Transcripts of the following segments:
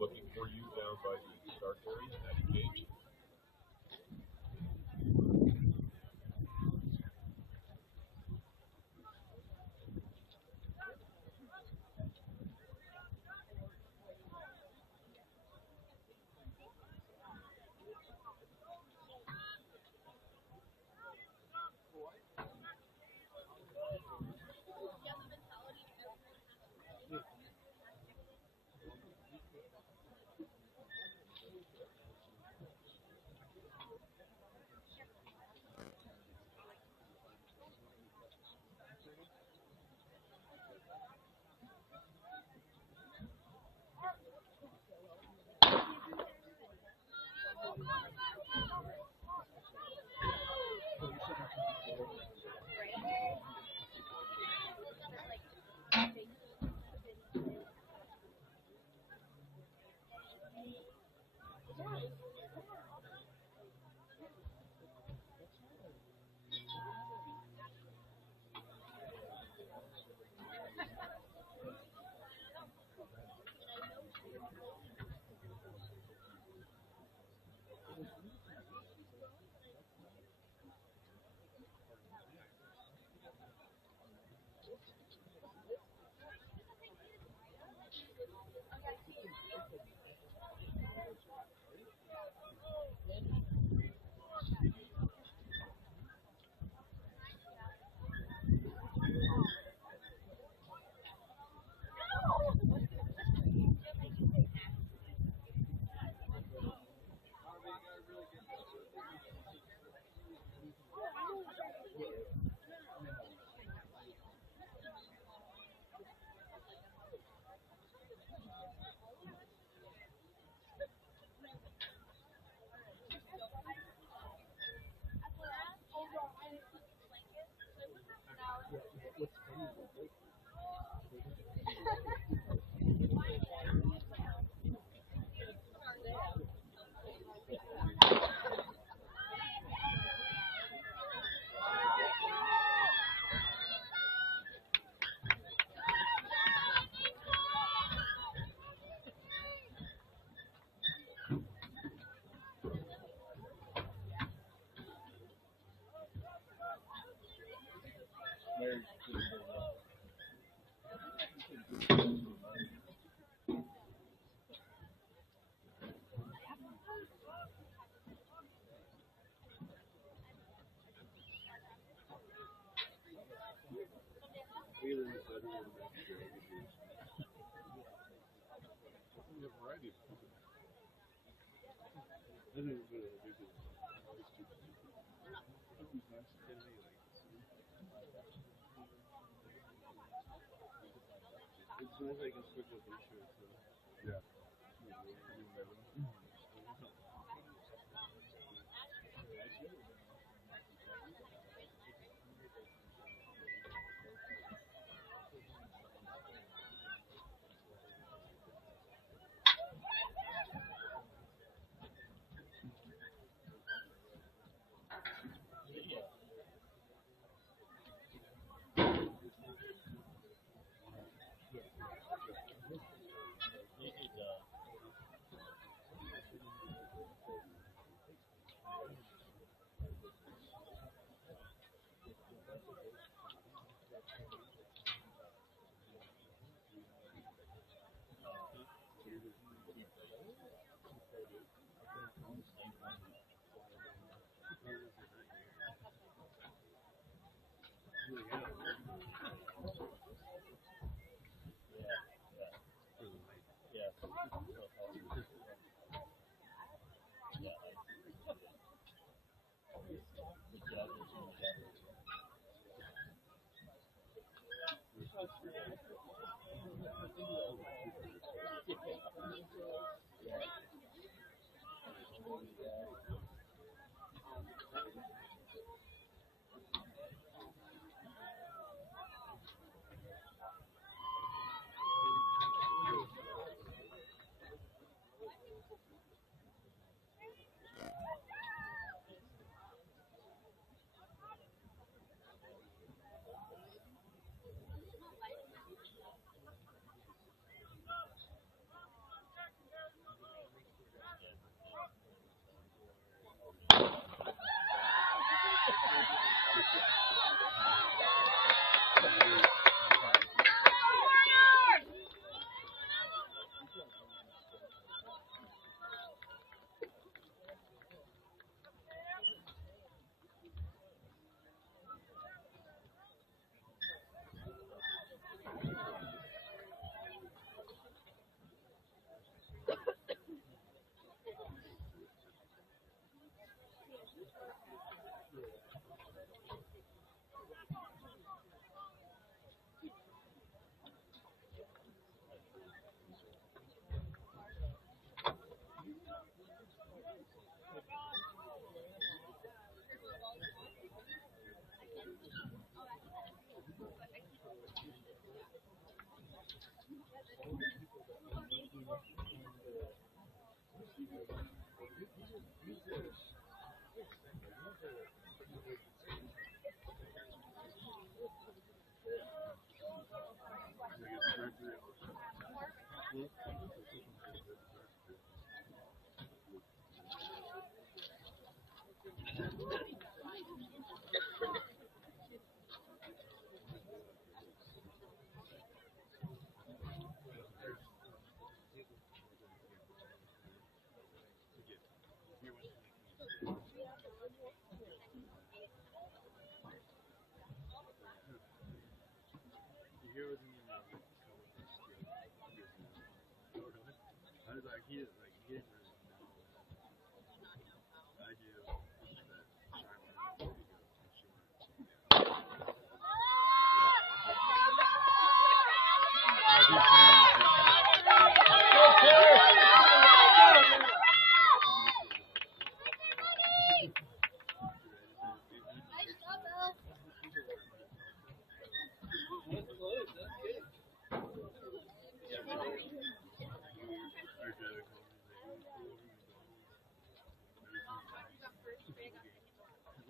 looking for you down by the start area at Engage.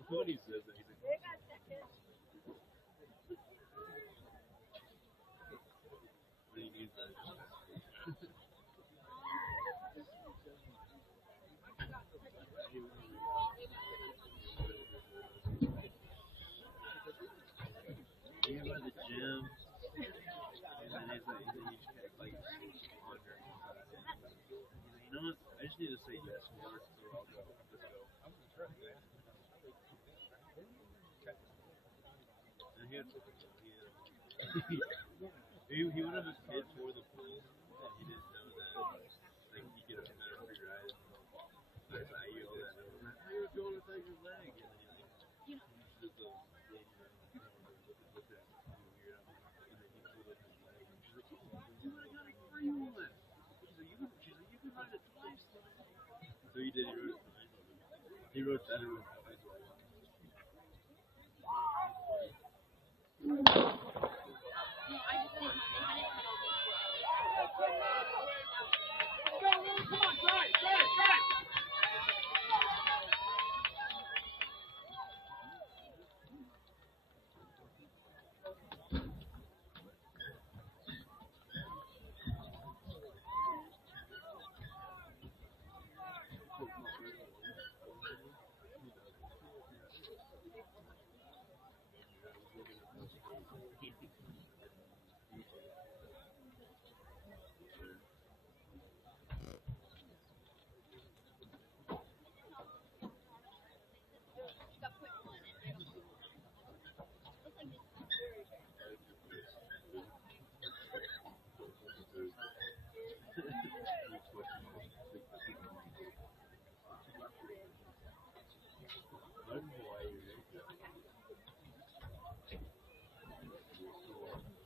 What he says that he's like, what he needs that. He's by the gym, and then he's like, he just kept like pondering. You know what? I just need to say yes more, so I'll go. Let's go. And he had he one of his kids wore the pool, and he didn't know that. Like he get a better for your eyes. So I use that. How you going without your leg? And then he uses the lady look at weird, and then he pulled up his leg, and she's like, oh my god, where are you on? She's like, you can ride it twice. So he did. He wrote it twice. He wrote better with twice.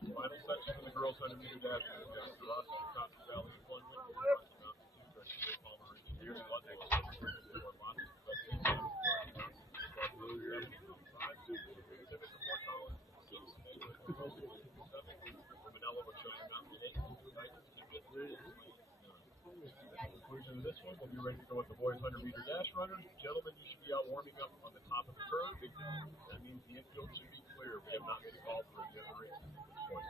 Final section of the girls' 100-meter dash is down to Ross and Cotton Valley Employment. Palmer Engineering, Los Angeles, lots of Manila will show you Mountain 8. Conclusion of this one, we'll be ready to go with the boys' 100-meter dash runners. Gentlemen, you should be out warming up on the top of the curve. That means the infield should be clear. We have not made a call for a generator at this point.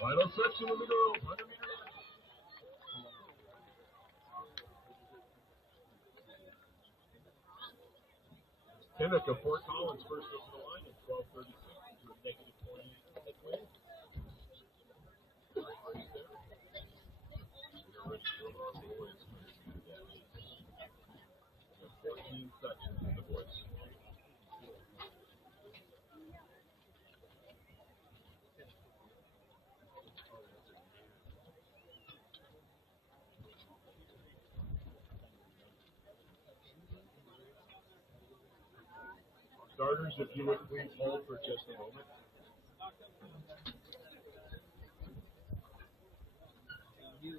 Final section of the girls, 100 meter line. Kinnick of Fort Collins first up to the line at 12:36 to a negative 28 headway. Right there. We're ready for our boys. 14 sections in the boys. Starters, if you would please hold for just a moment. We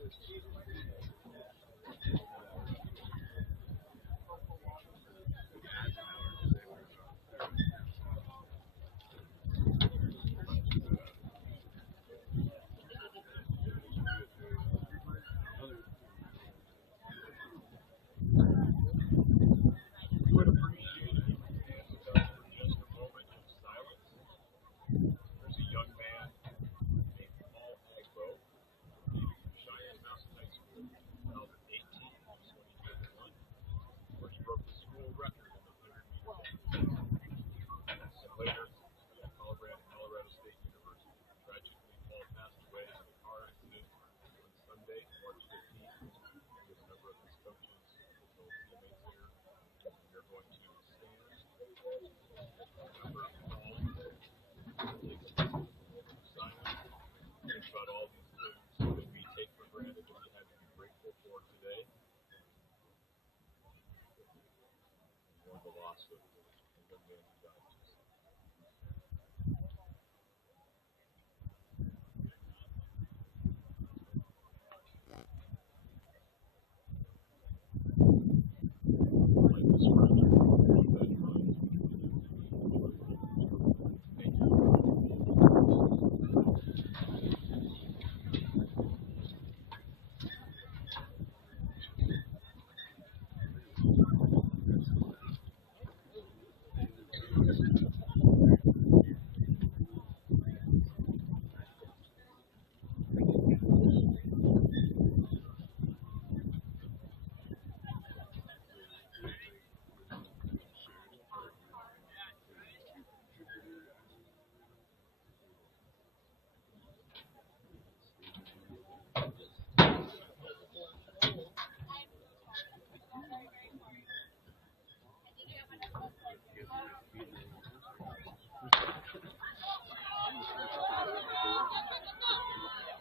would appreciate it if you would stand with us for just a moment of silence. There's a young man named Paul Agbo, from Cheyenne Mountain High School, held 18-2021, where he broke the school record in the 100-meter dash. And later at Colorado State University. Tragically, Paul passed away in a car accident on Sunday, March 15th, with a number of his coaches and teammates there. They're going to stand, remember Paul, take silence, think about all these things that we take for granted that we have to be grateful for today. Or the loss of a young man who died. Like this brother, thank you.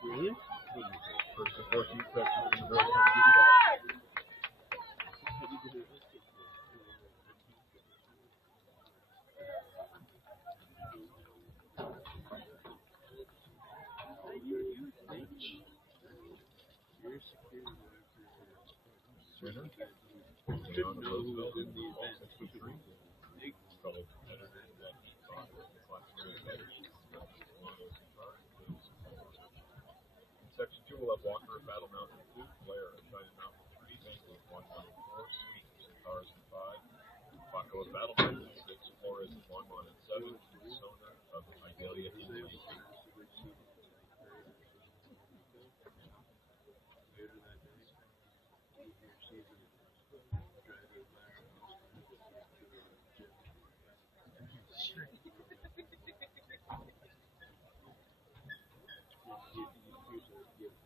Really? First and 14 section in the boys trying to give you that. Winner, Leon Roosevelt in the event. 63. Fellow competitor in that heat fought class in section 2, we'll have Walker of Battle Mountain 2, Blair of Cheyenne Mountain 3, Bangle of 194, Sweet and Cars in 5, Paco of Battle Mountain 6, Flores of Longmont in 7, Sona of Idalia in 8.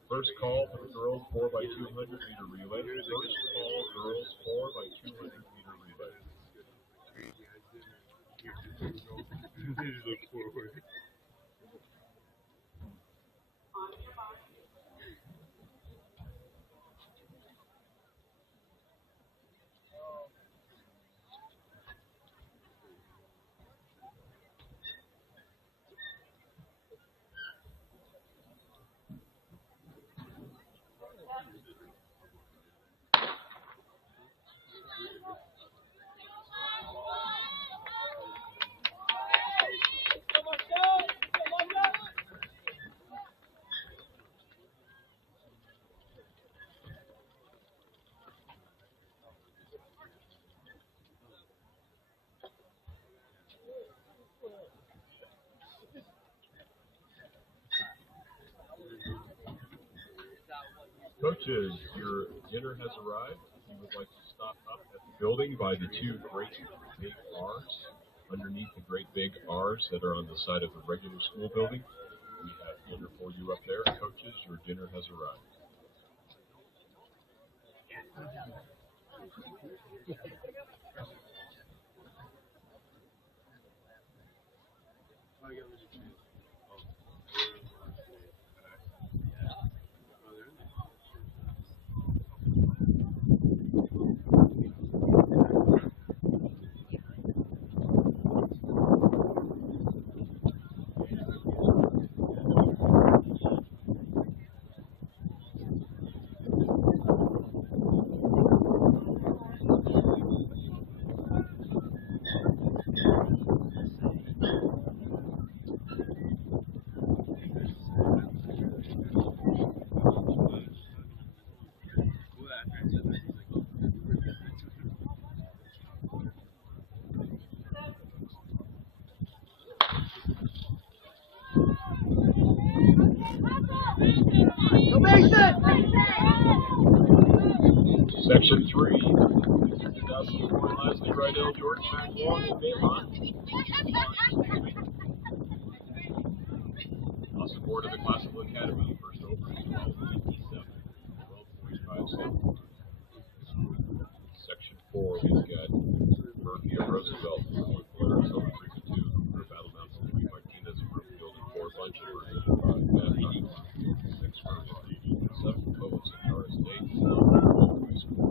First call for the girls 4x200 meter relay. First call girls 4x200 meter relay. They just look forward. Coaches, your dinner has arrived. If you would like to stop up at the building by the two great big R's, underneath the great big R's that are on the side of the regular school building, we have dinner for you up there. Coaches, your dinner has arrived. Section 3, 2004 Leslie Rydell, George McLaughlin, and Baylon. Also board of the Classical Academy, first over 12:57, 12:45. Section 4, we've got Murphy of Roosevelt, Polaris over 3-2, Cooper Battle Mountain, 3 Martinez, Brookfield, and 4 Bunch of Murphy, 5 Bad Knock, 6 Murphy, 7 Phillips, and Norris, 8 High School.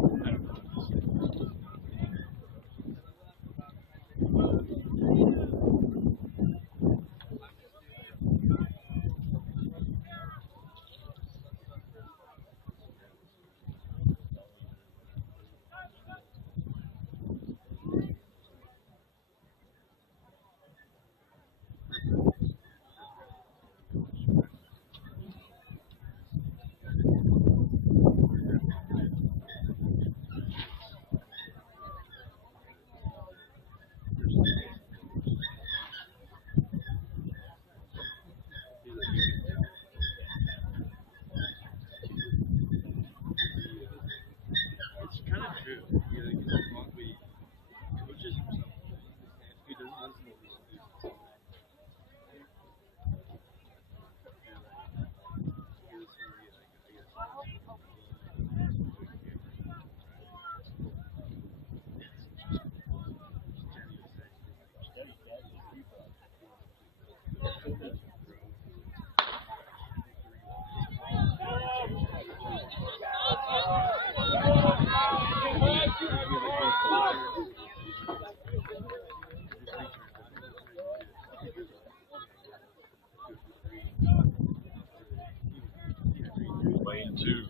Lane 2,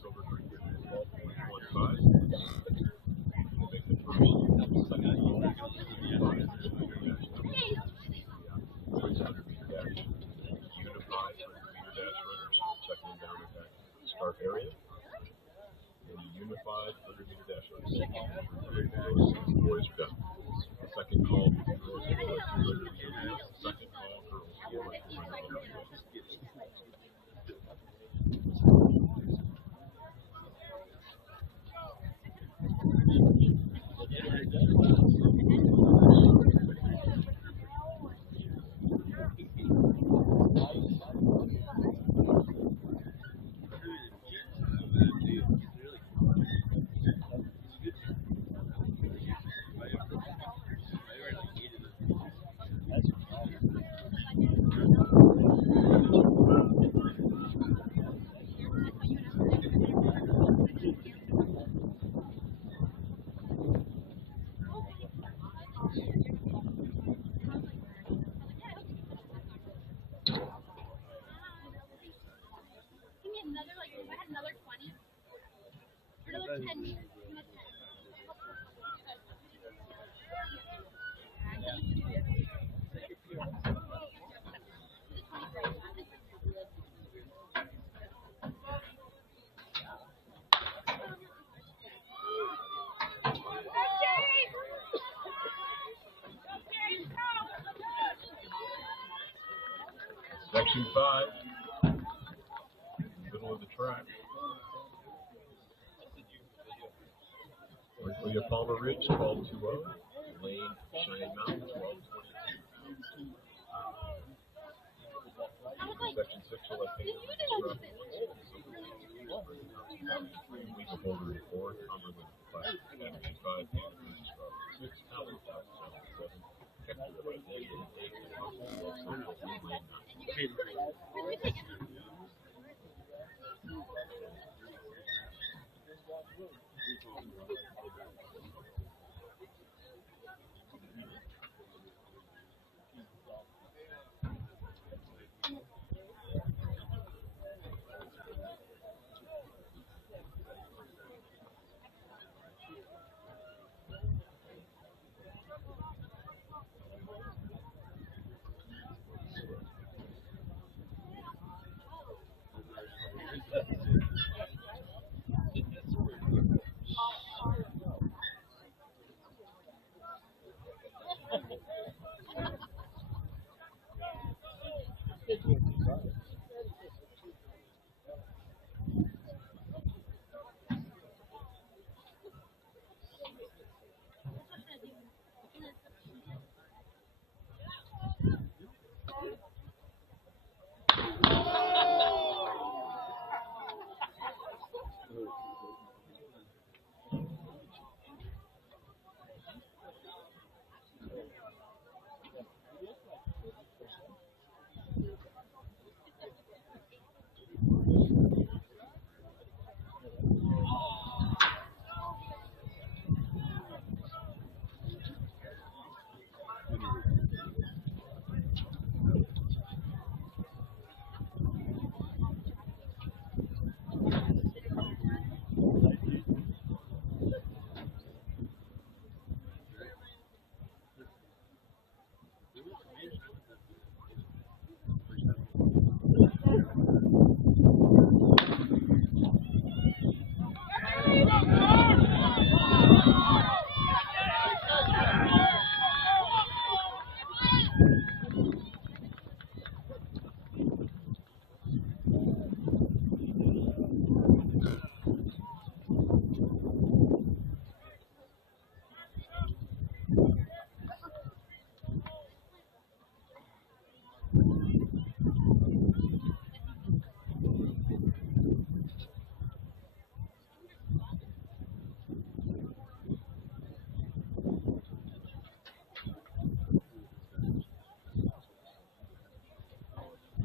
Silver Creek, 12.15. Make the first, second ball. 600-meter dash. Unified 100-meter dash runners checking down at that start area. And the unified 100-meter dash runners. The boys are done. The second call for girls is 200 meters. The second call for girls is 400 meters. Section 5, middle of the track. Leah Palmer Ridge, 12-20. Lane Cheyenne Mountain, 12-22. Section 6 will have paid Boulder 4, Cumberland 5, Energy 5, Andrews 6, Allen 5, 7, Hector 8, and Hospital 7, Lane 9.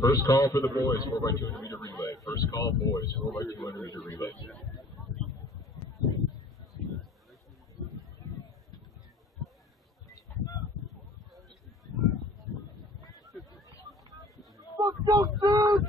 First call for the boys, 4x200 meter relay. First call, boys, 4x200 meter relay. Fuck those dudes!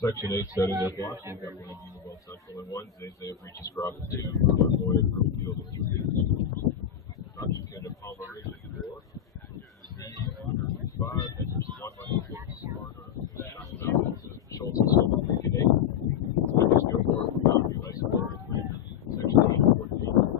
Section 8 setting their blocks. We've got one of Univille Central and Wednesdays. They have reaches across the two. One boy at Brookfield and 3. Occupant of Pomeration 4. 5. Enters 116. Schultz and Silver Creek at 8. Lucas Gilmore from Mountain View High School at 3. Section 8 and 14.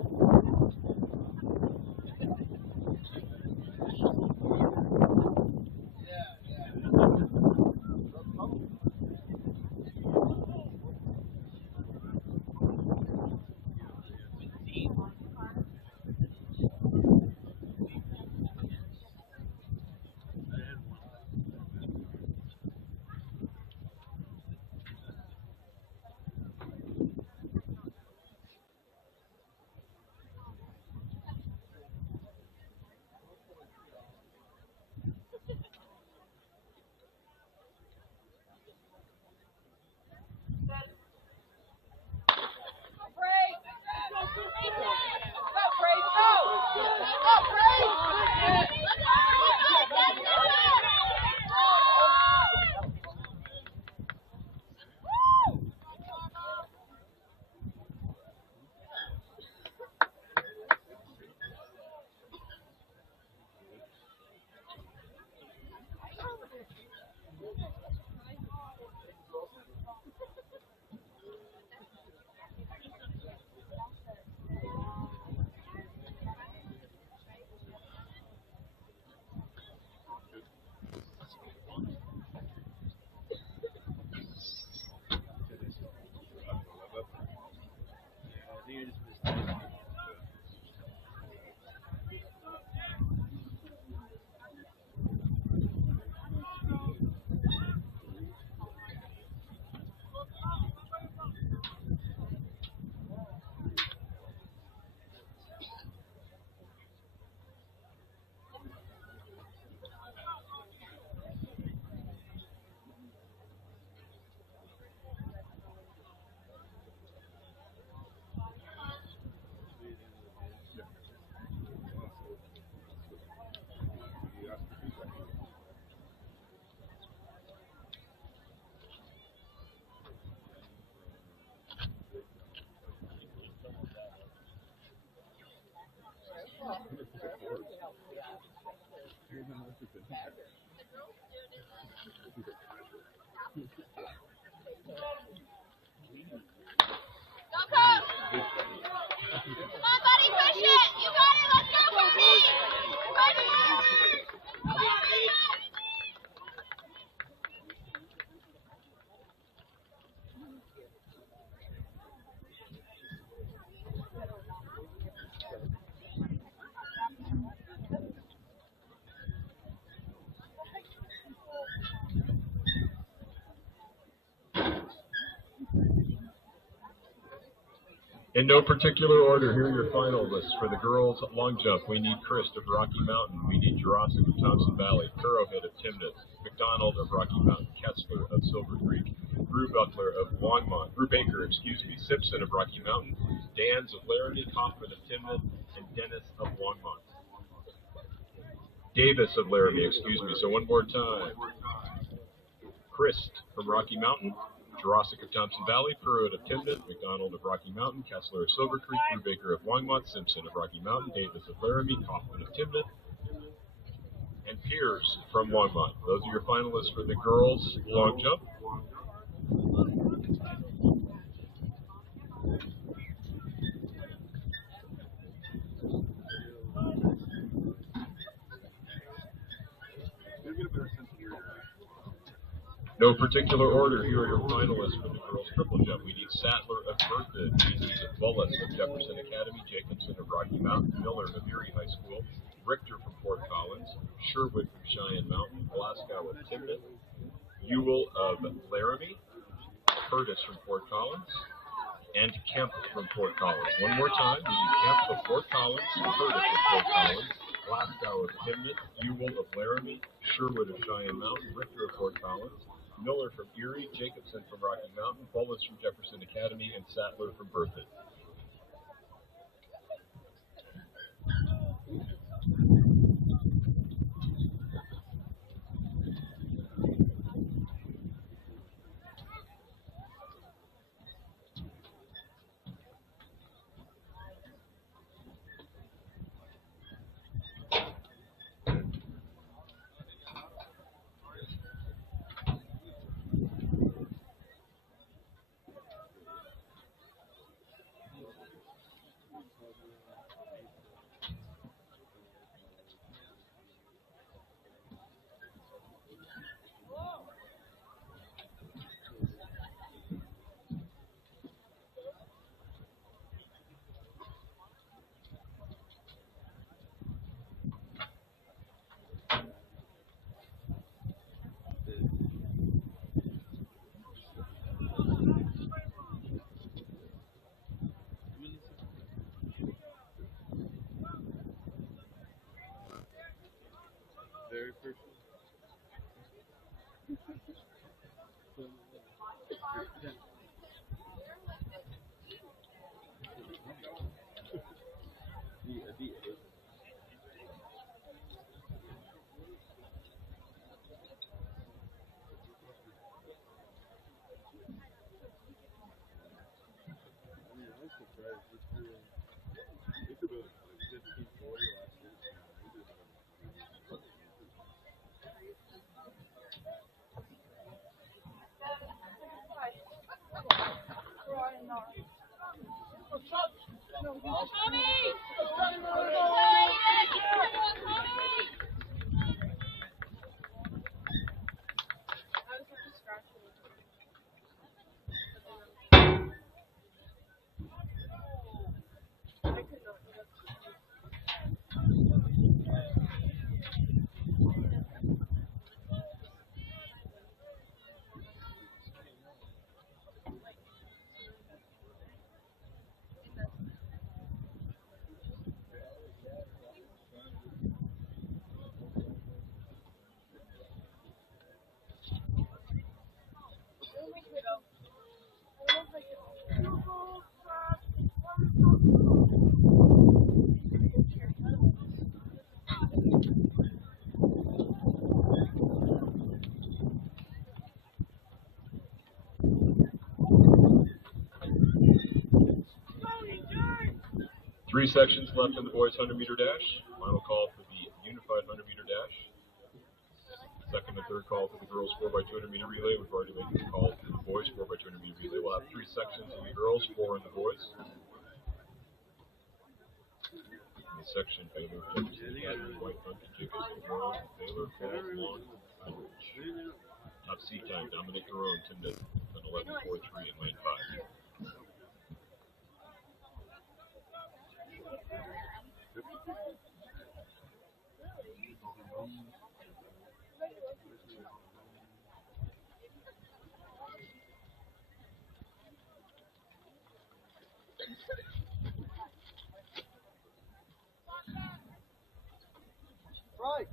In no particular order, here are your finalists. For the girls long jump, we need Christ of Rocky Mountain. We need Jurassic of Thompson Valley, Currowhead of Timnitz, McDonald of Rocky Mountain, Ketzler of Silver Creek, Brew Butler of Longmont, Brew Baker, Simpson of Rocky Mountain, Dans of Laramie, Kaufman of Timnitz, and Dennis of Longmont. Davis of Laramie, so one more time. Christ from Rocky Mountain, Jurassic of Thompson Valley, Pruitt of Timnitz, McDonald of Rocky Mountain, Kessler of Silver Creek, Brubaker of Longmont, Simpson of Rocky Mountain, Davis of Laramie, Kaufman of Timnitz, and Pierce from Longmont. Those are your finalists for the girls' long jump. No particular order, here are your finalists for the girls' triple jump. We need Sattler of Berthoud, we need Bullis of Jefferson Academy, Jacobson of Rocky Mountain, Miller of Erie High School, Richter from Fort Collins, Sherwood from Cheyenne Mountain, Glasgow of Timnitz, Ewell of Laramie, Curtis from Fort Collins, and Kemp from Fort Collins. One more time, we need Kemp of Fort Collins, Curtis of Fort Collins, Glasgow of Timnitz, Ewell of Laramie, Sherwood of Cheyenne Mountain, Richter of Fort Collins, Miller from Erie, Jacobson from Rocky Mountain, Bullis from Jefferson Academy, and Sattler from Berthoud. 3 sections left in the boys' 100-meter dash. Final call for the unified 100-meter dash. Second and third call for the girls' 4x200-meter relay. We've already made the call for the boys' 4x200-meter relay. We'll have 3 sections in the girls, 4 in the boys. In the section, Baylor, Jefferson, Academy, White Bunch, Jacobs, Monroe, Baylor, Falls, Long, Irish. Top seat time, Dominic Jerome, Timnett, on 11.43 in lane 5. Right.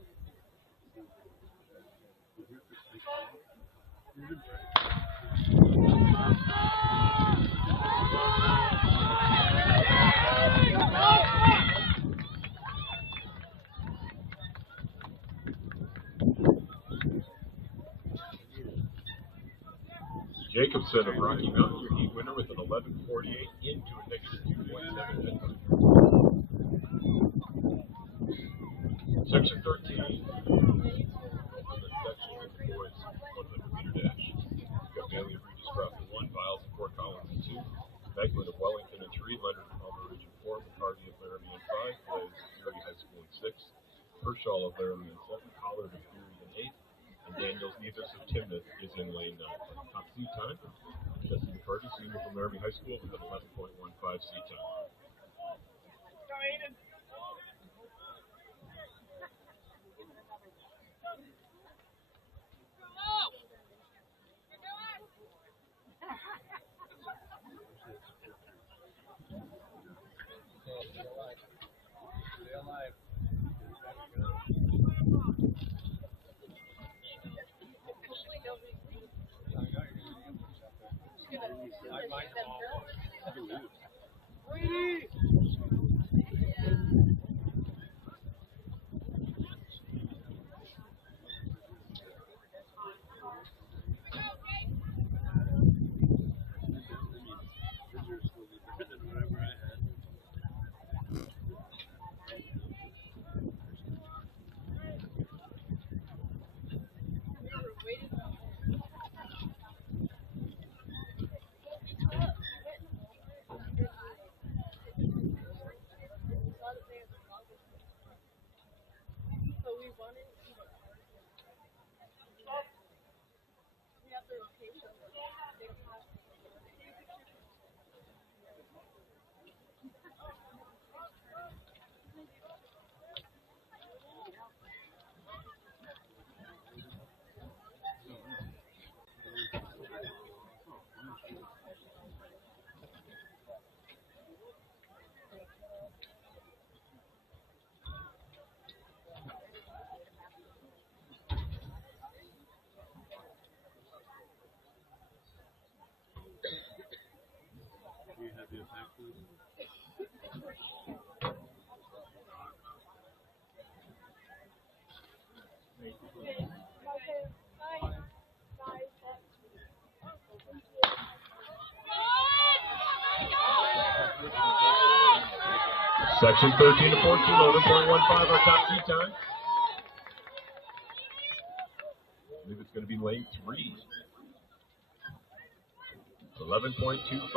Jacobson of Rocky Mountain, your heat winner with an 11.48 into a negative 2.7 deadline. Section 13. Section of the boys 100-meter dash. We've got Bailey of Regis Crofton 1, Biles of Fort Collins in 2, Beckman of Wellington in 3, Leonard of Palmer Ridge in 4, McCarty of Laramie in 5, Blaze of Erie High School in 6, Kershaw of Laramie in 7, Collard of Erie in 8, and Daniels Nevis of Timnett is in lane 9. Top seat time, Jesse McCarty, senior from Laramie High School with an 11.15 seat time. Section 13 to 14, 11.15 our top seat time. I believe it's going to be lane 3. 11.25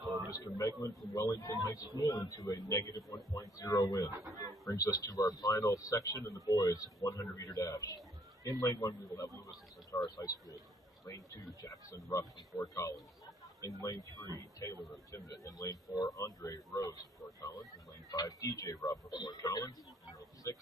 for Mr. Meglin from Wellington High School into a negative 1.0 win. Brings us to our final section in the boys 100-meter dash. In lane 1, we will have Lewis of Centaurus High School. Lane 2, Jackson Ruff from Fort Collins. In lane 3, Taylor of Timnett. In lane 4, Andre Rose of Fort Collins. In lane 5, DJ Ruff of Fort Collins. In lane 6,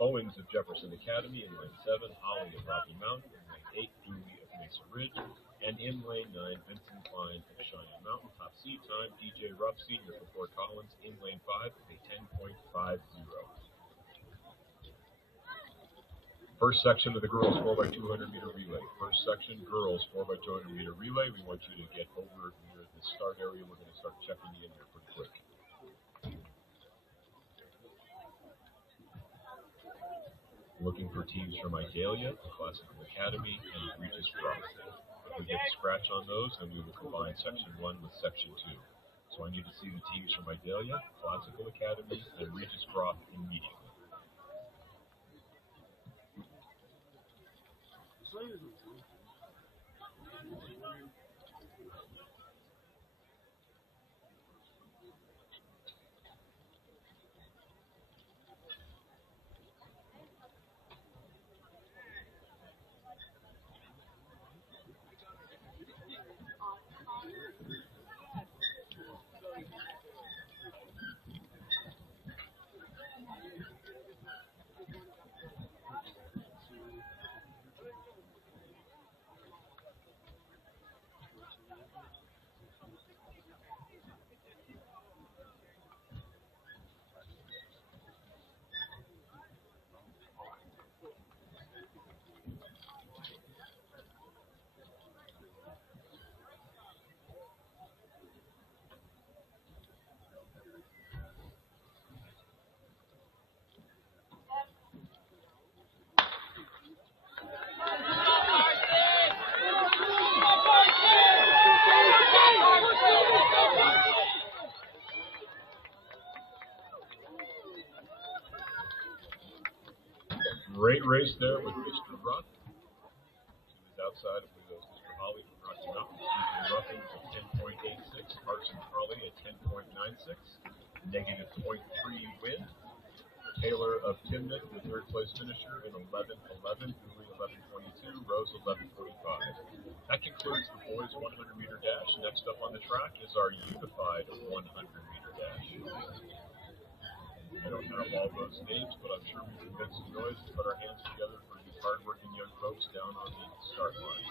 Owens of Jefferson Academy. In lane 7, Holly of Rocky Mountain. In lane 8, Dewey of Mesa Ridge. And in lane 9, Vincent Klein of Cheyenne Mountain. Top seed time, DJ Ruff, senior for Fort Collins. In lane 5, a 10.50. First section of the girls 4x200 meter relay. First section, girls 4x200 meter relay. We want you to get over near the start area. We're going to start checking you in here pretty quick. Looking for teams from Idalia, Classical Academy, and Regis Rock. If we get a scratch on those, then we will combine section 1 with section 2. So I need to see the teams from Idalia, Classical Academy, and Regis Rock immediately. Great race there with Mr. Ruff. He was outside of Mr. Holly from Rocky Mountain. Stephen Ruffin at 10.86. Carson Crawley at 10.96. Negative 0.3 win. Taylor of Timnett, the third place finisher, in 11.11. Dooley 11.22. Rose 11.45. That concludes the boys 100 meter dash. Next up on the track is our unified 100 meter dash. I don't have all those names, but I'm sure we can make some noise to put our hands together for these hardworking young folks down on the start line.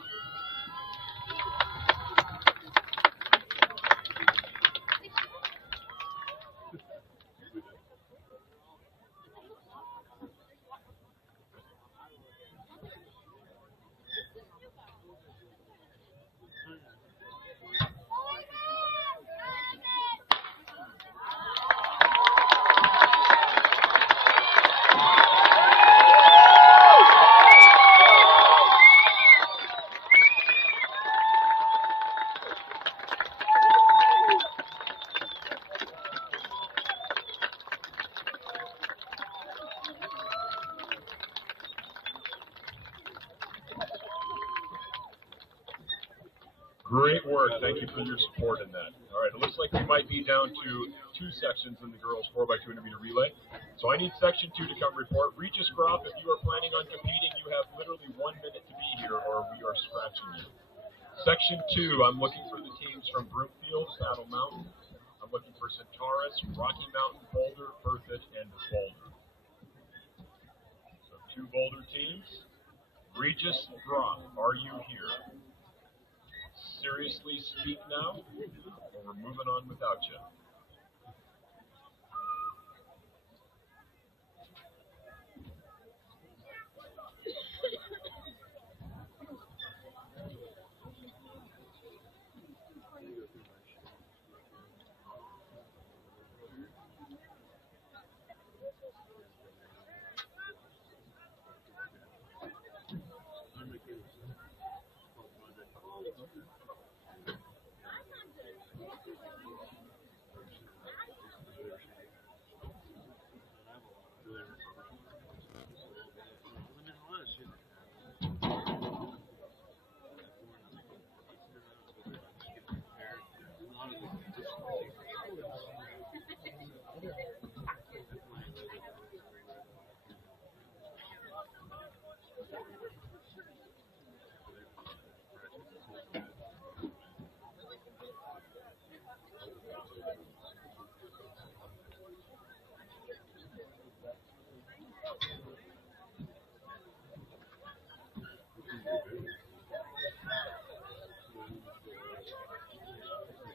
Great work. Thank you for your support in that. All right, it looks like we might be down to 2 sections in the girls 4x200 meter relay. So I need section 2 to come report. Regis Groff, if you are planning on competing, you have literally 1 minute to be here or we are scratching you. Section 2, I'm looking for the teams from Broomfield, Saddle Mountain. I'm looking for Centaurus, Rocky Mountain, Boulder, Berthoud, and Boulder. So 2 Boulder teams. Regis Groff, are you here? Seriously speak now, or we're moving on without you.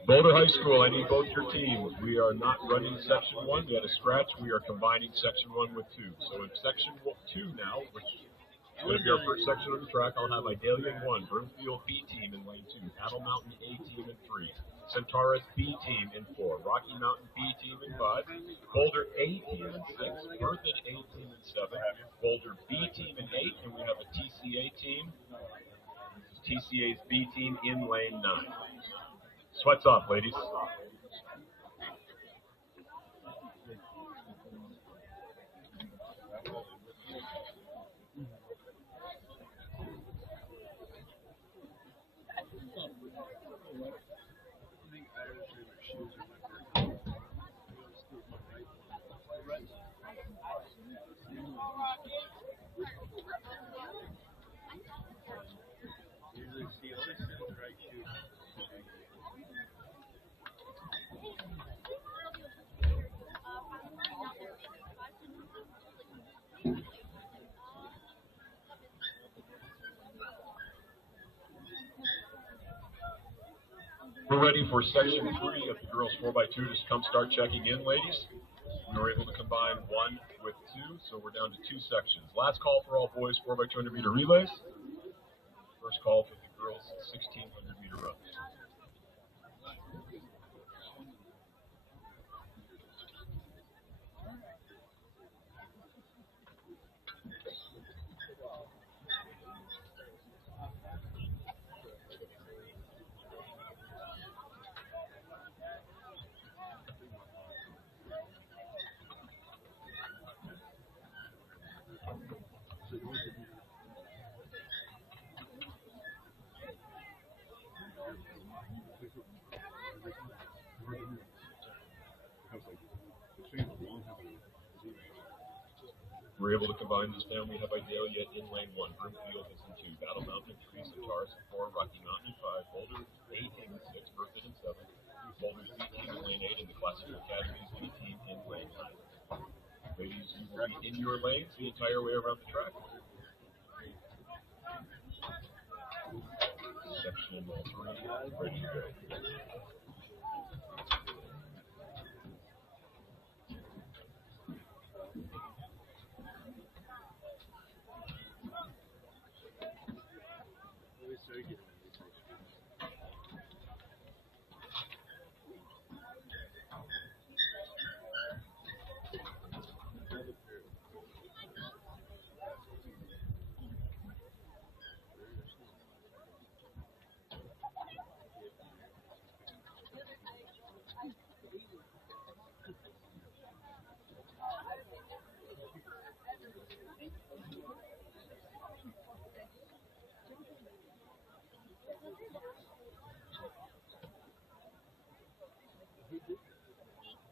Boulder High School, I need both your teams. We are not running Section 1. We had a scratch. We are combining Section 1 with 2. So in Section 2 now, which is going to be our first section of the track, I'll have Idalia in 1, Broomfield B team in lane 2, Battle Mountain A team in 3, Centaurus B team in 4, Rocky Mountain B team in 5, Boulder A team in 6, Berthoud A team in 7, Boulder B team in 8, and we have a TCA team. TCA's B team in lane 9. Sweats off, ladies. We're ready for Section 3 of the girls 4x2 to come start checking in, ladies. We were able to combine 1 with 2, so we're down to 2 sections. Last call for all boys 4x200 meter relays. First call for the girls 1600 meter runs. We're able to combine this down. We have Idalia in lane 1, Broomfield is in 2, Battle Mountain in 3, Centaurus in 4, Rocky Mountain in 5, Boulder A team in 6, Berthoud in 7, Boulder's B team in lane 8, and the Classical Academy's B team in lane 9. Ladies, you will be in your lanes the entire way around the track. Section 3, ready to go.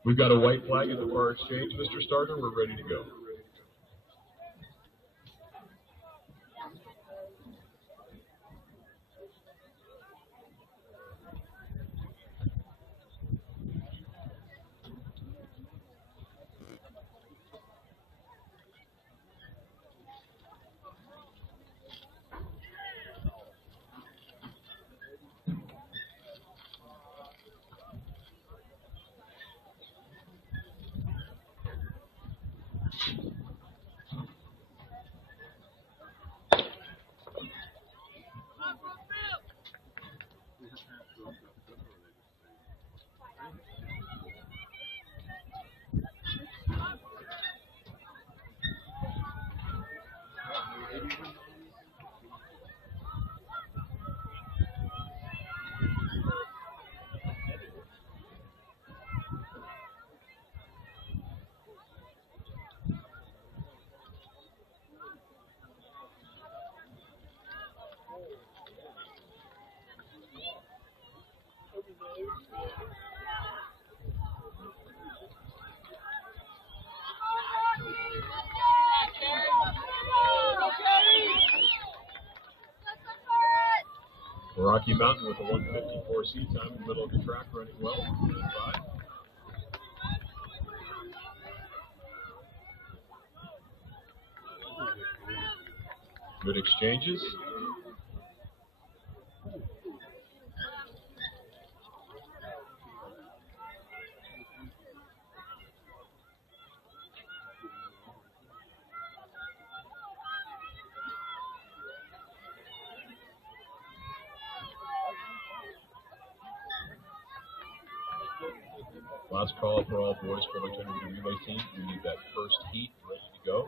We've got a white flag at the far exchange, Mr. Starter. We're ready to go. Rocky Mountain with a 154 seat time in the middle of the track, running well. Good exchanges. Last call for all boys 4x200 meter relay team. We need that first heat ready to go.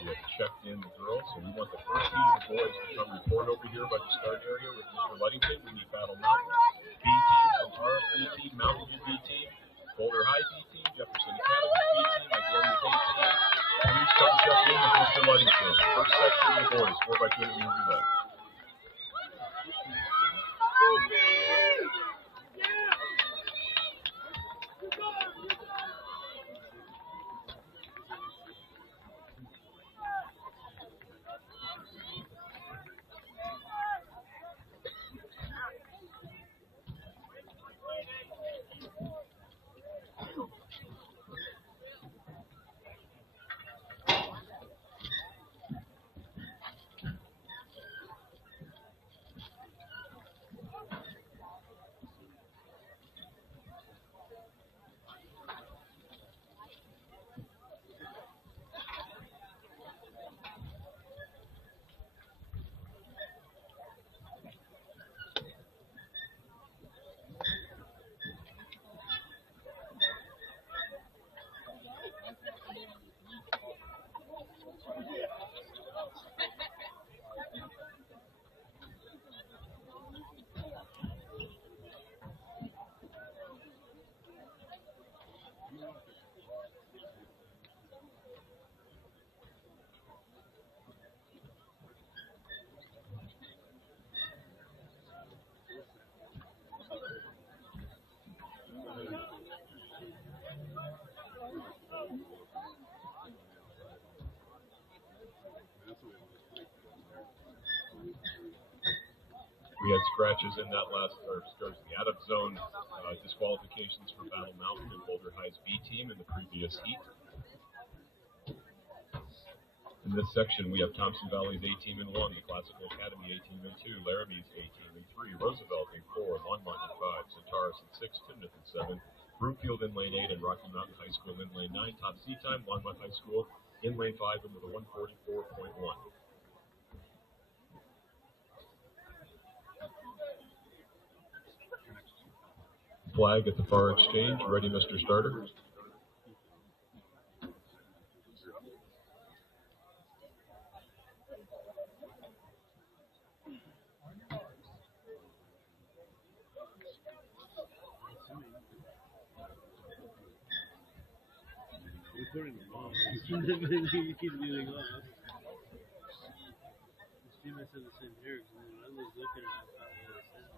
We have checked in the girls, so we want the first heat of the boys to come report over here by the start area with Mr. Luddington. We need Battle Mountain B team, Centauros B team, Mountain View B team, Boulder High B team, Jefferson Academy B team, Isaiah A team. Please come check in with Mr. Luddington. First section of the boys 4x200 meter relay. We had scratches in that last, or the out of zone disqualifications for Battle Mountain and Boulder High's B team in the previous heat. In this section, we have Thompson Valley's A team in 1, the Classical Academy A team in 2, Laramie's A team in 3, Roosevelt in 4, Longmont in 5, Centauros in 6, Timnath in 7, Broomfield in lane 8, and Rocky Mountain High School in lane 9. Top C time, Longmont High School in lane 5 and with a 144.1. Flag at the far exchange. Ready, Mr. Starter. Recording the ball. He's moving off. See myself the same here. When I was looking at it, I thought it was his.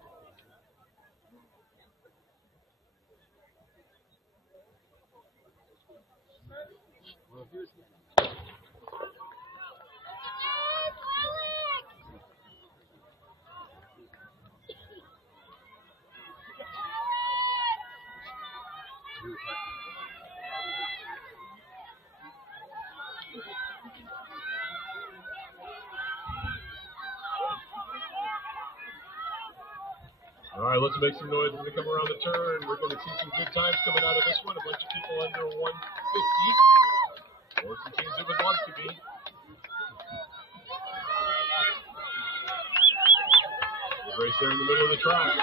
Well, if he was. All right, let's make some noise when we come around the turn. We're going to see some good times coming out of this one. A bunch of people under 150. Or some teams that would want to be. Good race there in the middle of the track.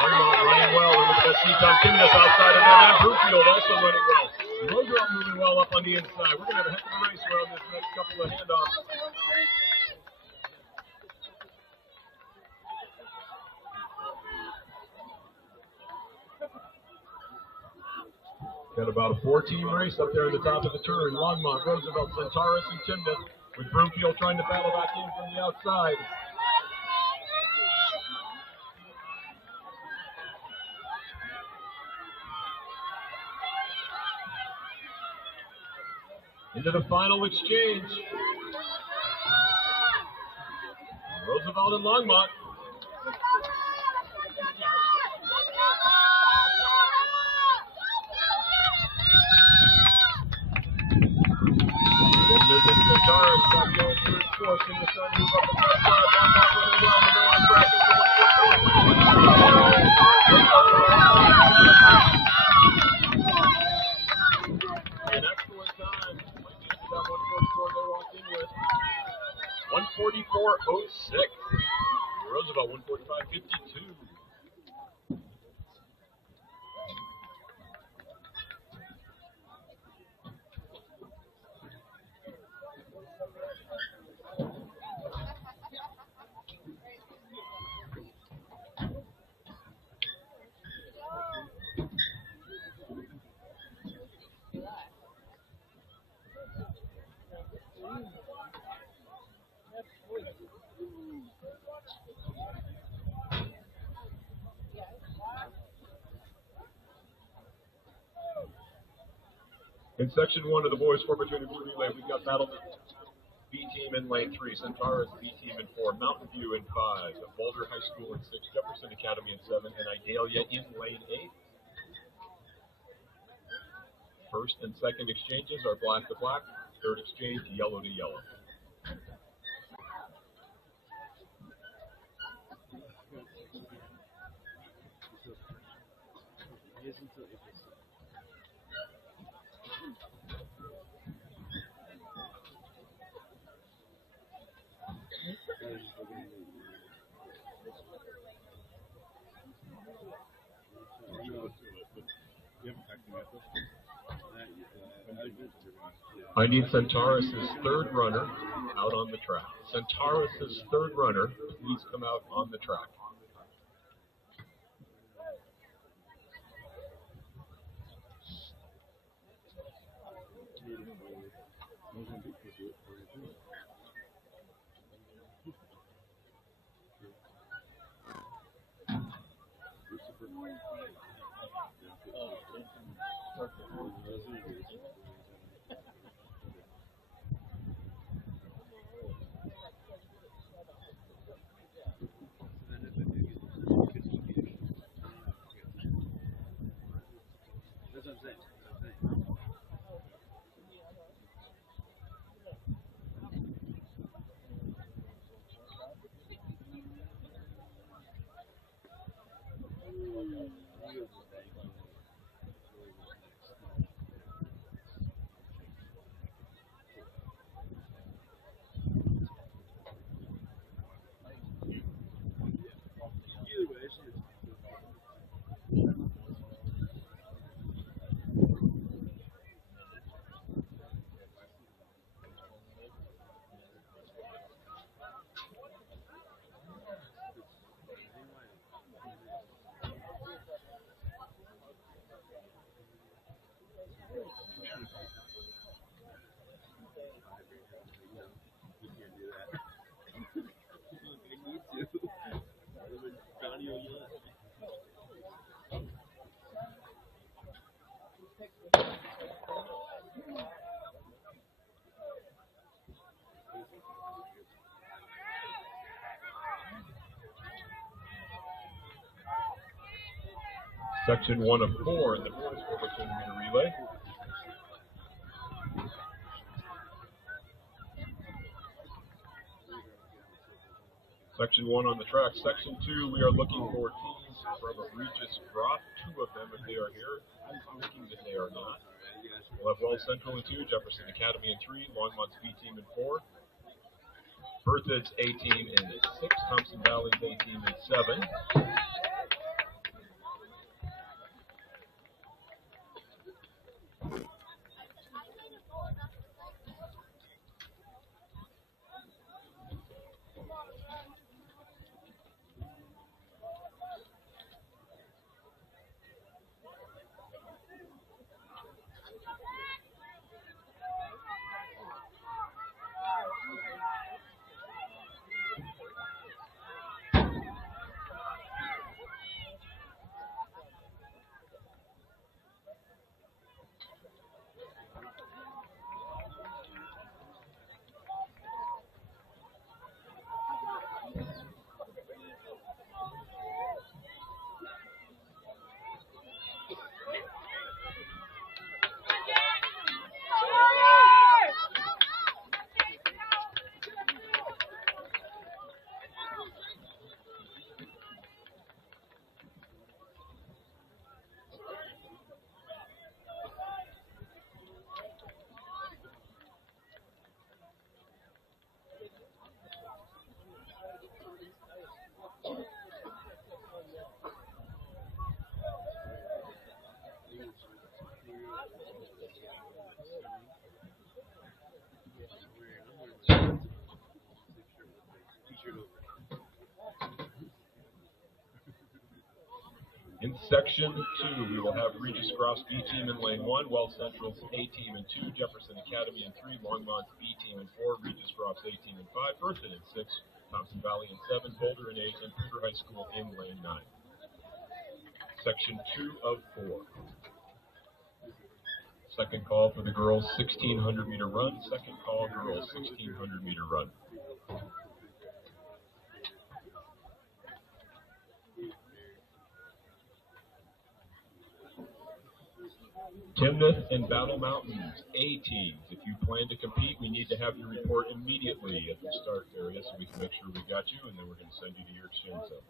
Longmont running well. Look at that seat on Timnath outside of them. And Broomfield also running well. Roosevelt moving well up on the inside. We're going to have a heck of a race around this next couple of handoffs. Got about a 4-team race up there at the top of the turn. Longmont, Roosevelt, Centauros, and Timnath, with Broomfield trying to battle back in from the outside. Into the final exchange. Roosevelt and Longmont. Centauros got going through its course in the sun, move up the front side. Longmont running well in the middle of the track. An excellent time. Might just be that 144 they walked in with. 144.06. Roosevelt 145.52. In section 1 of the boys 4x200 relay, we've got Battle B team in lane 3, Centaurus B team in 4, Mountain View in 5, Boulder High School in 6, Jefferson Academy in 7, and Idalia in lane 8. First and second exchanges are black to black, third exchange yellow to yellow. I need Centaurus' third runner out on the track. Centaurus' third runner, please come out on the track. Section 1 of 4 in the boys 4x200 relay. Section 1 on the track. Section 2, we are looking for teams from Regis Drop, 2 of them if they are here. I'm thinking that they are not. We'll have Wells Central in 2, Jefferson Academy in 3, Longmont's B team in 4, Berthoud's A team in 6, Thompson Valley's A team in 7. In Section 2, we will have Regis Grouse B team in lane 1, Wells Central's A team in 2, Jefferson Academy in 3, Longmont's B team in 4, Regis Grouse A team in 5, Berthoud in 6, Thompson Valley in 7, Boulder in 8, and Peter High School in lane 9. Section 2 of 4. Second call for the girls 1600 meter run. Second call girls 1600 meter run. Timnath and Battle Mountains, A teams. If you plan to compete, we need to have your report immediately at the start area so we can make sure we got you, and then we're going to send you to your exchange zones.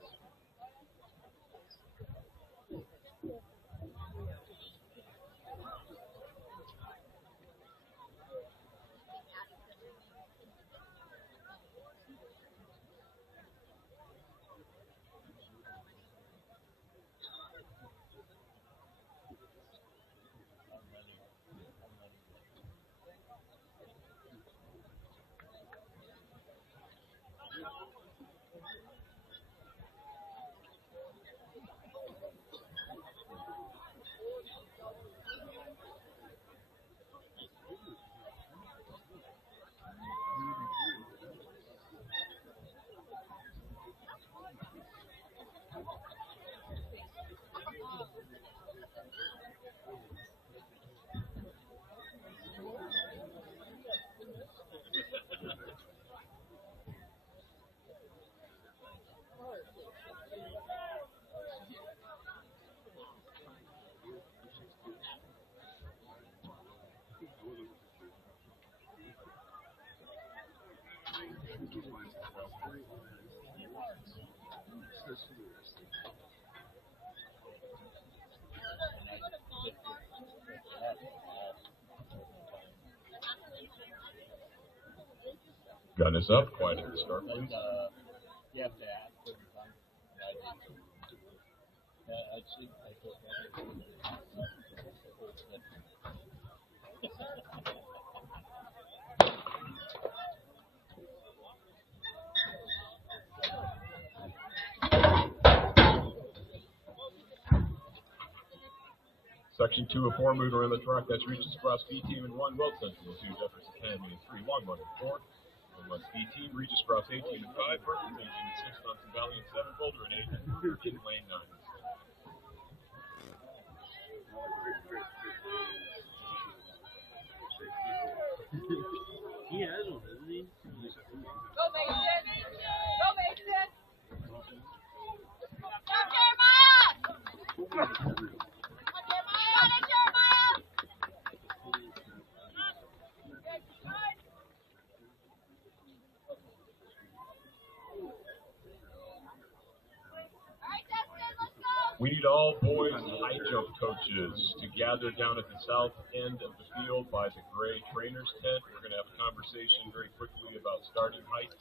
Gun is up, quiet at the start, please. You have to ask every time. Section 2 of 4, moving around the track. That's reaches across B team in 1, Weld Central in 2, Jefferson Academy in 3, Longmont in 4. And West B team reaches across A team in 5, Berkeley in 6, Thompson Valley in 7, Boulder in 8, and in lane 9. He has one, doesn't he? Go Mason! Go Mason! Go Jeremiah! Come on, Jeremiah! We need all boys high jump coaches to gather down at the south end of the field by the gray trainer's tent. We're going to have a conversation very quickly about starting heights,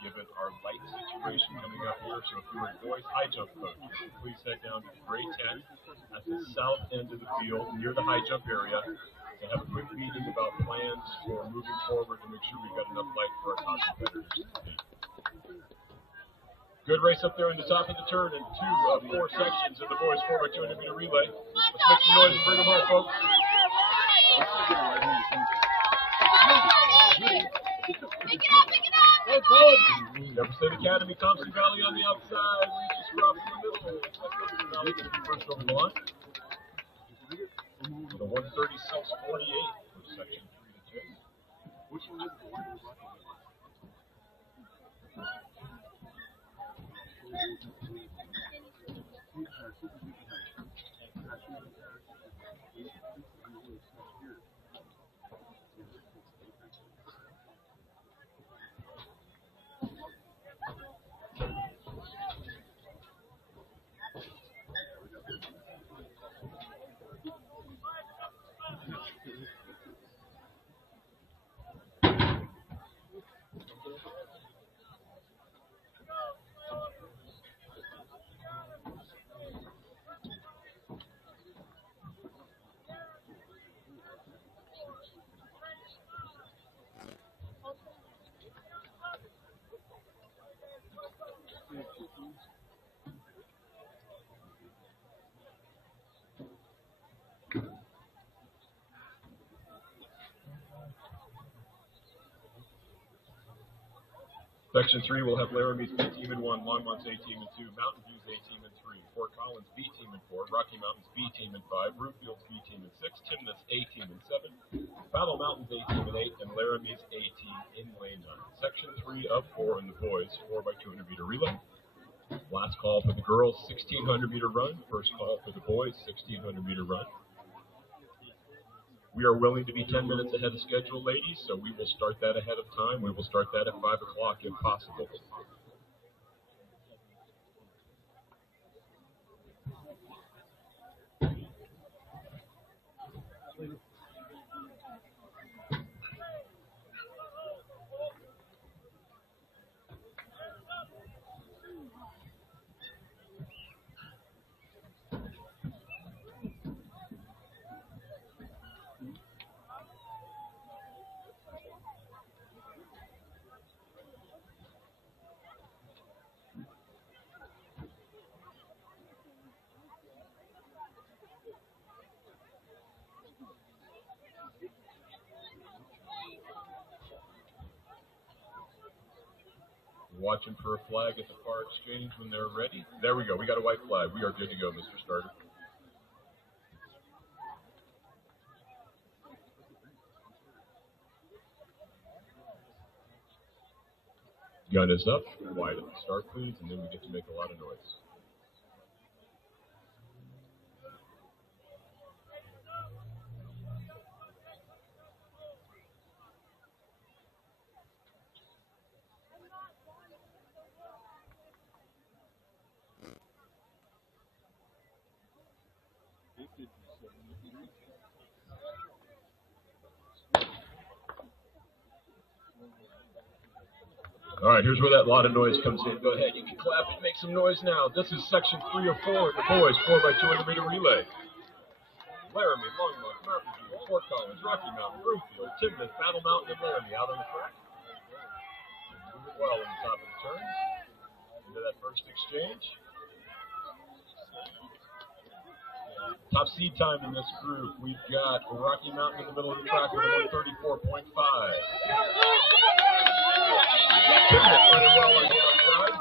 given our light situation coming up here. So if you're a boys high jump coach, please head down to the gray tent at the south end of the field near the high jump area to have a quick meeting about plans for moving forward to make sure we've got enough light for our top competitors to compete. Good race up there in the top of the turn in 2 of 4 sections of the boys 4x200 meter relay. Let's make some noise and bring them home, folks. Pick it up! Jefferson Academy, Thompson Valley on the outside. Reaches across in the middle. Thompson Valley going to be first over the line. With a 136.48 for section 3 to 2. Which one is the one who's lucky? Section 3 will have Laramie's B team in 1, Longmont's A team in 2, Mountain View's A team in 3, Fort Collins B team in 4, Rocky Mountain's B team in 5, Broomfield's B team in 6, Timnath's A team in 7, Battle Mountain's A team in 8, and Laramie's A team in lane 9. Section 3 of 4 in the boys, 4x200 meter relay. Last call for the girls, 1600 meter run. First call for the boys, 1600 meter run. We are willing to be 10 minutes ahead of schedule, ladies, so we will start that ahead of time. We will start that at 5 o'clock if possible. Watching for a flag at the far exchange when they're ready. There we go. We got a white flag. We are good to go, Mr. Starter. Gun is up. Wide at the start, please, and then we get to make a lot of noise. All right, here's where that lot of noise comes in. Go ahead, you can clap and make some noise now. This is section 3 of 4 of the boys, 4x200 meter relay. Laramie, Longmont, Mountain View, Fort Collins, Rocky Mountain, Broomfield, Timnath, Battle Mountain, and Laramie out on the track. Move it well on the top of the turn. Into that first exchange. Top seed time in this group, we've got Rocky Mountain in the middle of the track with a 134.5. Timnath running well on the outside.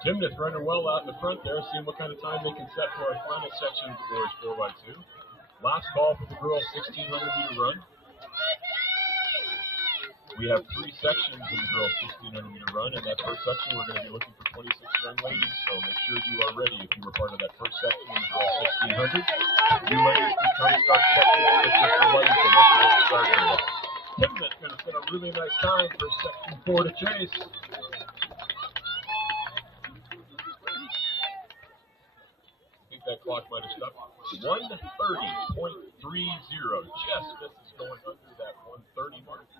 Timnath running well out in the front there, seeing what kind of time they can set for our final section of the boys 4x2. Last call for the girls 1600 meter run. We have 3 sections in the girls 1600 meter run, and that first section we're going to be looking for 26 young ladies, so make sure you are ready if you were part of that first section in the girls 1600. You ladies can come start checking in with Mr. Ludington at the start area. Timnath's going to set a really nice time for section 4 to chase. That clock might have stopped. 130.30. Just misses going under that 130 mark.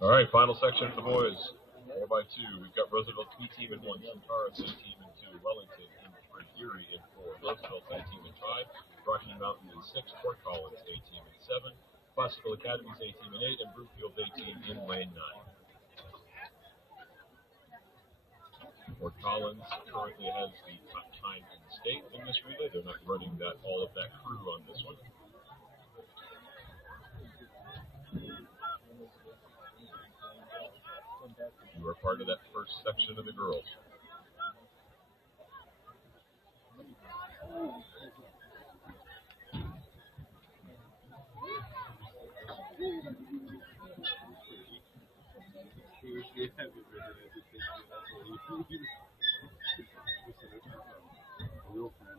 All right, final section for the boys. 4x2. We've got Roosevelt's B team in 1, Centauros A team in 2, Wellington in 3, Erie in 4, Roosevelt's A team in 5, Rocky Mountain in 6, Fort Collins A team in 7, Classical Academy's A team in 8, and Broomfield's A team in lane 9. Fort Collins currently has the top time in the state in this relay. They're not running all of that crew on this one. You are part of that first section of the girls.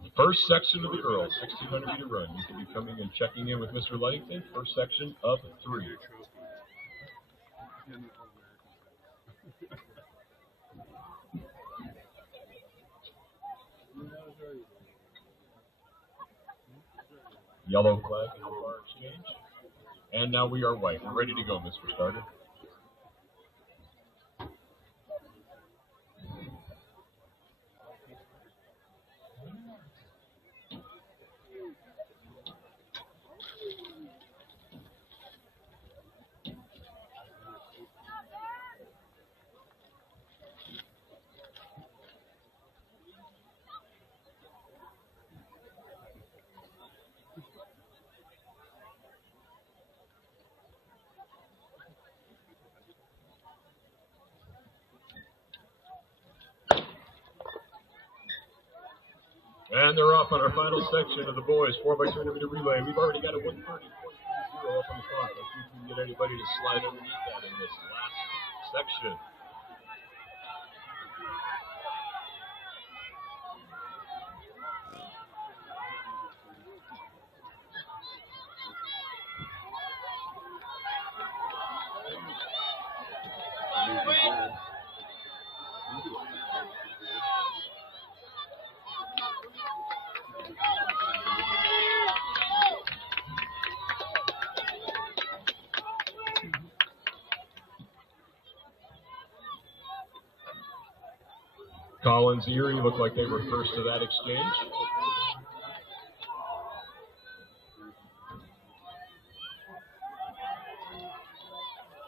The first section of the girls, 1600 meter run. You can be coming and checking in with Mr. Ludington. First section of 3. Yellow flag in our exchange. And now we are white. We're ready to go, Mr. Starter. And they're off on our final section of the boys 4x200 meter relay. We've already got a 130.0 up on the clock. Let's see if we can get anybody to slide underneath that in this last section. Collins, Erie looked like they were first to that exchange.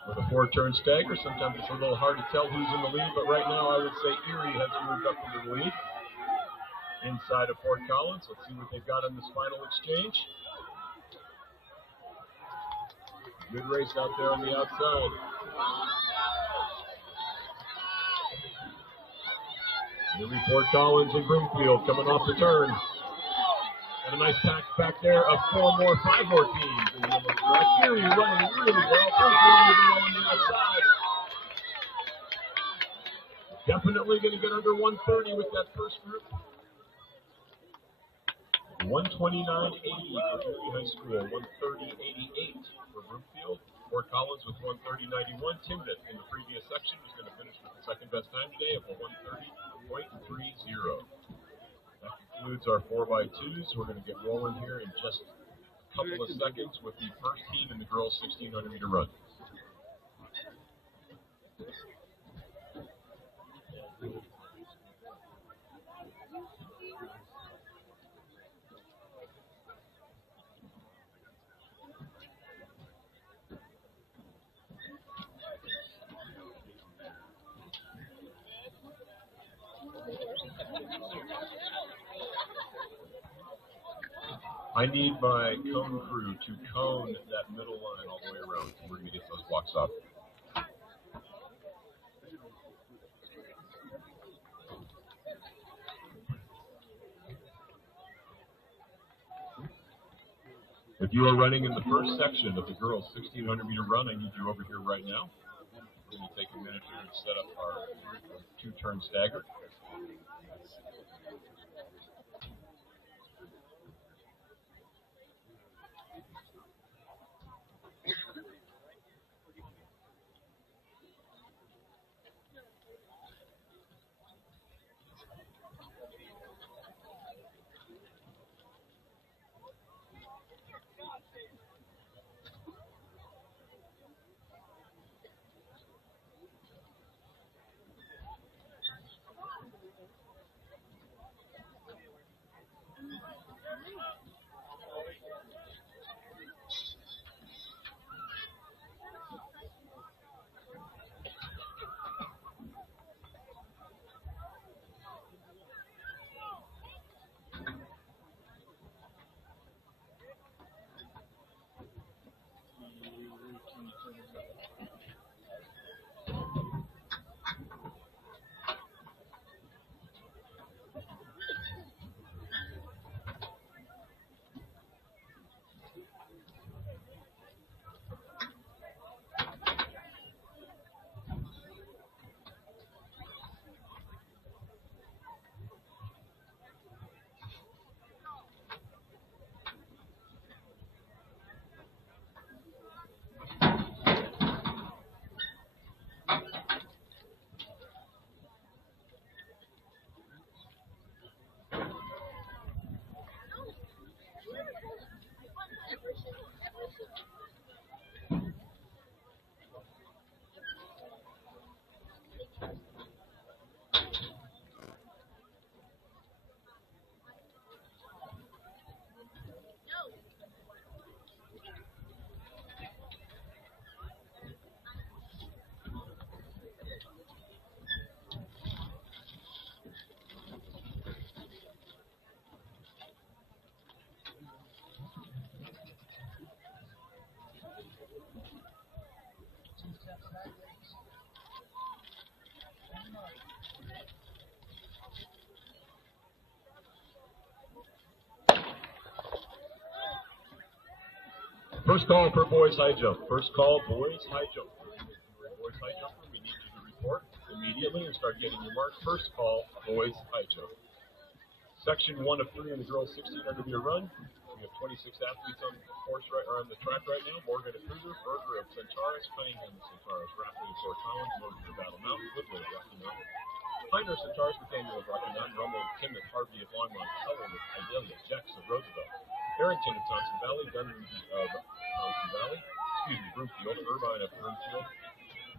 With a 4-turn stagger, sometimes it's a little hard to tell who's in the lead, but right now I would say Erie has moved up into the lead. Inside of Fort Collins, let's see what they've got in this final exchange. Good race out there on the outside. Erie, Fort Collins, and Broomfield coming off the turn. And a nice pack back there of 4 more, 5 more teams. Erie running really well. Broomfield moving well on the outside. Definitely going to get under 130 with that first group. 129.80 for Erie High School, 130.88 for Broomfield. Fort Collins with 130.91. Timnett in the previous section was going to finish with the second best time today of a 130.30. That concludes our 4x2s. We're going to get rolling here in just a couple of seconds with the first team in the girls' 1,600 meter run. I need my cone crew to cone that middle line all the way around. We're going to get those blocks up. If you are running in the first section of the girls' 1,600 meter run, I need you over here right now. We're going to take a minute here to set up our 2-turn stagger. First call for boys high jump. First call, boys high jump. Boys high jumper, we need you to report immediately and start getting your mark. First call, boys high jump. Section 1 of 3 in the girls 1600 meter run. We have 26 athletes on the course on the track right now. Morgan of Kruger, Berger of Centaurus, Cunningham of Centaurus, Rafferty of Fort Collins, Logan of Battle Mountain, Woodward of Rocky Mountain, Piner of Centaurus, Nathaniel of Rocky Mountain, Rummel of Timoth, Harvey of Longmont, Helen of Idalia, Jax of Roosevelt, Harrington of Thompson Valley, Dunn of Thompson Valley, Broomfield, Irvine of Broomfield,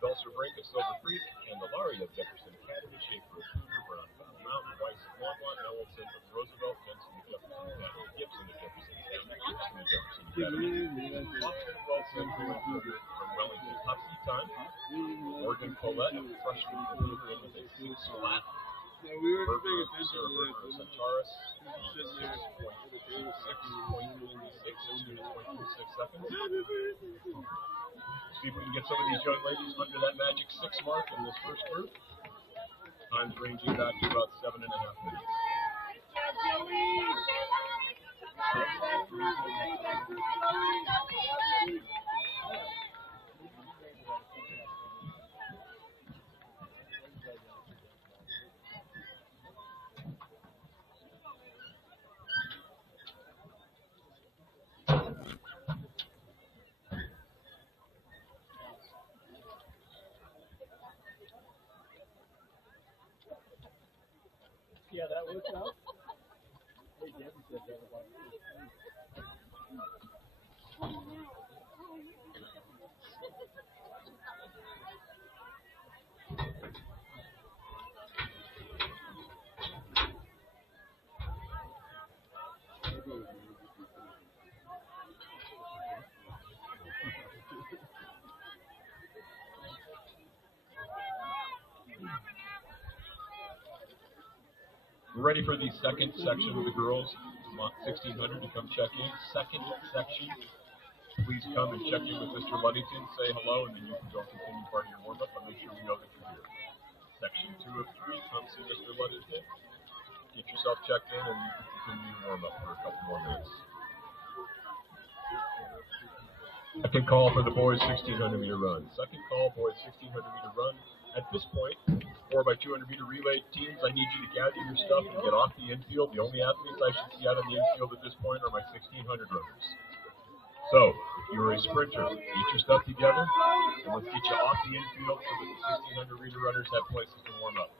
Belser Brink of Silver Creek, and the Laurie of Jefferson Academy, Schaefer of Kruger, Brown of Battle Mountain, Weiss of Longmont, Nelson of Roosevelt, Jensen of Jefferson Academy, Gibson of Jefferson Academy, Gibson of Jefferson Academy, Foster of Wilson, Kruger from Wellington. Husky time, Morgan Collette, freshman from Kruger in with a 6 flat. Berger of Centaurus, 6.26 seconds. See if we can get some of these young ladies under that magic 6 mark in this first group. Times ranging back to about 7.5 minutes. Yeah, that works out. Hey, Debbie said that about We're ready for the second section of the girls, 1600 to come check in. Second section, please come and check in with Mr. Luddington, say hello, and then you can go continue part of your warm-up, but make sure we know that you're here. Section 2 of 3, come see Mr. Luddington, get yourself checked in, and you can continue your warm-up for a couple more minutes. Second call for the boys 1600 meter run. Second call, boys 1600 meter run. At this point, 4x200 meter relay teams, I need you to gather your stuff and get off the infield. The only athletes I should see out on the infield at this point are my 1600 runners. So, if you're a sprinter, get your stuff together, and let's get you off the infield so that the 1600 meter runners have places to warm up.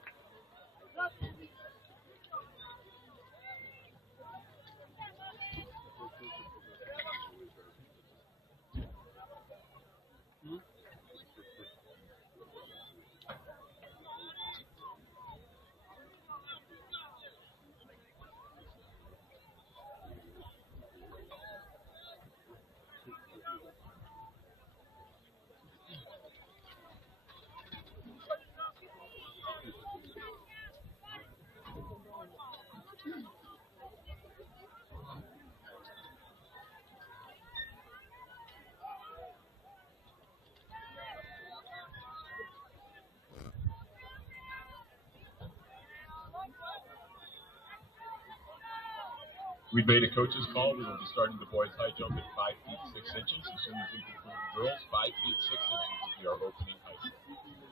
We've made a coach's call. We will be starting the boys high jump at 5 feet 6 inches. As soon as we conclude the girls, 5 feet 6 inches will be our opening height.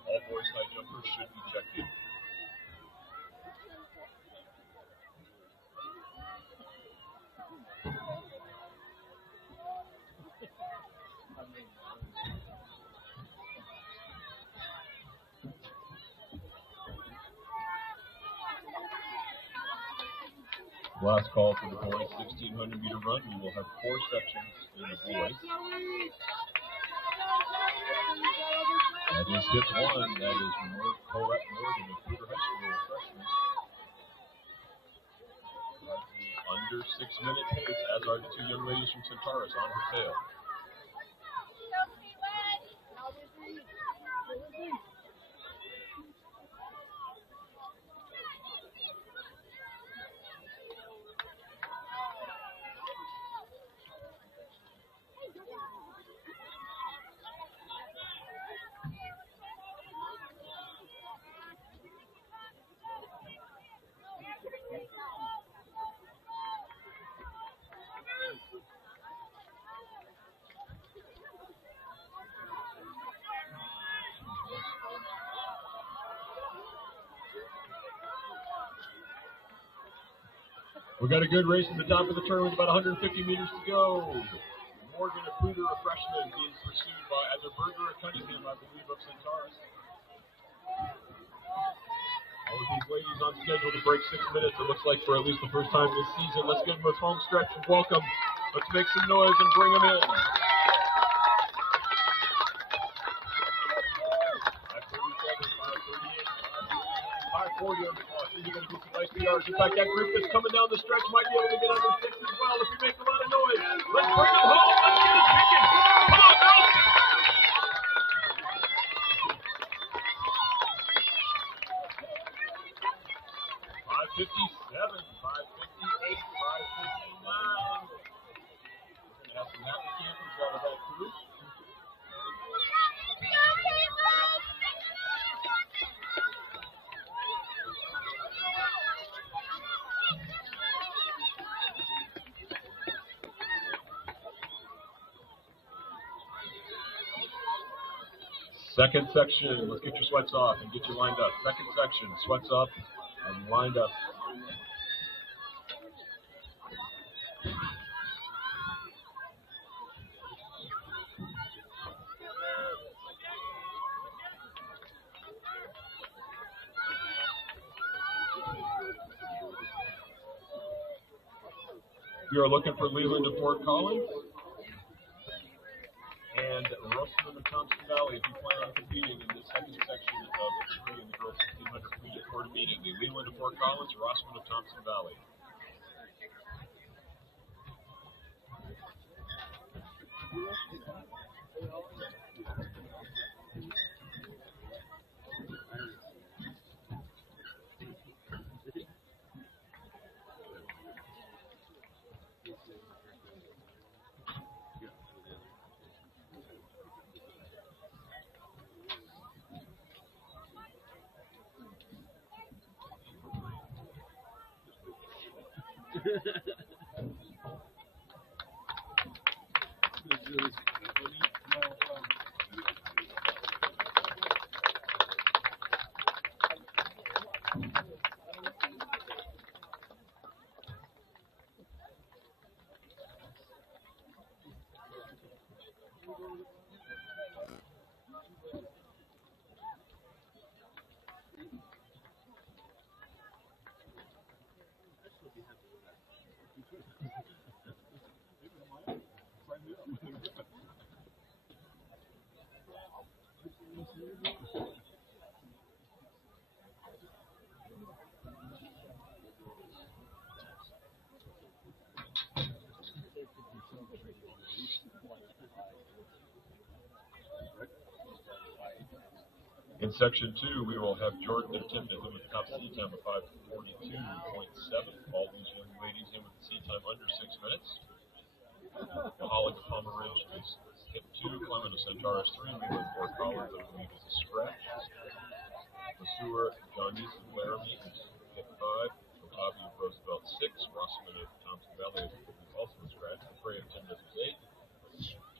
All boys high jumpers should be checked in. Last call for the boys 1600 meter run. We will have 4 sections in the boys. That is hit 1. That is Colette Morgan of Kruger High School freshman. Under 6-minute pace, as are the 2 young ladies from Centaurus on her tail. We got a good race at the top of the turn with about 150 meters to go. Morgan and Pooter, a freshman, being pursued by either Berger or Cunningham, I believe, of Centaurus. All of these ladies on schedule to break 6 minutes, it looks like, for at least the first time this season. Let's give them a home stretch and welcome. Let's make some noise and bring them in. 5:40 on the clock. These are going to be some nice PRs. In fact, that group that's coming down the stretch might be able to get under 6 as well if we make a lot of noise. Let's bring them home. Let's get it kicking. Come on, girls. 5:57, 5:58, 5:59. We're going to have some happy campers out of that group. Second section, let's get your sweats off and get you lined up. Second section, sweats up and lined up. We are looking for Leland to Fort Collins and Russell to Thompson Valley if you plan on competing in the second section of the 3 in the girls 1500 free court immediately. Leland to Fort Collins, Rossman of Thompson Valley. In section 2, we will have Jordan and Timna with the top C time of 5:42.7. All these young ladies in with the C time under 6 minutes. Mahalik of Palmer Ridge is hit 2. Clement of Centaurus 3. Leland Fort Collins, I believe, is a scratch. Lesueur, John East of Laramie is hit 5. Okabe of Roosevelt 6. Rossman of Thompson Valley is also a scratch. Frey of Timna is 8.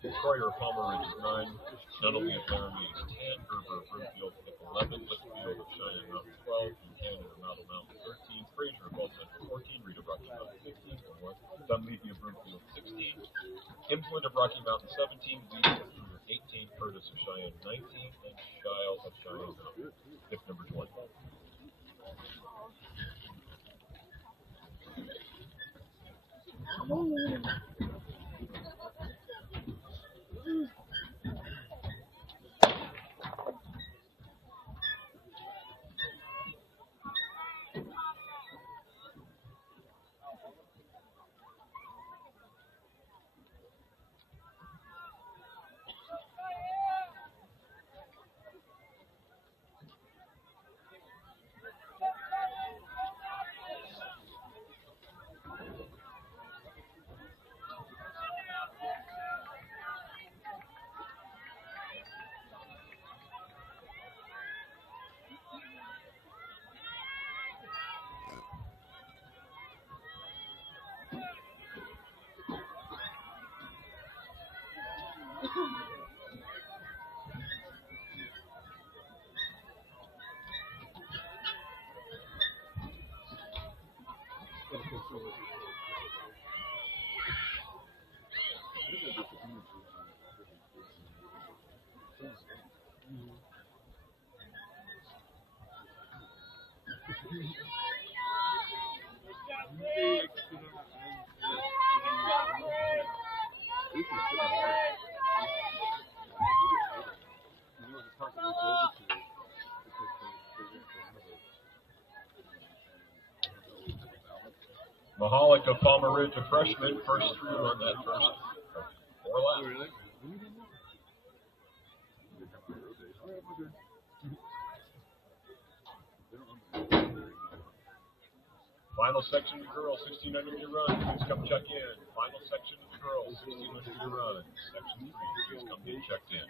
Troyer of Palmer Ridge is 9. Nunnally of Laramie is 10. Gerber of Broomfield is 11. Litchfield of Cheyenne Mountain 12. Buchanan of Model Mountain 13. Fraser of Ball Central 14. Reed of Rocky Mountain 15. Dunleavy of Broomfield 16. Imsland of Rocky Mountain 17. Weed of Bruner 18. Curtis of Cheyenne 19. And Shiles of Cheyenne Mountain, pick number 20. Monica Palmer Ridge, a freshman, first through on that first 4 laps. Final section of the girls, 1600-meter run. Please come check in. Final section of the girls, 1600-meter run. Section 3, please come get checked in.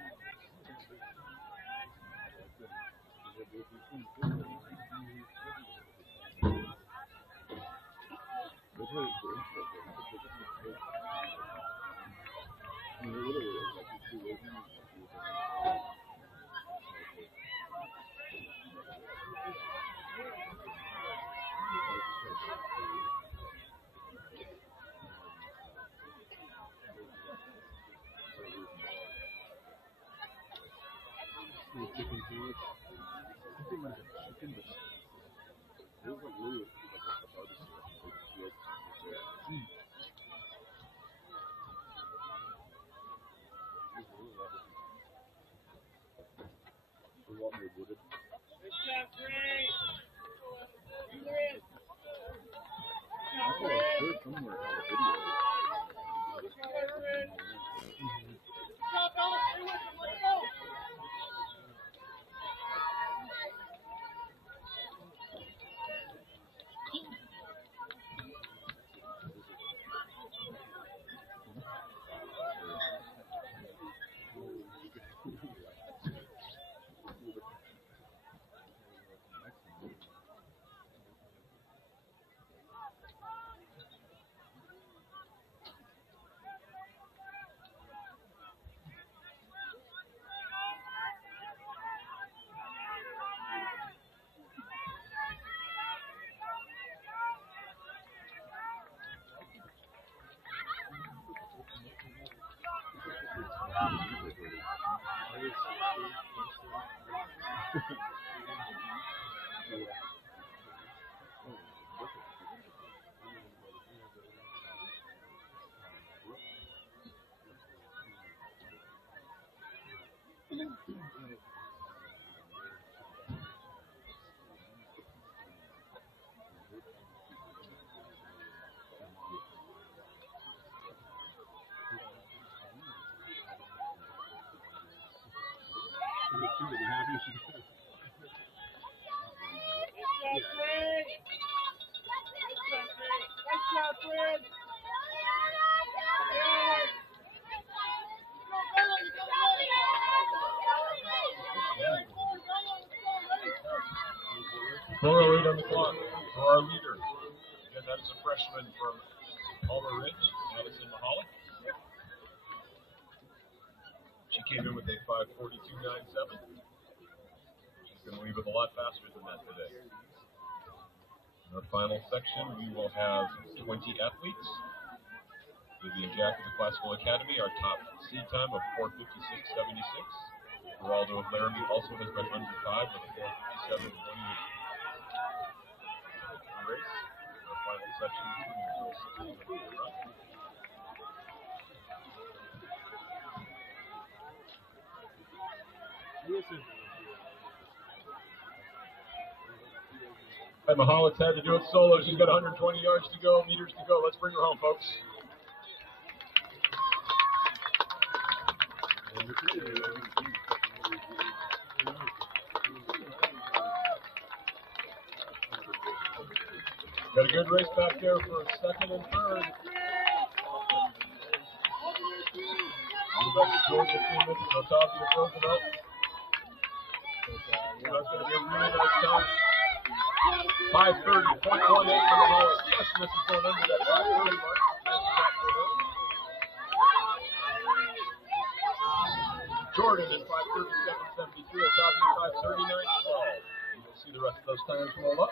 .408 on the clock for our leader. Again, that is a freshman from Palmer Ridge, Madison Mahalik. She came in with a 5:42.97. She's going to leave with a lot faster than that today. In our final section, we will have 20 athletes. Vivian Jack of the Classical Academy, our top seed time of 4:56.76. Geraldo of Laramie also has been under 5 with a 4:57.28 race. Our final section including the run. And Mahalik's had to do it solo. She's got 120 yards to go, meters to go. Let's bring her home, folks. Got a good race back there for second and third. Georgia team with Otavia Roosevelt. That's going to be a really nice time. 5:30.18 for Mahalik. Yes, this is going under that 5:30 mark. Jordan in 5:37.73. Otavia 5:39.12. You'll see the rest of those times roll up.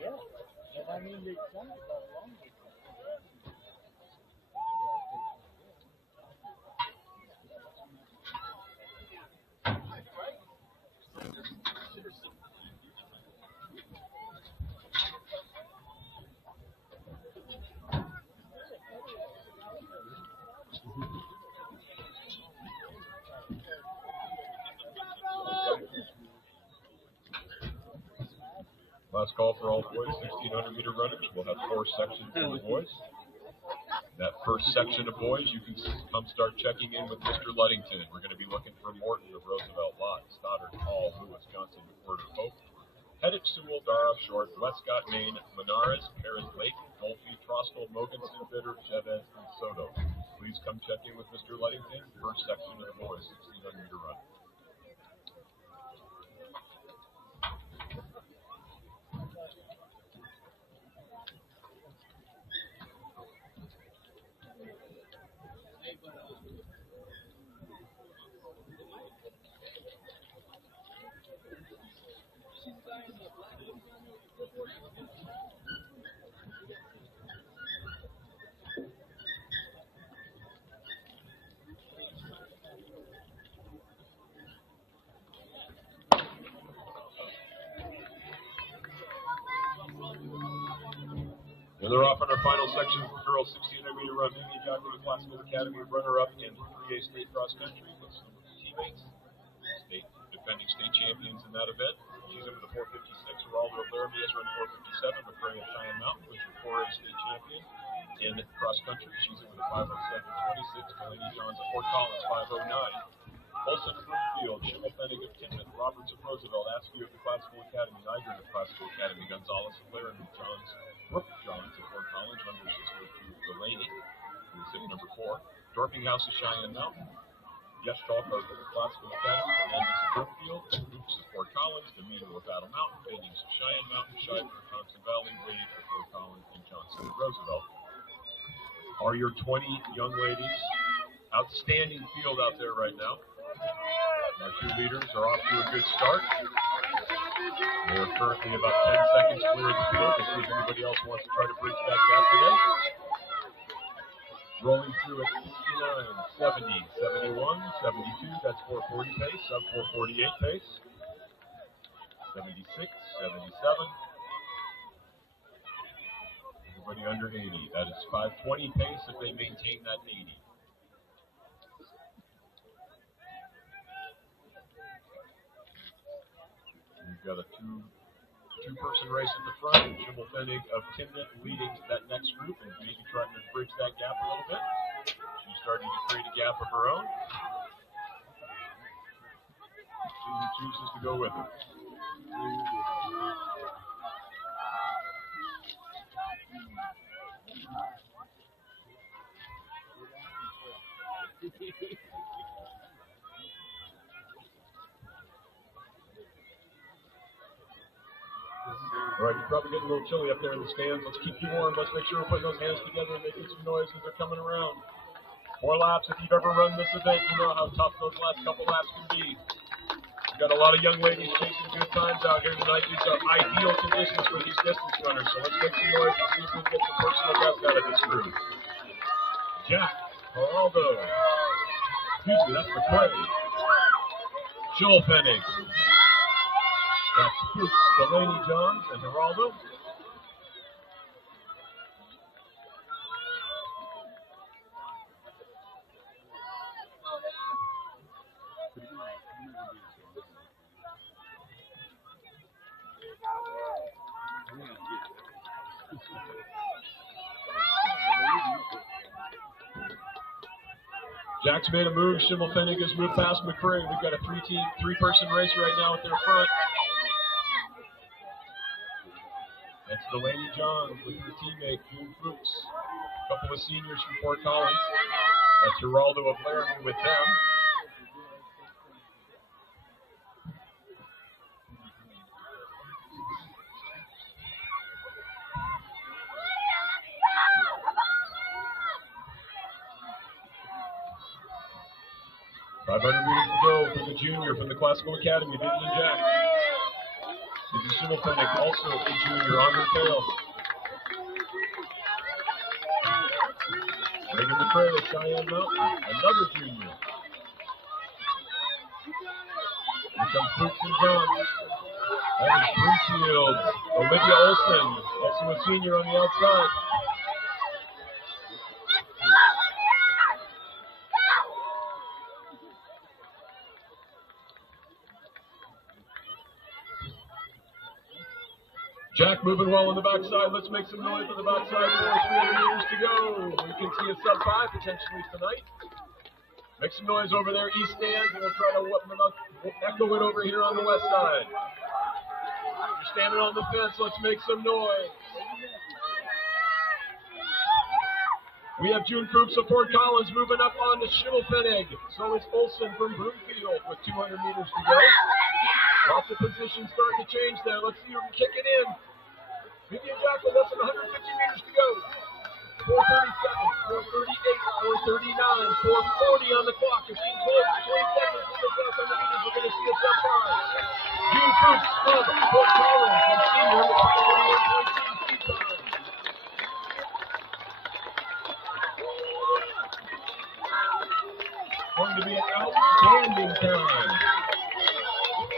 Yeah. And I mean, they done it for a long time. Last call for all boys, 1,600 meter runners. We'll have 4 sections for the boys. That first section of boys, you can come start checking in with Mr. Luddington. We're going to be looking for Morton of Roosevelt, Lott, Stoddard, Hall, Lewis, Johnson, McWhirter, Hope, Pettit, Sewell, Dara, Short, Westcott, Maine, Menares, Perez, Lake, Golfi, Trostel, Mogensen, Bitter, Chavez, and Soto. Please come check in with Mr. Luddington. First section of the boys, 1,600 meter run. And they're off on our final section for girls 1600 meter run. Mimi Giacomo Classical Academy runner-up in 3A state cross country with some teammates, defending state champions in that event. She's in with the 456. Geraldo Laramie is running 457. McCray of Cheyenne Mountain was your 4A state champion in cross country. She's in with a 507.26. Delaney Johns of Fort Collins 509. Olson of Broomfield, Schimmel Fennig of Tinman, Roberts of Roosevelt, Askew of the Classical Academy, Nygren of Classical Academy, Gonzalez of Laramie, Johns, Brooke Johns of Fort Collins, under sister to Delaney, who is at number 4. Dorpinghouse of Cheyenne Mountain, Yeshtalk of the Classical Academy, Fernandez of Brookfield, Hoops of Fort Collins, Domino of Battle Mountain, Fannings of Cheyenne Mountain, Shiver of Johnson Valley, Wade of Fort Collins, and Johnson of Roosevelt. Are your 20 young ladies. Outstanding field out there right now. Our 2 leaders are off to a good start. They're currently about 10 seconds clear of the field. We'll see if anybody else wants to try to bridge that gap today. Rolling through at 69, 70, 71, 72. That's 440 pace, sub 448 pace. 76, 77. Everybody under 80. That is 520 pace if they maintain that 80. We've got a two-person race at the front. Schimmel Fennig of Timnit leading that next group and maybe trying to bridge that gap a little bit. She's starting to create a gap of her own. See who chooses to go with her. All right, you're probably getting a little chilly up there in the stands. Let's keep you warm. Let's make sure we're putting those hands together and making some noise as they're coming around. 4 laps. If you've ever run this event, you know how tough those last couple laps can be. We've got a lot of young ladies chasing good times out here tonight. These are ideal conditions for these distance runners. So let's make some noise and see if we can get some personal best out of this group. Jack, Geraldo. Excuse me, that's McQuay. Schimmel Fennig. That's Fuchs, Delaney Johns, and Geraldo. Jack's made a move. Schimmel Fennig has moved past McCray. We've got a three-person race right now at their front. That's Delaney Johns with her teammate, Boone Fuchs. A couple of seniors from Fort Collins. That's Geraldo of Laramie with them. 500 meters to go for the junior from the Classical Academy, Vivian Jack. Izzy Schimmelfennig, also a junior, on her tail. Reagan McCray, Cheyenne Mountain, another junior. Here comes Brooks and John. That is Broomfield. Olivia Olson, also a senior on the outside. Jack moving well on the backside. Let's make some noise on the backside. 300 meters to go. We can see a sub 5 potentially tonight. Make some noise over there, east stands, and we'll try to echo it over here on the west side. You're standing on the fence. Let's make some noise. We have June Coops of Fort Collins moving up on to Schimmelfennig. So is Olson from Broomfield with 200 meters to go. Lots of positions starting to change there. Let's see who can kick it in. Vivian Jack with less than 150 meters to go. 437, 438, 439, 440 on the clock. It's getting close. 20 seconds to the last on the meters. We're going to see a sub 5. June Coops of Fort Collins and senior with 541.2 speed time. Going to be an outstanding time.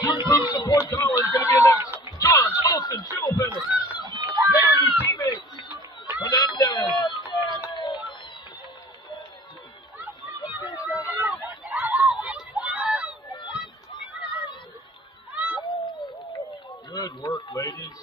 June Coops of Fort Collins going to be next. John Olson, Schimmelfennig. Larry teammates. Hernandez. Good work, ladies.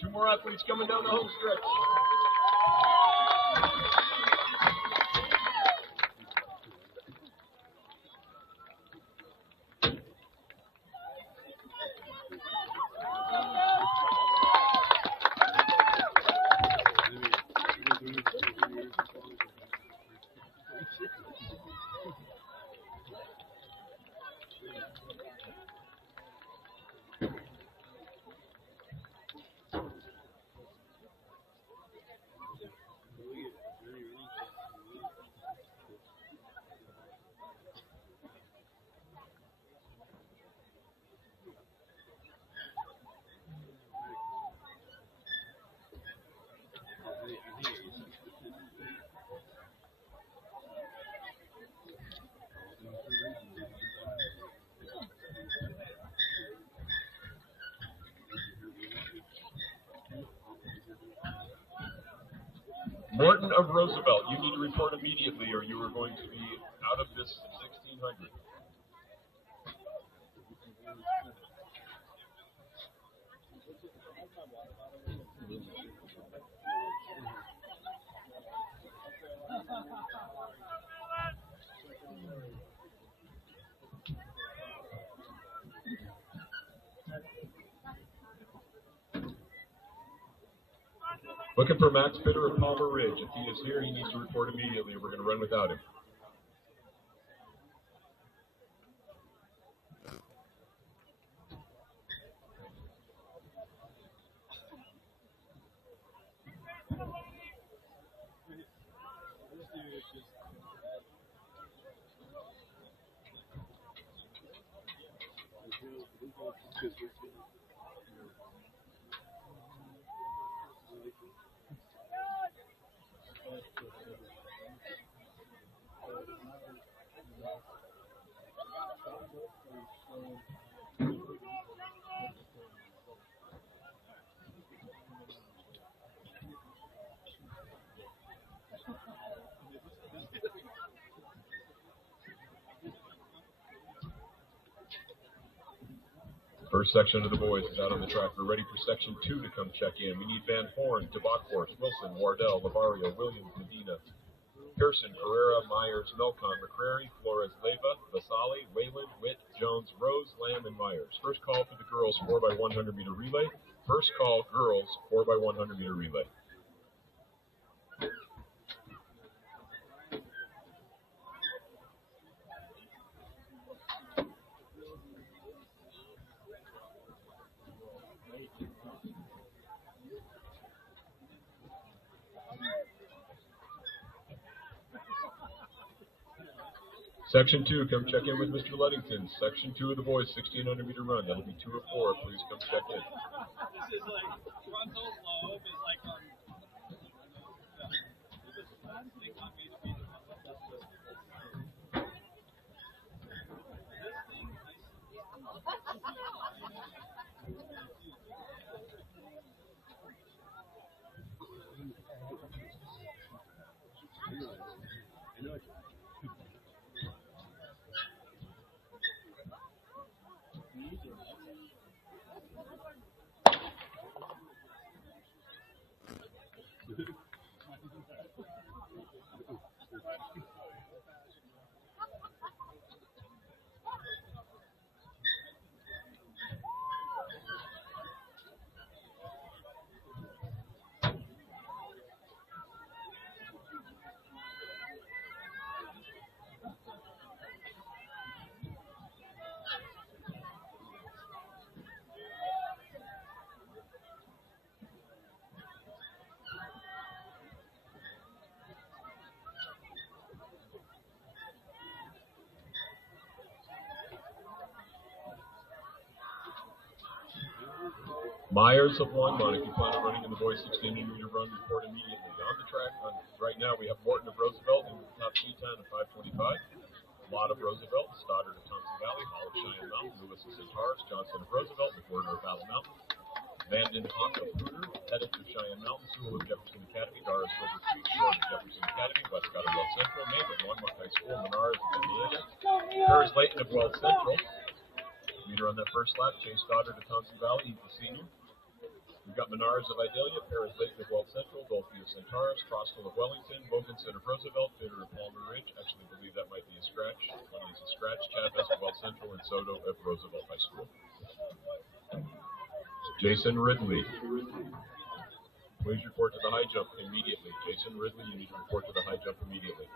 Two more athletes coming down the home stretch. Morton of Roosevelt, you need to report immediately or you are going to be out of this 1600. Looking for Max Bitter of Palmer Ridge. If he is here, he needs to report immediately. We're going to run without him. First section of the boys is out on the track. We're ready for section 2 to come check in. We need Van Horn, Tabackhorst, Wilson, Wardell, Lavario, Williams, Medina, Pearson, Carrera, Myers, Melcon, McCrary, Flores, Leyva, Vasali, Wayland, Witt, Jones, Rose, Lamb, and Myers. First call for the girls 4x100 meter relay. First call girls 4x100 meter relay. Section 2, come check in with Mr. Ludington. Section 2 of the boys, 1600 meter run. That'll be 2 of 4. Please come check in. This is like frontal lobe is like on. Myers of Longmont, if you plan on running in the boys 1600 meter run, report immediately. On the track, right now we have Morton of Roosevelt in the top speed time of 5:25. Lott of Roosevelt, Stoddard of Thompson Valley, Hall of Cheyenne Mountain, Lewis of Centaurus, Johnson of Roosevelt, McWhorter of Battle Mountain, Vanden Hawk of Hooter, Pettit of Cheyenne Mountain, Sewell of Jefferson Academy, Dara Silver Creek, Short of Jefferson Academy, Westcott of Weld Central, Maine of Longmont High School, Menards of Indiana, Paris Layton of Weld Central. Leader on that first lap, Chase Stoddard of Thompson Valley, he's the senior. We've got Menards of Idalia, Paris Layton of Weld Central, Dolphy of Centaurus, Croswell of Wellington, Bogenson of Roosevelt, Fitter of Palmer Ridge. Actually, believe that might be a scratch. One is a scratch. Chad Best of Weld Central, and Soto of Roosevelt High School. Jason Ridley. Please report to the high jump immediately. Jason Ridley, you need to report to the high jump immediately.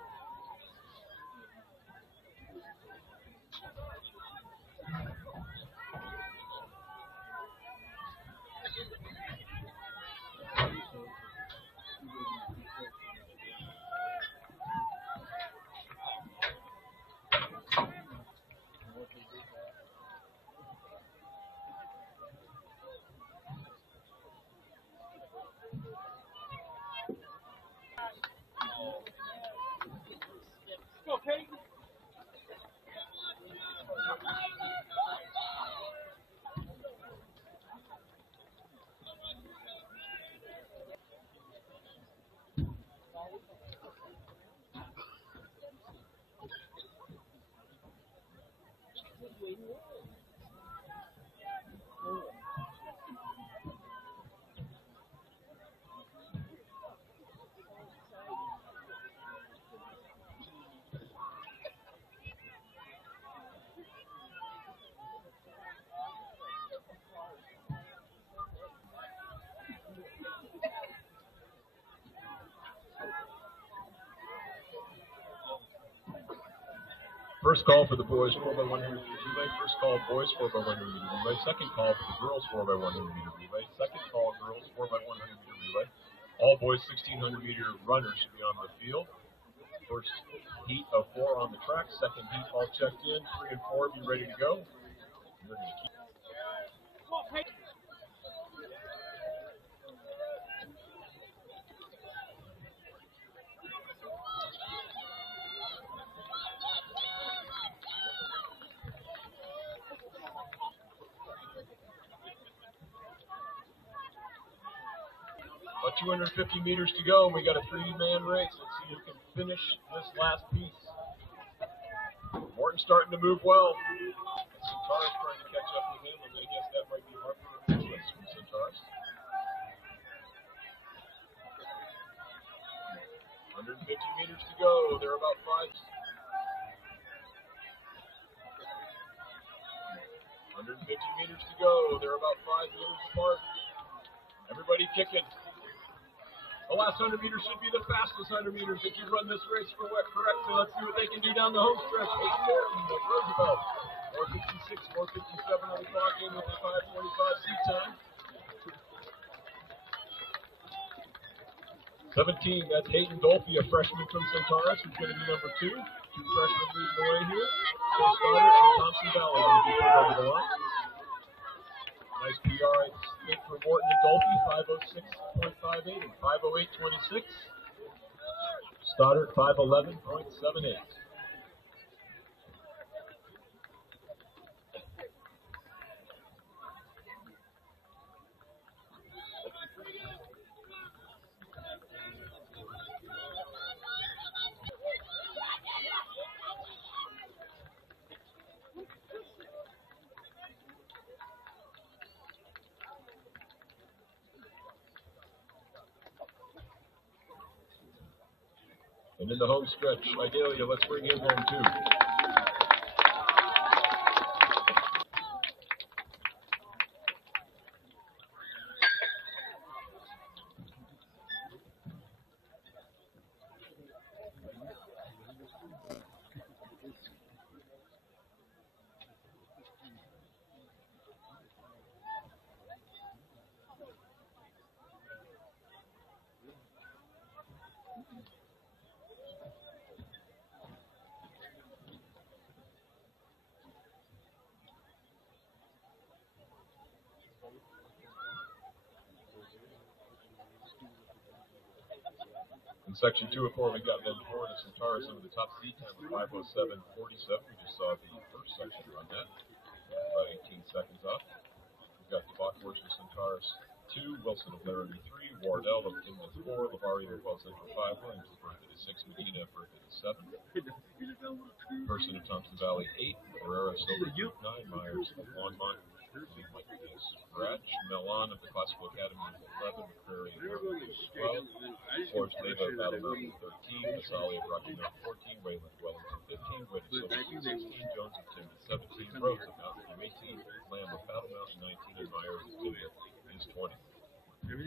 First call for the boys 4x100 meter relay. First call boys 4x100 meter relay. Second call for the girls 4x100 meter relay. Second call girls 4x100 meter relay. All boys 1600 meter runners should be on the field. First heat of 4 on the track. Second heat all checked in. 3 and 4 be ready to go. You're going to keep. About 250 meters to go, and we got a 3-man race. Let's see who can finish this last piece. Morton starting to move well. Centaurus trying to catch up with him, and I guess that might be Harper Lewis from Centaurus. 150 meters to go. They're about 5. 150 meters to go. They're about 5 meters apart. Everybody kicking. The last 100 meters should be the fastest 100 meters if you run this race correctly. Let's see what they can do down the home stretch. Hayden Morton of Roosevelt. 4:56, 4:57 on the clock in with the 5:45 seat time. 17, that's Hayden Dolphy, a freshman from Centaurus, who's going to be number 2. 2 freshmen leading the way here. Phil Stoddard from Thompson Valley going to be put over the line. Nice PR hit for Morton and Dolphy, 5:06.58 and 5:08.26. Stoddard, 5:11.78. And in the home stretch, Idalia, let's bring him home too. In section 2 of 4, we got Ben Ford of Centaurus into the top speed time of 5:07.47. We just saw the first section run that. About 18 seconds off. We've got the Bockhorst of Centaurus 2, Wilson of Laramie 3, Wardell of Kinman 4, Lavari of Wells Central 5, Williams of Berthoud 6, Medina of Berthoud 7, Person of Thompson Valley 8, Herrera Silver 9, Myers of Longmont, Scratch, Melan of the Classical Academy 11, McCrary of Norwood 12, Forge Leva of Battle Mountain 13, Masali of Rocky Mountain 14, Wayland Wellington 15, Witt of Silver 16, Jones of Timmy 17, Rose of Mountain View 18, Lamb of Battle Mountain 19, and Myers of Timmy is 20.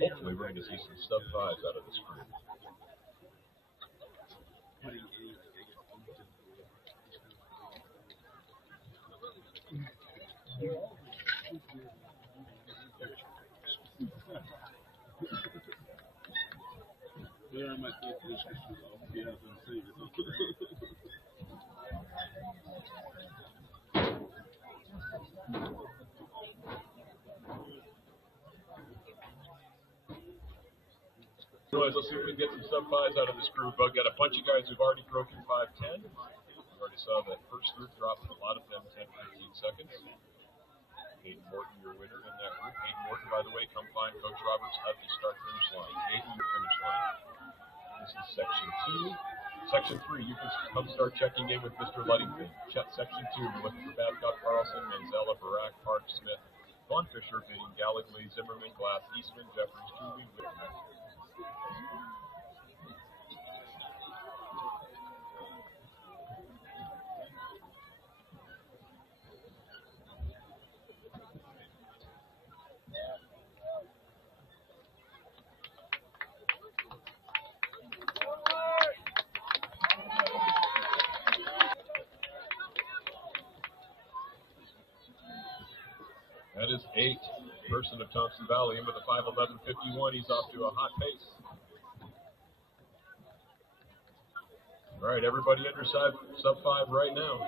Hopefully we're going to see some sub 5s out of this group. Yeah, my third position is off. Yeah, I'm saying it's okay. Anyways, let's see if we can get some sub 5s out of this group. I've got a bunch of guys who've already broken 5:10. We already saw that first group drop, a lot of them 10-15 seconds. Hayden Morton, your winner in that group. Hayden Morton, by the way, come find Coach Roberts at the start-finish line. Hayden, your finish line. This is section 2. Section 3, you can come start checking in with Mr. Luddington. Check section 2, we're looking for Babcock, Carlson, Manzella, Barak, Park, Smith, Von Fisher, Bidding, Gallagly, Zimmerman, Glass, Eastman, Jeffries, Julie, Whitman. That is 8. Person of Thompson Valley in with a 5:11.51. He's off to a hot pace. All right, everybody under sub 5 right now.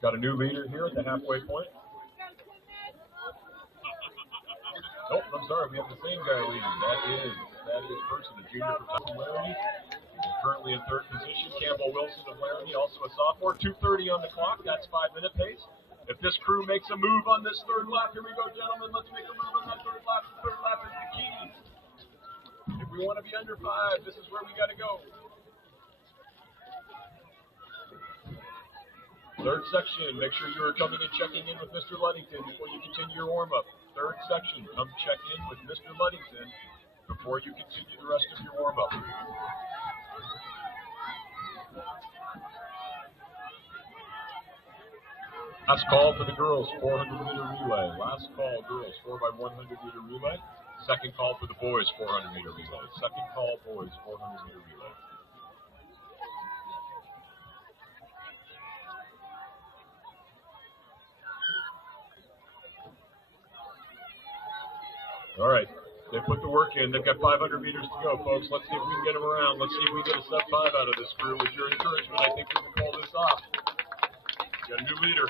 Got a new leader here at the halfway point. Nope, I'm sorry, we have the same guy leading. That is Person, a junior from Thompson Laramie. Currently in third position, Campbell Wilson of Laramie, also a sophomore. 2:30 on the clock. That's 5-minute pace. If this crew makes a move on this third lap, here we go, gentlemen. Let's make a move on that third lap. The third lap is the key. If we want to be under 5, this is where we got to go. Third section, make sure you are coming and checking in with Mr. Luddington before you continue your warm-up. Third section, come check in with Mr. Luddington before you continue the rest of your warm-up. Last call for the girls, 400-meter relay. Last call, girls, 4x100-meter relay. Second call for the boys, 400-meter relay. Second call, boys, 400-meter relay. All right, they put the work in. They've got 500 meters to go, folks. Let's see if we can get them around. Let's see if we can get a sub 5 out of this crew. With your encouragement, I think we can call this off. Got a new leader.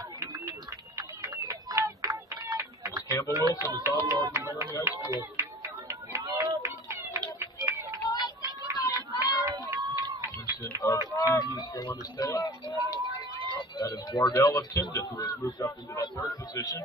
There's Campbell Wilson, the sophomore from Laramie High School. Vincent of TV is still on his tail. That is Wardell of Timden, who has moved up into that third position.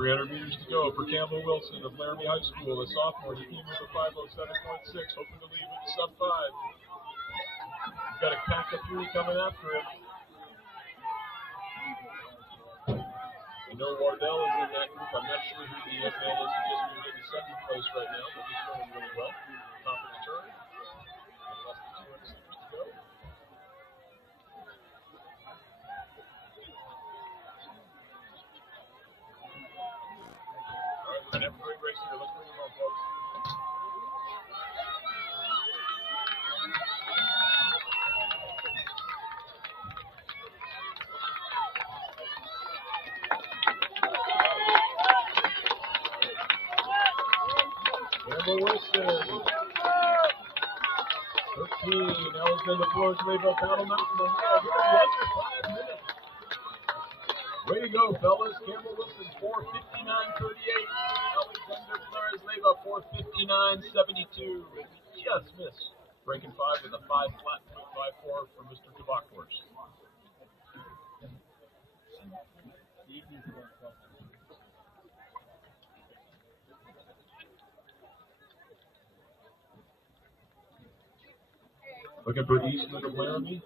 300 meters to go for Campbell Wilson of Laramie High School, a sophomore. He came with a 5:07.6, hoping to lead with a sub 5. He's got a pack of 3 coming after him. I know Wardell is in that group. I'm not sure who the young man is. He just moved into second place right now, but he's doing really well. Top of the turn. Less than 200 meters to go. We're going to have a great race here. Let's bring them on, folks. Campbell Wilson. 13. Alexander Flores, Mayville, Battle Mountain. We're under 5 minutes. Way to go, fellas. Campbell Wilson, 4:59.38. Alexander Flores Leyva, 4:59.72. Just missed. Breaking 5 with a 5 flat 5.4 for Mr. Tabakhorst. Looking for Eastman of Laramie.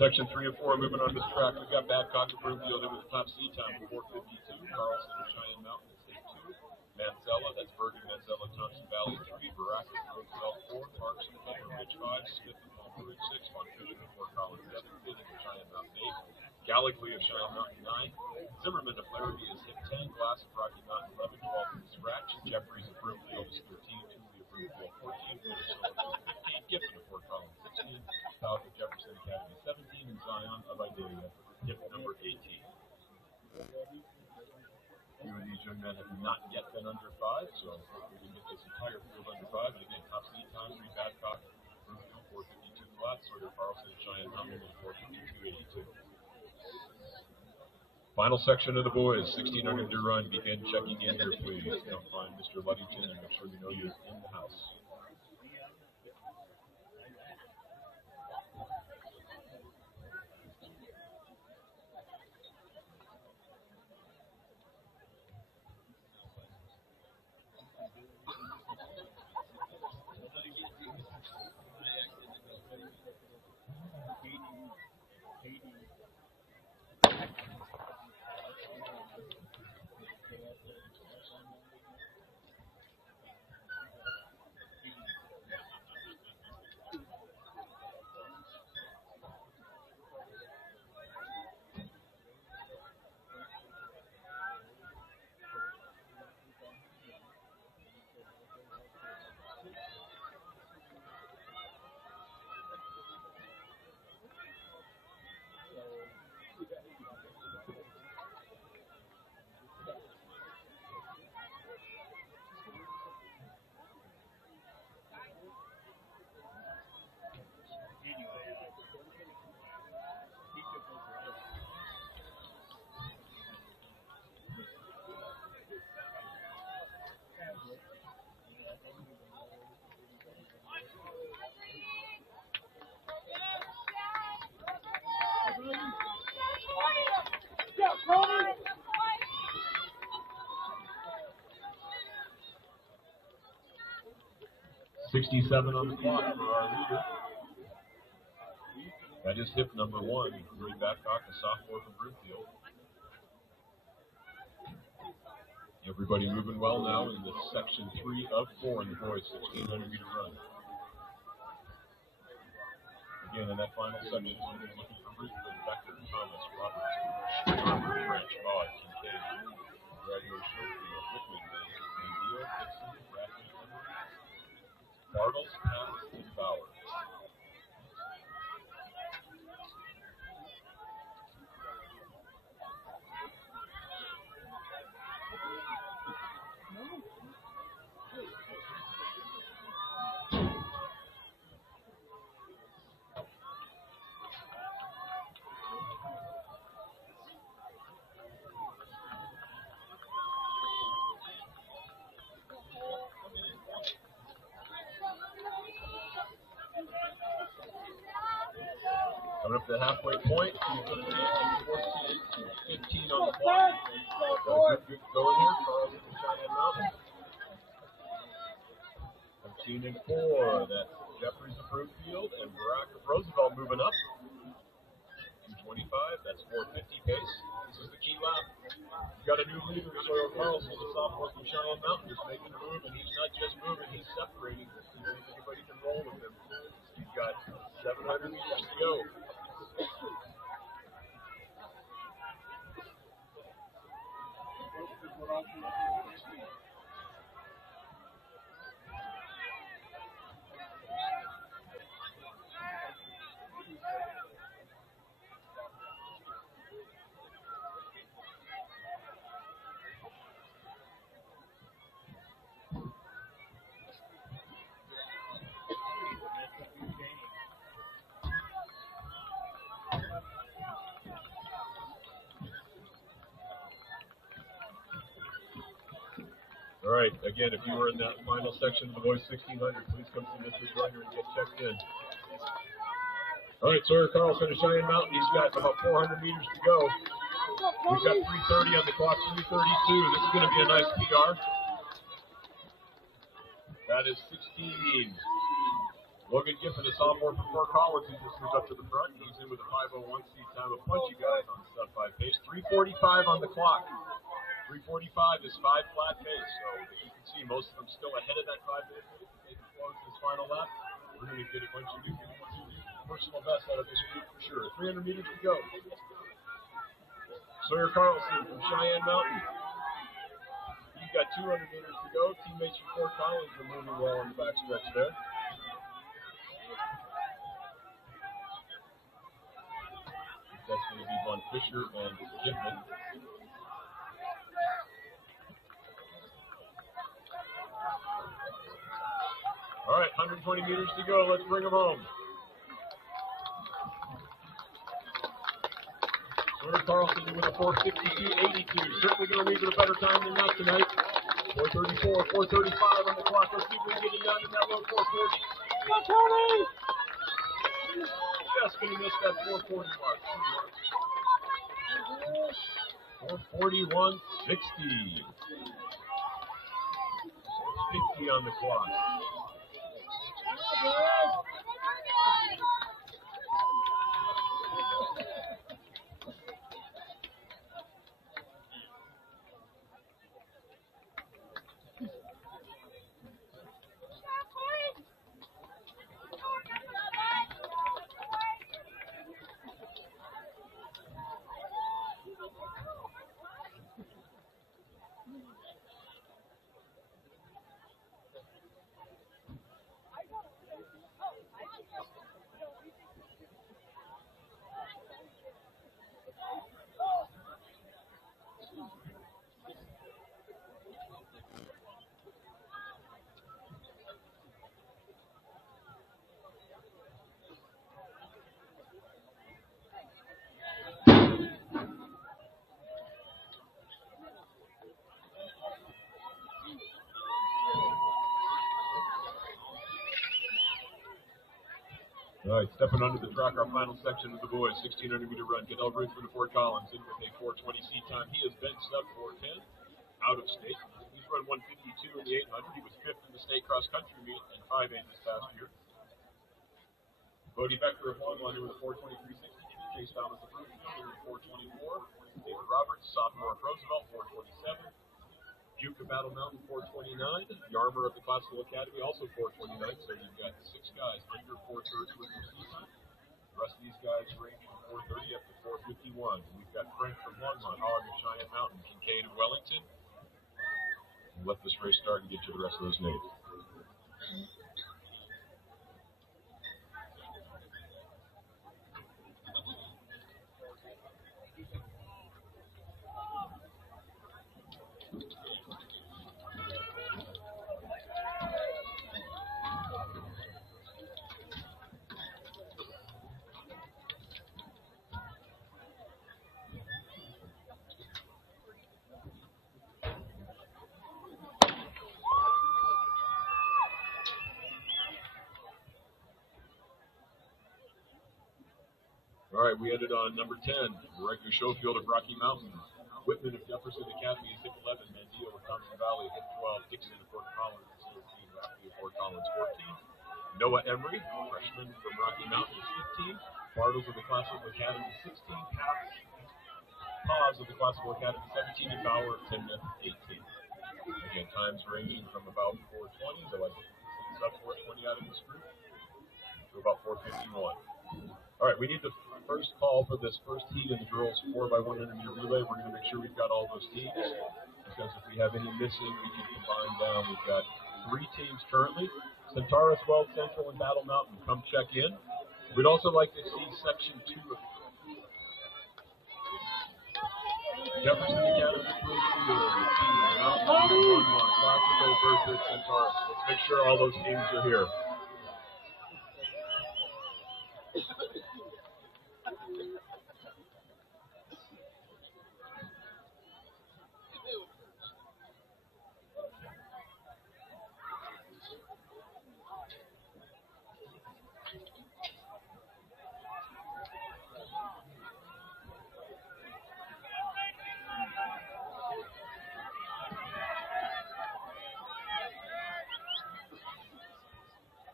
Section 3 and 4 moving on this track. We've got Babcock and Broomfield in with the top C time of 4:52. Carlson and Cheyenne Mountain is 8-2. Mansella, that's Bergen, Mansella, Thompson Valley 3. Baracus, Roseville 4. Parks and Palmer Ridge 5. Smith and Palmer Ridge 6. Montfisher and Fort Collins 7. Bidding of Cheyenne Mountain 8. Gallagly of Cheyenne Mountain 9. Zimmerman of Laramie is hit 10. Glass of Rocky Mountain 11. 12 in the scratch. Jeffries of Broomfield is 13. Tooley of Broomfield 14. Minnesota 15. Giffen of Fort Collins 16. South of Jefferson Academy 17. And Zion of Idalia hit number 18. Few of these young men have not yet been under 5, so hopefully we can get this entire field under 5. And again, top seed times, 3 Babcock, Broomfield 4:52 flat, Sawyer Carlson, Cheyenne Mountain 4:52.82. Final section of the boys, 1600 to run. Begin checking in here, please. Come find Mr. Luddington and make sure we know you're in the house. Yeah, Tony. 67 on the clock for our leader. That is hip number 1, Bree Babcock, a sophomore from Broomfield. Everybody moving well now in the section 3 of 4 in the boys' 1,600 meter run. Again, in that final section, we're looking for Broomfield, Becker, Thomas, Roberts, Schwarber, French, Vaught, Kincaid, Gregory, Schofield, Whitman, Mandeo, Dixon, Bradley, Emery, Bartles, Pass, and Bauer. Coming up to the halfway point, 15 on the clock. Got a good going here, Carlson and Cheyenne Mountain. 15 and 4, that's Jeffries of Broomfield and Barack of Roosevelt moving up. 225, that's 450 pace. This is the key lap. You've got a new leader, Sawyer Carlson, a sophomore from Cheyenne Mountain, is making a move, and he's not just moving, he's separating. See if anybody can roll with him. He's got 700 meters to go. All right, again, if you were in that final section of the boys 1600, please come see Mr. Joyner and get checked in. All right, Sawyer Carlson of Cheyenne Mountain, he's got about 400 meters to go. We've got 3:30 on the clock, 3:32. This is going to be a nice PR. That is 16. Logan Giffen, a sophomore from Fort Collins, he just moved up to the front. He's in with a 5:01 seat time. A bunch of guys on sub-5 pace. 3:45 on the clock. 3:45 is 5 flat pace, so as you can see, most of them still ahead of that 5 pace. They can close this final lap. We're going to get a bunch of new personal best out of this group for sure. 300 meters to go. Sawyer Carlson from Cheyenne Mountain. He's got 200 meters to go. Teammates from Fort Collins are moving well on the backstretch there. That's going to be Von Fisher and Giffman. All right, 120 meters to go. Let's bring them home. Sawyer Carlson with a 4:52.82. Certainly going to leave with a better time than that tonight. 4:34, 4:35 on the clock. Let's see if we can get it down to that low 4:40. Go, Tony! Just going to miss that 4:40 mark. 4:41.60. 50 on the clock. All right, stepping onto the track, our final section of the boys, 1,600-meter run. Cadell Ruthven to Fort Collins in with a 4:20 seat time. He has been sub 4:10 out of state. He's run 1:52 in the 800. He was fifth in the state cross country meet and 5'8" this past year. Bodie Becker of Longlawn with a 4:23.60. Chase Thomas of Ruthven with a 4:24. David Roberts, sophomore of Roosevelt, 4:27. Duke of Battle Mountain, 4:29. Yarmer of the Classical Academy, also 4:29. So you've got 6 guys under 4:30 with their season. The rest of these guys range from 4:30 up to 4:51. We've got Frank from Longmont, Hogg of Cheyenne Mountain, Kincaid of Wellington. We'll let this race start and get you the rest of those names. All right, we ended on number 10, Riker Schofield of Rocky Mountain. Whitman of Jefferson Academy is hit 11. Mandillo of Thompson Valley hit 12. Dixon of Fort Collins is 13. Rafferty of Fort Collins 14. Noah Emery, freshman from Rocky Mountain, is 15. Bartles of the Classical Academy 16. Paz of the Classical Academy 17. And Bauer of Timnath 18. Again, times ranging from about 4:20, though I think it's up 4:20 out of this group, to about 4:51. All right, we need the first call for this first heat in the girls 4x100-meter relay. We're going to make sure we've got all those teams, because if we have any missing, we can combine down. We've got 3 teams currently. Centaurus, Weld Central, and Battle Mountain. Come check in. We'd also like to see Section 2 of Jefferson Academy, Mountain, Longmont, Classical versus Centaurus. Let's make sure all those teams are here.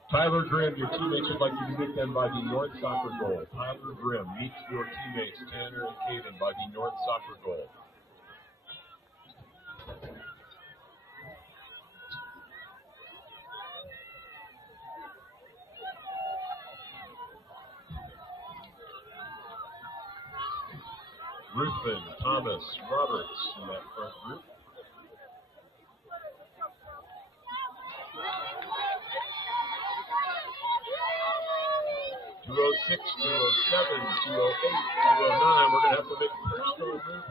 Tyler Grimm, your teammates would like you to meet them by the North Soccer goal. Tyler Grimm meets your teammates, Tanner and Caden, by the North Soccer goal. Ruthven, Thomas, Roberts in that front group. .206, 207, 208, 209. We're going to have to make a pretty strong move here.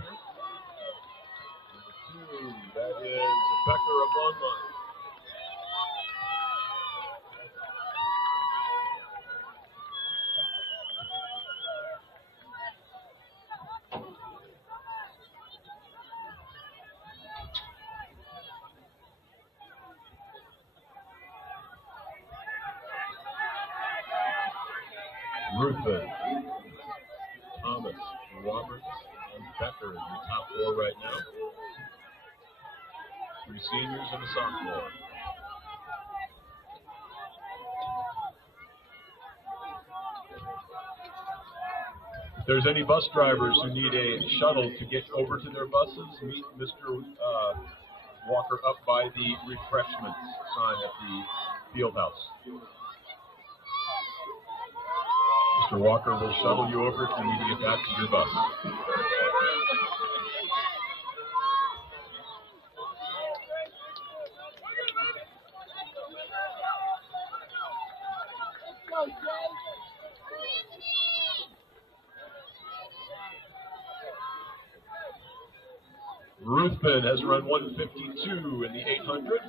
Number 2, that is Becker of Longmont. Ruthven, Thomas, Roberts, and Becker in the top 4 right now. 3 seniors and a sophomore. If there's any bus drivers who need a shuttle to get over to their buses, meet Mr. Walker up by the refreshments sign at the field house. Mr. Walker will shuttle you over if you need to get back to your bus. Ruthven has run 152 in the 800.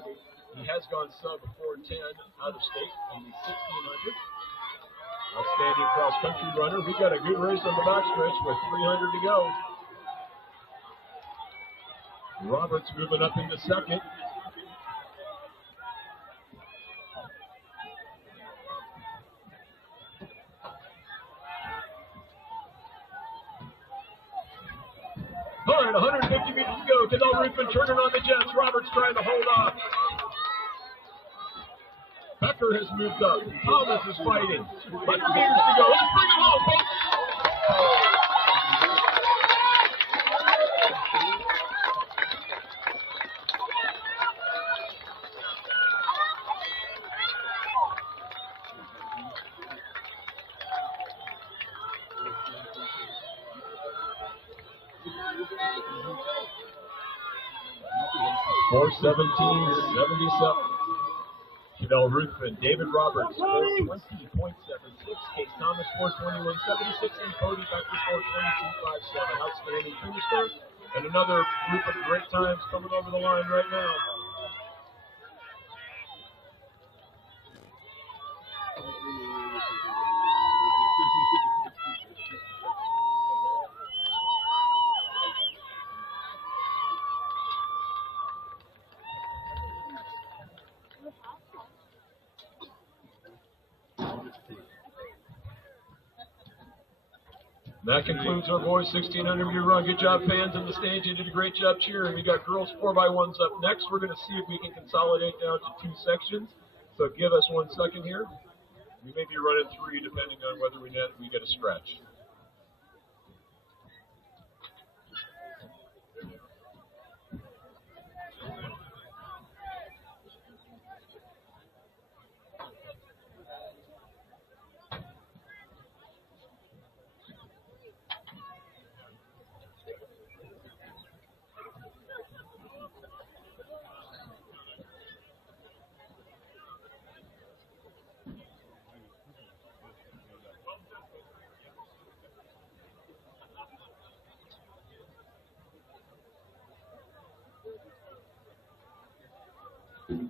He has gone sub 410 out of state in the 1600. Outstanding cross-country runner. We got a good race on the backstretch with 300 to go. Roberts moving up into second. All right, 150 meters to go. Cadell Ruthven turning on the Jets. Roberts trying to hold off. Becker has moved up. Thomas is fighting. 100 meters to go. Let's bring it home, folks. .417.77. Cadell Ruthven, David Roberts, 420.76. Case Thomas, 421.76. And Cody Becker, 422.57. Outstanding finisher. And another group of great times coming over the line right now. That concludes our boys 1600-meter run. Good job, fans in the stands. You did a great job cheering. We got girls 4x1s up next. We're going to see if we can consolidate down to 2 sections. So give us 1 second here. We may be running 3 depending on whether we get a stretch.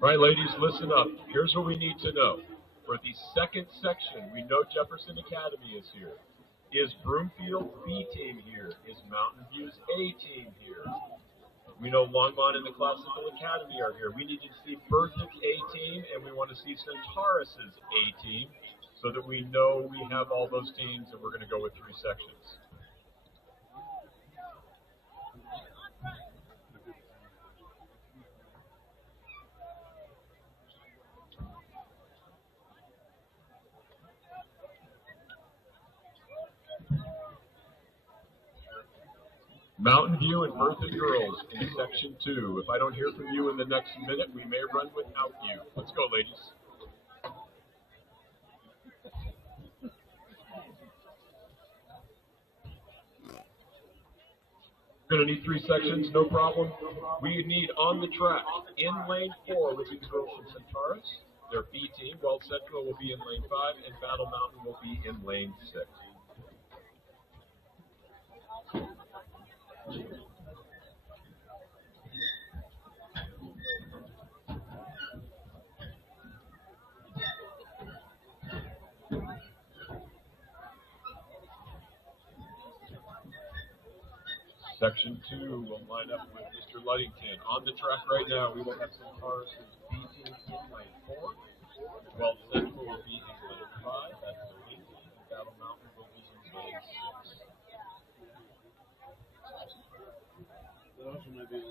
All right, ladies, listen up. Here's what we need to know. For the second section, we know Jefferson Academy is here. Is Broomfield B team here? Is Mountain View's A team here? We know Longmont and the Classical Academy are here. We need to see Berthoud's A team, and we want to see Centaurus's A team so that we know we have all those teams, and we're going to go with 3 sections. Mountain View and Berthoud girls in section 2. If I don't hear from you in the next minute, we may run without you. Let's go, ladies. We're going to need 3 sections, no problem. We need on the track, in lane 4 will be the girls from Centaurus, their B team. Weld Central will be in lane 5, and Battle Mountain will be in lane 6. Section 2 will line up with Mr. Luddington. On the track right now, we will have Centaurus' B team in lane 4. Weld Central will be in lane 5. That's the lead. Battle Mountain will be in lane 6. That also might be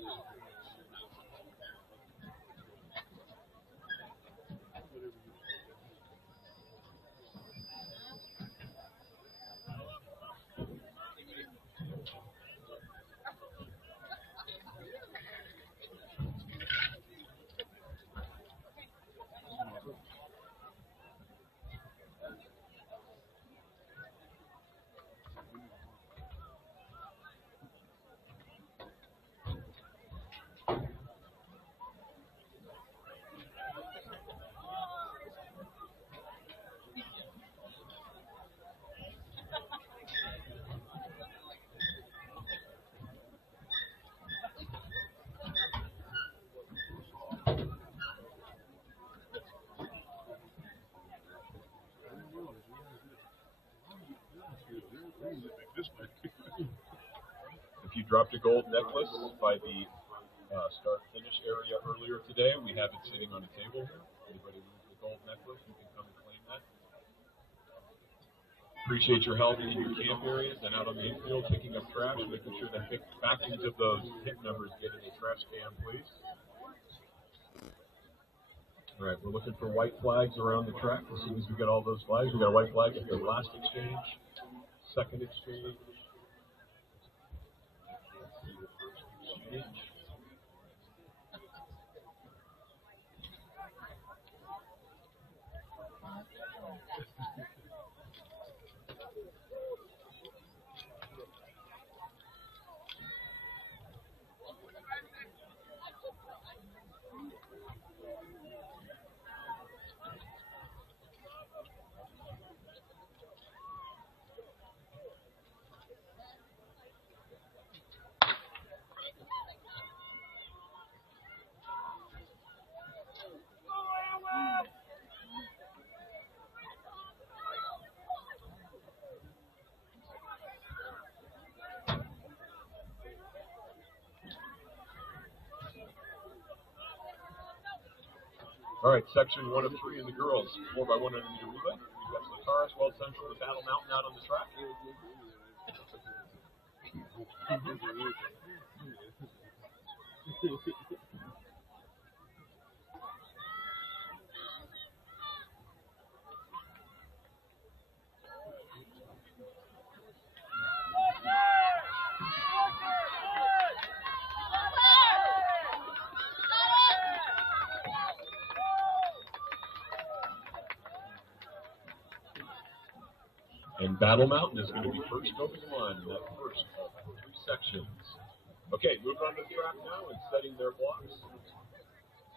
If you dropped a gold necklace by the start-finish area earlier today, we have it sitting on a table here. Anybody lose the gold necklace, you can come and claim that. Appreciate your help in your camp areas and out on the infield, picking up trash, making sure that backings of those hit numbers get in the trash can, please. All right, we're looking for white flags around the track. As soon as we get all those flags, we got a white flag at the last exchange, second exchange. Let's see the first exchange. All right, section 1 of 3 in the girls, 4x100 meter relay. We've got Lataris, Weld Central, and Battle Mountain out on the track. And Battle Mountain is going to be first over the line in that first of 3 sections. Okay, moving on to the track now and setting their blocks.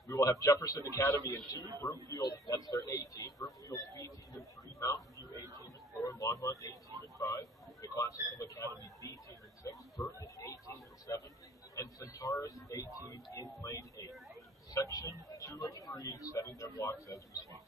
We will have Jefferson Academy in 2, Broomfield, that's their A team, Broomfield B team in 3, Mountain View A team in 4, Longmont A team in 5, the Classical Academy B team in 6, Burton A team in 7, and Centaurus A team in lane 8. Section 2 of 3 setting their blocks as we speak.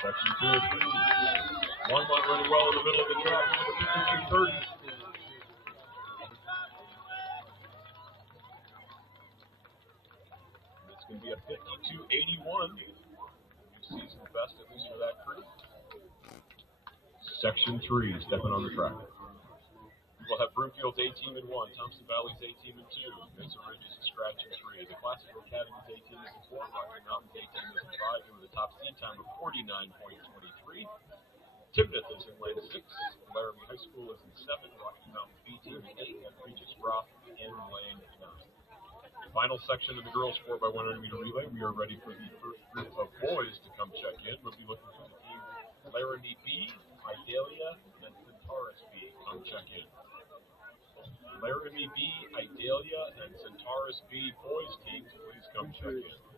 Section 2 of 3. Longmont running well in the middle of the track, number 5230. It's going to be a 5281. Season best, at least for that crew. Section 3, stepping on the track. We'll have Broomfield's A team in 1, Thompson Valley's A team in 2, Mesa Ridge's a scratch in 3. The Classical Academy's A team is in 4, Rocky Mountain's A team is in 5, with a top speed time of 49.23. Tibnith is in lane 6, Laramie High School is in 7, Rocky Mountain's B team in 8, and Regis Roth in lane 9. Final section of the girls 4x100 meter relay. We are ready for the first group of boys to come check in. We'll be looking for the team Laramie B, Idalia, and Centaurus B. Come check in. Laramie B, Idalia, and Centaurus B boys teams, please come check in.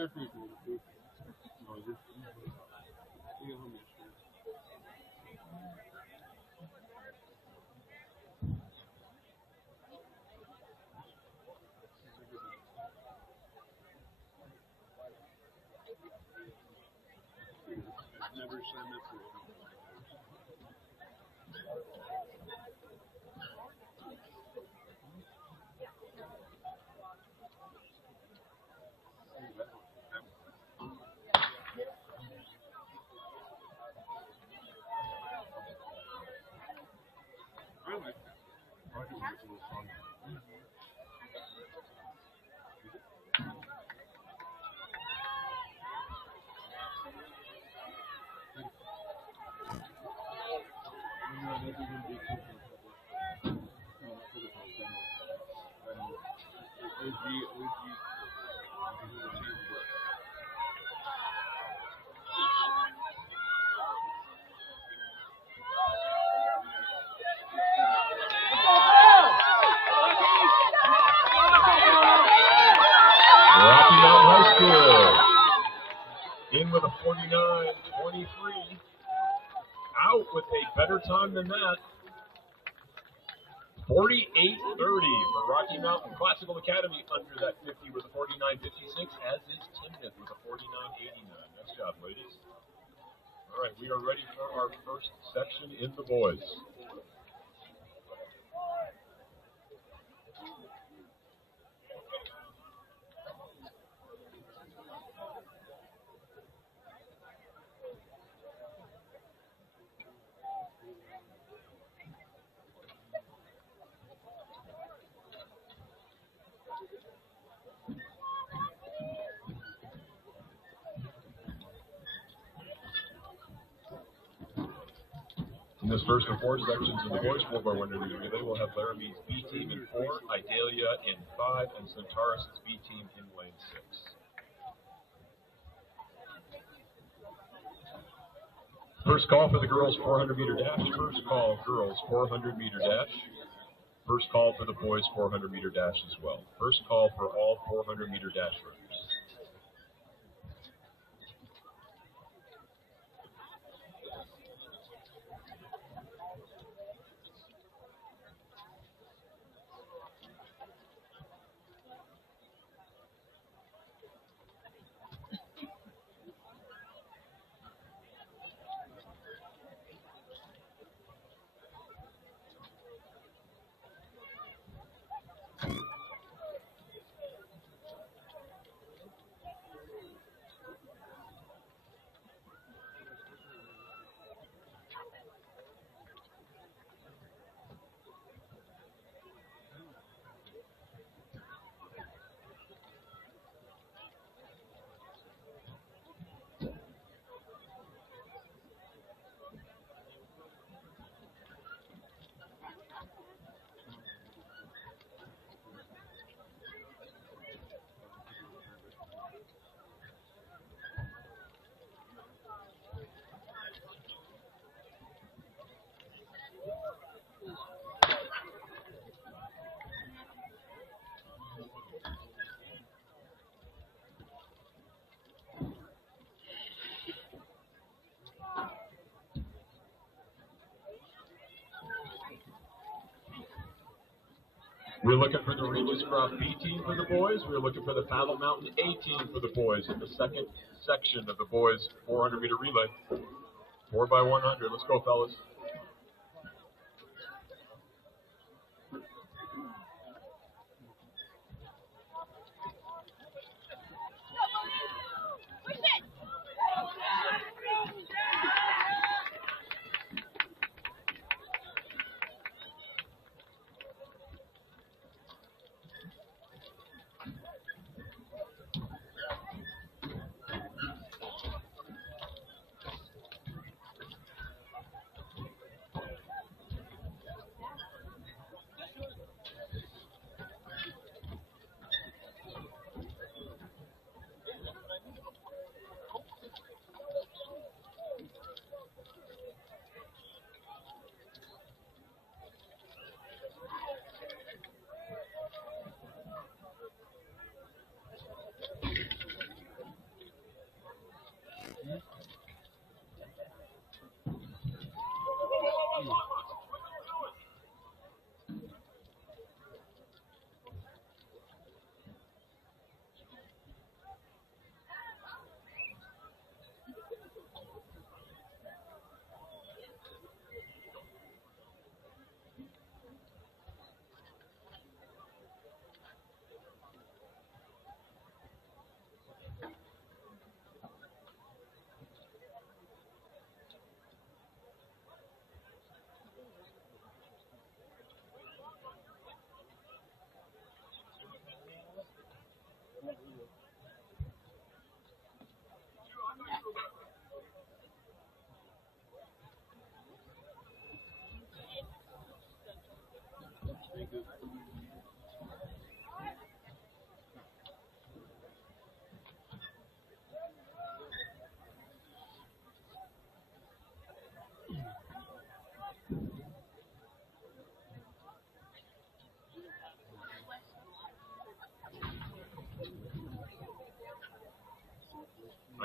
Jeffrey's one too. No, this. You got home yesterday. I've never signed up for it. I like that. I think it's a little fun. Rocky Mountain High School in with a 49-23. Out with a better time than that. 48-30 for Rocky Mountain Classical Academy under that 50 with a 49-56, as is Timnith with a 49-89. Nice job, ladies. All right, we are ready for our first section in the boys. In this first of four sections of the boys 4x100 relay, we'll have Laramie's B team in 4, Idalia in 5, and Centaurus' B team in lane 6. First call for the girls 400 meter dash. First call girls 400 meter dash. First call for the boys 400 meter dash as well. First call for all 400 meter dash runners. We're looking for the Regis Cross B team for the boys. We're looking for the Paddle Mountain A team for the boys in the second section of the boys 400 meter relay. 4x100. Let's go, fellas.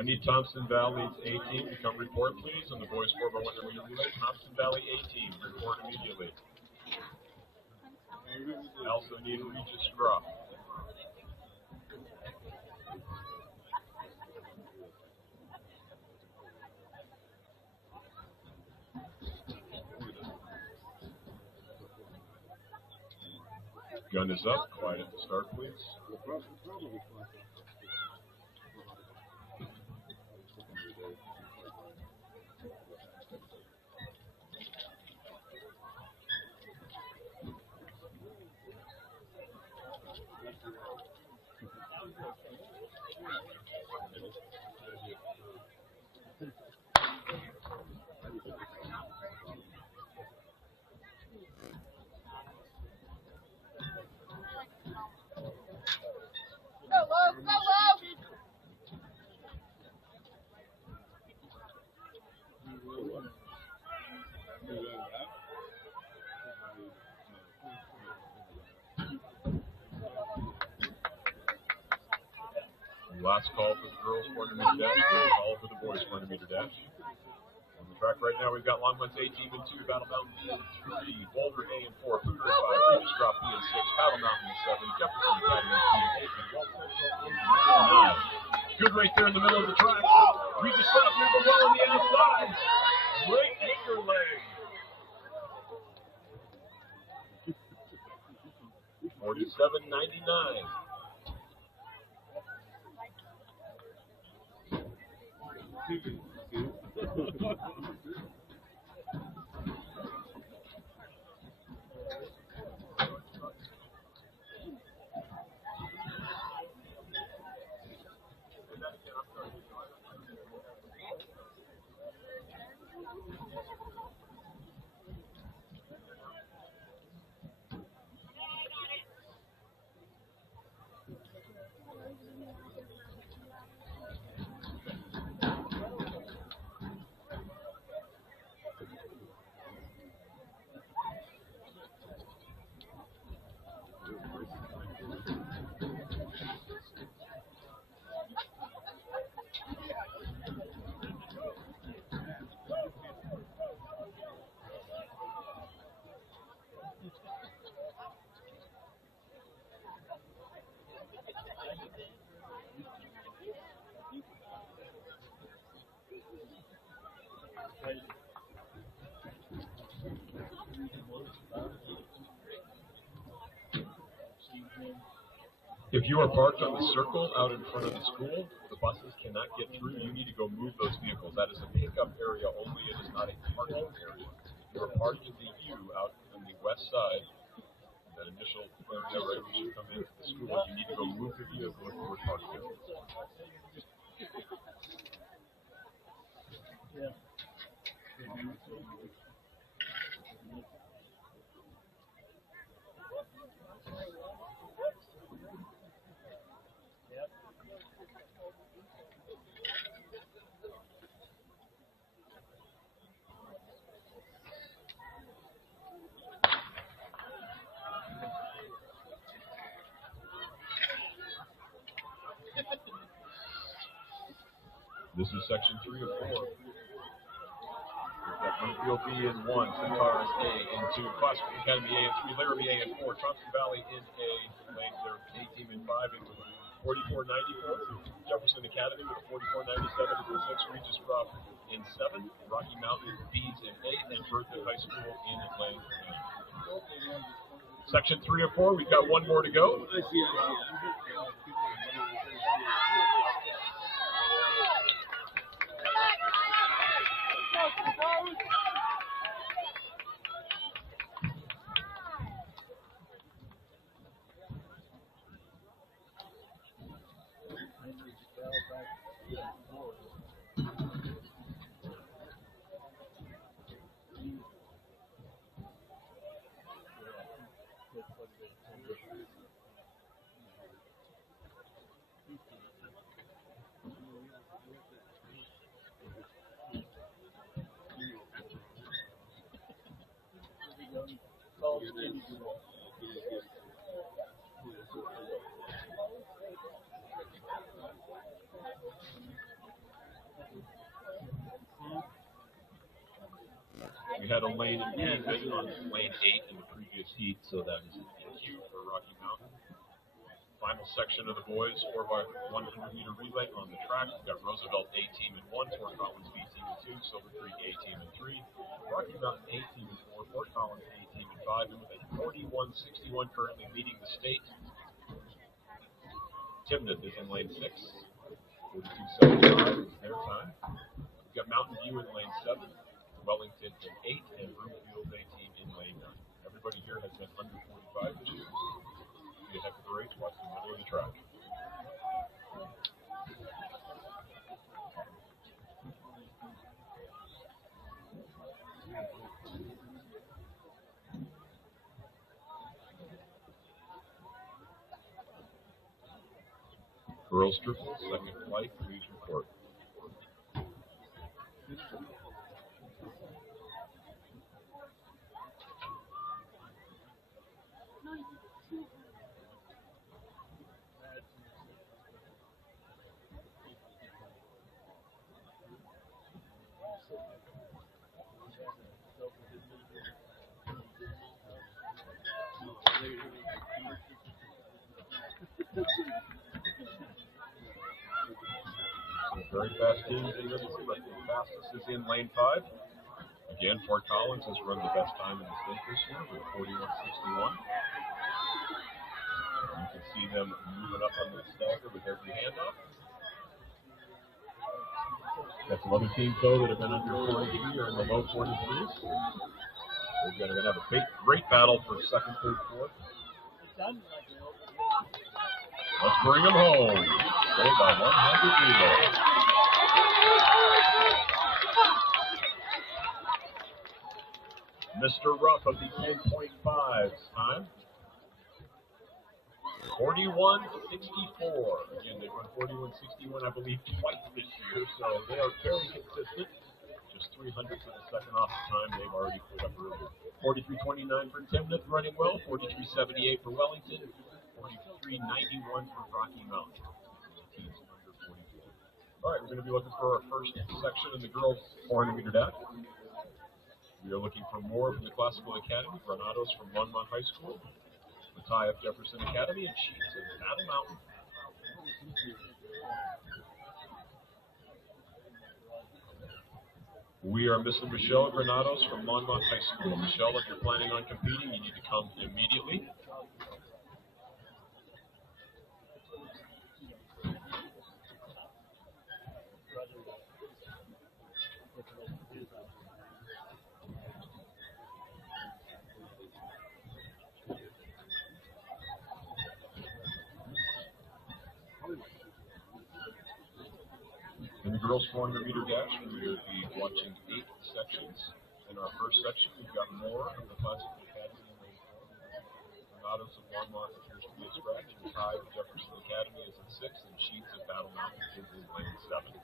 I need Thompson Valley's A team to come report, please, on the boys 4x100 meter relay. Thompson Valley A team, report immediately. I also need Regis Scruff. Gun is up. Quiet at the start, please. Go low, go low. Last call for the girls 400 meter dash, first call for the boys 400 meter dash. On the track right now, we've got Longmont A team in 2, Battle Mountain B in 3, Boulder A in 4, Hooter in 5, Regis Drop B in 6, Battle Mountain in 7, Jefferson Academy B in 8, and Walt Central in 9. Good right there in the middle of the track. Regis Drop number well on the outside. Great anchor leg. 47.99. If you are parked on the circle out in front of the school, the buses cannot get through. You need to go move those vehicles. That is a pickup area only. It is not a parking area. You are parked in the U out on the west side. That initial area right when you come into the school, you need to go move the vehicle if you were parked there. Yeah. This is section 3 of 4. We've got Bloomfield B in 1, Centaurus A in 2, Classical Academy A in 3, Laramie A in 4, Thompson Valley in A, laying their A team in 5 into 44.94. Jefferson Academy with a 44.97 into 6, Regis Drop in 7, Rocky Mountain B's in 8, and Berthoud High School in lane 8. Section 3 of 4, we've got one more to go. We had a lane engagement on lane 8 in the previous heat, so that is a cue for Rocky Mountain. Final section of the boys 4x100-meter relay on the track. We've got Roosevelt A team in 1, Fort Collins B team in 2, Silver Creek A team in 3, Rocky Mountain A team in 4, Fort Collins A team in 5, and with a 41.61 currently leading the state. Timnath is in lane 6. 42.75 is their time. We've got Mountain View in lane 7, Wellington in 8, and Broomfield A team in lane 9. Everybody here has been under 45 this year. Be a heck of a race, watch the middle of the track. Girls triple, second flight, please report. Very fast teams in this one, but the fastest is in lane 5. Again, Fort Collins has run the best time in the state this year with 41.61. You can see them moving up on the stagger with every handoff. Got some other teams, though, that have been under 43 or in the low 43s. They're going to have a great battle for second, third, fourth. Let's bring them home. Go by 100 relay. Mr. Ruff of the 10.5 time. 41.64. Again, they run 41.61, I believe, twice this year, so they are very consistent. Just 300 for the second off the time they've already put up earlier. 43.29 for Timnath, running well. 43.78 for Wellington. 43.91 for Rocky Mountain. Teams under 44. All right, we're going to be looking for our first section in the girls' 400-meter dash. We are looking for more from the Classical Academy, Granados from Longmont High School, Matai of Jefferson Academy, and Sheets of Battle Mountain. We are missing Michelle Granados from Longmont High School. Michelle, if you're planning on competing, you need to come immediately. In the girls' 400-meter dash, we will be watching 8 sections. In our first section, we've got more of the Classical Academy in lane 4. Granados of Longmont appears to be a scratch. Matai of Jefferson Academy is in 6, and Sheets of Battle Mountain is in lane 7.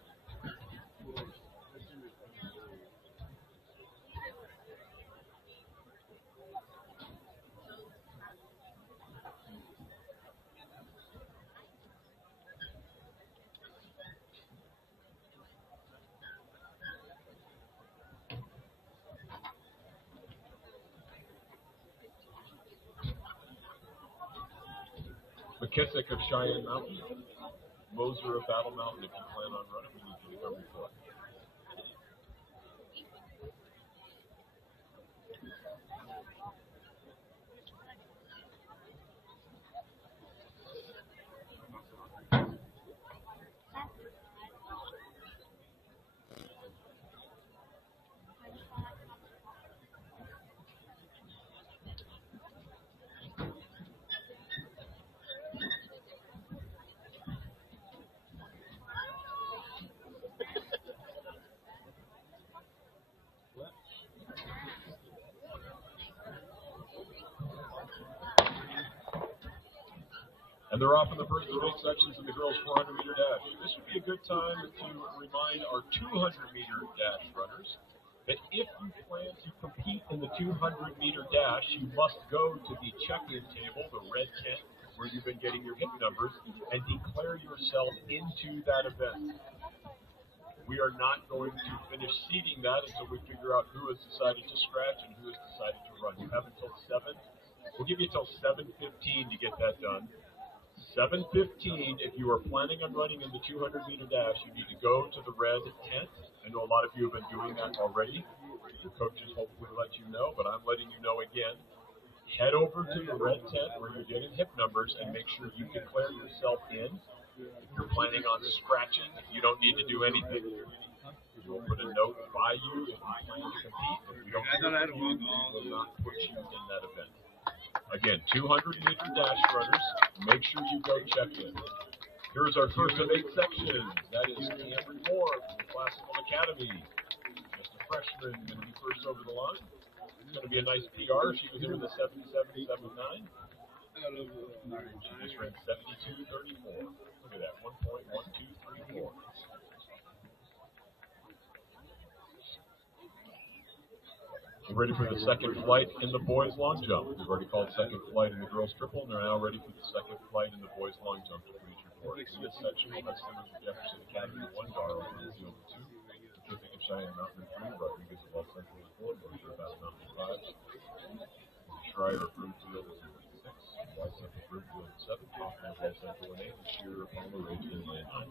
McKissick of Cheyenne Mountain, Moser of Battle Mountain. If you plan on running, we need you to come report. And they're off in the first 3 sections in the girls' 400-meter dash. This would be a good time to remind our 200-meter dash runners that if you plan to compete in the 200-meter dash, you must go to the check-in table, the red tent, where you've been getting your hit numbers, and declare yourself into that event. We are not going to finish seeding that until we figure out who has decided to scratch and who has decided to run. You have until 7. We'll give you until 7:15 to get that done. 7:15, if you are planning on running in the 200-meter dash, you need to go to the red tent. I know a lot of you have been doing that already. Your coaches hopefully let you know, but I'm letting you know again. Head over to the red tent where you're getting hip numbers and make sure you declare yourself in. If you're planning on scratching, you don't need to do anything. We'll put a note by you if you plan to compete. If we don't hear from you, we will not put you in that event. Again, 200-meter dash runners, make sure you go check in. Here's our first of 8 sections. That is Cameron Moore from the Classical Academy. Just a freshman, going to be first over the line. It's going to be a nice PR. She was in with a 77.79. She just ran 72.34. Look at that, 1.1234. We're ready for the second flight in the boys' long jump. We've already called second flight in the girls' triple, and they're now ready for the second flight in the boys' long jump to please report. In this section, we'll have Simmons of Jefferson Academy 1, Darrow in the field 2, Pacific and Cheyenne Mountain 3, Rodriguez of Wall Central 4, Berkshire Battle Mountain 5, Schreier of Broomfield 6, Wall Central Broomfield 7, Kaufman of Wall Central 8, and Shearer of Palmer Ridge in Land 9.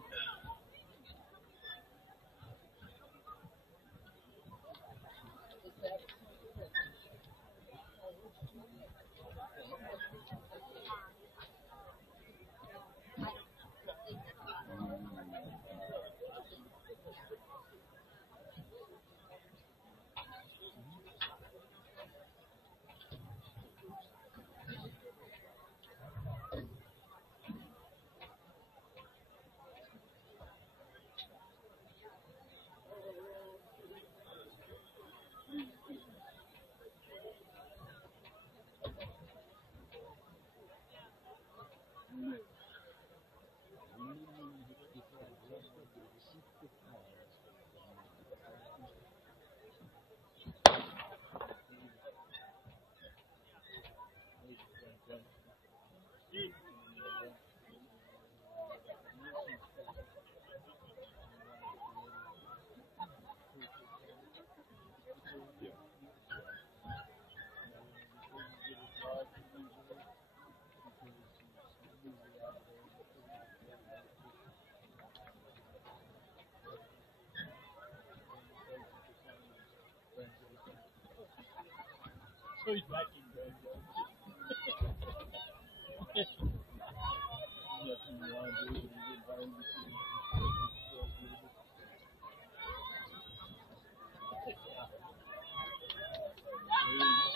So he's back in bed.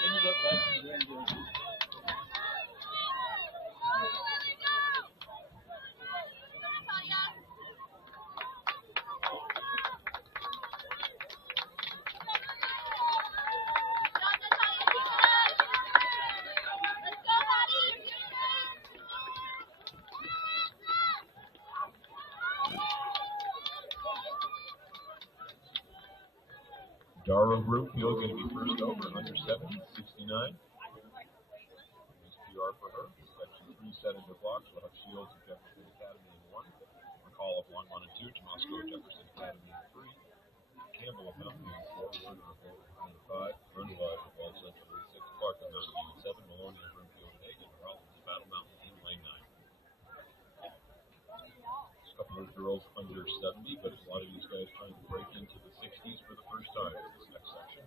Ended up back in bed. Darrow Broomfield going to be first over, under 70, 69. Nice PR for her. Section 3 set into blocks. We'll have Shields of Jefferson Academy in 1. McCall of Long 1 and 2. Tomasco of Jefferson Academy in 3. Campbell of Mountain View in 4. Werner of Mountain in 5. Brundleville of Wall Central in 6. Clark of Mountain View in 7. Maloney of Broomfield in 8. And Rollins of Battle Mountain in lane 9. A couple of girls under 70, but a lot of these guys trying to break into the 60s for the first time in this next section.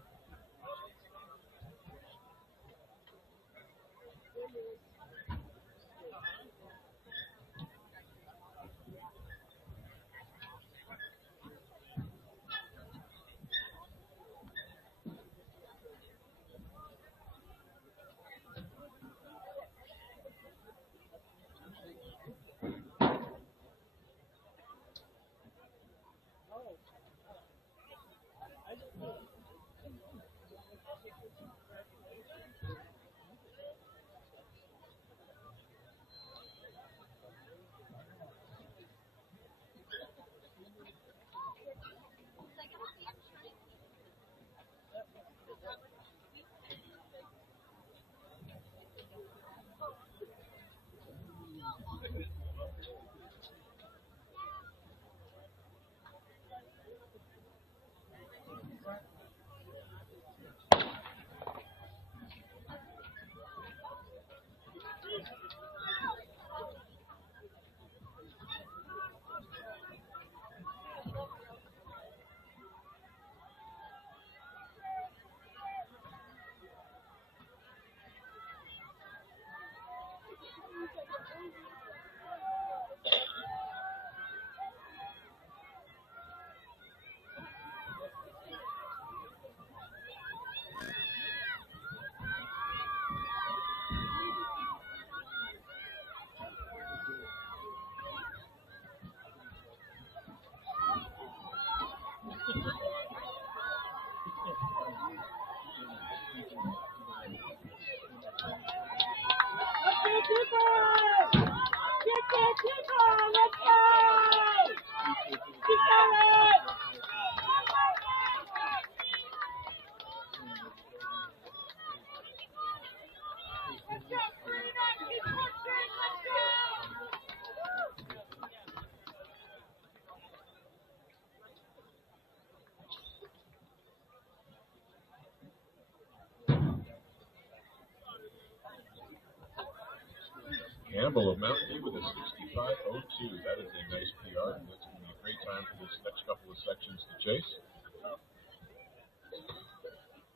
Campbell of Mountain View with a 65.02. That is a nice PR, and that's going to be a great time for this next couple of sections to chase.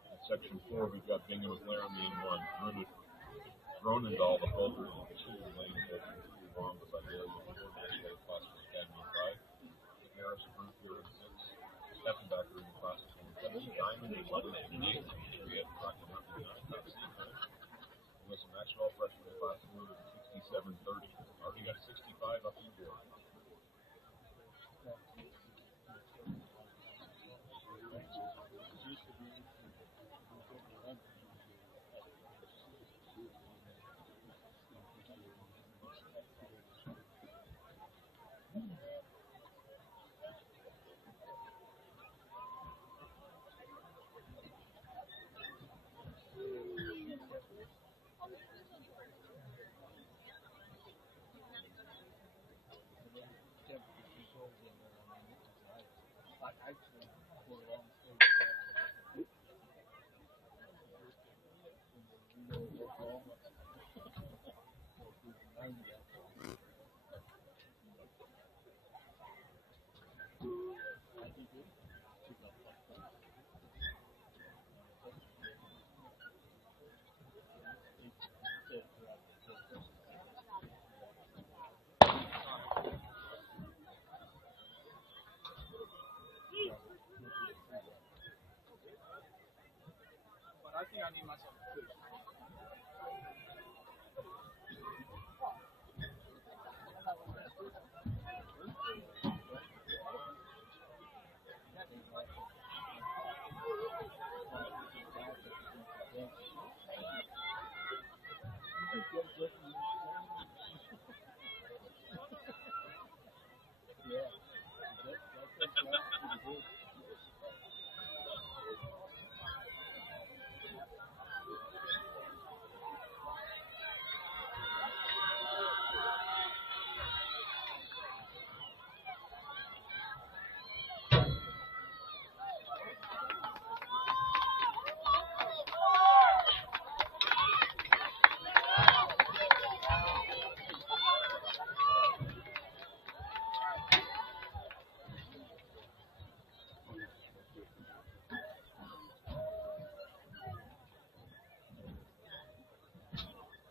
In section 4, we've got Bingham of Laramie in 1, Ronendahl of Boulder in 2, Lane Bolton 3, Wamba by Dale in 4, National Classical Academy in 5, Harris of Brookfield in 6, Steffenbacher in the Classical in 7, Diamond in 11 and 8, Juliet Rocky Mountain in 9, top seed 9. Melissa Maxwell, freshman in class 4 with a 67.30. Already got a 65 up the board. I think I need myself a push.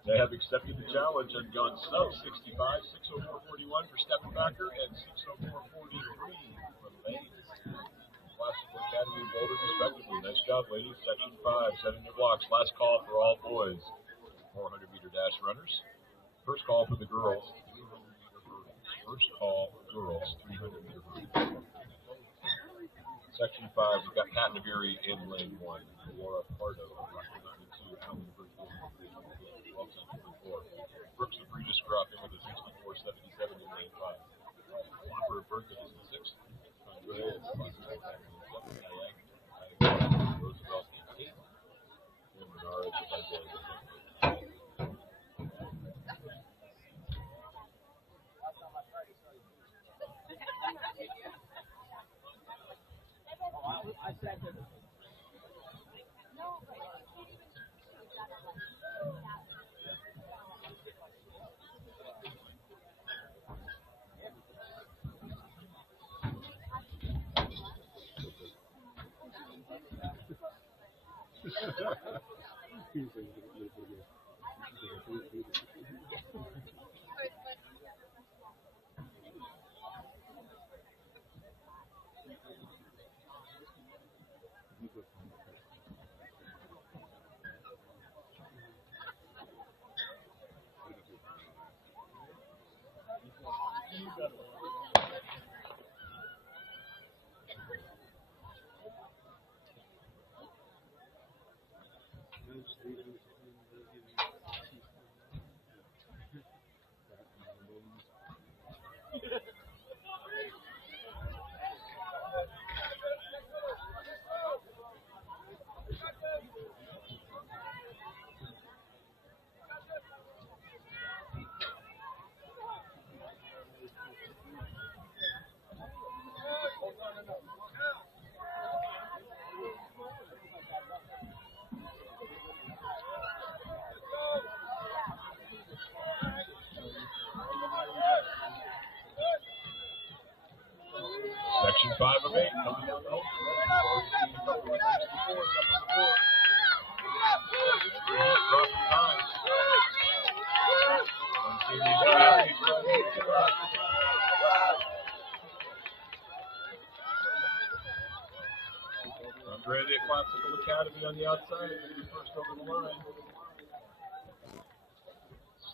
They have accepted the challenge and gone sub 65, 604.41 for Steffenbacher and 604.43 for Lane. Classical Academy and Boulder, respectively. Nice job, ladies. Section 5, setting your blocks. Last call for all boys. 400-meter dash runners. First call for the girls. 300-meter hurdle. First call, girls, 300-meter hurdle. Section 5, we've got Pat Naviri in lane 1. Laura Pardo, Rocky Mountain 2. Alan Berkeley, 12 centimeter 4. Brooks of Regis Crop in with a 64.77 in lane 5. Flopper of Berkeley is in 6th. Andrea is Classical Academy in 7th. Diag, Roosevelt in 8th. And Menard is Isaiah in 10th. I said that. Section 5 of 8 coming up. Dropping time. Andrea Classical Academy on the outside. First over the line.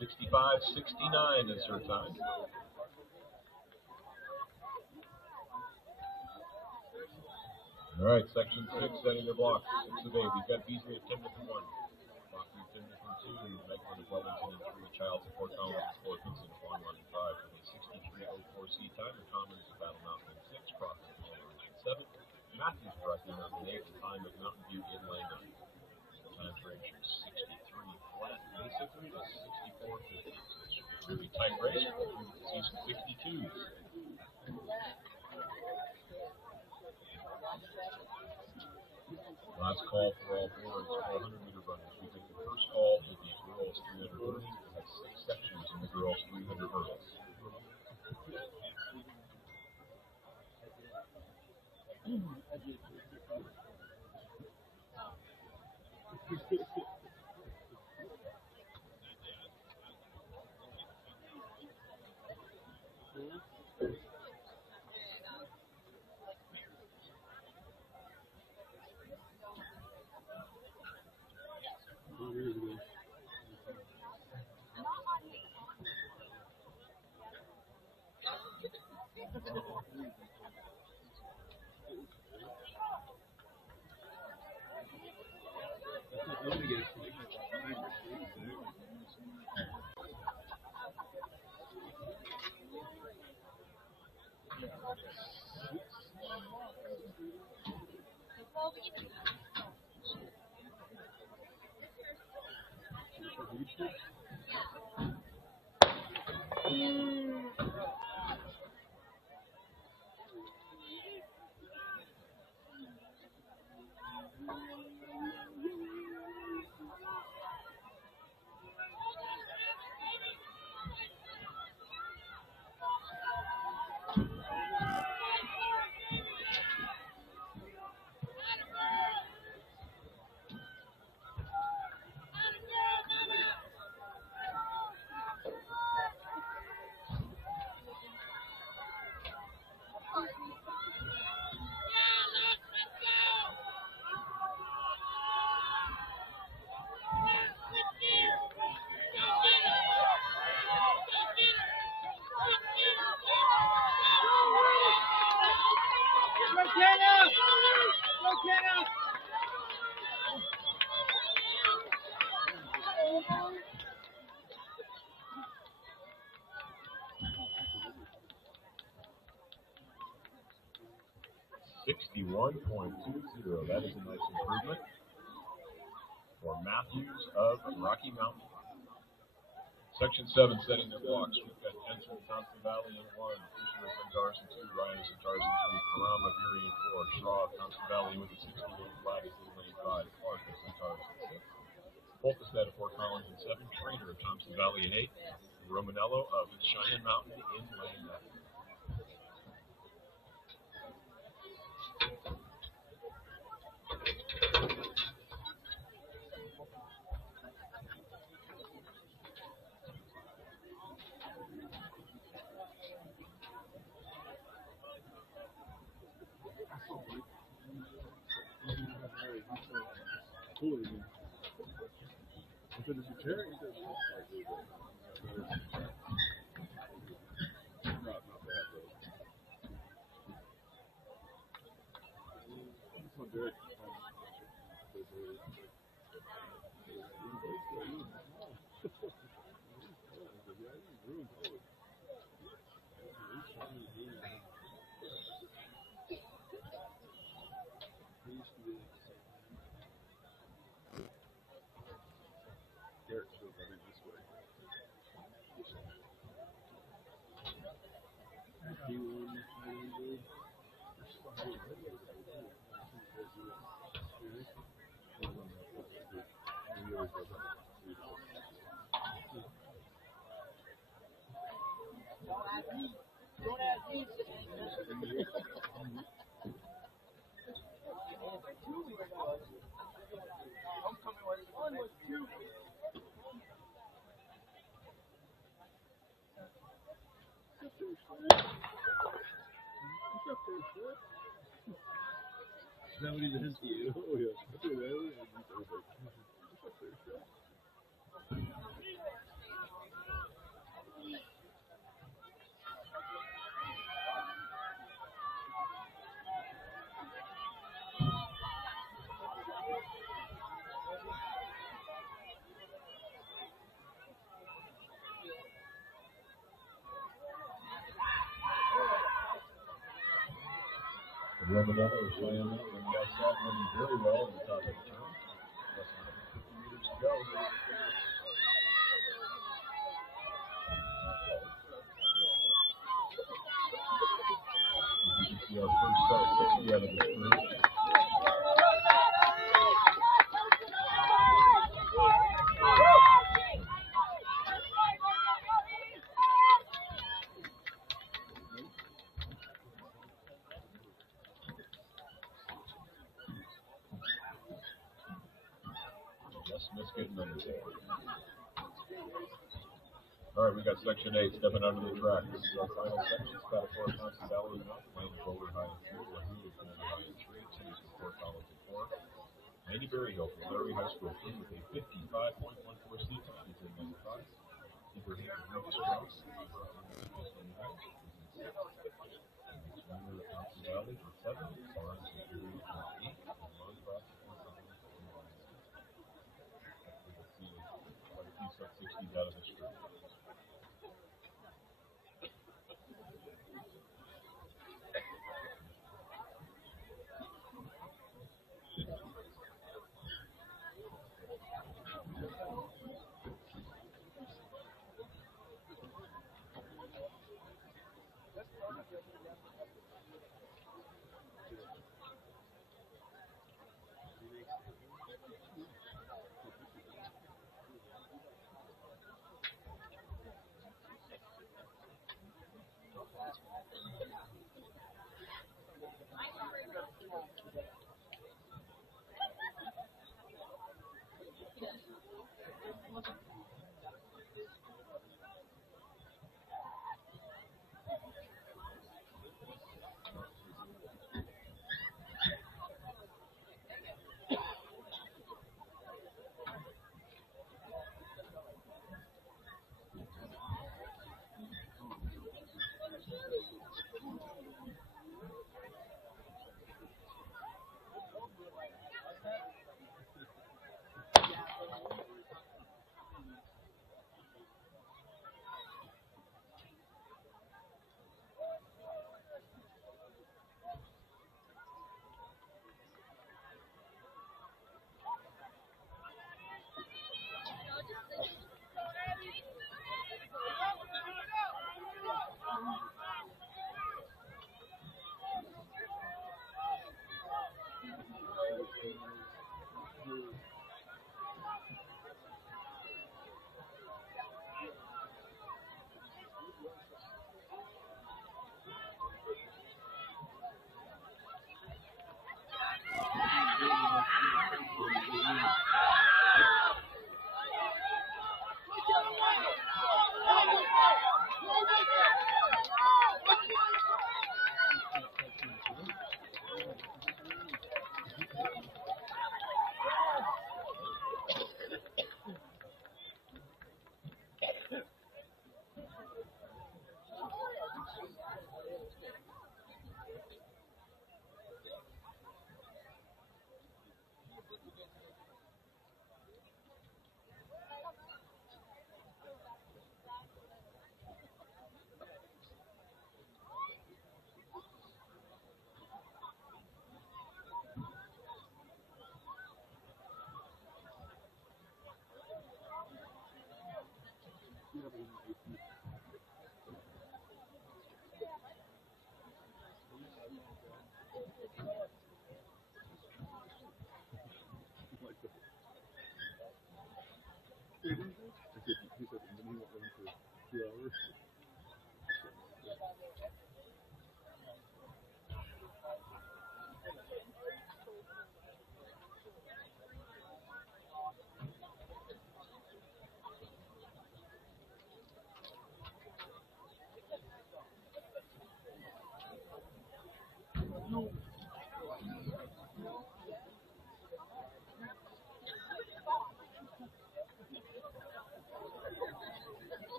65-69 is her time. All right, Section 6 setting their blocks. 6 of 8. We've got Beasley at 10 to 1. Mockery 10 to 2. Megland of Wellington and 3. Childs of Fort Collins and Fort Vincent of Long Run 5 for the 63.04 C time. The Commons of Battle Mountain 6. Crawford of Long 7. Matthews of Rocky Mountain 8. Time of Mountain View in Langdon. Times range from 63 flat basically to 64.50. Really tight race. We'll see some 62s. Last call for all boards, 400-meter runners. We take the first call for the girls 300 hurdles. We have 6 sections in the girls 300 hurdles. .20. That is a nice improvement for Matthews of Rocky Mountain. Section 7 setting their blocks. We've got Jensen, Thompson Valley in 1, Fisher and Tarzan 2, Ryan and Tarzan 3, Karama, Fury in 4, Shaw, Thompson Valley with a 68 flat is in lane 5, Clark and Tarzan 6, Polkestead of Fort Collins in 7, Trainer of Thompson Valley in 8, and Romanello of Cheyenne Mountain in lane 9. Don't ask me. Is that what he does to you? Oh, yeah. Okay, really? Romanello is showing up on the outside, running very well in the top of the turn. Less than 150 meters to go. You can see our first start 60 out of this group. Just missed getting numbers there. All right, we got section 8 stepping out of the track. This is our final section. Scott Forest, Salary Mountain, Lane Boulder High in 2, Wahoo is going to be high in 3, Teams and Fort Collins in 4. Andy Berryhill from Larry High School through with a 55.14 sequence. He's in number 5. Ibrahim Rufus Jones. Swimmer Thompson Valley in 7. Barnes and Erie in 8. And Ron Cross in 7. We'll see quite a few sub-60s out of this group.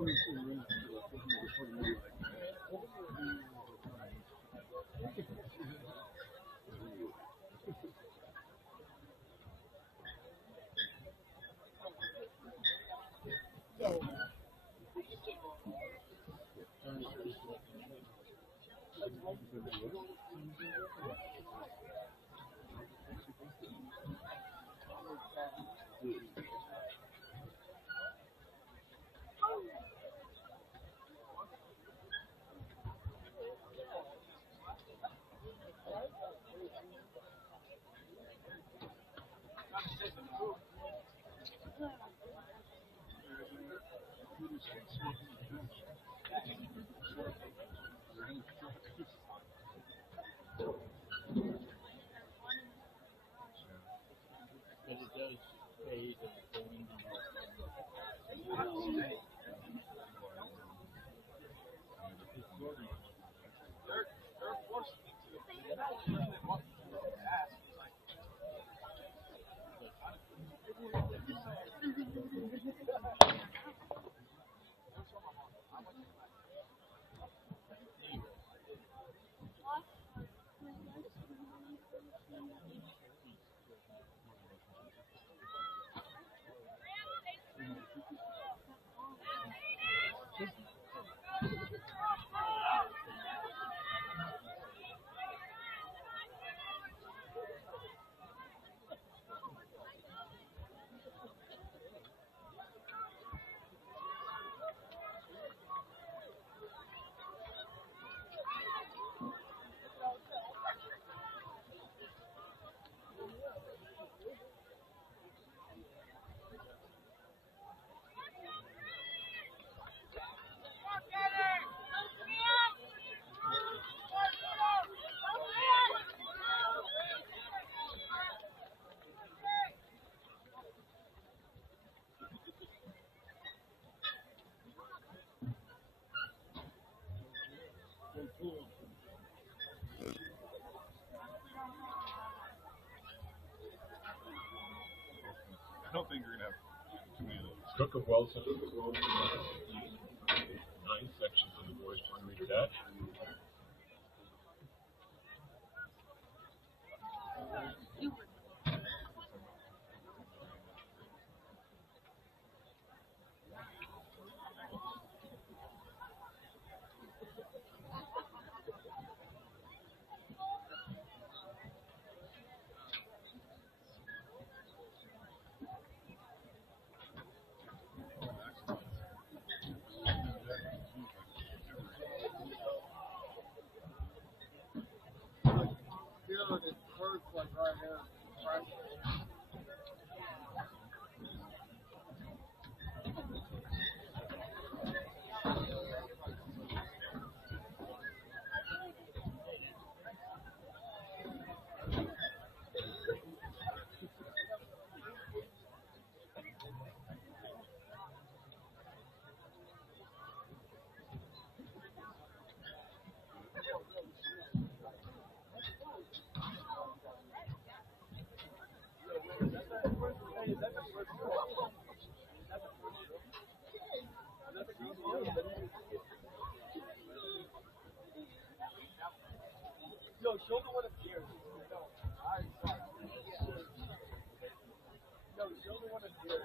But it does fade and go into I don't think you're going to have too many of those. Cook of Wilson, 9 sections of the boys. Want to read that? Dude, it hurts like right here. Yo, show me what it's here. Yo, show me what it's here.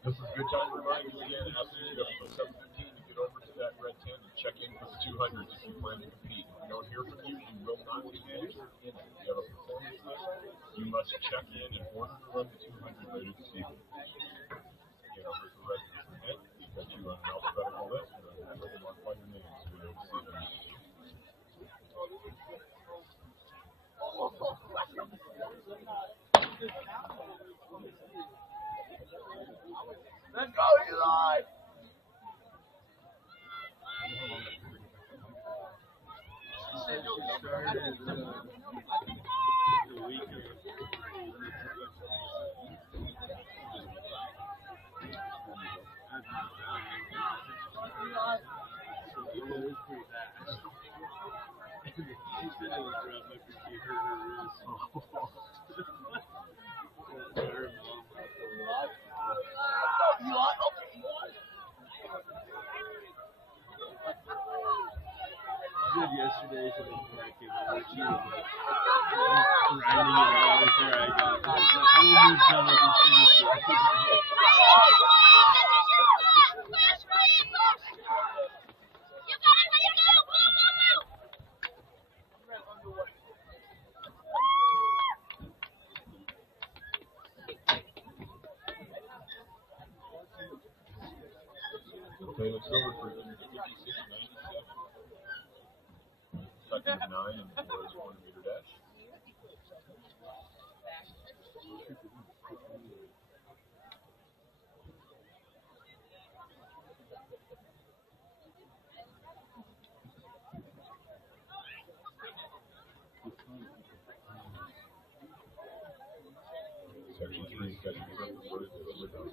This is a good time to remind you again, after you go from 7:15 to get over to that red tent and check in for the 200 if you plan to compete. If we don't hear from you, you will not be entered in. If you have a performance list, you must check in order to run the 200 later this evening. Again, over to the red tent, we've got you on an alphabetical list, and I'm going to mark by your name so we know to see them. Let's go, Eli! started the week of so it was pretty fast. She said it was rough after she hurt her wrist. That's her mom. She did yesterday, so before I came over, she was like grinding it out before I got there. She's like, how many moves done I can finish it? Okay, let's go for 56.97. Second and 9 and the boys 100-meter dash. Section 3, catching purple bird, without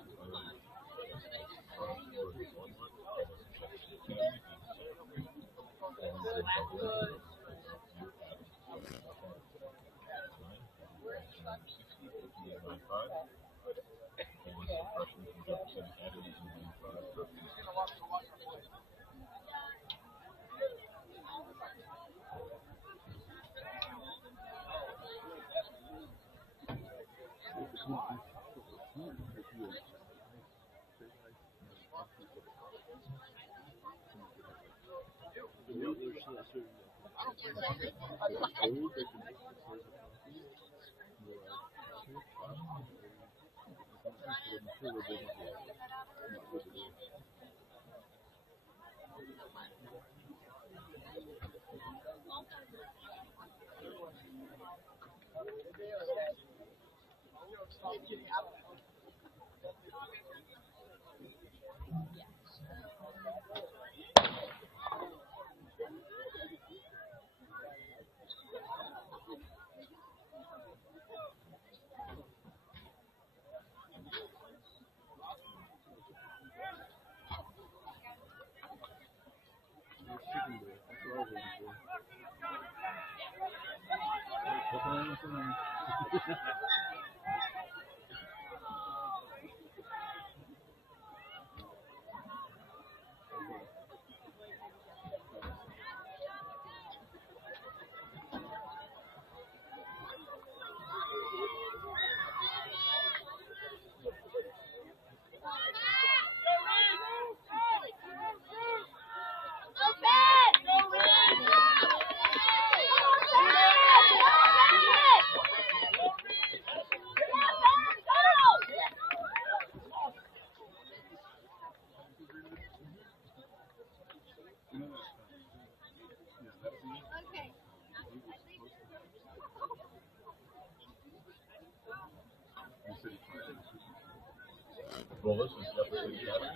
Well, this is definitely better.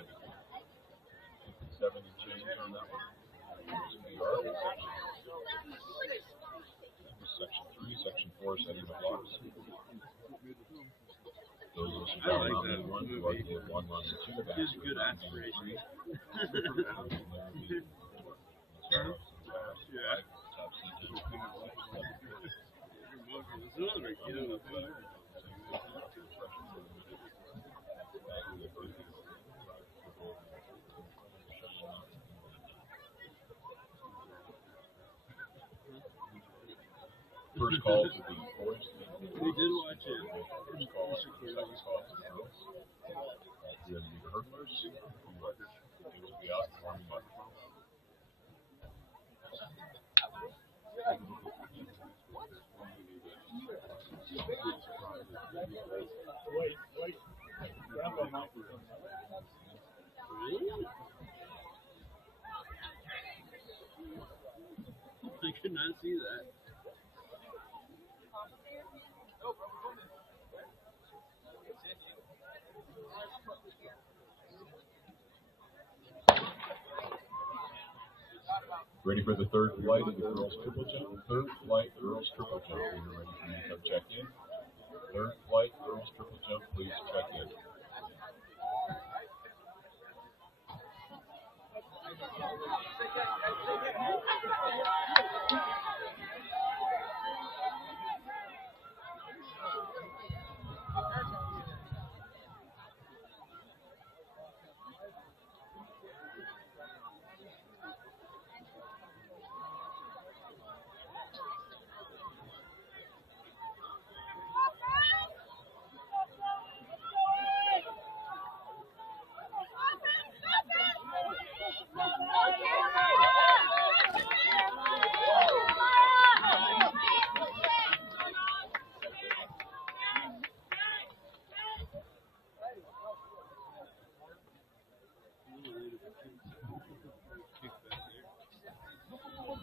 7 and change on that one. Section 3, Section 4, setting the blocks. Those of us who I like down that on one, movie. who are the 1, 1, and 2 backs. Gives good aspirations. Yeah. First call to the boys. We did watch it. First call, second call to the girls. The hurdlers, they will be out in warming up. Wait. Grandpa might be in. Really? I could not see that. Ready for the third flight of the girls triple jump? Third flight girls triple jump. We are ready for you to come check in. Third flight girls triple jump, please check in.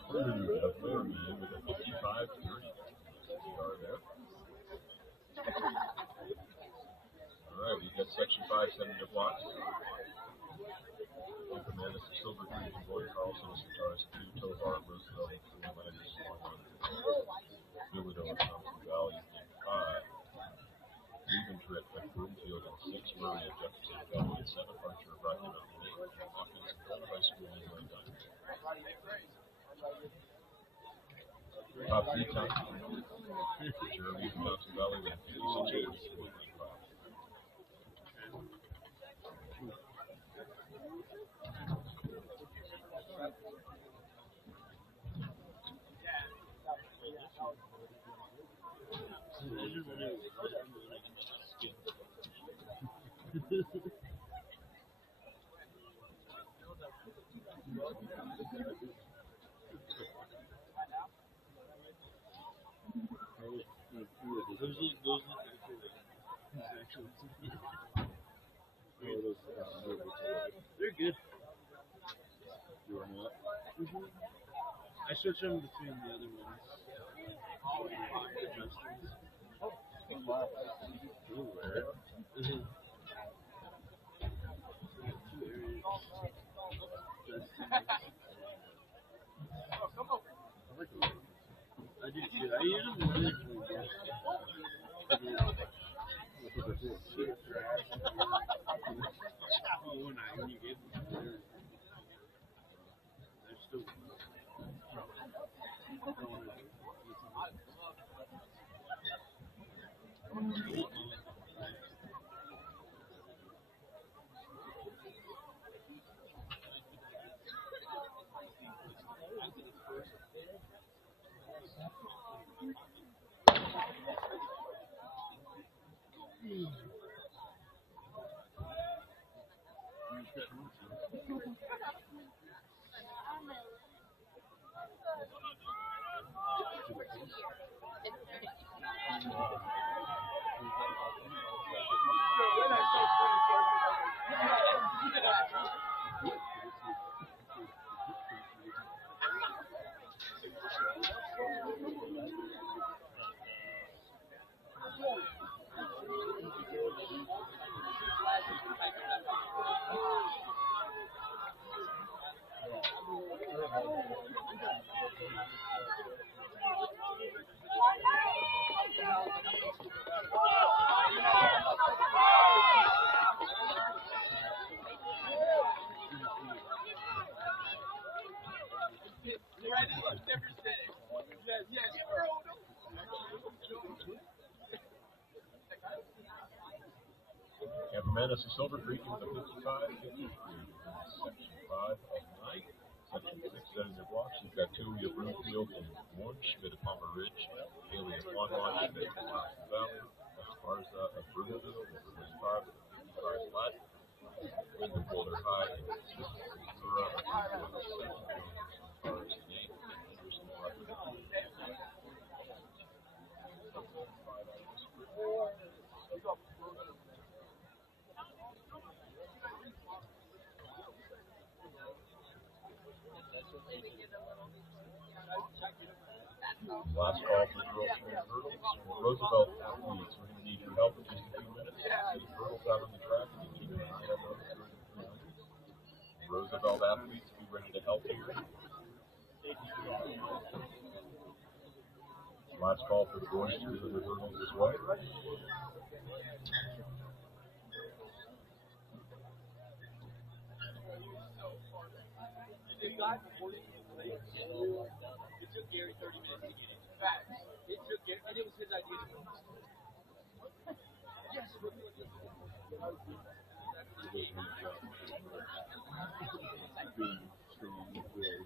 We're going to have Laramie in with a 55-30 star there. All right, we've got Section 5 setting their blocks. Commandus of Silver Creek and Boyd Carlson as guitars 2, Tovar, Roosevelt, and 4, Landers, Swan, Villador, Thompson Valley, and 5. Trip at Broomfield, and 6, Murray at Jefferson Valley, and 7, Archer of Rocky Mountain, and 8, Hawkins, and High School, and London. Top Z time. Jeremy from Thompson Valley with 56.85. They're good. I switch them between the other ones. I do too. I use them really when you get them, they're still And from Manus to Silver Creek with a 55-53. Section 5 of 9. Section 6 setting their blocks. You've got Tui of Broomfield and Warren Schmidt of Palmer Ridge. Haley of Wanwan, Schmidt of Thompson Valley. Esparza of Brunerville with a 5 55 flat. Lincoln Boulder High and Missouri of Broomfield with 7. Stars 8. Anderson Rockford. Last call for the girls from hurdles. Roosevelt athletes, we're going to need your help in just a few minutes. The hurdles out on the track, and keep an eye on those during the 300s. Roosevelt athletes, be ready to help here. Last call for the boys to the hurdles this way. It took Gary 30 minutes to get it. Facts. It took Gary, and it was his idea. Yes. Being strong with will.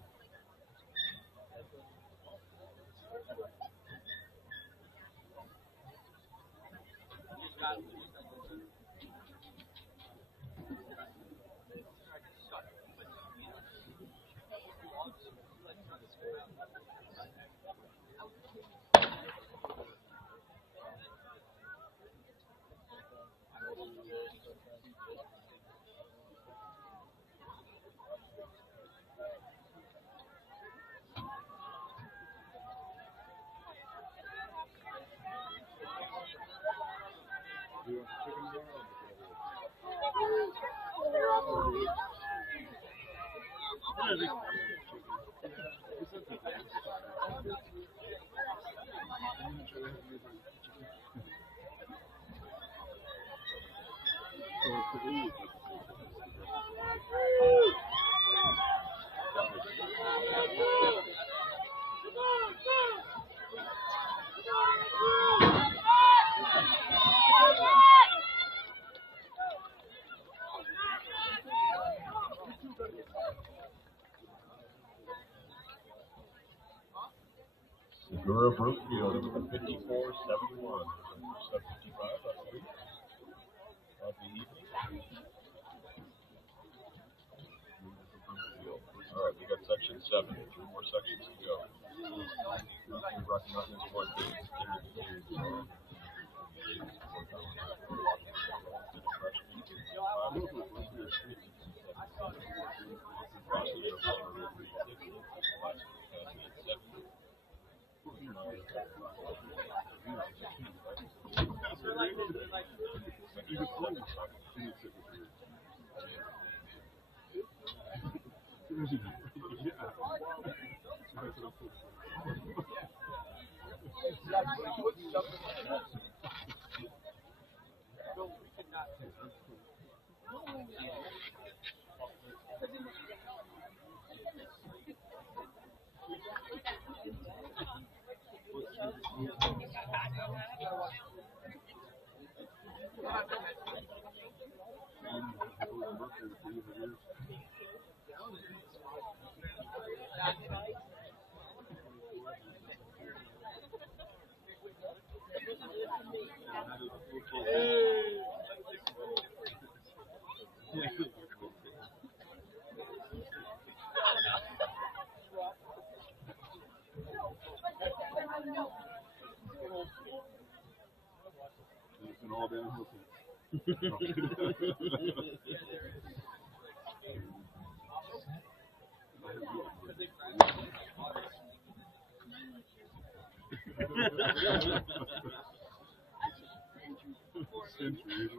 Segura Brookfield with a 54-71. 55 of the evening. All right, we got section 7. 3 more sections to go. Rocky Mountain's one big. It's been all downhill since. Centuries.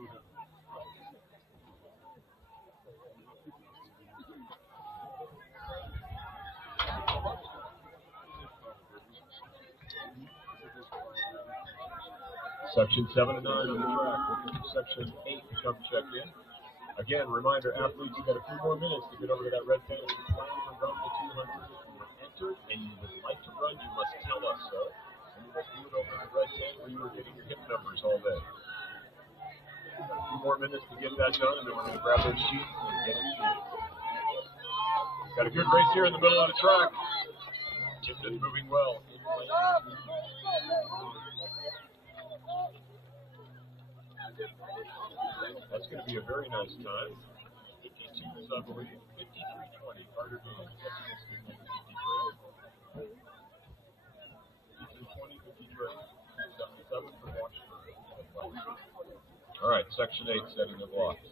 Section 7 and 9 on the track. Looking for section 8 to come check in. Again, reminder, athletes, you got a few more minutes to get over to that red tent. If you plan to run the 200, if you were entered and you would like to run, you must tell us so. And you must do it over in the red tent where you were getting your hip numbers all day. Got a few more minutes to get that done, and then we're going to grab those sheets and get it seated. Got a good race here in the middle of the track. Just moving well. That's going to be a very nice time. 52 is, I believe, 53:20. Carter Bean, 53. 53:20, 53. 77 for Washington. All right, section 8 setting the blocks.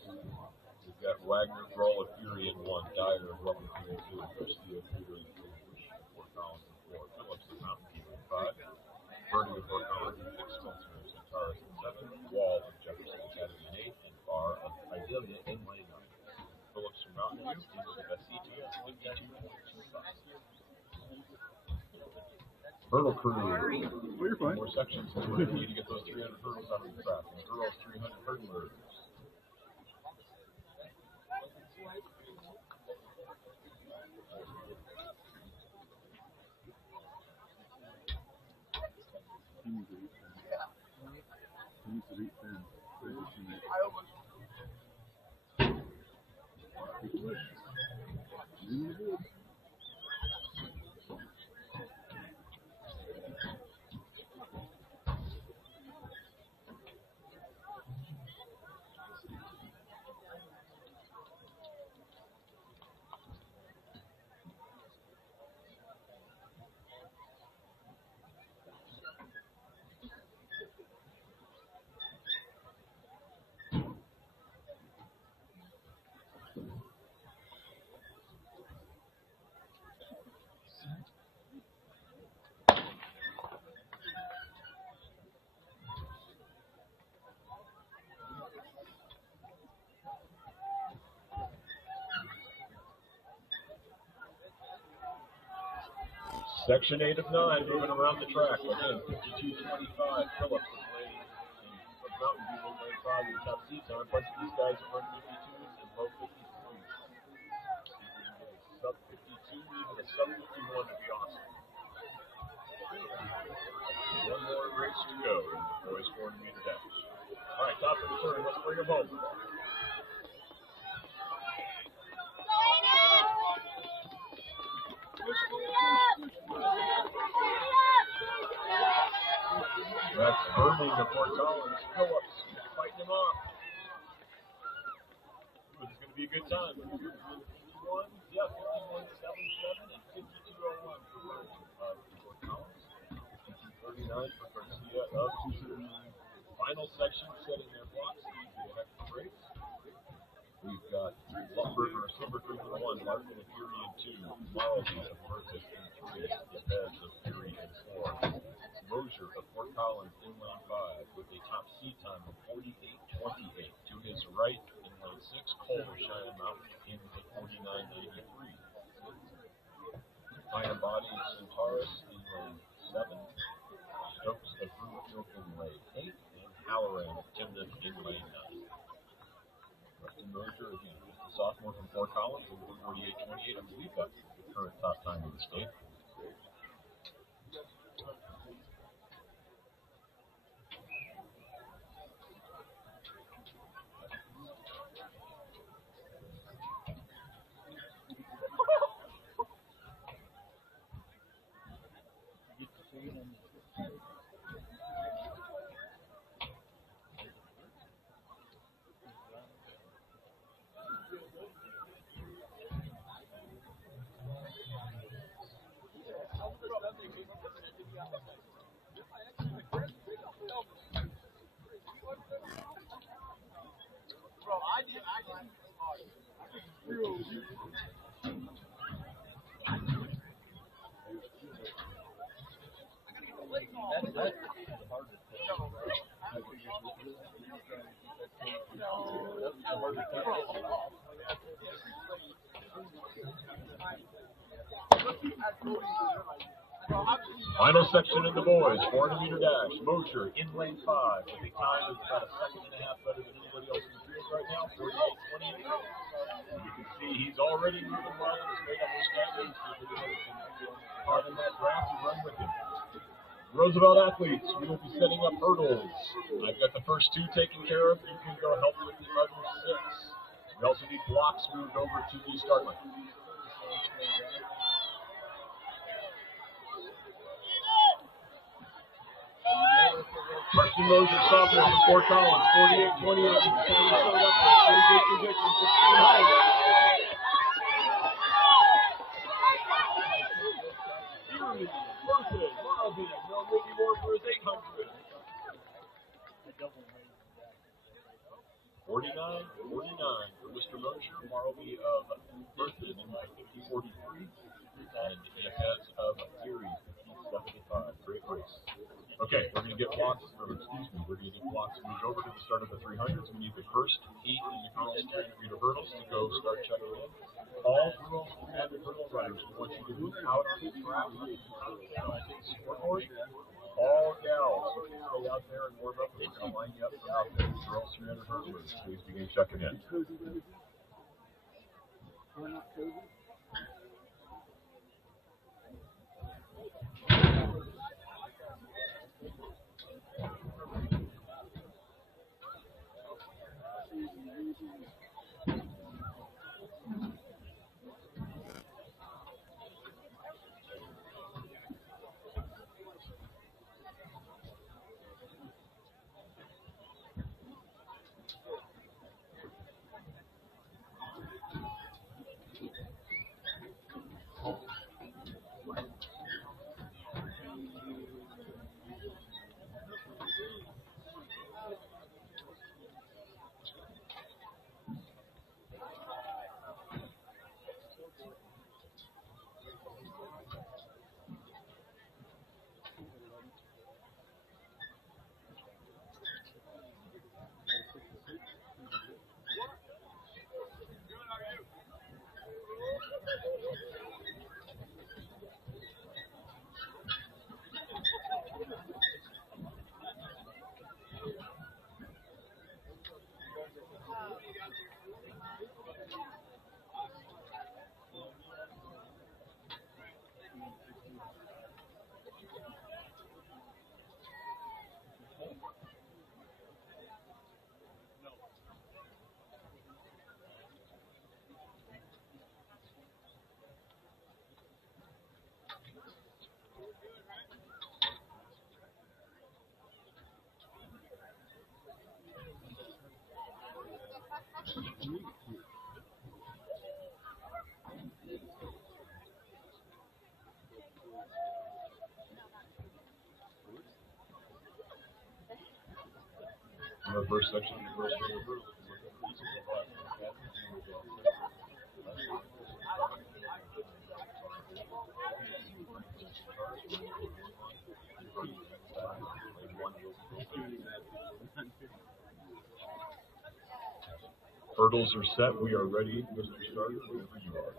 We've got Wagner, Grohl, and Fury in 1, Dyer, and Rutherford in 2, Garcia, Peter in 3, Bush, 4 Collins in 4, Phillips and Mountain View in 5, Birdie and 4 Collins in 6, Spencer and Centaurus in 7, Wall and Jefferson Academy in 8, and Barr of Idalia in lane 9. Phillips from Mountain View into the best CTS 52.25. Hurdle crew. Oh, you're fine. More sections. We need to get those 300 hurdles out of the track. And girls, 300 hurdlers. Section 8 of 9 moving around the track. Again, 52.25. Phillips is lane from Mountain View in lane 5 in the top seat time. Bunch of these guys run 52s and low 53s. Sub 52, even a sub 51 would be awesome. One more race to go in the boys 400-meter dash. All right, top of the turn. Let's bring them home. That's Burning to Fort Collins. Phillips fighting him off. This is going to be a good time. 51, yeah, 51.77 and 52.01 for Burning of Fort Collins. 52.39 for Garcia of 209. Final section setting their blocks. Easy to heck of a race. We've got Lumberger, Silver Creek in 1, Larkin and Fury in 2, Marley of Burtis in 3, Yepez of Fury in 4, Mosier of Fort Collins in lane 5 with a top seat time of 48.28. To his right in lane 6, Cole of Cheyenne Mountain in 49.83. Iron Body of Centaurus in lane 7, Stokes of Brookfield in lane 8, and Halloran of Timden in lane 9. Rustin Mosier, again, just a sophomore from Fort Collins, over 48.28. I believe that's the current top time in the state. Final section in the boys, 400-meter dash. Mosier in lane 5 with a time that's about a second and a half better than anybody else in the field right now, 48.28. You can see he's already moving well and has made up his standings. Caught in that draft and run with him. Roosevelt athletes, we will be setting up hurdles. I've got the first 2 taken care of. You can go help with the other 6. We also need blocks moved over to the start line. Preston Mosier, sophomore from Fort Collins, 48.28. He's showed up in pretty good position, 16 high. Fury versus Marley. No maybe more for his 800. 49 for Mr. Mosier, Marley of Berthoud in 43, and Yepez of Fury, 75. Great race. Okay, we're going to get blocks, we're going to get blocks moved over to the start of the 300s. We need the first 8 in the girls' 300-meter hurdles to go start checking in. All girls 300 hurdle riders once you get out on the track, scoreboard, all gals who can stay out there and warm up, we're going to line you up for out there. Girls 300 hurdlers, please begin checking in. In the first section of the first river, hurdles are set. We are ready, Mr. Starter, whenever you are.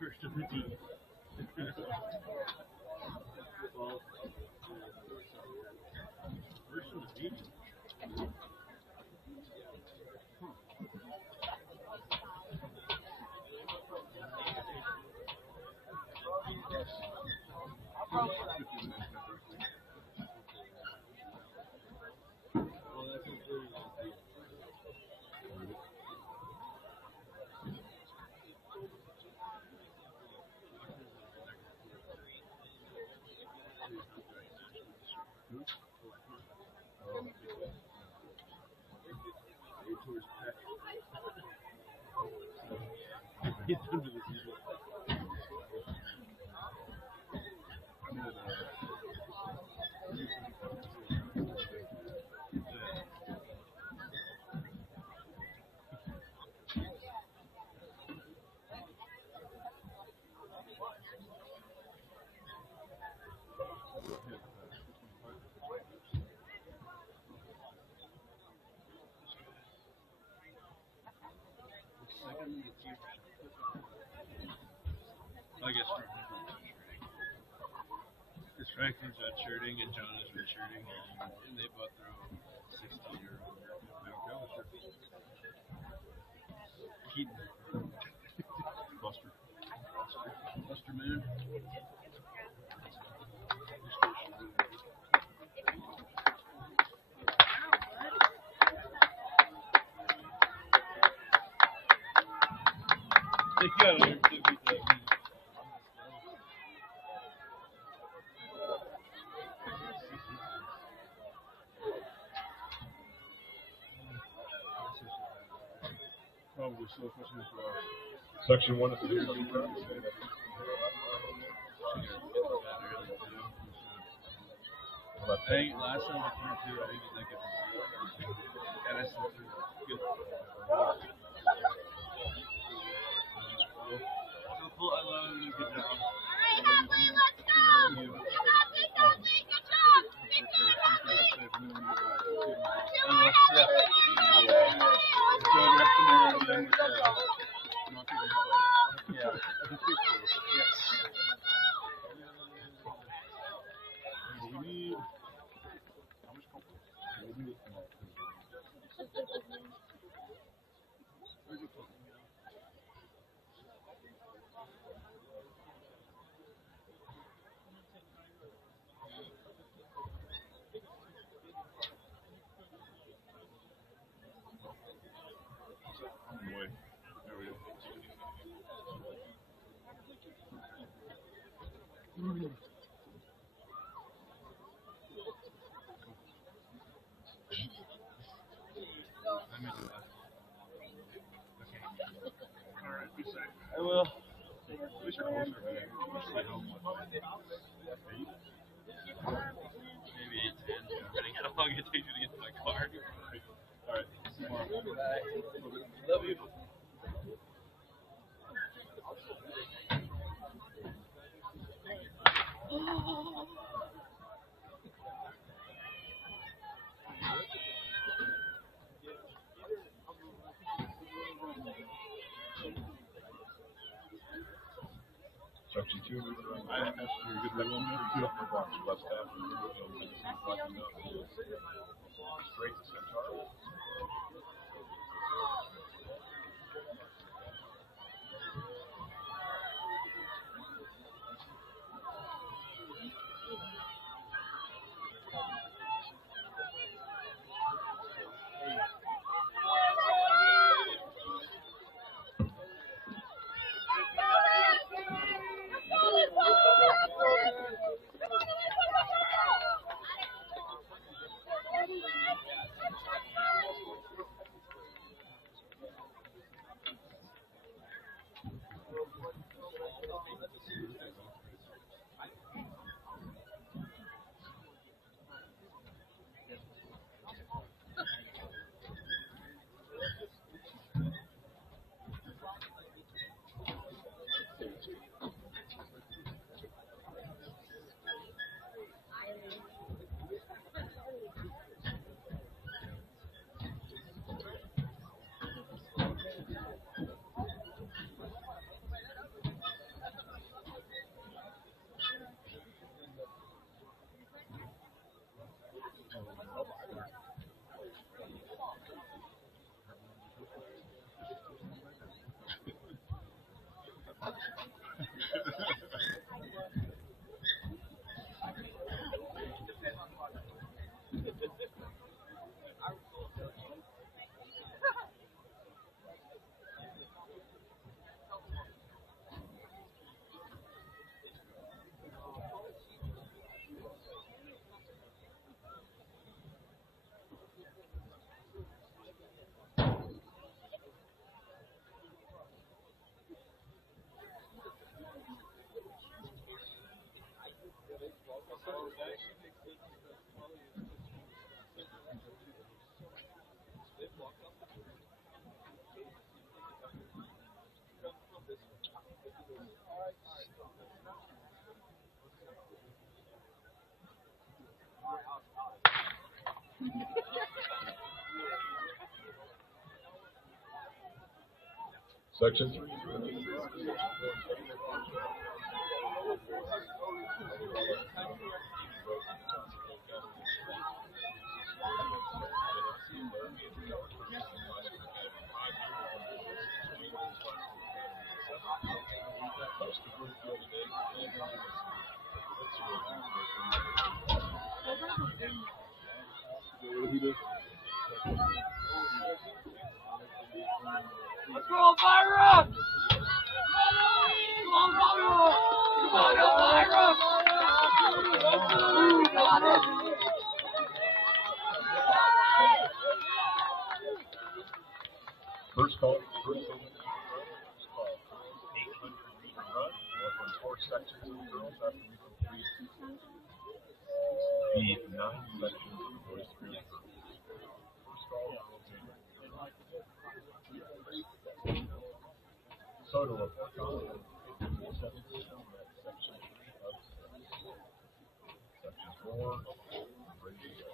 First of the D. Well, first of the D. It's under the season. Second, Franklin's redshirting and Jonah's redshirting, and they both throw 16 or under. Keaton. Buster. Buster man. They got it. Probably still pushing it for Section 1 is the I think last time I threw two, I think he's like a and I still threw good. So cool, I love it. Good job. I will. Wish I closer, man. Maybe 8-10, depending how long it takes you to get to my car. Alright, see you tomorrow. Bye. Love you. Section 2, I asked you a good one. Left half. Straight to centaur. Section 3. he does. Let's go, Myra! Come on, Myra! Come on, go, Myra! You got it! First call, first call, 800 meter run. We'll run 4 sections of the girls after we complete the 9 sections of the boys' 3 girls. First call, girls in. So to a 4 call, 17 section 3 of section 4. Ready to go.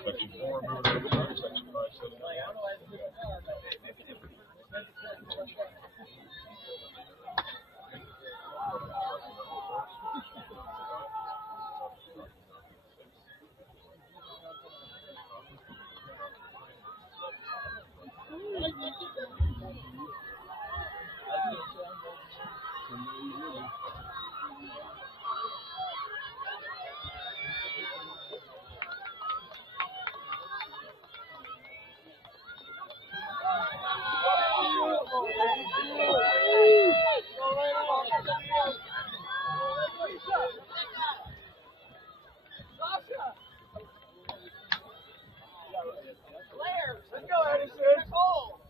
Section 4, moving over to section 5, 7, 8. Let's go, Edison! Cole!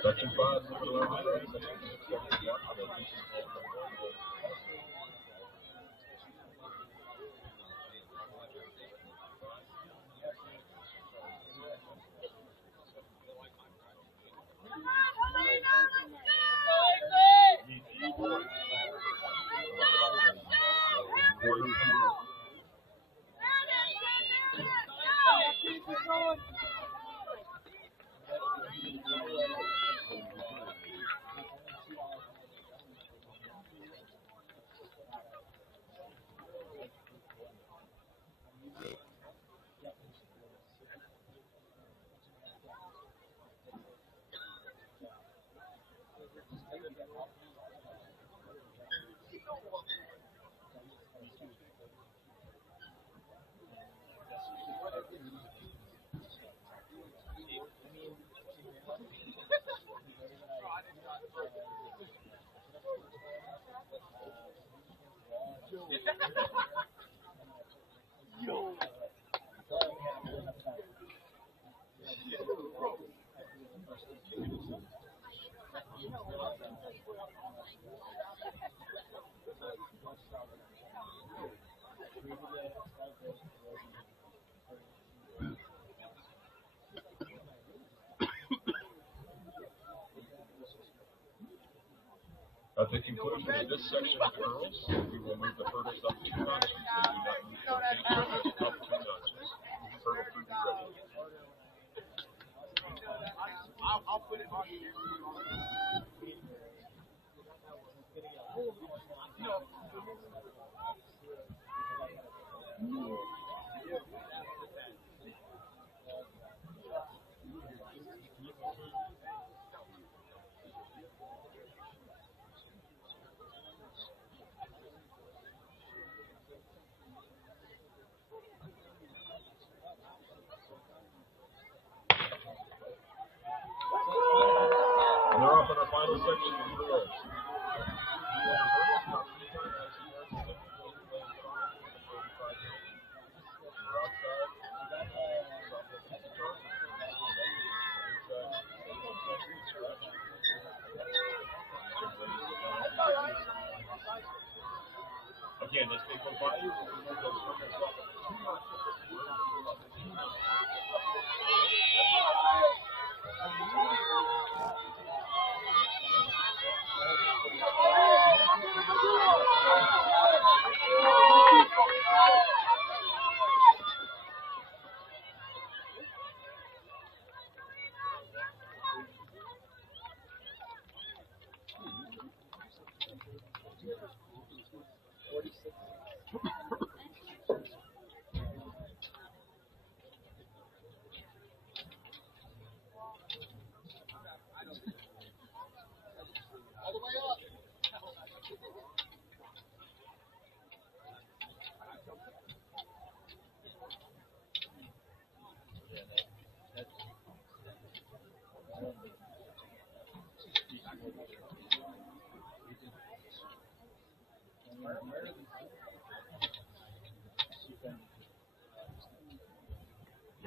Section 5, moving over to section 6, 7, 8. At the conclusion of this section of the girls, we will move the hurdles up 2 notches. They do not move rotation, just up 2 notches. Hurdle crew be ready. I'll put it on you. And they're off on our final section of the girls. Again, as they go by you,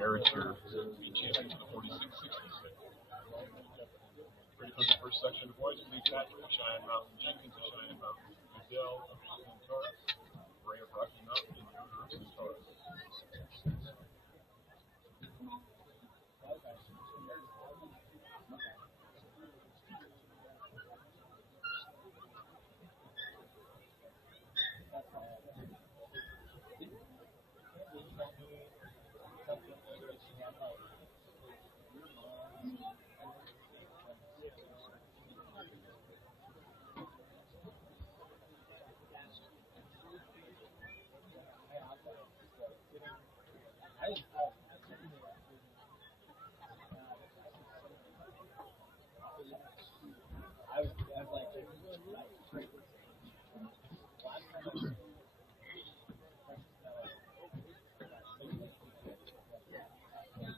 Garrett's your meet champion for the 46-66. Ready for the first section of boys, Lee Patrick, Cheyenne Mountain, Jenkins of Cheyenne Mountain, Goodell of Centaurus, Ray of Rocky Mountain, and Ruger of Centaurus.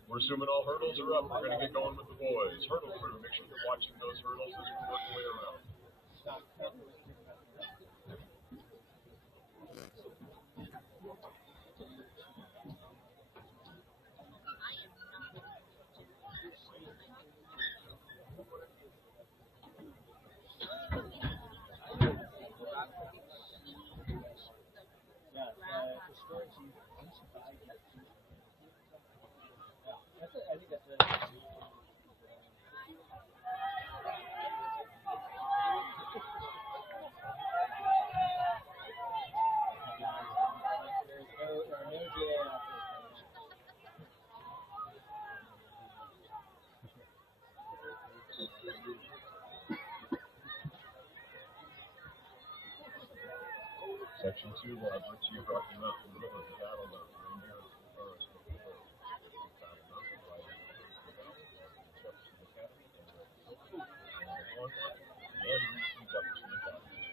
We're assuming all hurdles are up. We're going to get going with the boys. Hurdle crew, make sure you're watching those hurdles as we work our way around. Section 2 will have Richie of Rocky Mountain, River of Battle Mountain, Rainier of Forest of the Forest, Battle Mountain, Rider of the Valley, Jefferson Academy, and Red Silver, and Reese Jefferson Academy.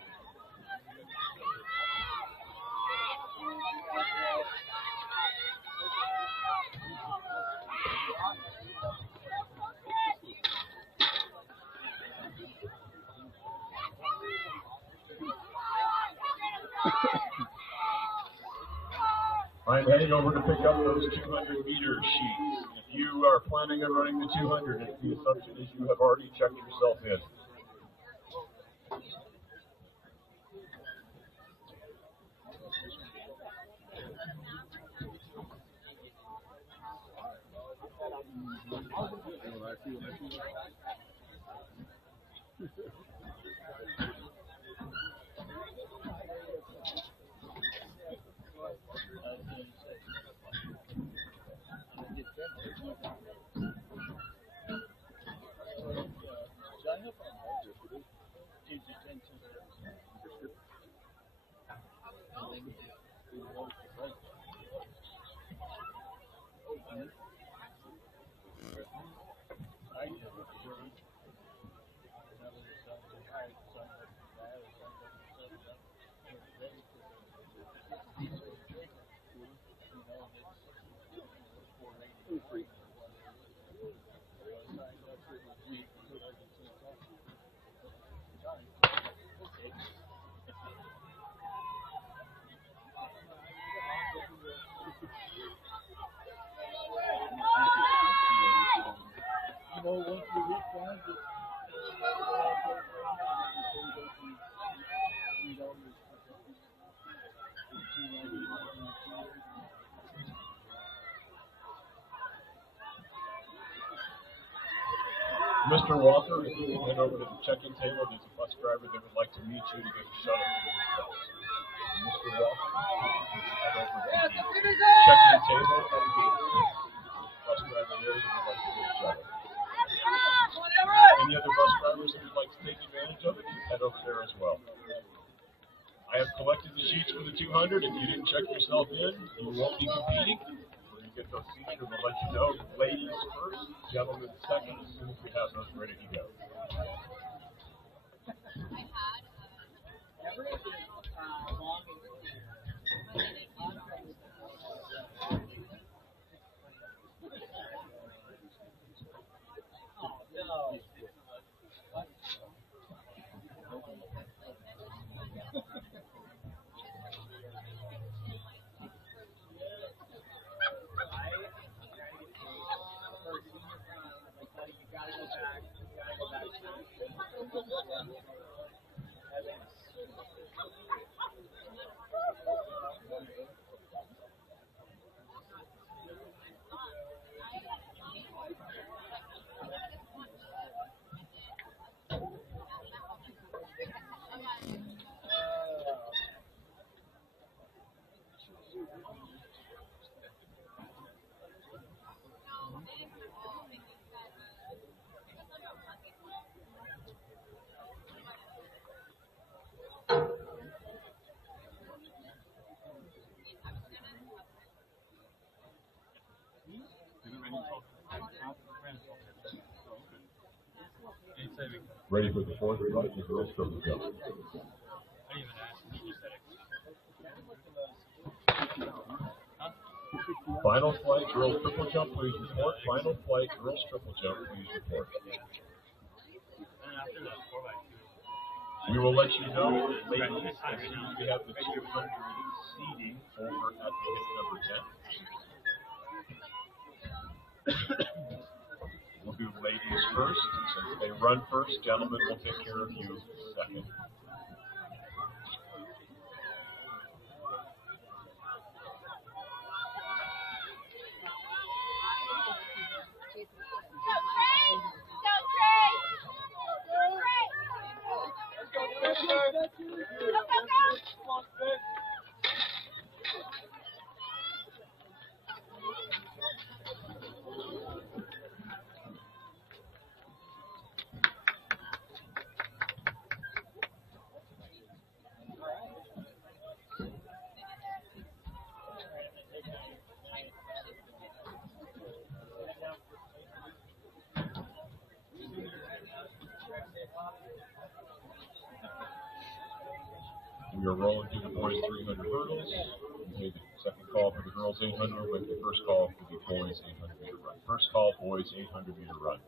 I'm heading over to pick up those 200-meter sheets. If you are planning on running the 200, the assumption is you have already checked yourself in. Mr. Walker, if you can head over to the check-in table, there's a bus driver that would like to meet you to get a shuttle to his bus. Mr. Walker, head over to the check-in table at the gate. Bus driver there that would like to get a shuttle. Any other bus drivers that would like to take advantage of it, head over there as well. I have collected the sheets for the 200. If you didn't check yourself in, you won't be competing. When you get those seated, we'll let you know. Ladies first, gentlemen second, as soon as we have those ready to go. Ready for the fourth flight, the girls triple jump. Final flight, girls triple jump, please report. Final flight, girls triple jump, please report. We will let you know, ladies, as soon as we have the 200 seating over at the hit number 10. We'll do ladies first. Since they run first, gentlemen will take care of you second. We are rolling through the boys 300 hurdles. We made the second call for the girls 800. We'll make the first call for the boys 800 meter run. First call, boys 800 meter run.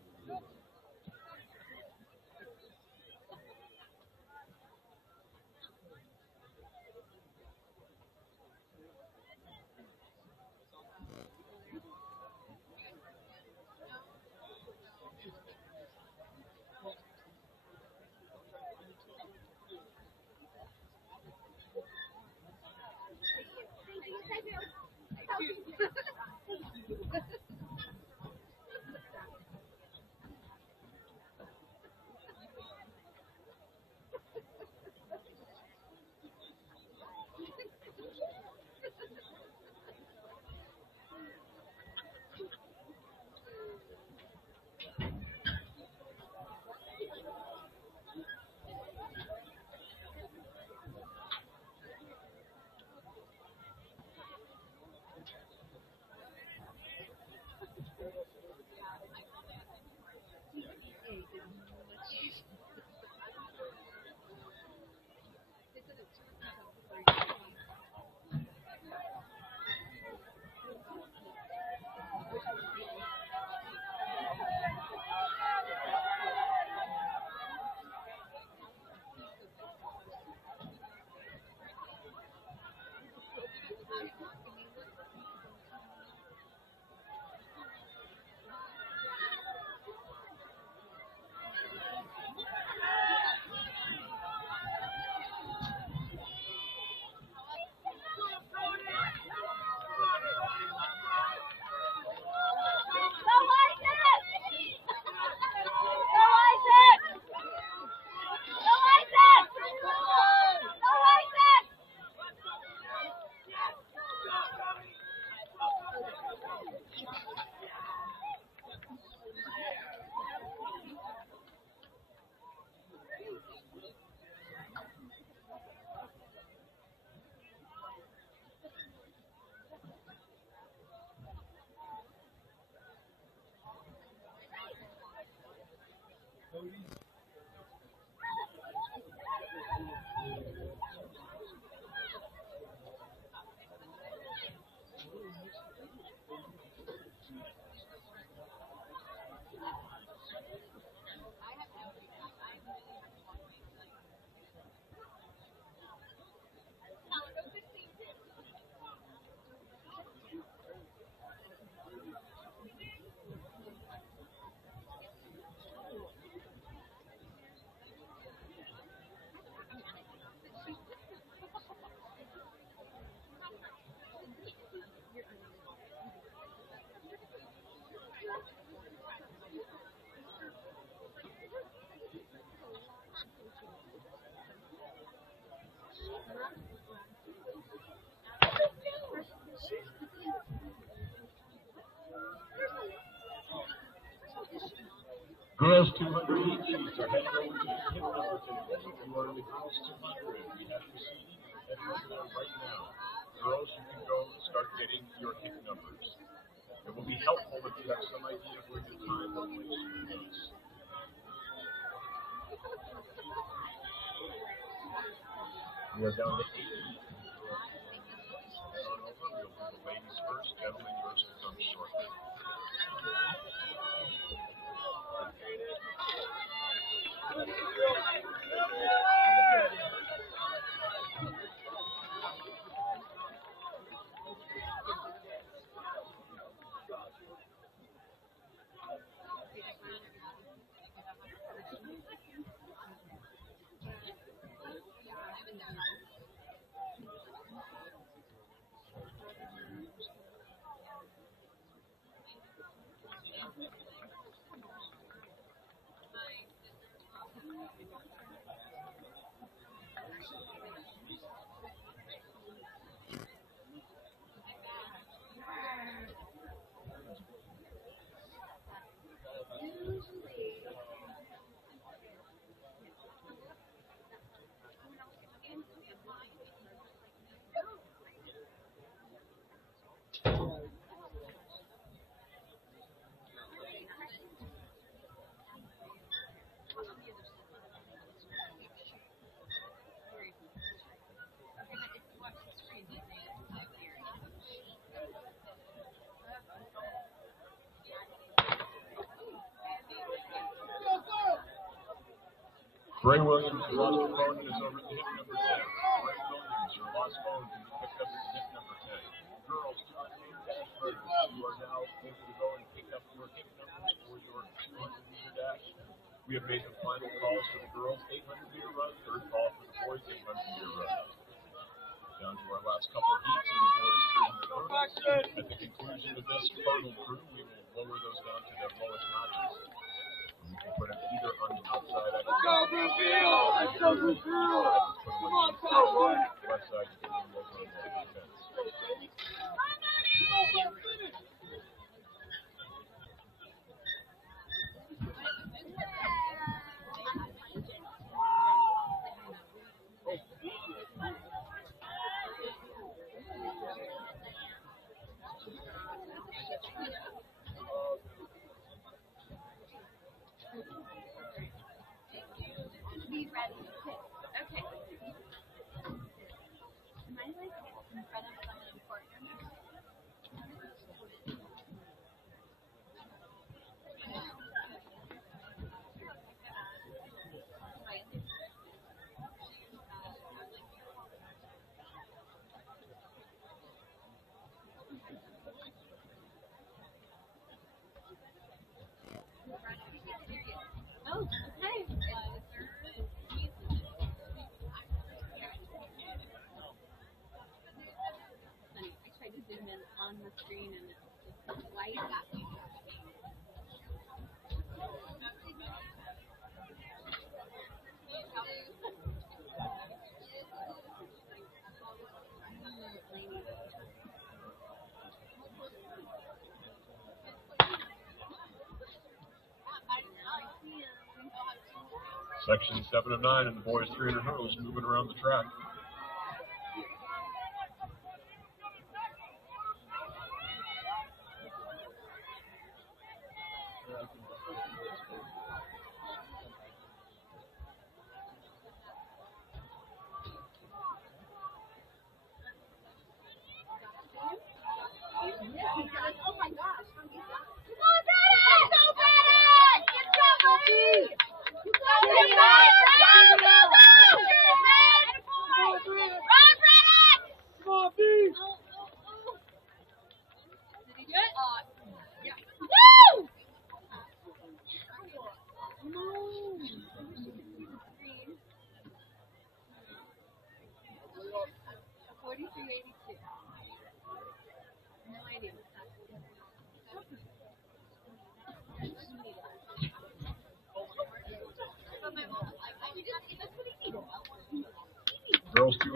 Girls 200 each sheets are headed over to the hip number table. If you are in the girls 200, we have proceeding and heading over there right now. Girls, you can go start getting your hip numbers. It will be helpful if you have some idea of where your time or place goes. We are down to 8. Head on over. We'll do the ladies first. Gentlemen, yours will come shortly. Bray Williams, your lost opponent, is over at the hip number 10. Bray Williams, your lost opponent, can be picked up at the hip number 10. Girls, 200 you are now able to go and pick up your hip numbers for your 200-meter dash. We have made the final calls for the girls' 800-meter run, third call for the boys' 800-meter run. Down to our last couple of heats in the boys' 300 hurdles. At the conclusion of this hurdle crew, we will lower those down to their lowest notches. You can put them either on the outside exit. Let's go, Brazil! Come on, Cowboy! Left side, you can put them over on the defense. Be ready. Okay. Am I like in front of someone important? Oh, okay. I tried to zoom in on the screen and it's just white. Section 7 of 9 in the boys' 300 hurdles moving around the track.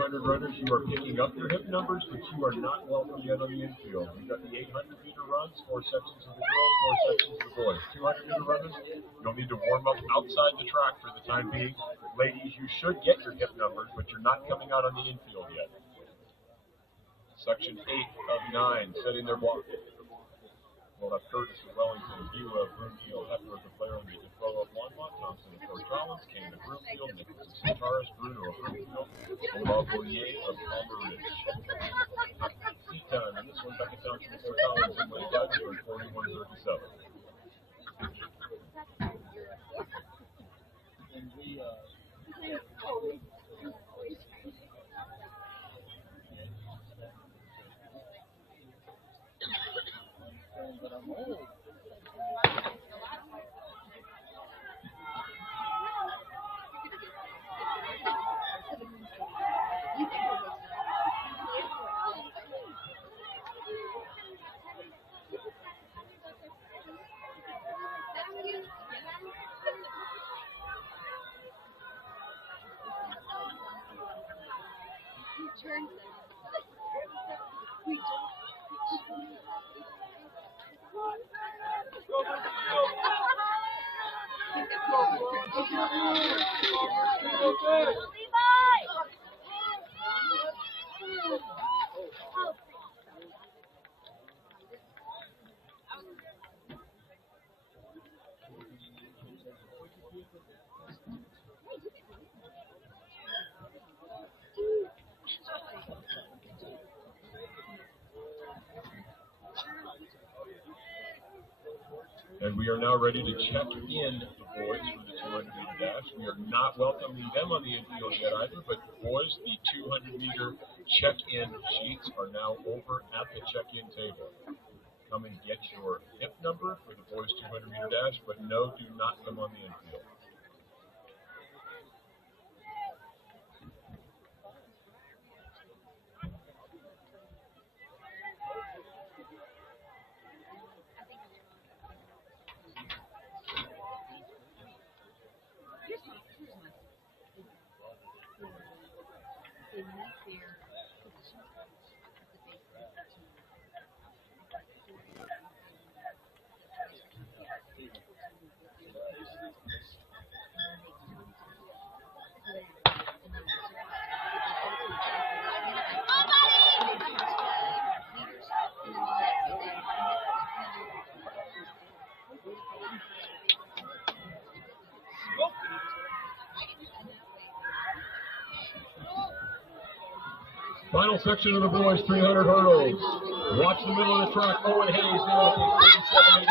200 runners, you are picking up your hip numbers, but you are not welcome yet on the infield. We've got the 800-meter runs, 4 sections of the girls, 4 sections of the boys. 200-meter runners, you'll need to warm up outside the track for the time being. Ladies, you should get your hip numbers, but you're not coming out on the infield yet. Section 8 of 9, setting their block. We'll have Curtis of Wellington, Gila, Broomfield, Hepworth of Laramie, Defoe of Longmont, Thompson of Fort Collins, Kane of Broomfield, Nichols of Centaurus, Bruno of Broomfield, and Lavalier of Palmer Ridge. Seat time, and this one back at Thompson of Fort Collins, and Lake Dodge for 41:37. But I'm old. And we are now ready to check in the boys for the 200-meter dash. We are not welcoming them on the infield yet either, but boys, the 200-meter check-in sheets are now over at the check-in table. Come and get your hip number for the boys' 200-meter dash, but no, do not come on the infield. Final section of the boys' 300 hurdles. Watch the middle of the track. Owen Hayes now at the 37.81.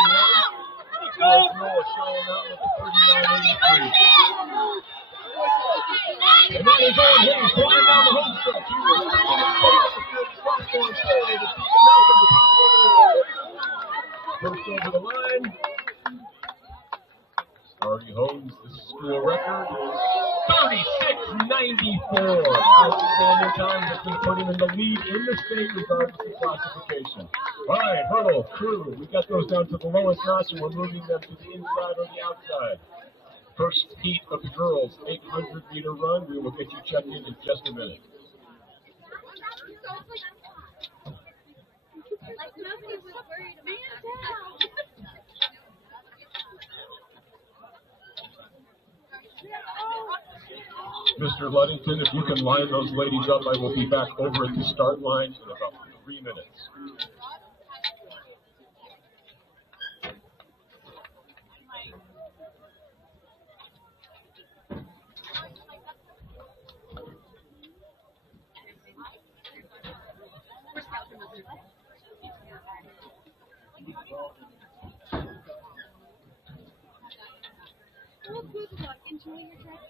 George Noah showing out at the 39.83. And that is Owen Hayes flying down the home stretch. He was taking it forward to the platform forward to Stephen Malcolm to top first over the line. Already holds the school record. 36.94. Outstanding time that's going to put him in the lead in the state regardless of classification. All right, hurdle, crew. We got those down to the lowest notch and we're moving them to the inside or the outside. First heat of the girls, 800-meter run. We will get you checked in just a minute. Like nobody was worried about Mr. Ludington, if you can line those ladies up, I will be back over at the start line in about 3 minutes. Well, good luck. Enjoy your trip.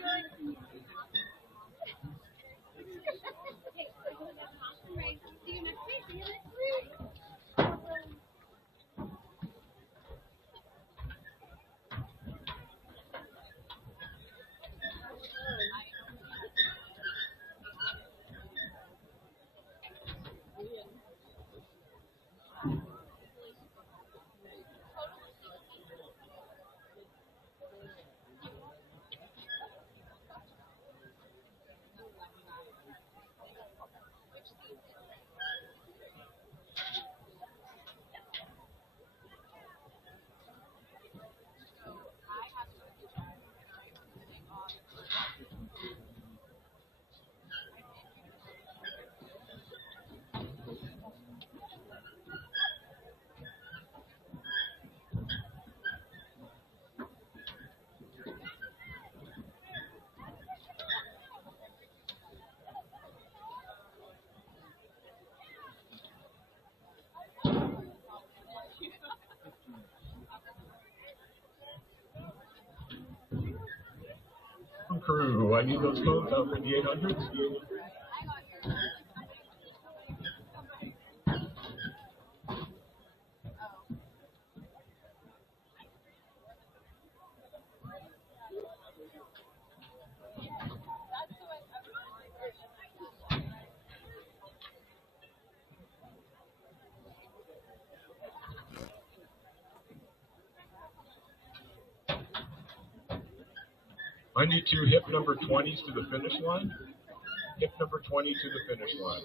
See you next week. See you next week. Crew, I need those codes out for the 800s. I need two hip number 20s to the finish line. Hip number 20 to the finish line.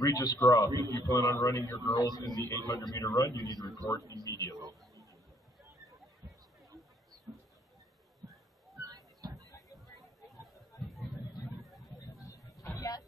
Regis Groff, if you plan on running your girls in the 800-meter run, you need to report immediately. Yes.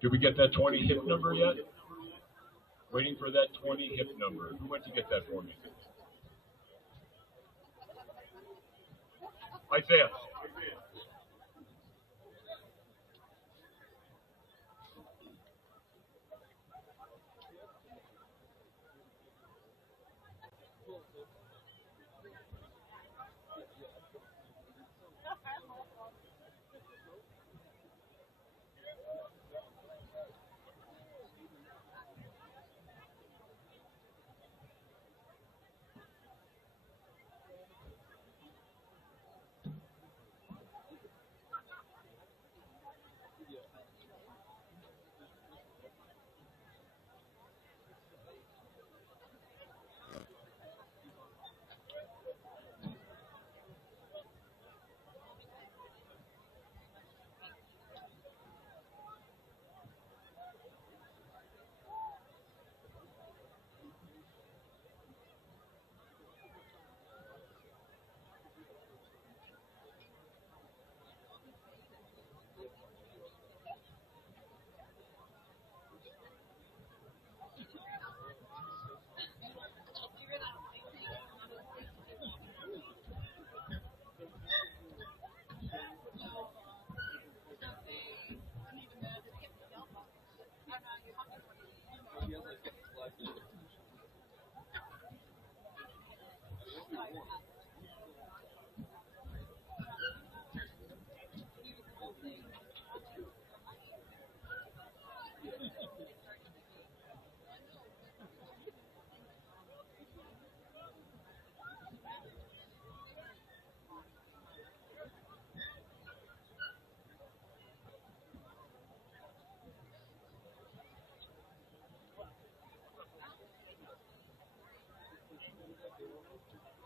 Did we get that 20 hip number yet? Waiting for that 20 hip number. Who went to get that for me? Isaiah.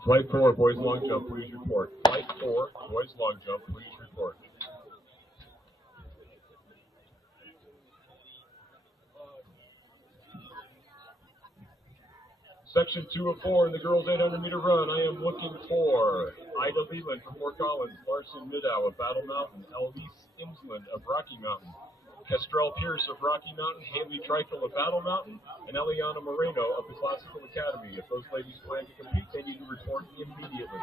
Flight 4, boys long jump, please report. Flight 4, boys long jump, please report. Section 2 of 4 in the girls' 800-meter run, I am looking for Ida Leland from Fort Collins, Larson Middow of Battle Mountain, Elise Imsland of Rocky Mountain, Kestrel Pierce of Rocky Mountain, Haley Trifle of Battle Mountain, and Eliana Moreno of the Classical Academy. If those ladies plan to compete, they need to report immediately.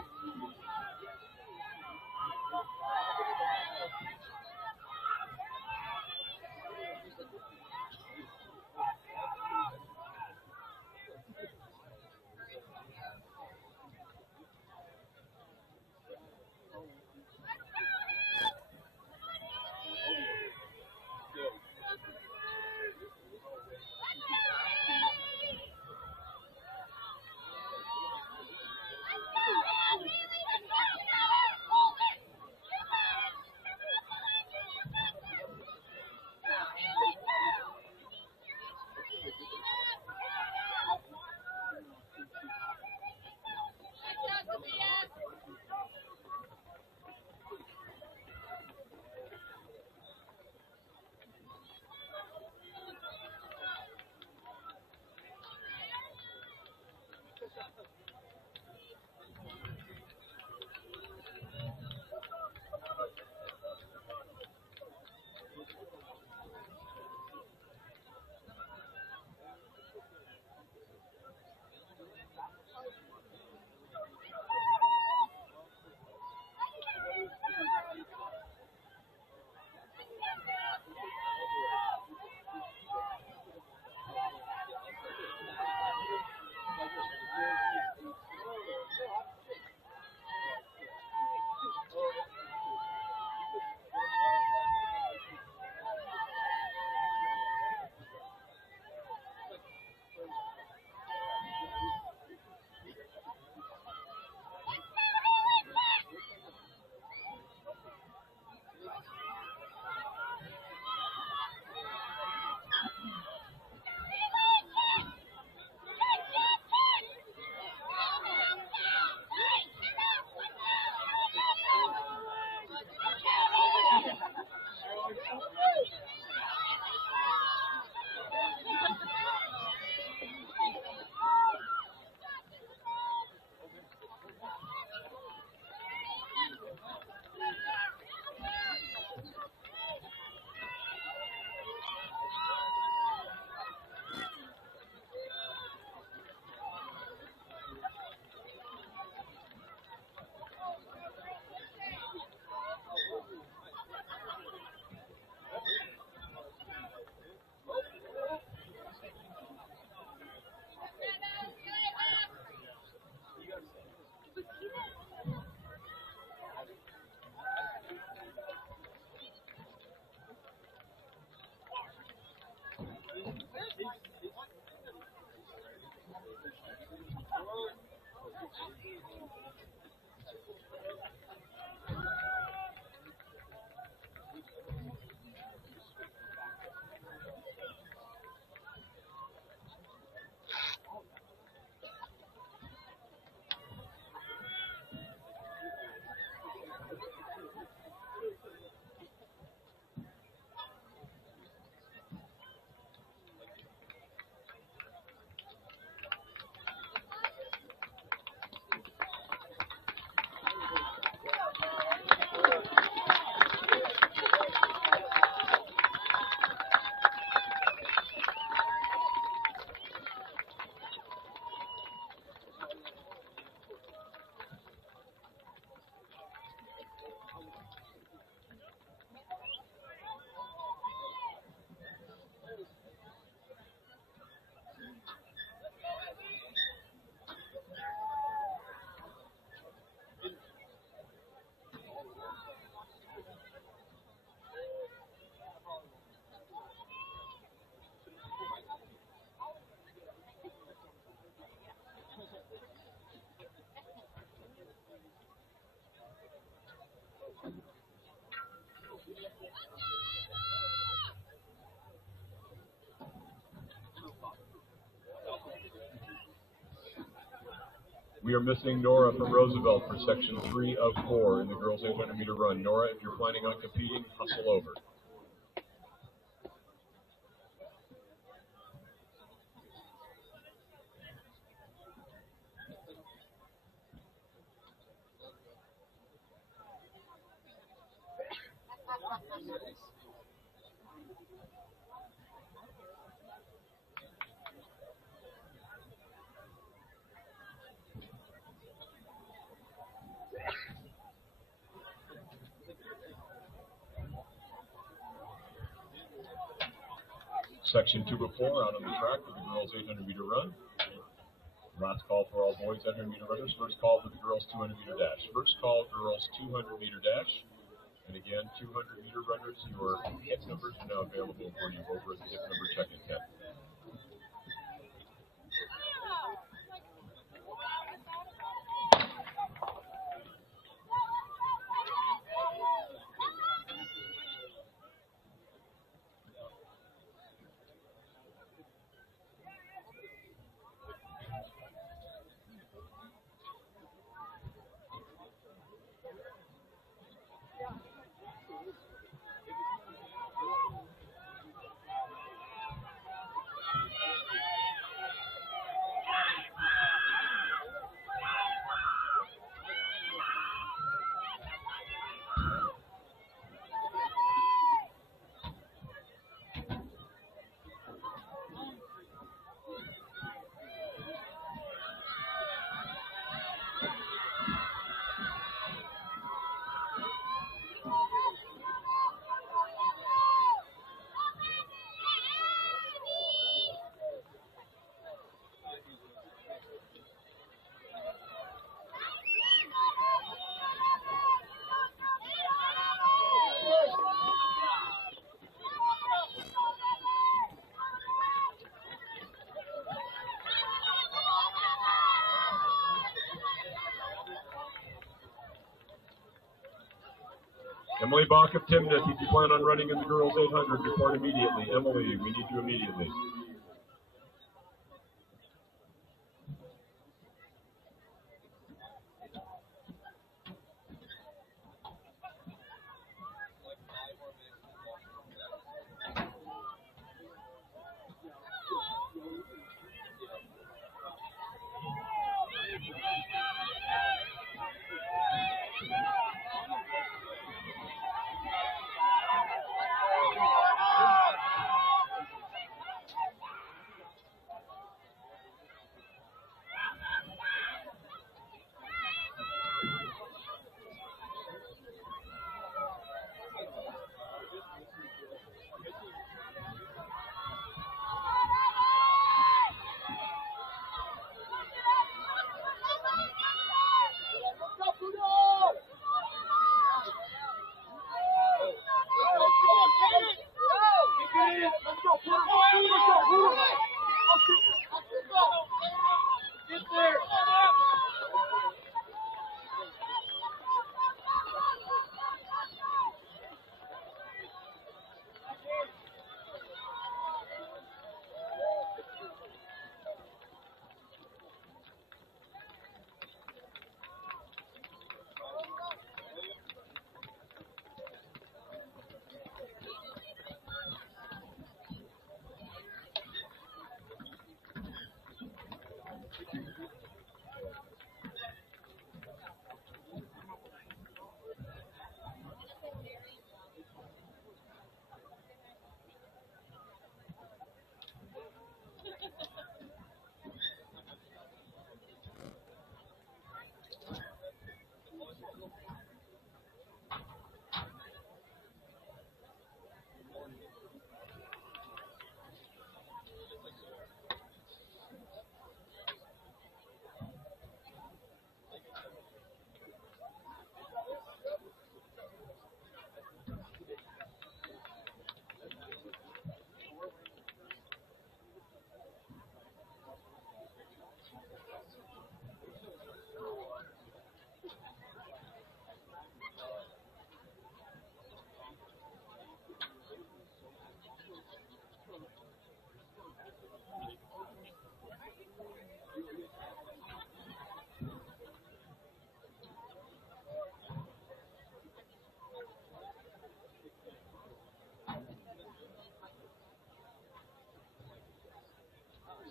We are missing Nora from Roosevelt for section 3 of 4 in the girls' 800-meter run. Nora, if you're planning on competing, hustle over. Section 2 of 4 out on the track for the girls' 800-meter run. Last call for all boys 100-meter runners. First call for the girls' 200-meter dash. First call, girls' 200-meter dash. And again, 200-meter runners, your hip numbers are now available for you over at the hip number check-in tent. Emily Bach of Timnith, if you plan on running in the girls' 800, report immediately. Emily, we need you immediately.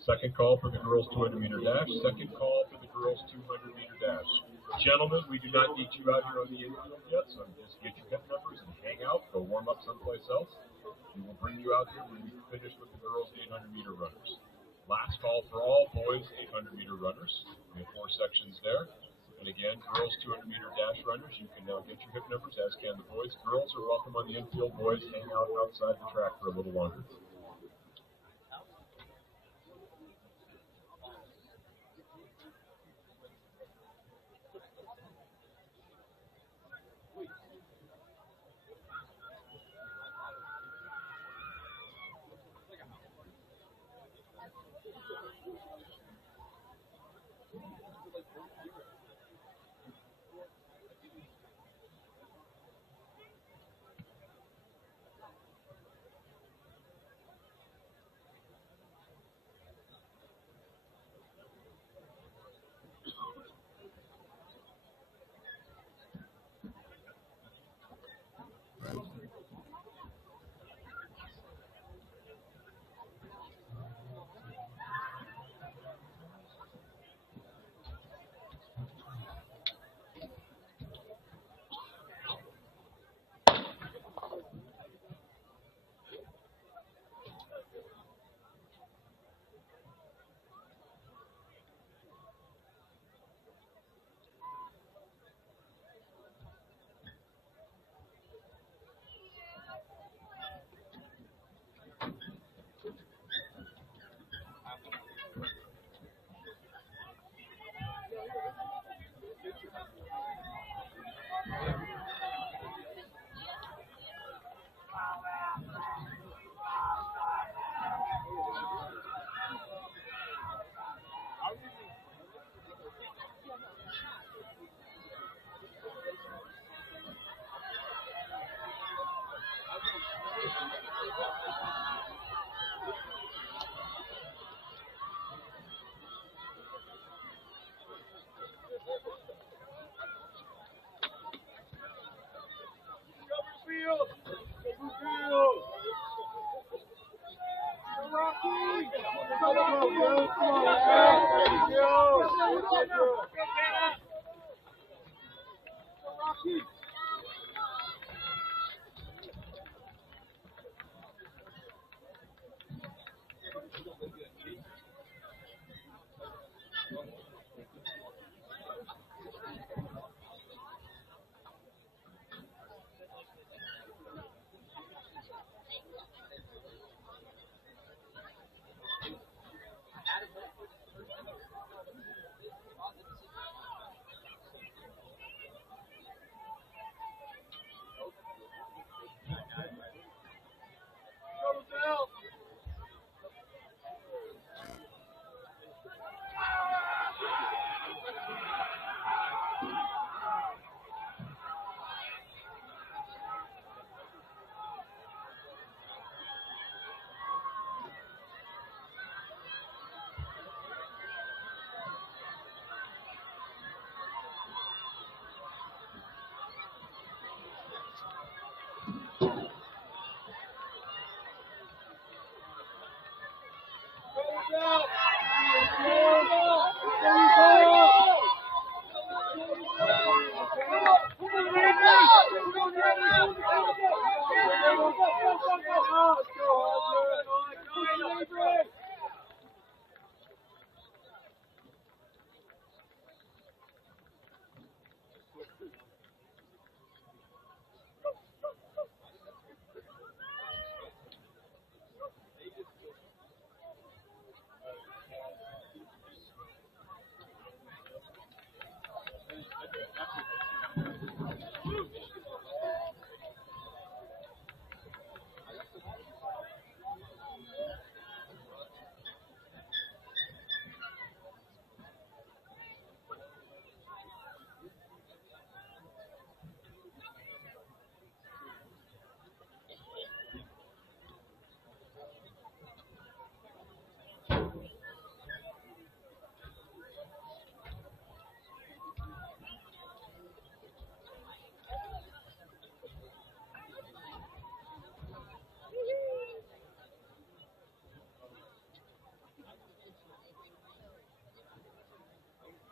Second call for the girls 200-meter dash. Second call for the girls 200-meter dash. Gentlemen, we do not need you out here on the infield yet, so just get your hip numbers and hang out. Go warm up someplace else. We will bring you out here when we finish with the girls 800-meter runners. Last call for all boys 800-meter runners. We have 4 sections there. And again, girls 200-meter dash runners, you can now get your hip numbers, as can the boys. Girls are welcome on the infield. Boys hang out outside the track for a little longer.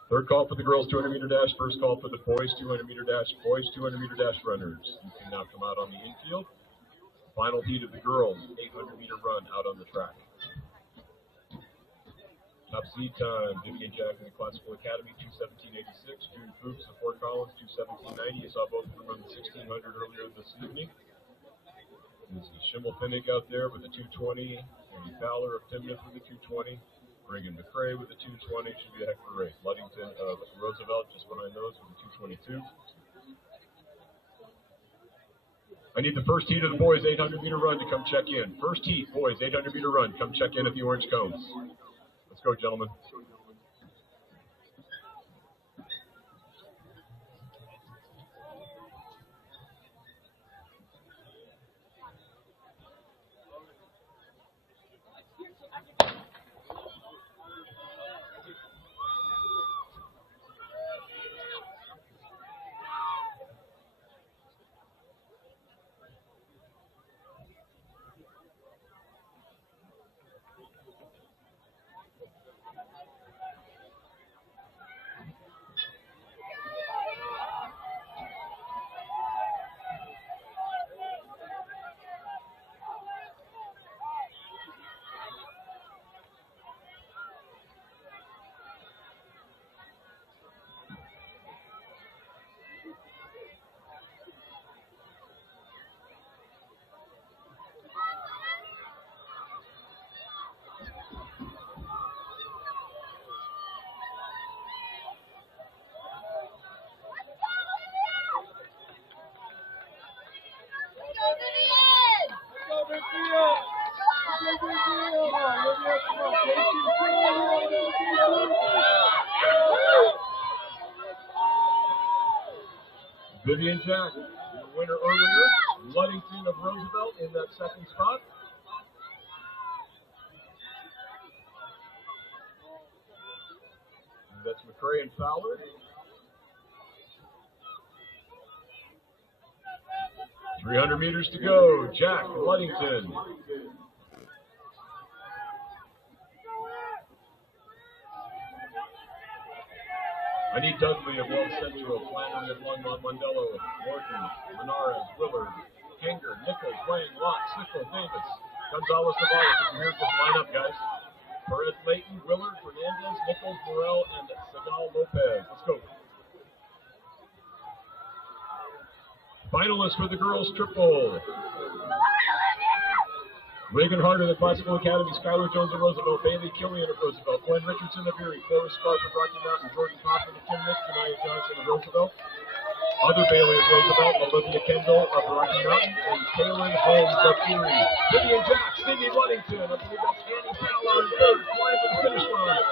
Third call for the girls 200-meter dash. First call for the boys 200-meter dash. Boys 200-meter dash runners. You can now come out on the infield. Final heat of the girls 800-meter run out on the track. Top seed time, Vivian Jack in the Classical Academy, 2:17.86. June Fuchs of Fort Collins, 2:17.90. You saw both of them run the 1600 earlier this evening. You see Schimmel Finnick out there with the 2:20. Andy Fowler of Timnath with the 2:20. Reagan McCrae with the 2:20. Should be a heck of a race. Ludington of Roosevelt just behind those with the 2:22. I need the first heat of the boys 800-meter run to come check in. First heat, boys 800-meter run. Come check in at the orange cones. Let's go, gentlemen. Vivian Jack, the winner earlier. Ludington of Roosevelt in that second spot. And that's McCrae and Fowler. 300 meters to go. Jack, Ludington. I need Dudley of Wells Central, Flannery of Longmont, Mondello, Morton, Linares, Willard, Hanger, Nichols, Wang, Lott, Sickle, Davis, Gonzalez, Navarro. If you hear this line up, guys. Perez, Layton, Willard, Fernandez, Nichols, Morel, and Segal Lopez. Let's go. Finalists for the girls' triple. Reagan Hart of the Classical Academy, Skylar Jones of Roosevelt, Bailey Killian of Roosevelt, Glenn Richardson of Erie, Cloris Scarp of Rocky Mountain, Jordan Hoffman of Timnath, Janaya Johnson of Roosevelt, other Bailey of Roosevelt, Olivia Kendall of Rocky Mountain, and Kaylin Holmes of Erie. Vivian Jack, Sydney Ludington, I believe that's Annie Fowler in third, flying to the finish line.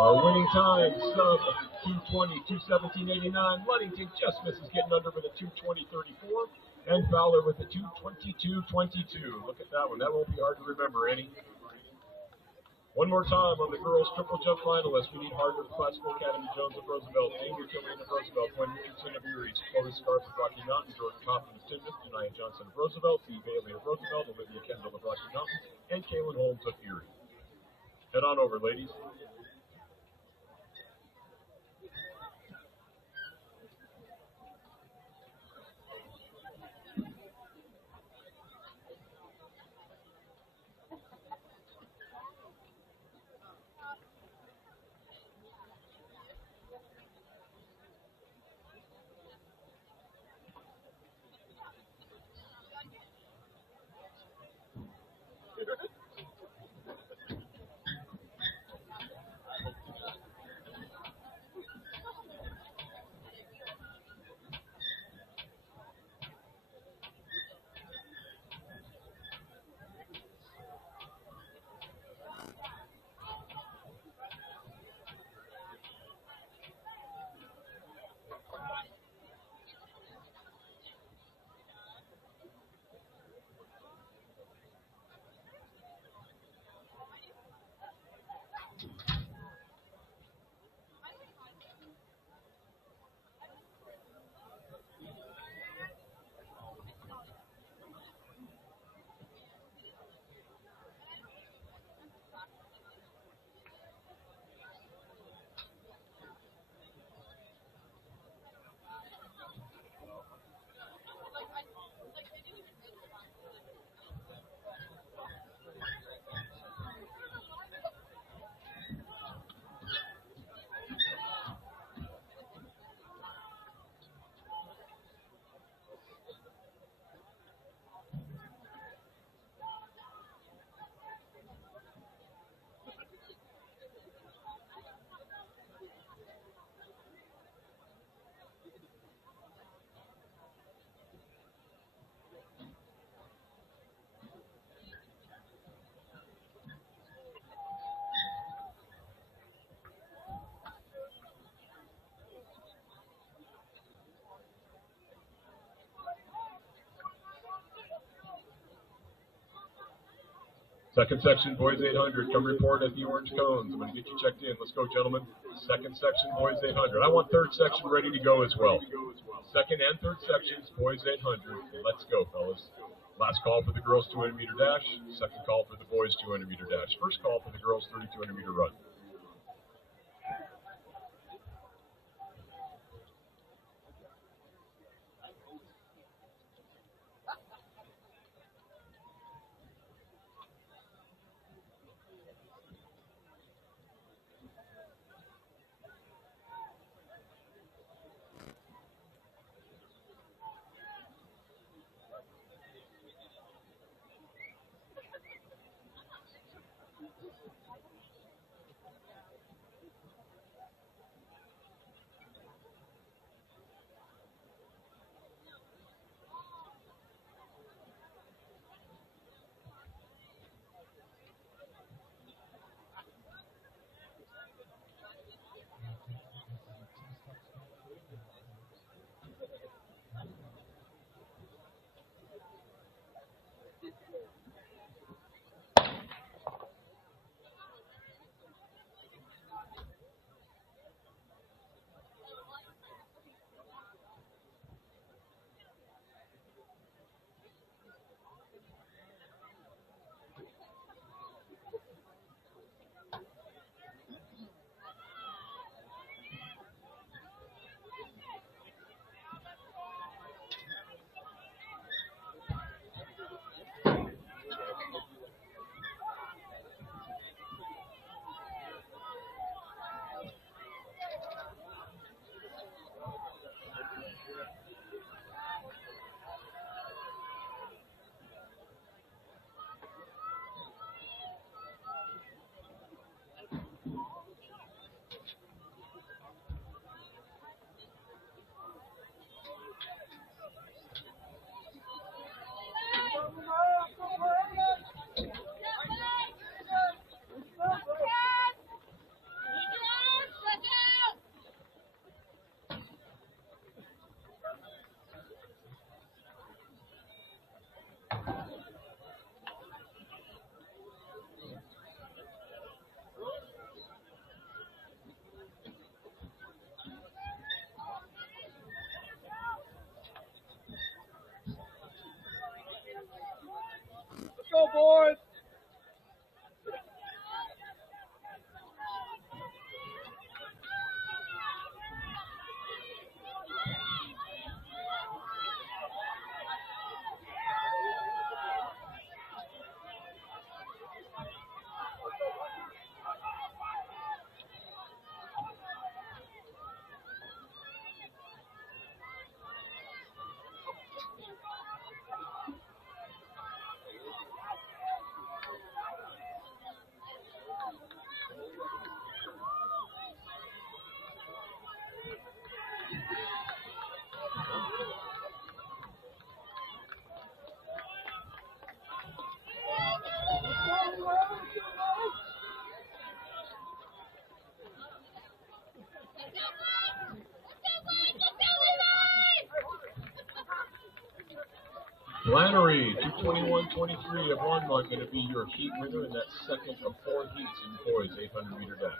Our winning time, sub 2:20, 2:17.89. Ludington just misses getting under with a 2:20.34. And Fowler with a 2:22.22. Look at that one. That won't be hard to remember, Annie. One more time on the girls' triple jump finalists. We need Harder of Classical Academy, Jones of Roosevelt, Amy Killian of Roosevelt, Glenn Richardson of Erie, Chloe Scarf of Rocky Mountain, Jordan Kaufman of Timnath, Janaya Johnson of Roosevelt, B. Bailey of Roosevelt, Olivia Kendall of Rocky Mountain, and Kaylin Holmes of Erie. Head on over, ladies. Second section, boys 800. Come report at the orange cones. I'm going to get you checked in. Let's go, gentlemen. Second section, boys 800. I want third section ready to go as well. Second and third sections, boys 800. Let's go, fellas. Last call for the girls 200-meter dash. Second call for the boys 200-meter dash. First call for the girls 3200-meter run. Let's go, boys. Flannery, 221.23 of Longmont, going to be your heat winner in that second of 4 heats in the boys 800-meter dash.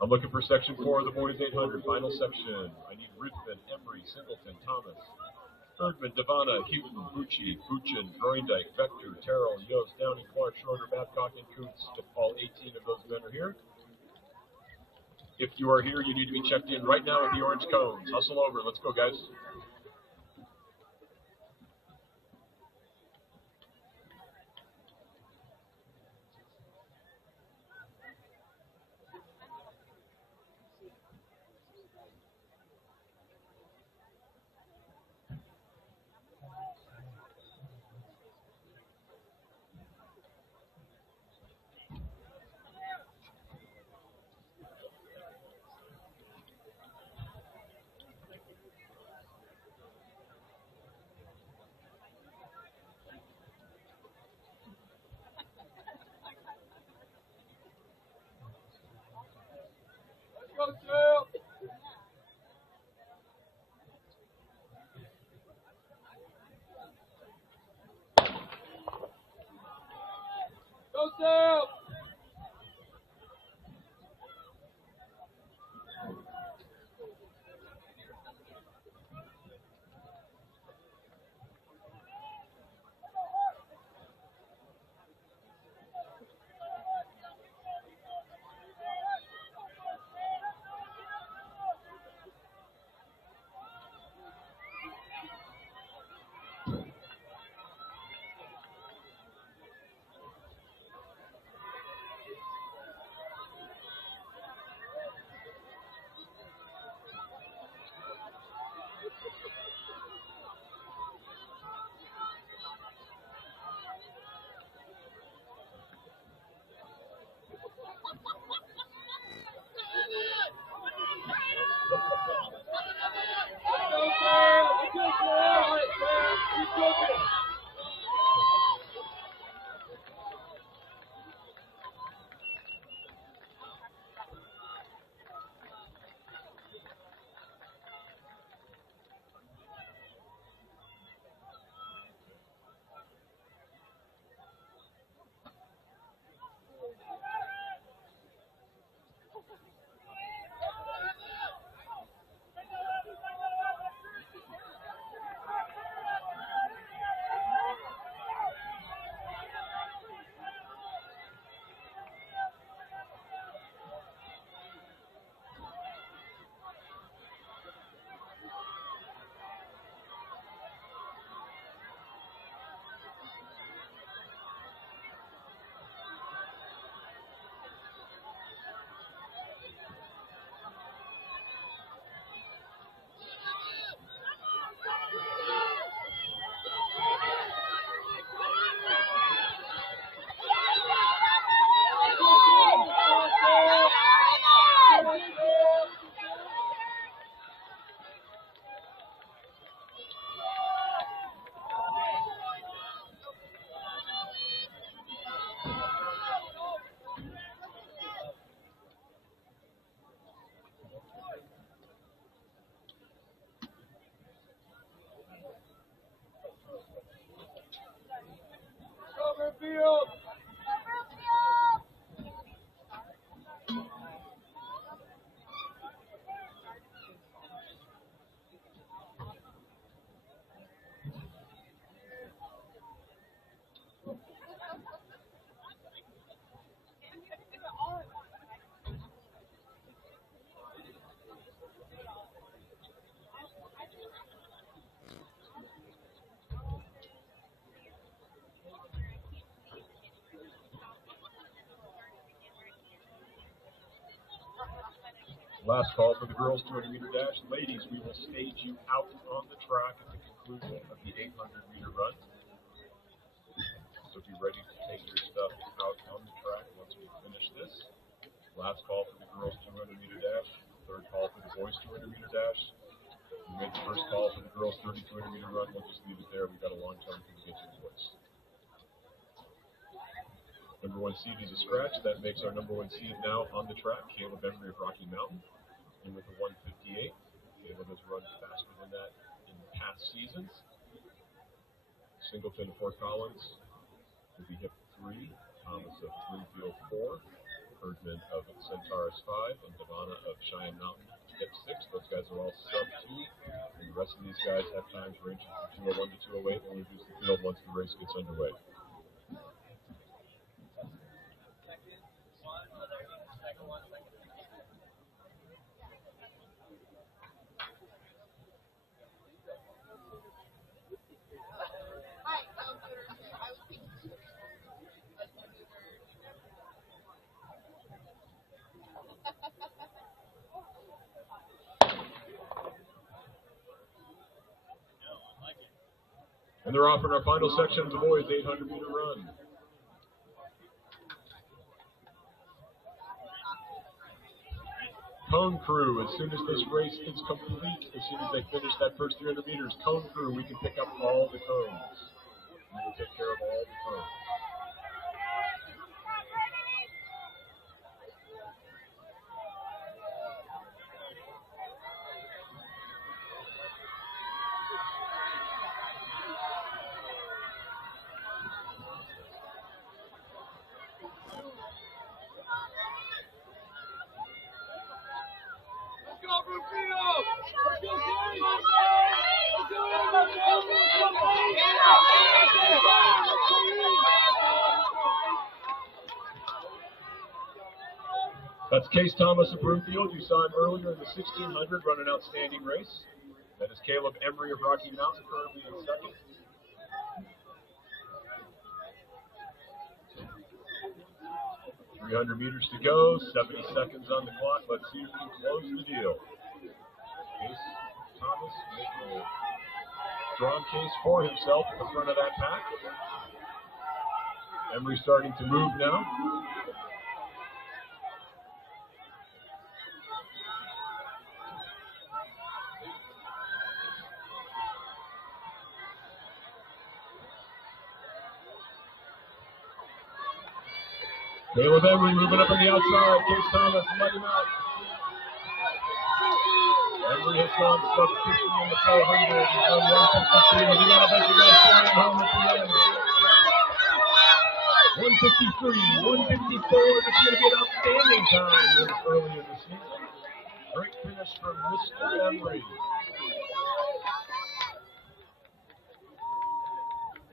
I'm looking for section 4 of the boys 800, final section. I need Ruthven, Emery, Singleton, Thomas, Erdman, Devana, Houghton, Bucci, Buchin, Groendyke, Vector, Terrell, Yost, Downing, Clark, Schroeder, Babcock, and Coots. All 18 of those men are here. If you are here, you need to be checked in right now with the orange cones. Hustle over. Let's go, guys. Go, Sam! Go, Sam! Field! Last call for the girls 200-meter dash. Ladies, we will stage you out on the track at the conclusion of the 800-meter run. So be ready to take your stuff out on the track once we finish this. Last call for the girls 200-meter dash. Third call for the boys 200-meter dash. We made the first call for the girls 3200-meter run. We'll just leave it there. We've got a long time to get to the boys. Number 1 seed is a scratch. That makes our number 1 seed now on the track, Caleb Emery of Rocky Mountain. And with a 158, Caleb has run faster than that in past seasons. Singleton of Fort Collins will be hip 3, Thomas of Bloomfield 4, Erdman of Centaurus 5, and Devana of Cheyenne Mountain Hip 6. Those guys are all sub-2. And the rest of these guys have times ranging from 201 to 208. We'll introduce the field once the race gets underway. And they're off in our final section of the boys' 800-meter run. Cone crew, as soon as this race is complete, as soon as they finish that first 300 meters, cone crew, we can pick up all the cones. We will take care of all the cones. That's Case Thomas of Broomfield. You saw him earlier in the 1600 run an outstanding race. That is Caleb Emery of Rocky Mountain, currently in second. .300 meters to go, 70 seconds on the clock. Let's see if we can close the deal. Case Thomas making a strong case for himself at the front of that pack. Emery starting to move now. Caleb Emery moving up on the outside. Case Thomas, let him out. Emery has gone sub 50 in the 400. He's done 153. We got a bunch of guys flying home at the end. 153, 154. This is going to be an outstanding time this early in the season. Great finish from Mr. Emery.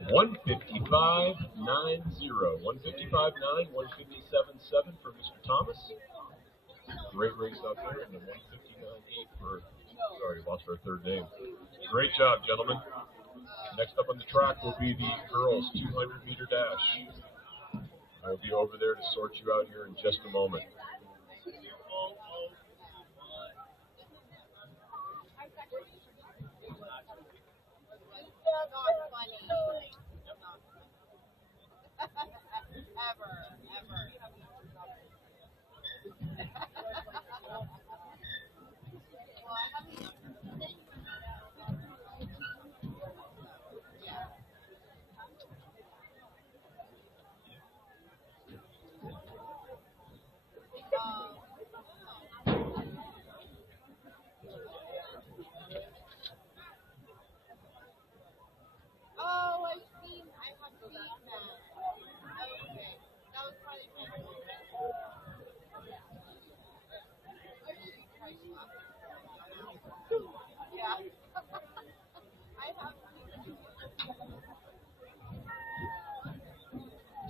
155.90, 155.9, 157.7 for Mr. Thomas. Great race out there, and a 159.8 for, sorry, lost our third name. Great job, gentlemen. Next up on the track will be the girls' 200-meter dash. I will be over there to sort you out here in just a moment.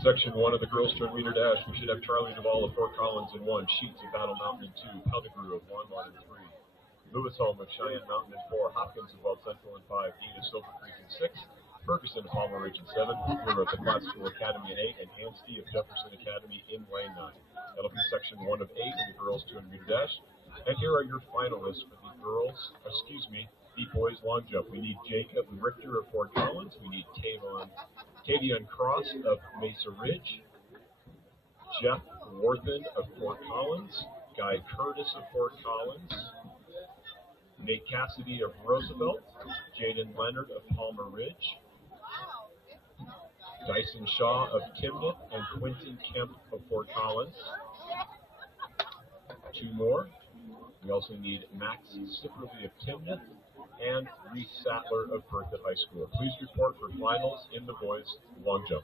Section 1 of the girls' 200-meter dash, we should have Charlie Duvall of Fort Collins in 1, Sheets of Battle Mountain in 2, Pellegrew of Longmont in 3, Lewis Home of Cheyenne Mountain in 4, Hopkins of Weld Central in 5, Dean of Silver Creek in 6, Ferguson of Palmer Ridge in 7, Hoover of the Classical Academy in 8, and Hansty of Jefferson Academy in lane 9. That'll be section 1 of 8 in the girls' 200-meter dash. And here are your finalists for the the boys' long jump. We need Jacob Richter of Fort Collins. We need Tavion Cross of Mesa Ridge, Jeff Worthen of Fort Collins, Guy Curtis of Fort Collins, Nate Cassidy of Roosevelt, Jaden Leonard of Palmer Ridge, Dyson Shaw of Timnit, and Quentin Kemp of Fort Collins. Two more. We also need Max Sipperly of Timnit and Reese Sattler of Berthoud High School. Please report for finals in the boys' long jump.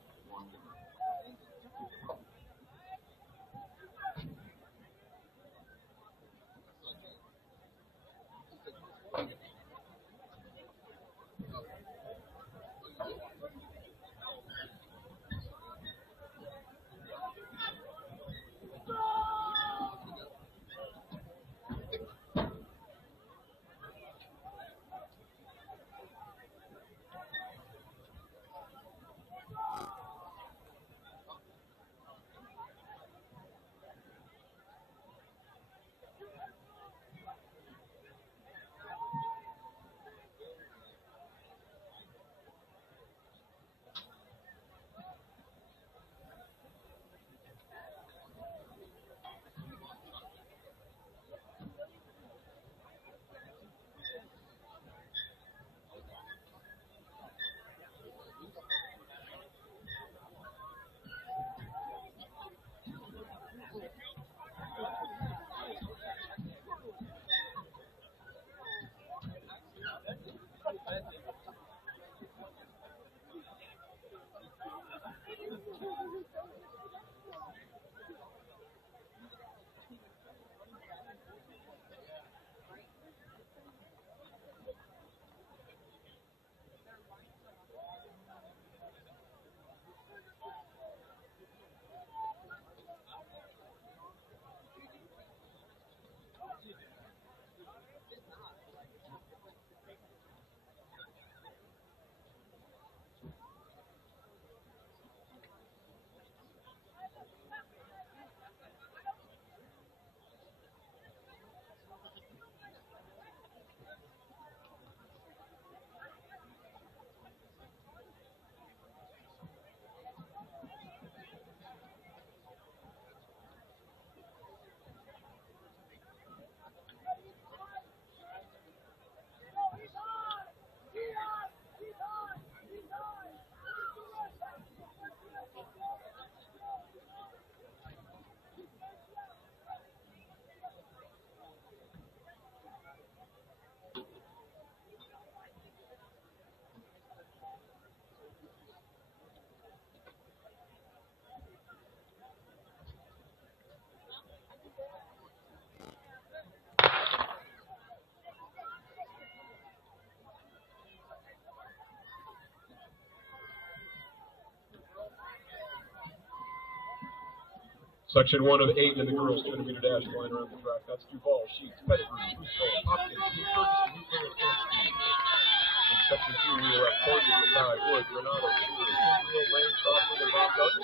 Section 1 of 8 in the girls 200 meter dash flying around the track. That's Duval, Sheets, Pettigrew, Russo, Hopkins, New Ferguson, New Ferguson, in Section 2, we will have Cordy, Mackay, Wood, Renato, Stewart, Israel, Lane, Crawford, and Van Dutton.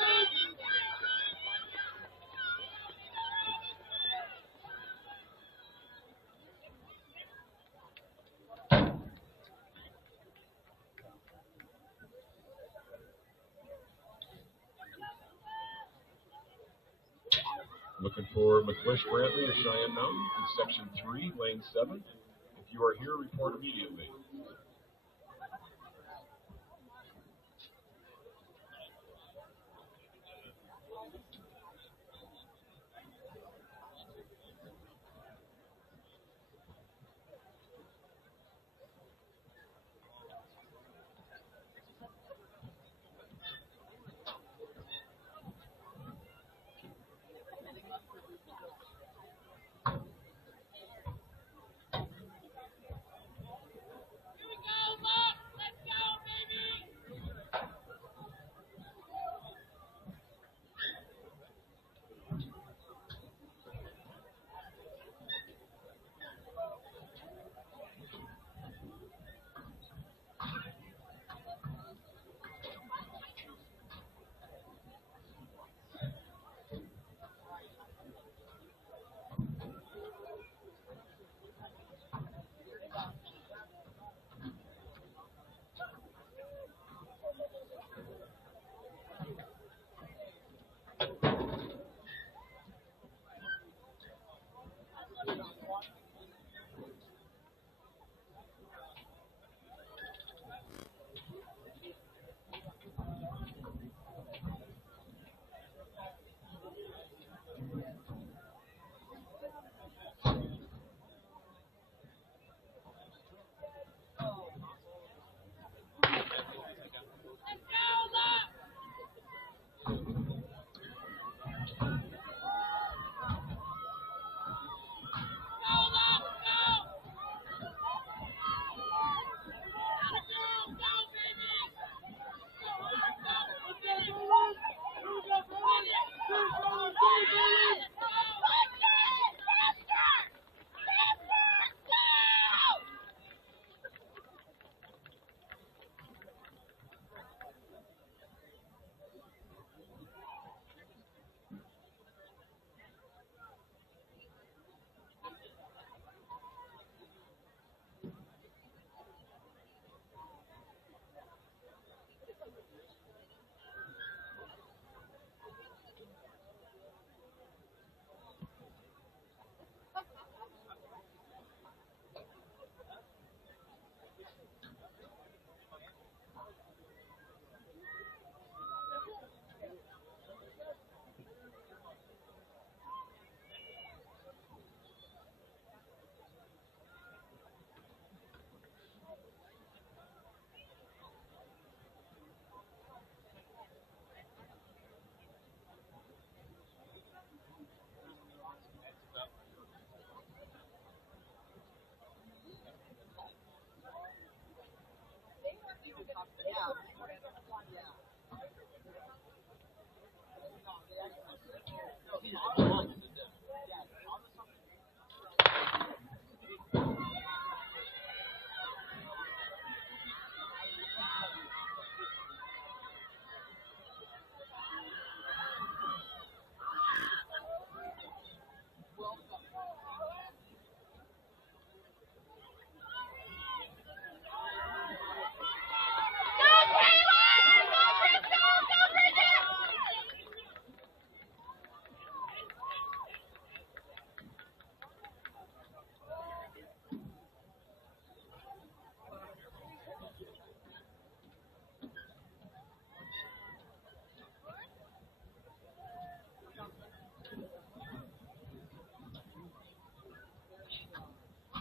Looking for McClish, Brantley, or Cheyenne Mountain in Section 3, Lane 7. If you are here, report immediately.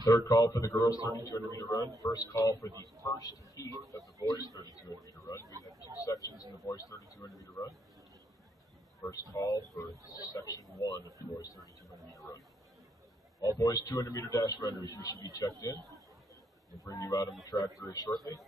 Third call for the girls 3,200 meter run. First call for the first heat of the boys 3,200 meter run. We have two sections in the boys 3,200 meter run. First call for section 1 of the boys 3,200 meter run. All boys 200 meter dash runners, you should be checked in. We'll bring you out on the track very shortly.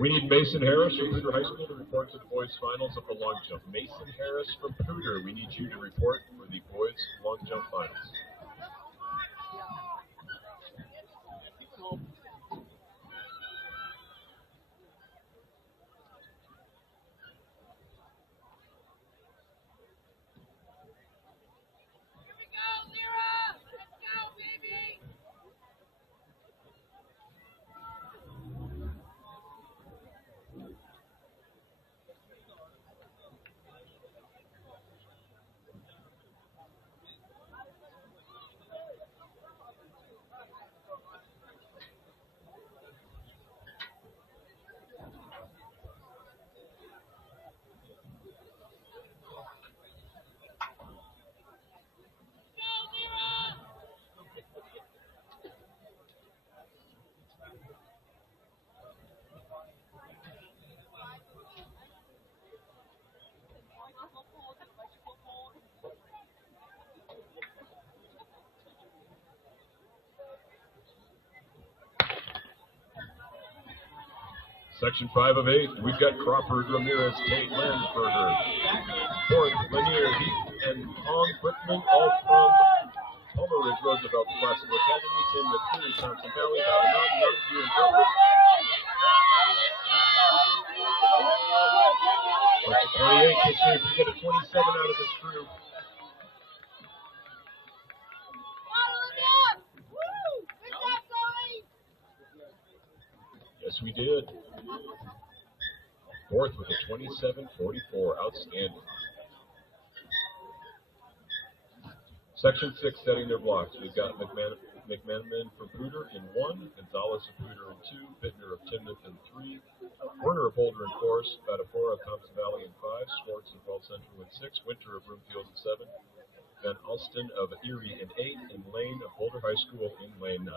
We need Mason Harris from Pooter High School to report to the boys' finals of the long jump. Mason Harris from Pooter, we need you to report for the boys' long jump finals. Section 5 of 8, we've got Crawford, Ramirez, Tate, Landsberger. Fourth, Lanier, Heath, and Tom Quickman, all from Palmer Ridge Roosevelt Classical Academy. Tim McCreary, Thompson Valley, Battle Mountain, Mountain View, and Douglas. That's a 28, Kitchener, if you get a 27 out of this crew. Yes, we did. Fourth with a 27.44. Outstanding. Section 6 setting their blocks. We've got McManaman from Pooter in 1, Gonzalez of Pooter in 2, Bittner of Timnath in 3, Werner of Boulder in 4, Spadafora of Thompson Valley in 5, Swartz of Weld Central in 6, Winter of Broomfield in 7, Van Alston of Erie in 8, and Lane of Boulder High School in lane 9.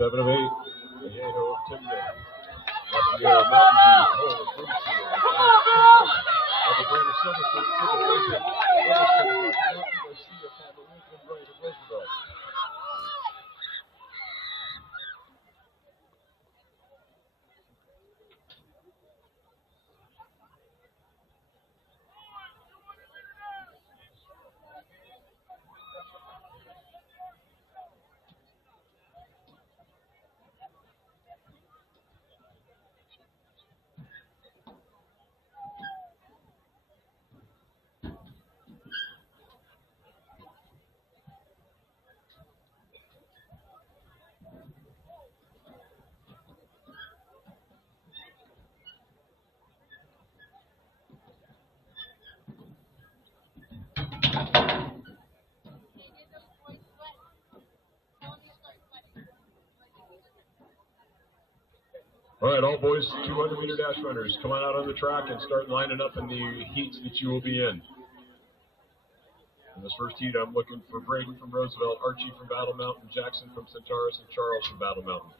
7 of 8. Vallejo of Timden. Lafayette Mountain View, Cole of Boonesville. Michael Brand of Silverston, City of Bacon. Silverston, Mountain Garcia, Papa Lincoln, Wright of Roosevelt. All right, all boys 200-meter dash runners, come on out on the track and start lining up in the heats that you will be in. In this first heat, I'm looking for Braden from Roosevelt, Archie from Battle Mountain, Jackson from Centaurus, and Charles from Battle Mountain.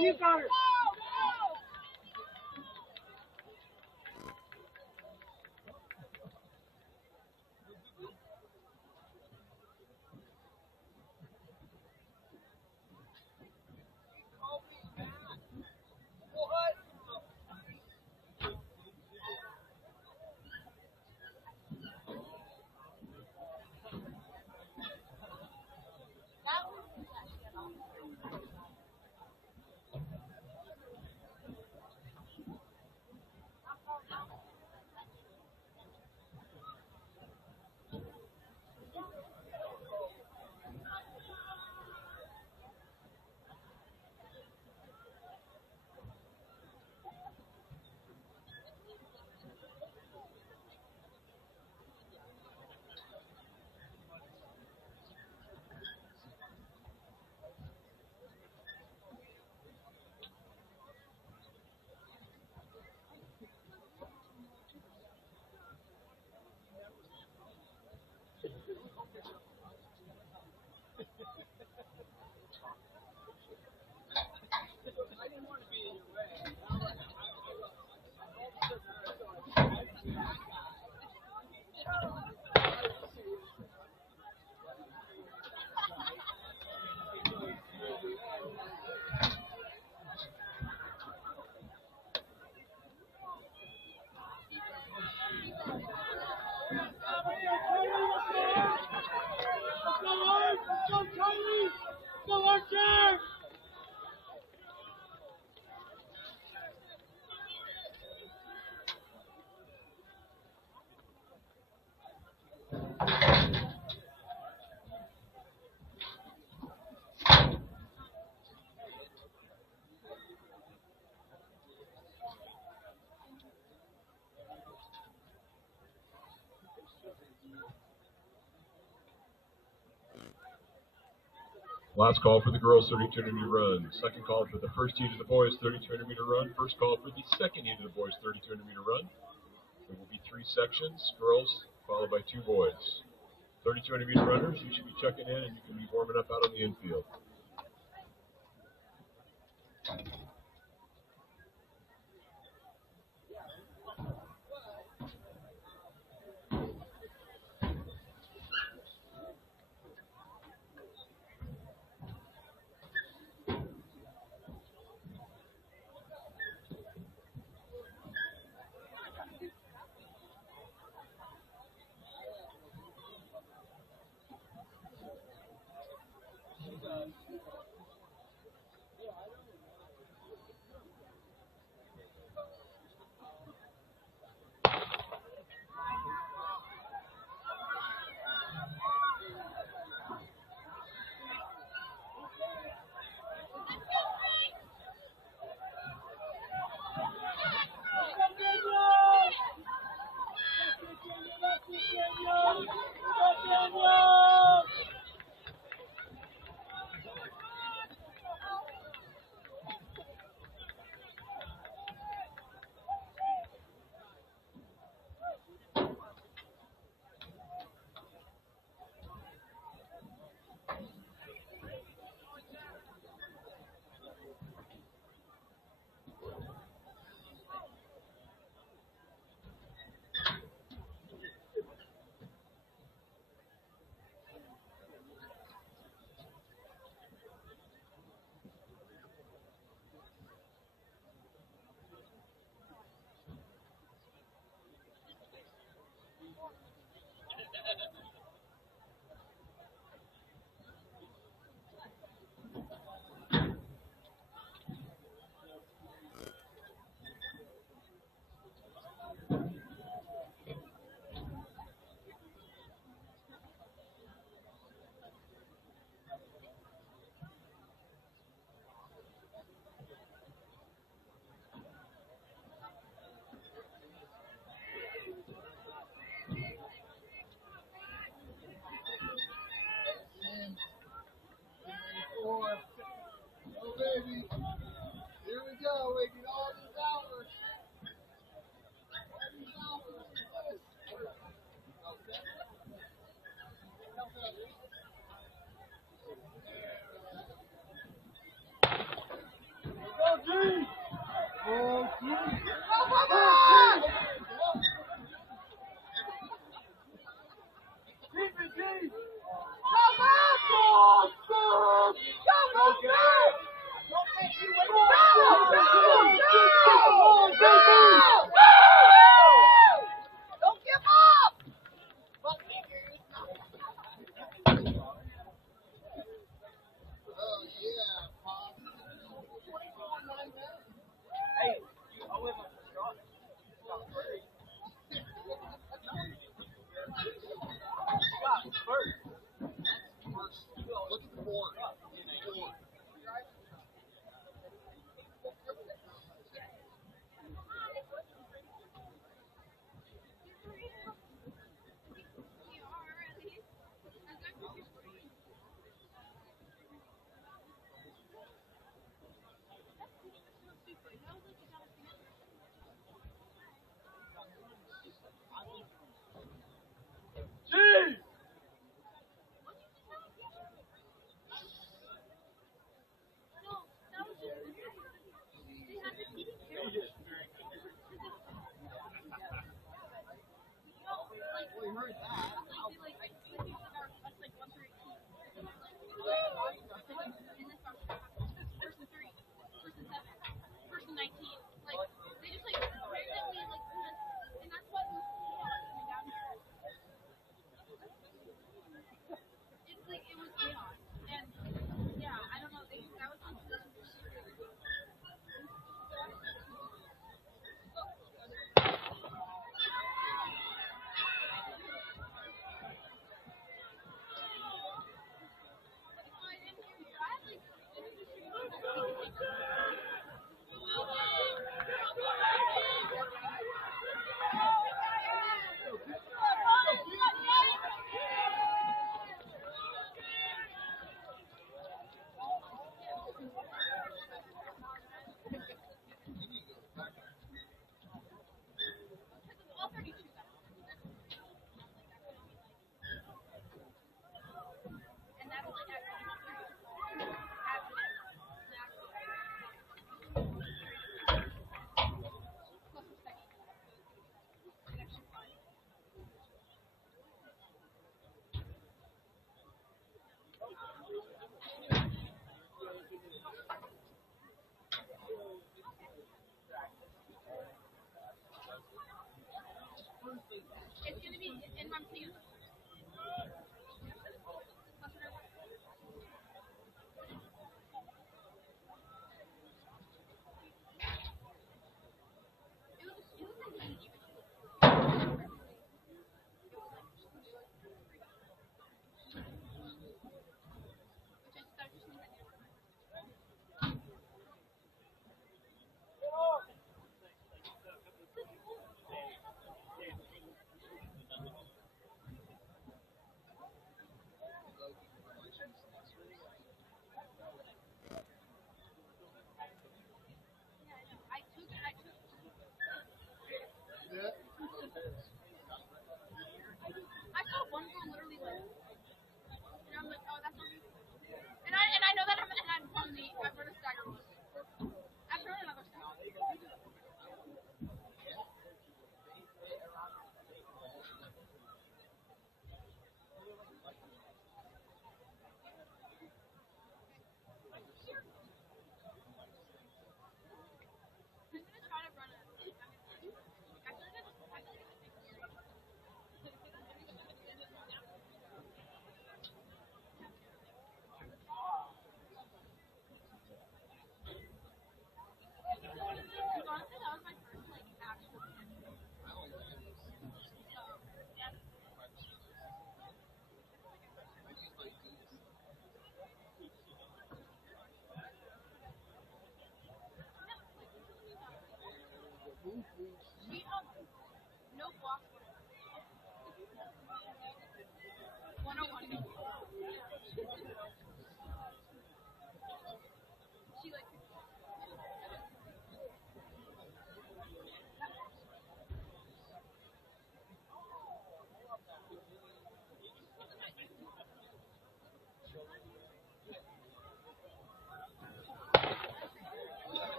You got it. Last call for the girls 3200-meter run. Second call for the first heat of the boys 3200-meter run. First call for the second heat of the boys 3200-meter run. There will be 3 sections, girls followed by 2 boys. 3200-meter runners, you should be checking in and you can be warming up out on the infield.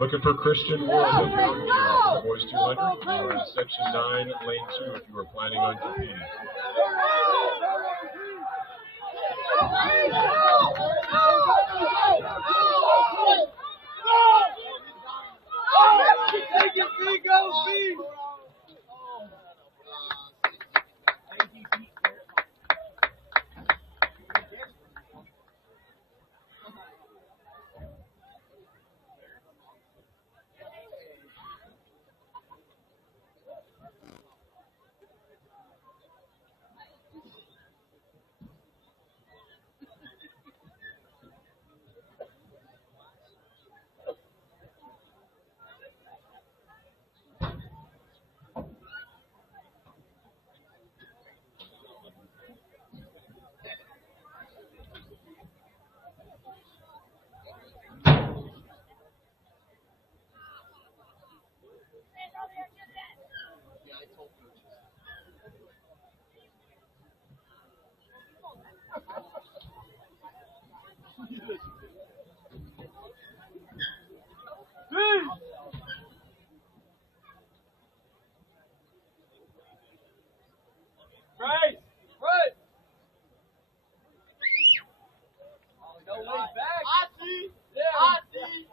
Looking for Christian Wood of Mountain View for the boys 200. You are in section 9, lane 2 if you are planning on competing. Take it, B, go, B! Right! Right! No way back! I see! Yeah! I see!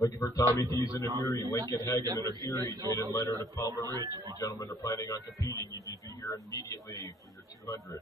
Looking for Tommy Thiessen of Erie, Lincoln Hageman of Erie, Jaden Leonard of Palmer Ridge. If you gentlemen are planning on competing, you need to be here immediately for your 200.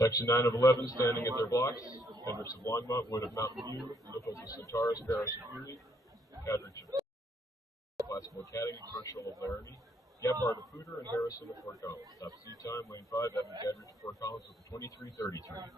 Section 9 of 11 standing at their blocks. Hendricks of Longmont, Wood of Mountain View, Nichols of Centaurus, Paris of Fury, Cadridge of Classical Academy, Churchill of Laramie, Gebhardt of Pooter, and Harrison of Fort Collins. Top seed time, lane 5, Evan Cadridge of Fort Collins with a 23:33.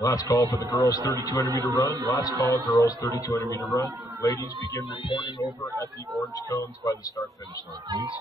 Last call for the girls' 3,200-meter run. Last call, girls' 3,200-meter run. Ladies, begin reporting over at the orange cones by the start-finish line, please.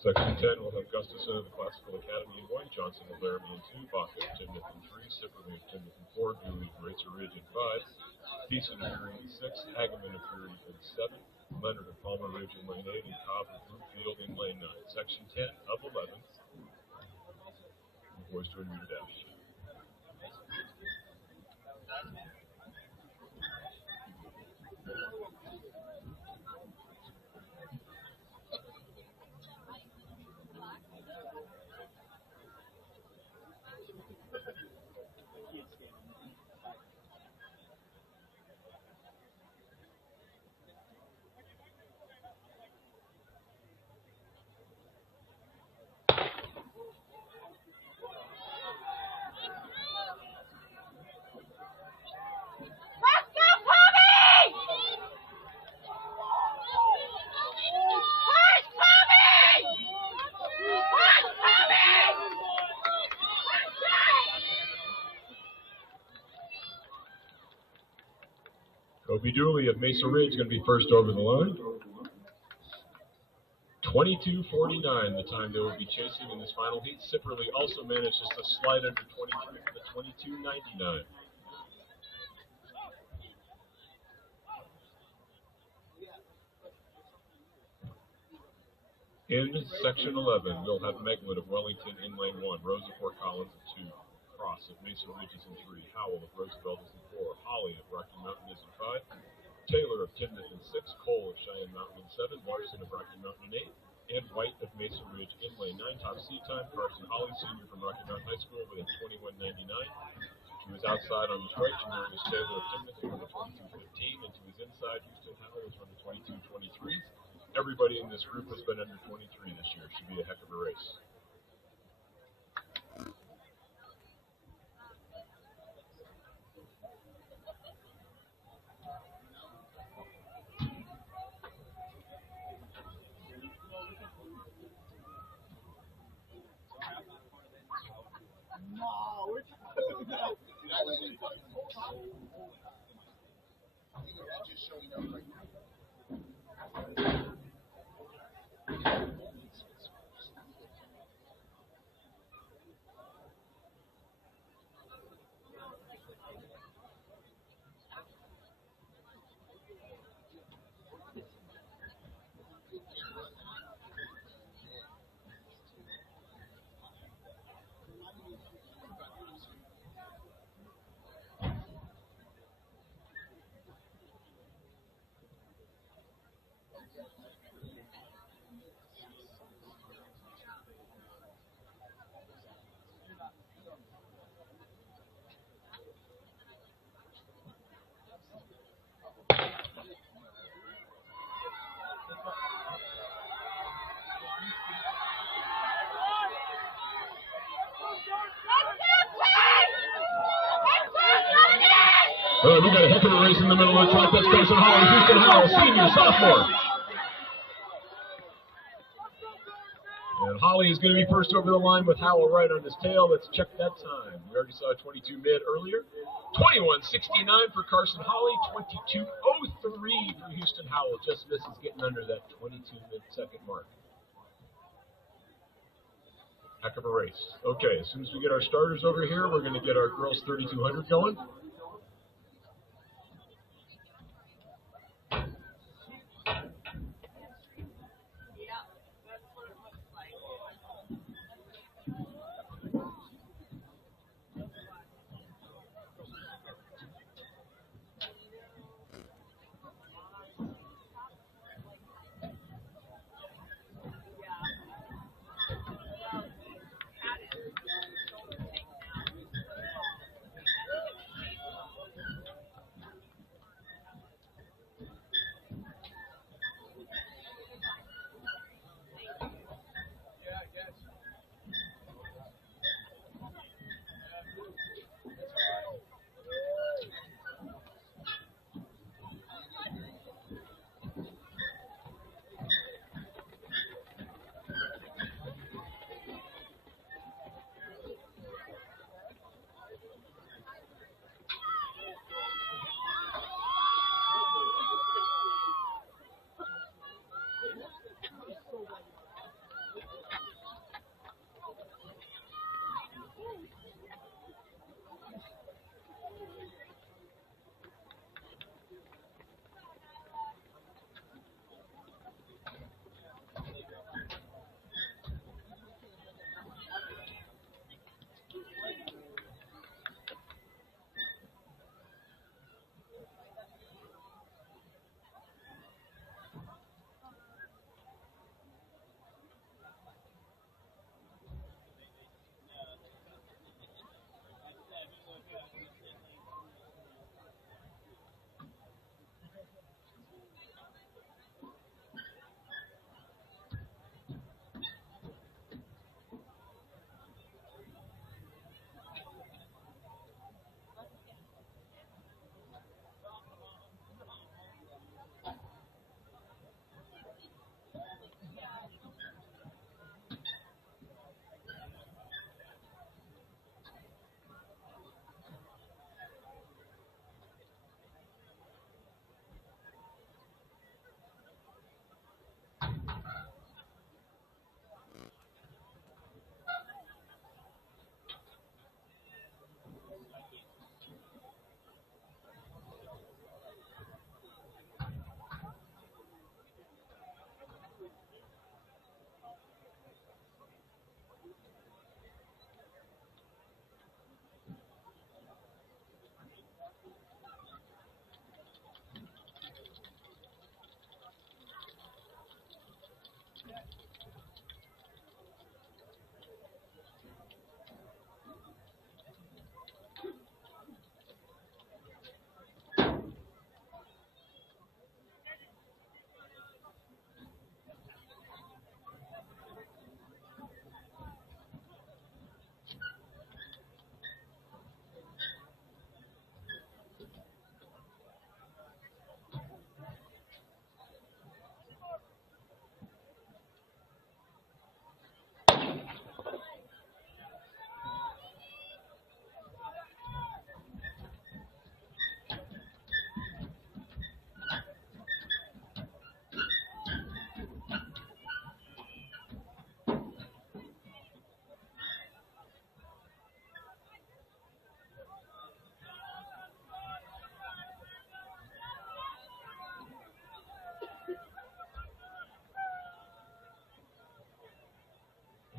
Section 10 will have Gustafson of the Classical Academy in 1, Johnson of Laramie in 2, Baca of Timnath in 3, Sipperley of Timnath in 4, Dooley of Racer Ridge in 5, Thiessen of Fury in 6, Hageman of Fury in 7, Leonard of Palmer Ridge in lane 8, and Cobb of Bluefield in lane 9. Section 10 of 11, the boys 200-meter dash. Kobe Dooley of Mesa Ridge going to be first over the line. 22:49, the time they will be chasing in this final heat. Sipperley also manages to slide under 23 for the 22:99. In section 11, we'll have Megwood of Wellington in lane 1, Rose of Fort Collins in 2, Cross of Mesa Ridge is in 3, Howell of Roosevelt is in 4, Holly of Rocky Mountain is in 5, Taylor of Timnath in 6, Cole of Cheyenne Mountain in 7, Larson of Rocky Mountain in 8, and White of Mesa Ridge in lane 9. Top seed time, Carson Holly, senior from Rocky Mountain High School with a 21:99. She was outside on his right, Jamarius Taylor of Timnath is running 22:15, and to his inside, Houston Howell is running 22:23. Everybody in this group has been under 23 this year. Should be a heck of a race. Just showing up right now. All right, we got a heck of a race in the middle of the track. That's Carson Holly, Houston Howell, senior, sophomore. And Holly is going to be first over the line with Howell right on his tail. Let's check that time. We already saw 22 mid earlier. 21:69 for Carson Holly. 22:03 for Houston Howell. Just misses getting under that 22 mid-second mark. Heck of a race. Okay, as soon as we get our starters over here, we're going to get our girls 3200 going.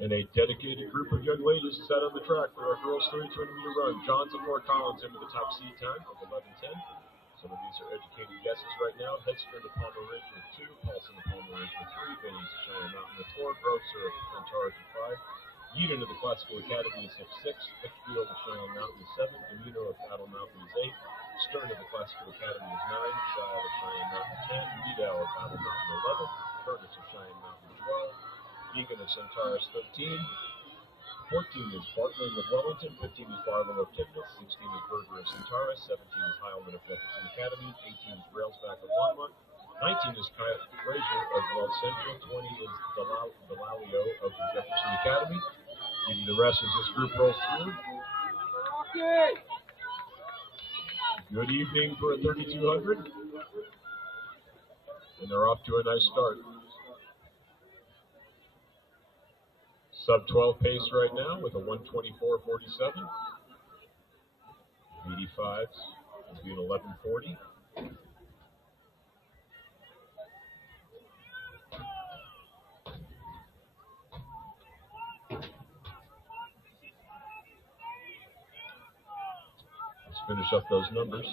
And a dedicated group of young ladies is out on the track for our girls 3200 meter run. Johnson Moore Collins in with the top seed time of 11:10. Some of these are educated guesses right now. Headstern to Palmer Ridge with 2, Paulson to Palmer Ridge with 3, Benny's to Cheyenne Mountain with 4, Grocer at Centaurus with 5, Yeadon to the Classical Academy is 6, Litchfield to Cheyenne Mountain is 7, Amino of Battle Mountain is 8, Stern to the Classical Academy is 9, Shiloh of Cheyenne Mountain 10, Meadale of Battle Mountain 11, Curtis of Cheyenne Mountain 12, Egan of Centaurus 13, 14 is Bartling of Wellington, 15 is Barlow of Titmus, 16 is Berger of Centaurus, 17 is Heilman of Jefferson Academy, 18 is Railsback of Longmont, 19 is Kyle Frazier of Weld Central, 20 is Delalio of Jefferson Academy. Give you the rest as this group rolls through. Good evening for a 3200. And they're off to a nice start. Sub 12 pace right now with a 124.47. 85s will be an 11.40. Let's finish up those numbers.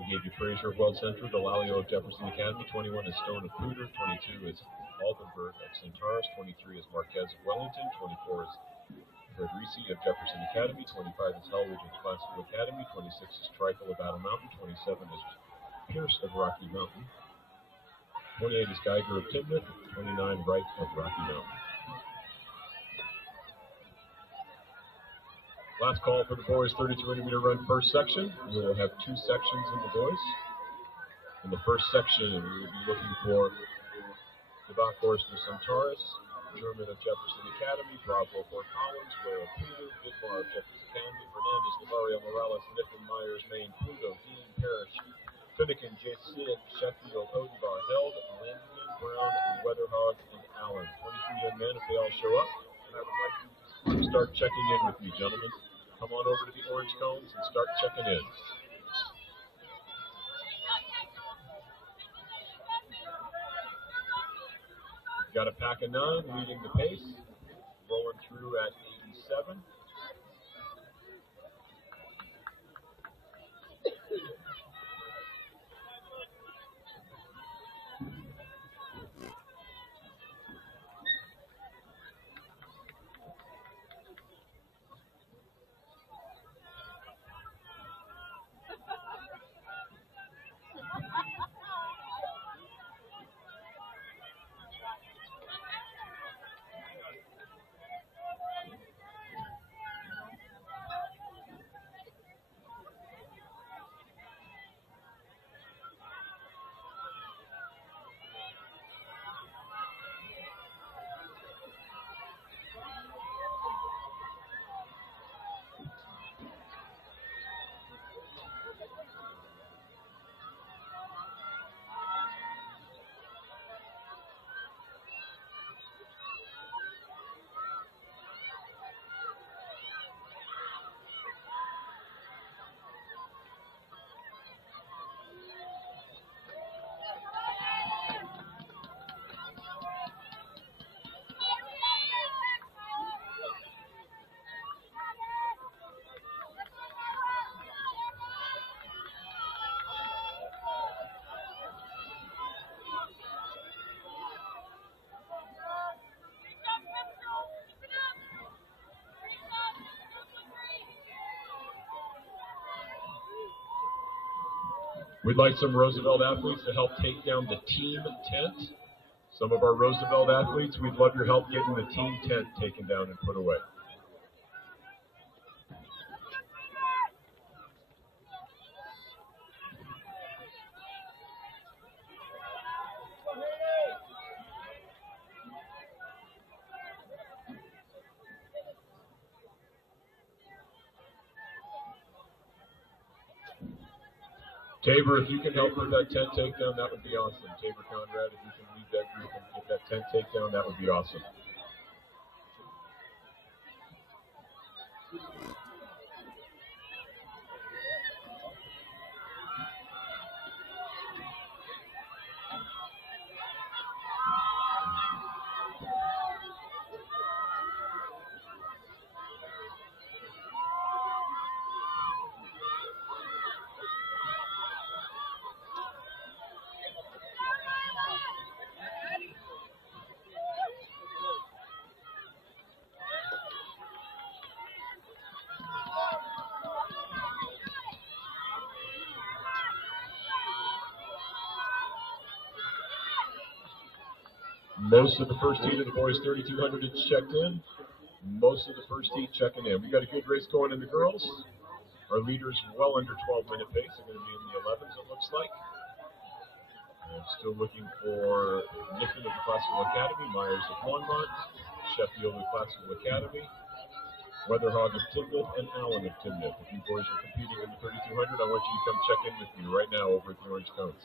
We gave you Frazier of Weld Central, Delalio of Jefferson Academy, 21 is Stone of Pooter, 22 is Aldenberg of Centaurus, 23 is Marquez of Wellington, 24 is Frederici of Jefferson Academy, 25 is Hellridge of Classical Academy, 26 is Trikel of Battle Mountain, 27 is Pierce of Rocky Mountain, 28 is Geiger of Timnath, 29 Wright of Rocky Mountain. Last call for the boys, 3200 meter run first section. We will have two sections in the boys. In the first section, we will be looking for Devakhorst of Centaurus, German of Jefferson Academy, Bravo for Collins, Ware of Peter, Vidmar of Jefferson Academy, Fernandez, Navarro, Morales, Niffen, Myers, Maine, Pluto, Dean, Parrish, Finnegan, J. Sheffield, Odenbar, Held, Landman, Brown, Weatherhog, and Allen. 23 young men if they all show up. And I would like you to start checking in with me, gentlemen. Come on over to the orange cones and start checking in. We've got a pack of 9 leading the pace, rolling through at 87. We'd like some Roosevelt athletes to help take down the team tent. Some of our Roosevelt athletes, we'd love your help getting the team tent taken down and put away. Tabor, if you can help with that tent takedown, that would be awesome. Tabor Conrad, if you can lead that group and get that tent takedown, that would be awesome. Most of the first heat of the boys 3200 is checked in. most of the first heat checking in. We got a good race going in the girls. Our leaders well under 12-minute pace. They're going to be in the 11s, it looks like. I'm still looking for Niffen of the Classical Academy, Myers of Longmont, Sheffield of the Classical Academy, Weatherhog of Timnith, and Allen of Timnith. If you boys are competing in the 3200, I want you to come check in with me right now over at the Orange Cones.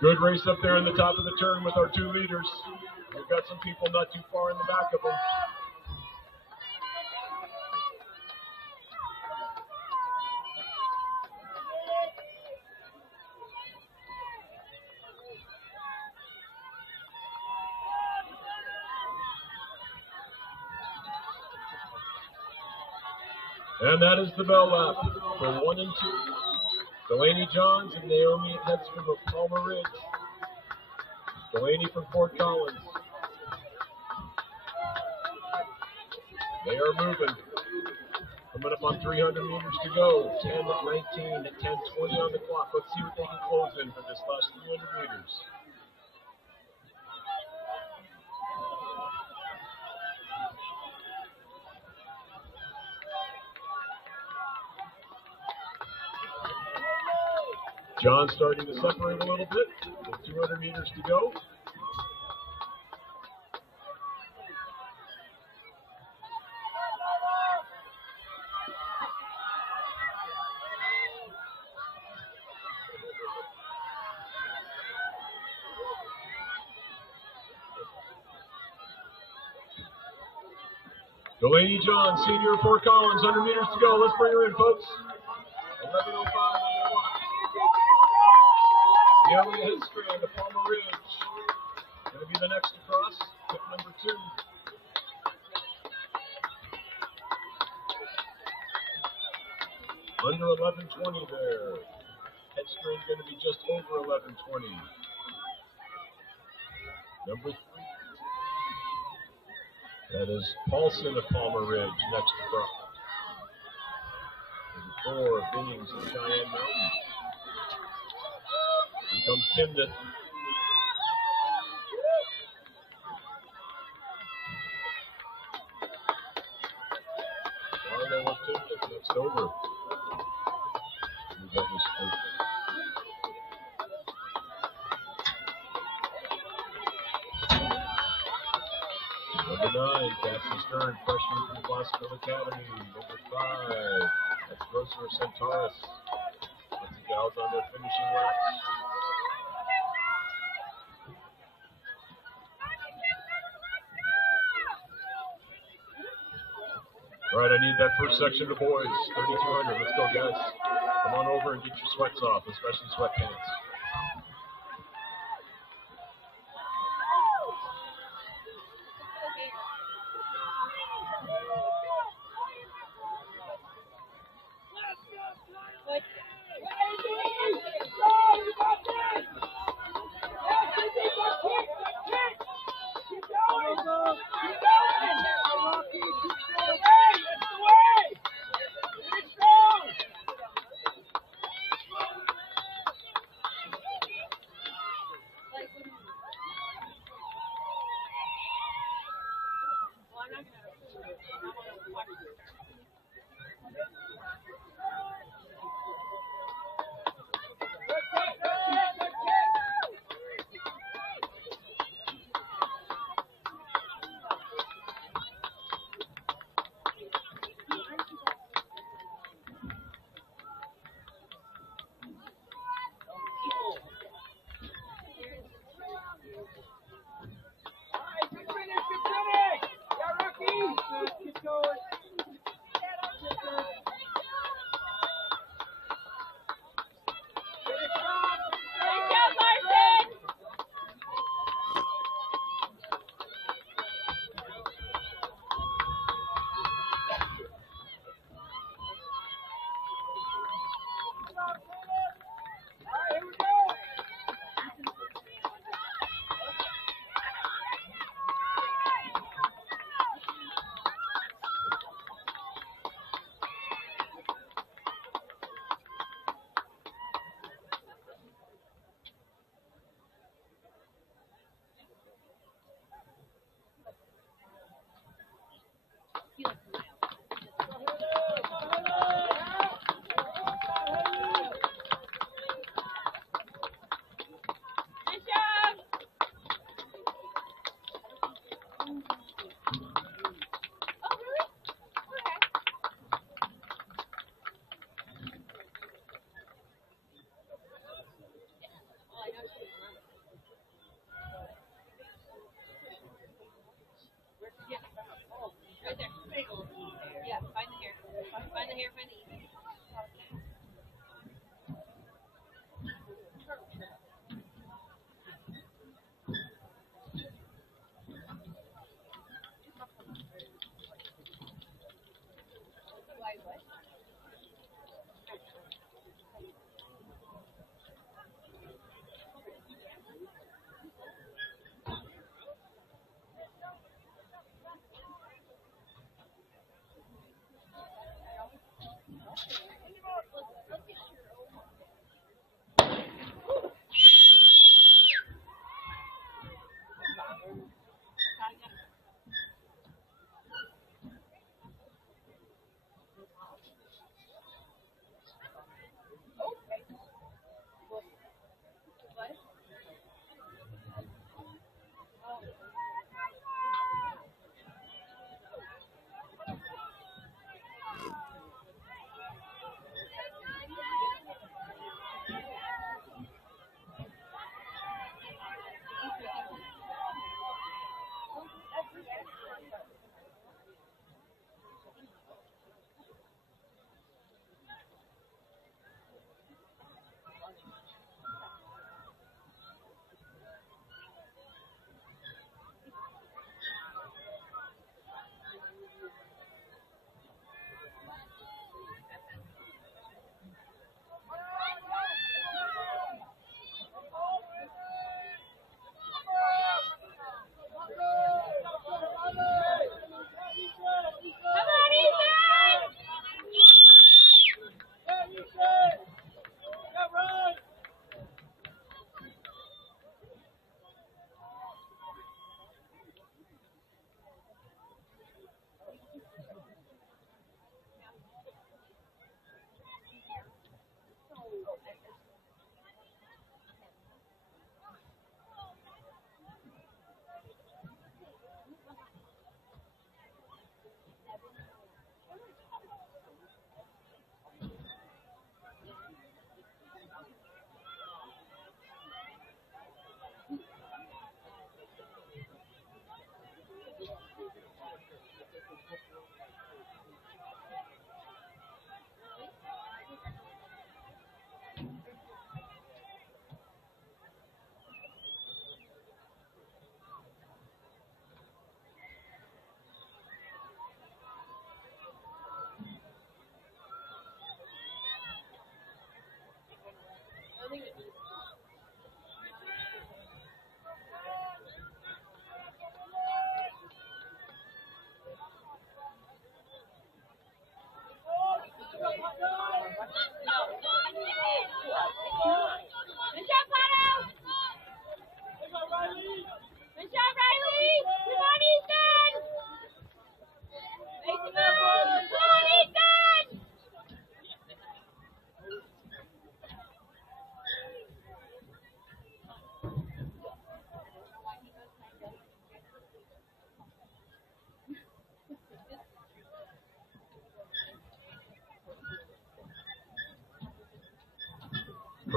Good race up there in the top of the turn with our two leaders. We've got some people not too far in the back of them. And that is the bell lap for 1 and 2. Delaney Johns and Naomi Hedstrom of Palmer Ridge. Delaney from Fort Collins. They are moving. Coming up on 300 meters to go. 10:19 at 10:20 on the clock. Let's see what they can close in for this last 300 meters. John starting to separate a little bit with 200 meters to go. Delaney John, senior, Fort Collins, 100 meters to go. Let's bring her in, folks. 11:05 on the clock. Yellow Head strand to Palmer Ridge. Going to be the next to cross. Tip number 2. Under 11:20 there. Head strand going to be just over 11:20. Number 3. That is Paulson of Palmer Ridge, next to cross. Number 4, Billings of Cheyenne Mountain. Here comes Timnett. Marlo with Timnett next over. That was Number 9, Cassie Stern, freshman from Glassville Academy. Number 5, that's Grocer of Centaurus. That's the gals on their finishing laps. All right, I need that first section of boys, 3,200. Let's go, guys. Come on over and get your sweats off, especially sweatpants.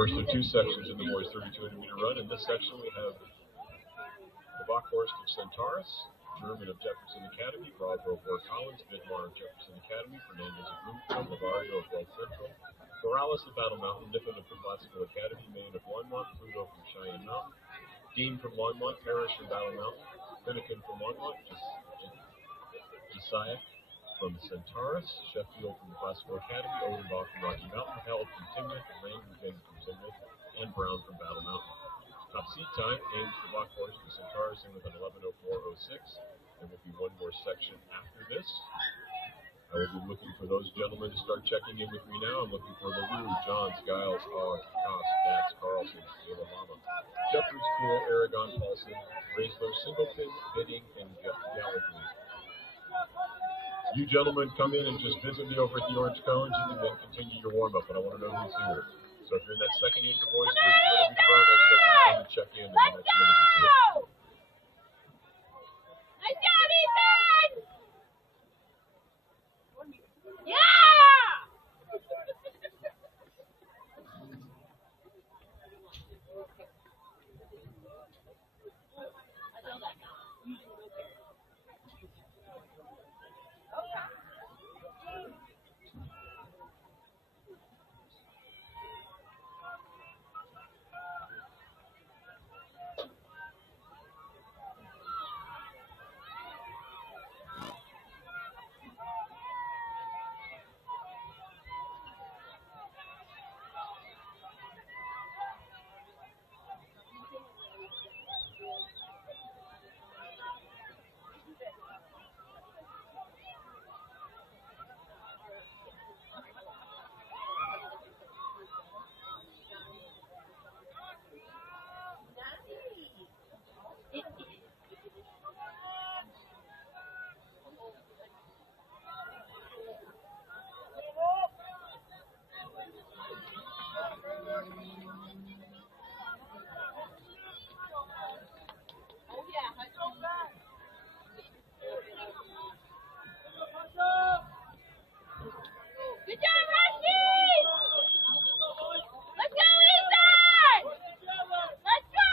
First of two sections in the boys' 3,200-meter run. In this section, we have the Bockhorst of Centaurus, German of Jefferson Academy, Bravo of Fort Collins, Vidmar of Jefferson Academy, Fernandez of Roofville, Navarro of Weld Central, Morales of Battle Mountain, Nippon of Classical Academy, Maine of Longmont, Pluto from Cheyenne Mountain, Dean from Longmont, Parrish from Battle Mountain, Finnegan from Longmont, Josiah from Centaurus, Sheffield from the Classical Academy, Odenbach from Rocky Mountain, Held from Timnath, Rankin from Timnath, and Brown from Battle Mountain. Top seed time, Ames the Bockhorst of Centaurus in with an 11:04.06. There will be one more section after this. I will be looking for those gentlemen to start checking in with me now. I'm looking for LaRue, Johns, Giles, Hogg, Koss, Dax, Carlson, Taylor Mama, Jeffries, Cool, Aragon, Paulson, Raisler, Singleton, Bidding, and Gallagher. You gentlemen come in and just visit me over at the Orange Cones. You can then continue your warm-up, but I want to know who's here. So if you're in that second unit of boys group, you're going to be around, I expect you to come and check in the next minute or two. Nice job, Ethan! Yeah! Good job, Rusty! Let's go, Ethan! Let's go!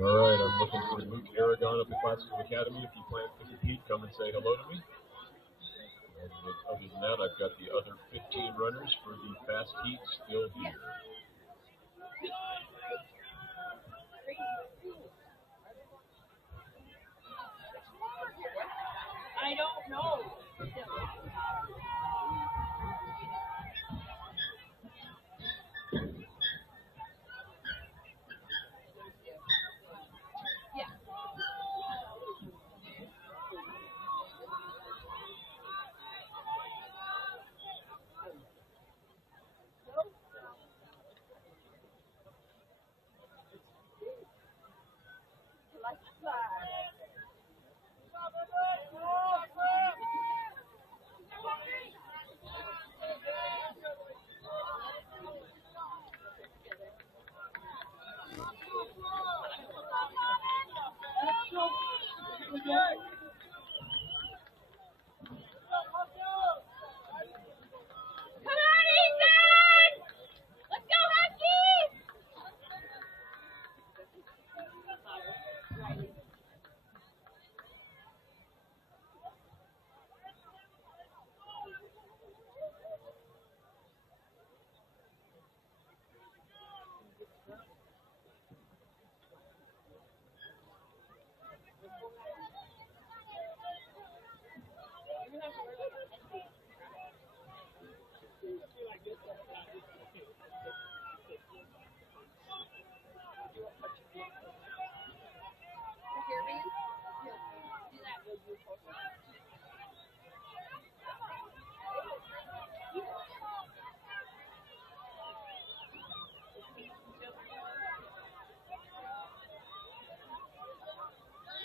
All right, I'm looking for Luke Aragon of the Classical Academy. If you plan to compete, come and say hello to me. And other than that, I've got the other 15 runners for the fast heat still here. I don't know. Come on, Ethan! Let's go, Husky!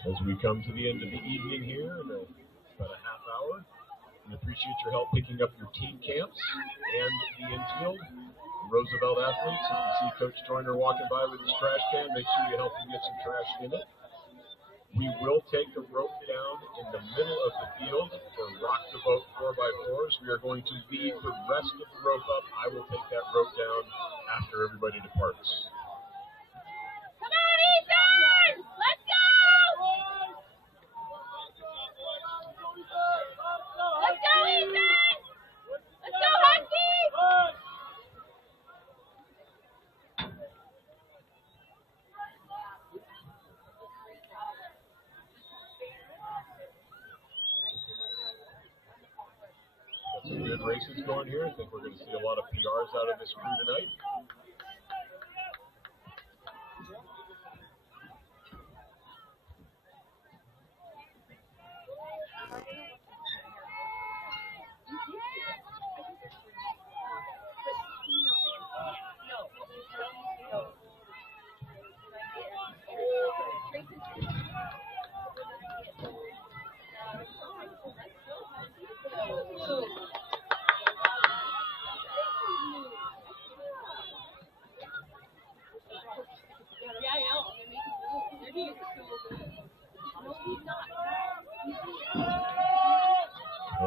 As we come to the end of the evening here, in about a half hour, we appreciate your help picking up your team camps and the infield. Roosevelt athletes, if you see Coach Joyner walking by with his trash can, make sure you help him get some trash in it. We will take the rope down in the middle of the field for rock the boat 4x4s. We are going to leave the rest of the rope up. I will take that rope down after everybody departs. Come on, Ethan! Let's go! Let's go, Ethan! Let's go, Husky! Got some good races going here. I think we're going to see a lot of PRs out of this crew tonight.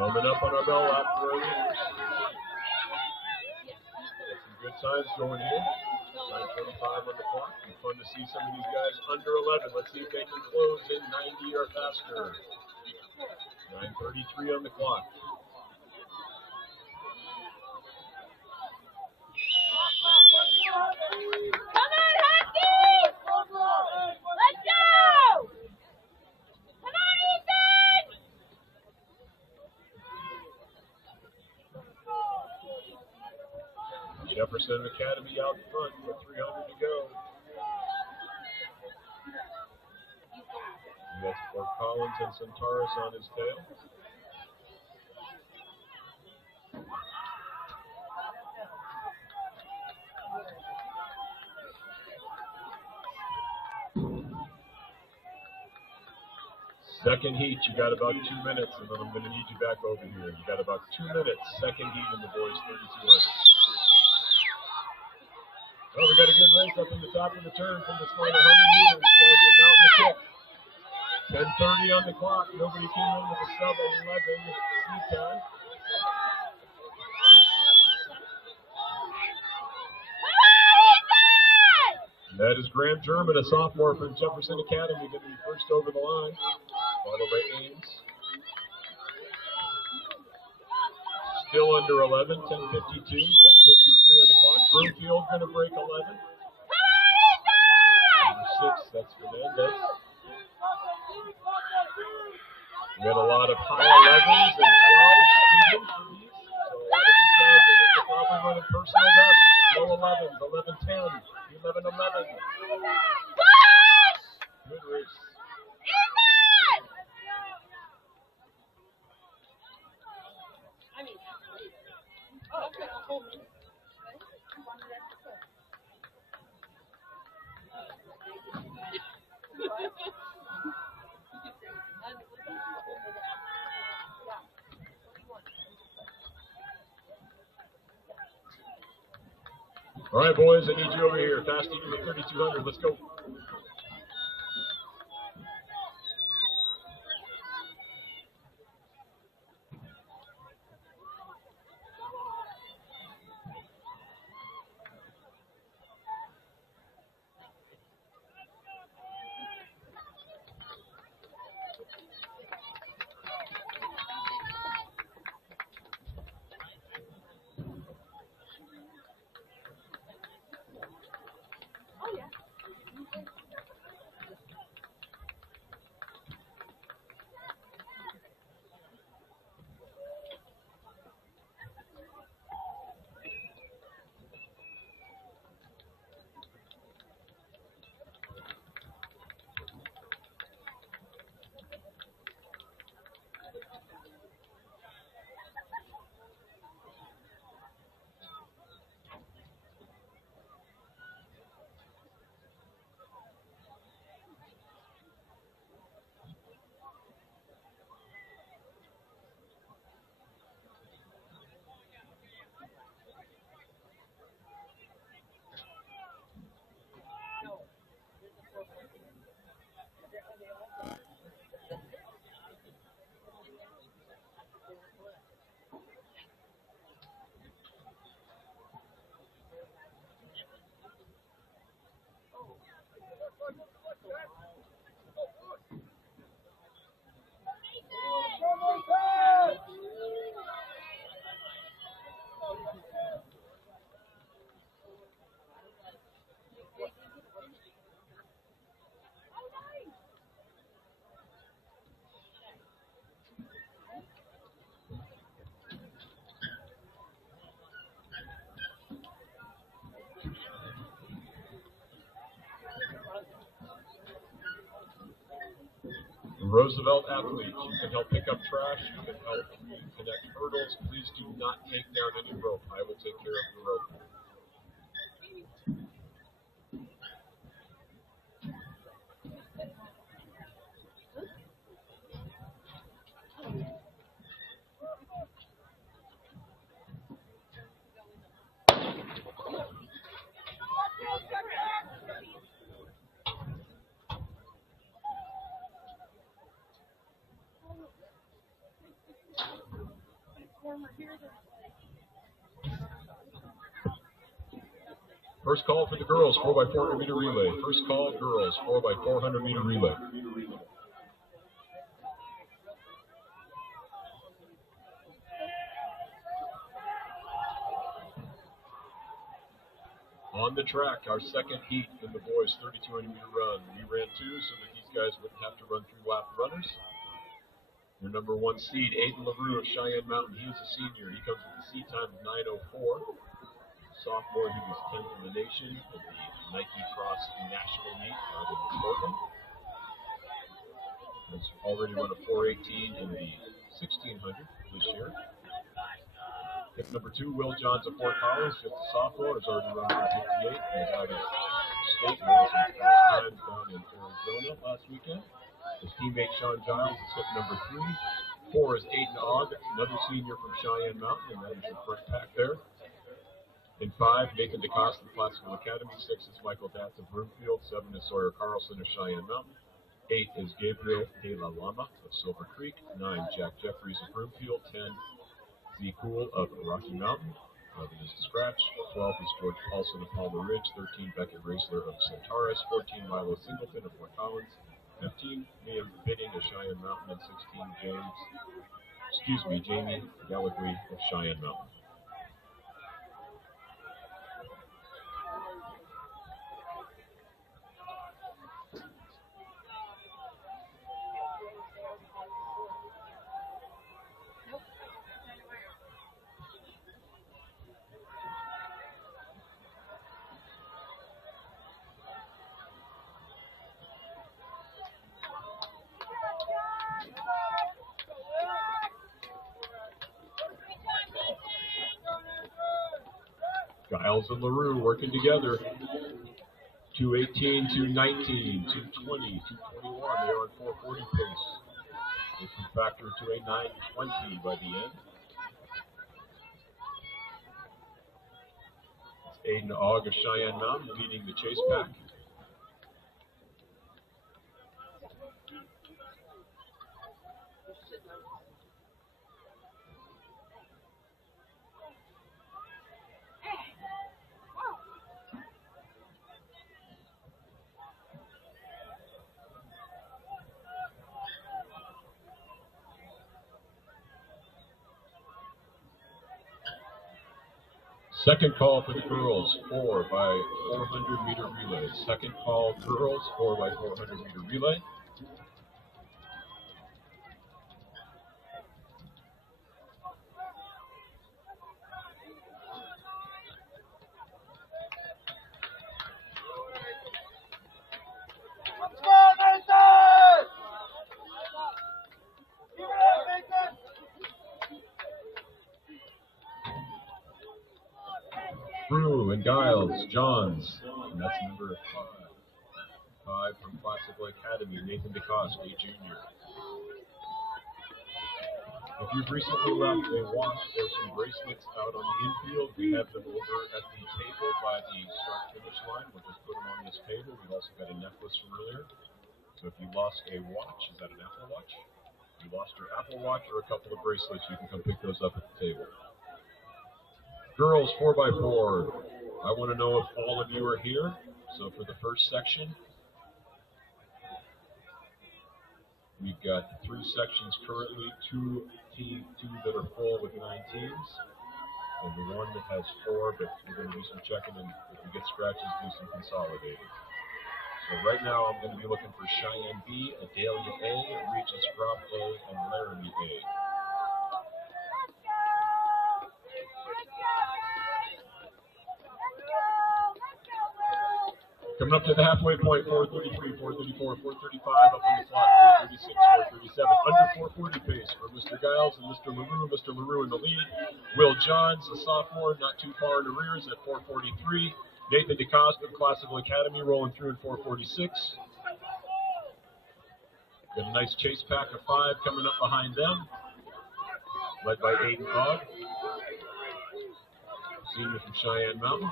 Coming up on our bell lap for our leaders. Got some good times going here. 9:25 on the clock. Be fun to see some of these guys under 11. Let's see if they can close in 90 or faster. 9:33 on the clock. Come on, Husky! Let's go! Come on, Ethan! Jefferson Academy out front with 300 to go. We got Fort Collins and Centaurus on his tail. Second heat, you got about 2 minutes, and then I'm going to need you back over here. You got about 2 minutes. Second heat in the boys 3200. Oh, we got a good race up in the top of the turn from this final 100 meters. Guys are mounting the kick. 10:30 on the clock. Nobody came in with a sub 11 seat time. That is Graham German, a sophomore from Jefferson Academy, going to be first over the line. Followed by Ames. Still under 11, 10:52, 10:53 on the clock. Broomfield going to break 11. Number 6, that's Fernandez. We got a lot of high 11s and 12s for these. So a lot of these guys are probably running personal best. Low 11s, 11:10, 11:11. Good race. All right, boys, I need you over here. Fast eating the 3200. Let's go. Roosevelt athletes, you can help pick up trash, you can help connect hurdles. Please do not take down any rope. I will take care of the rope. First call for the girls, 4x400 meter relay. First call, girls, 4x400 meter relay. On the track, our second heat in the boys' 3,200 meter run. We ran two so that these guys wouldn't have to run through lap runners. Your number one seed, Aiden LaRue of Cheyenne Mountain. He is a senior. He comes with a seed time of 9:04. Sophomore, he was 10th in the nation at the Nike Cross National Meet out in Portland. Has already run a 4:18 in the 1600 this year. Hit number two, Will Johns of Fort Collins, just a sophomore, has already run 4:58 and is out of state. He won some fast times down in Arizona last weekend. His teammate Sean Giles is hit number 3. 4 is Aiden Ogg, another senior from Cheyenne Mountain, and that is your front pack there. In 5, Nathan DeCosta of Plattsville Academy. 6 is Michael Datz of Broomfield. 7 is Sawyer Carlson of Cheyenne Mountain. 8 is Gabriel De La Lama of Silver Creek. 9, Jack Jeffries of Broomfield. 10, Z Cool of Rocky Mountain. 11 is the Scratch. 12 is George Paulson of Palmer Ridge. 13, Beckett Raisler of Centaurus. 14, Milo Singleton of Fort Collins. 15, Liam Bidding of Cheyenne Mountain. And 16, Jamie Gallagher of Cheyenne Mountain. Giles and LaRue working together. 2:18, 2:19, 2:20, 2:21. They're on 4:40 pace. This is factor to a 9:20 by the end. It's Aiden Ogg of Cheyenne Mountain leading the chase pack. Second call for the girls, 4x400 meter relay. Second call, girls, 4x400 meter relay. Brew and Giles, Johns, and that's number 5 from Classical Academy, Nathan DeCosta, a junior. If you've recently left a watch or some bracelets out on the infield, we have them over at the table by the start-finish line. We'll just put them on this table. We've also got a necklace from earlier. So if you lost a watch, is that an Apple Watch? If you lost your Apple Watch or a couple of bracelets, you can come pick those up at the table. Girls 4x4. I want to know if all of you are here. So for the first section, we've got 3 sections currently, 2 that are full with 9 teams, and the 1 that has 4, but we're going to do some checking, and if we get scratches, do some consolidating. So right now I'm going to be looking for Cheyenne B, Adalia A, Regis Groff A, and Laramie A. Coming up to the halfway point, 4:33, 4:34, 4:35 up on the clock, 4:36, 4:37. Under 4:40 pace for Mr. Giles and Mr. LaRue. Mr. LaRue in the lead. Will Johns, a sophomore, not too far in arrears at 4:43. Nathan DeCosta of Classical Academy rolling through in 4:46. Got a nice chase pack of 5 coming up behind them, led by Aiden Fogg, senior from Cheyenne Mountain.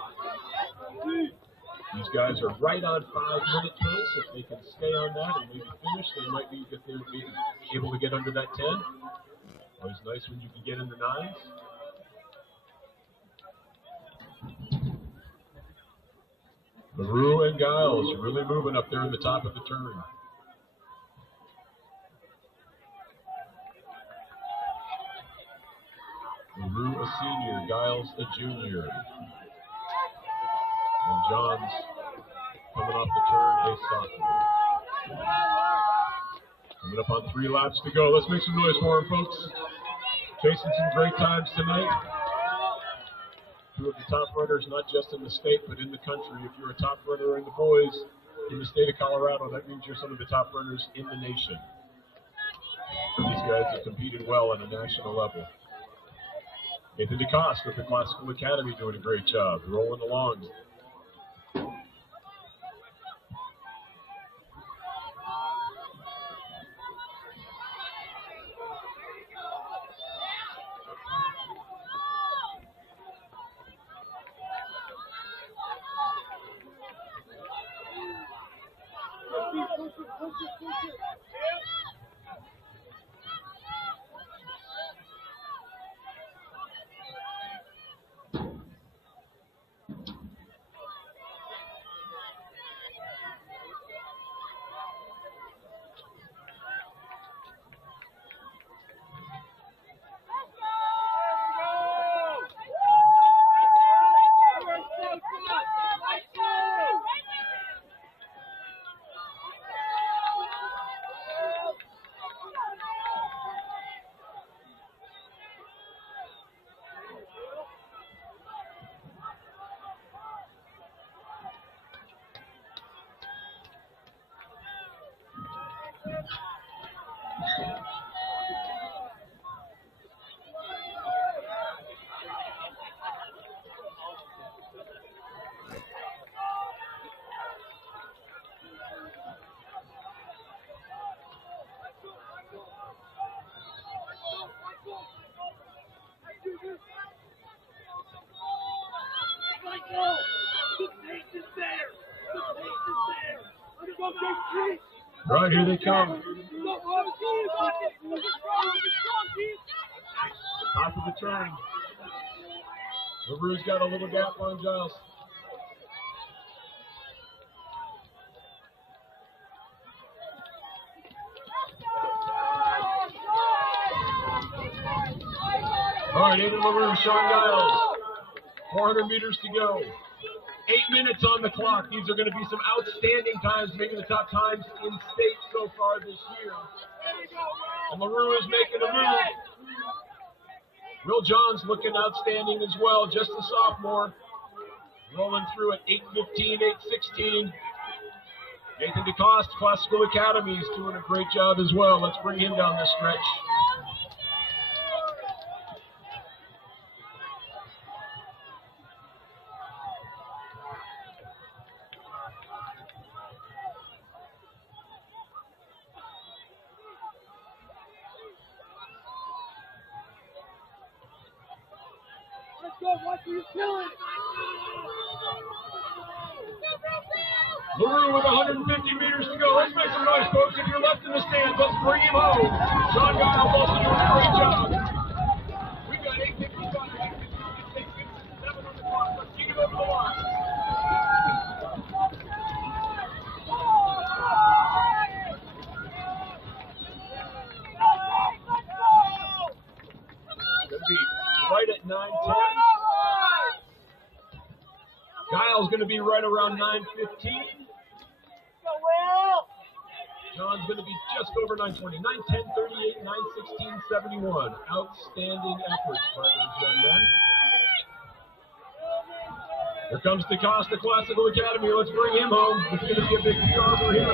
These guys are right on 5-minute pace. If they can stay on that and maybe finish, they might be able to get under that 10. Always nice when you can get in the 9s. LaRue and Giles really moving up there in the top of the turn. LaRue a senior, Giles a junior. And Johns coming off the turn, a sophomore. Coming up on 3 laps to go. Let's make some noise for them, folks. Chasing some great times tonight. 2 of the top runners, not just in the state, but in the country. If you're a top runner in the boys in the state of Colorado, that means you're some of the top runners in the nation. These guys have competed well at a national level. Nathan DeCoste with the Classical Academy doing a great job, rolling along. Right, here they come. Top of the turn. LaRue's got a little gap on Giles. All right, Aiden LaRue, Sean Giles. 400 meters to go. 8 minutes on the clock. These are going to be some outstanding times, maybe the top times in state so far this year. And LaRue is making a move. Will Johns looking outstanding as well, just a sophomore. Rolling through at 8:15, 8:16. Nathan DeCoste, Classical Academy, is doing a great job as well. Let's bring him down the stretch. LaRue with 150 meters to go. Let's make some noise, folks. If you're left in the stands, let's bring him home. Sean Giles also doing a great job. We've got 8:55, 8:57 on the clock. Let's kick it over the line. Going to be right at 9:10. Giles going to be right around 9:15. John's going to be just over 9:20. 9:10, 38, 9:16, 71. Outstanding efforts by those young men. Here comes DaCosta Classical Academy. Let's bring him home. It's going to be a big PR for him.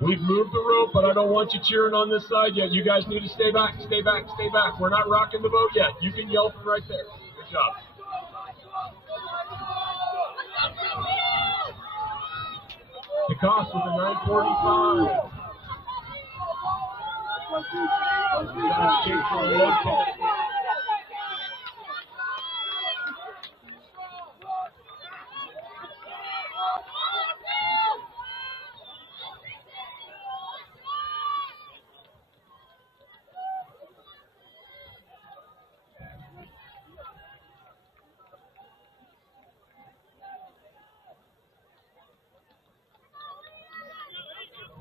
We've moved the rope, but I don't want you cheering on this side yet. You guys need to stay back, stay back, stay back. We're not rocking the boat yet. You can yell from right there. Good job. DaCosta with a 945.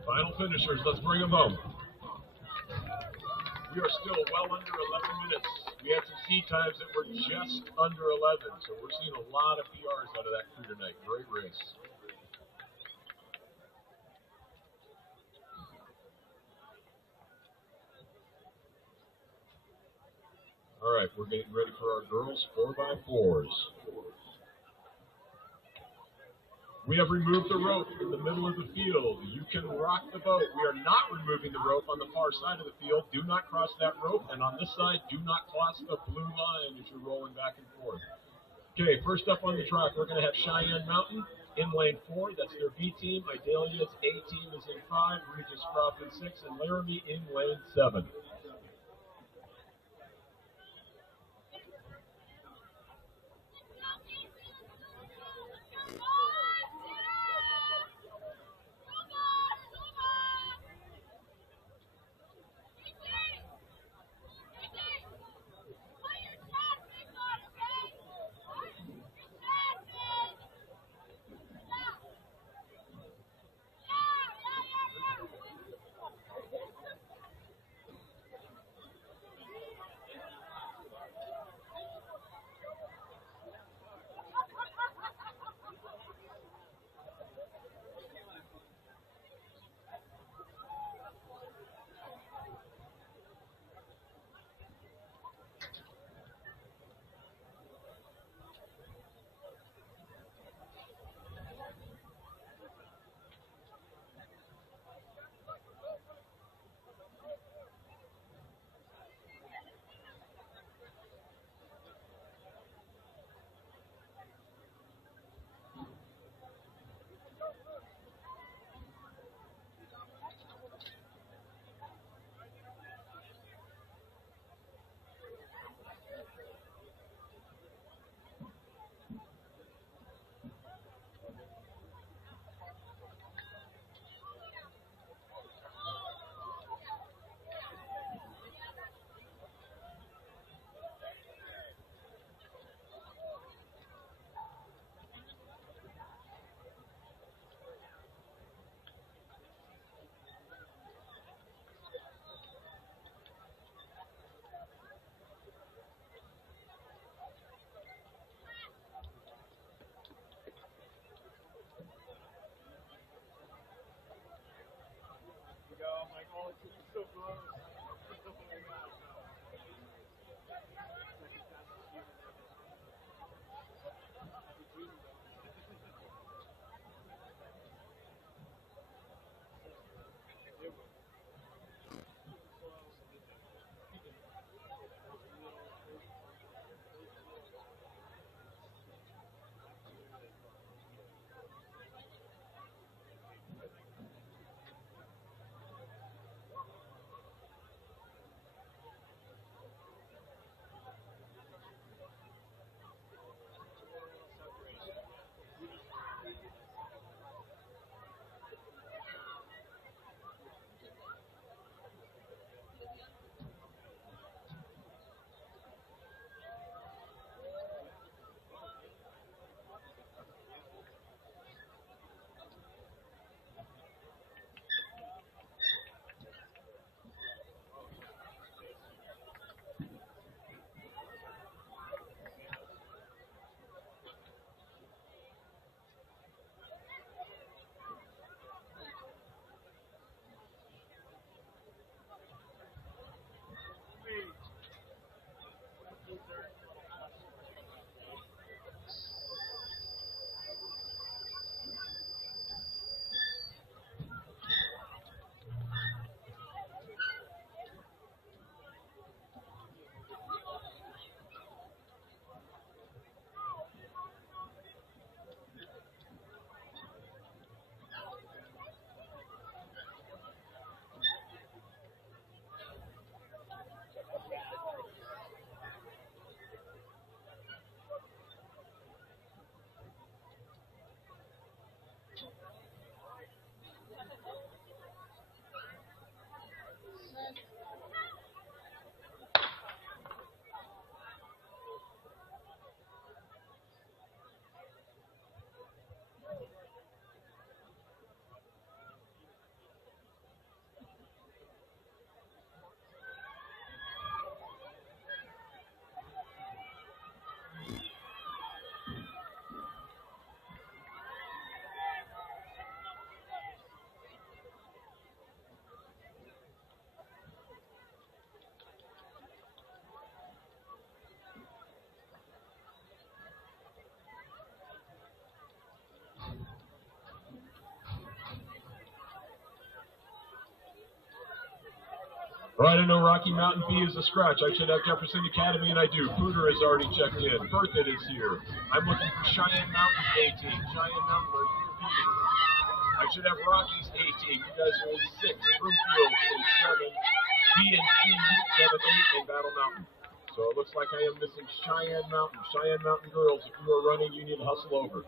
Final finishers, let's bring them home. We are still well under 11 minutes. We had some seed times that were just under 11, so we're seeing a lot of PRs out of that crew tonight. Great race. All right, we're getting ready for our girls 4x4s. We have removed the rope in the middle of the field. You can rock the boat. We are not removing the rope on the far side of the field. Do not cross that rope. And on this side, do not cross the blue line as you're rolling back and forth. Okay, first up on the track, we're going to have Cheyenne Mountain in lane 4. That's their B team. Idalia's A team is in 5. Regis Croft in 6. And Laramie in lane 7. All right, I know Rocky Mountain B is a scratch. I should have Jefferson Academy, and I do. Pooter has already checked in. Berthoud is here. I'm looking for Cheyenne Mountain's A team. Cheyenne Mountain, are you repeating? I should have Rocky's A team. You guys are in 6. Broomfield in 7. B and C, 7, 8, and Battle Mountain. So it looks like I am missing Cheyenne Mountain. Cheyenne Mountain girls, if you are running, you need to hustle over.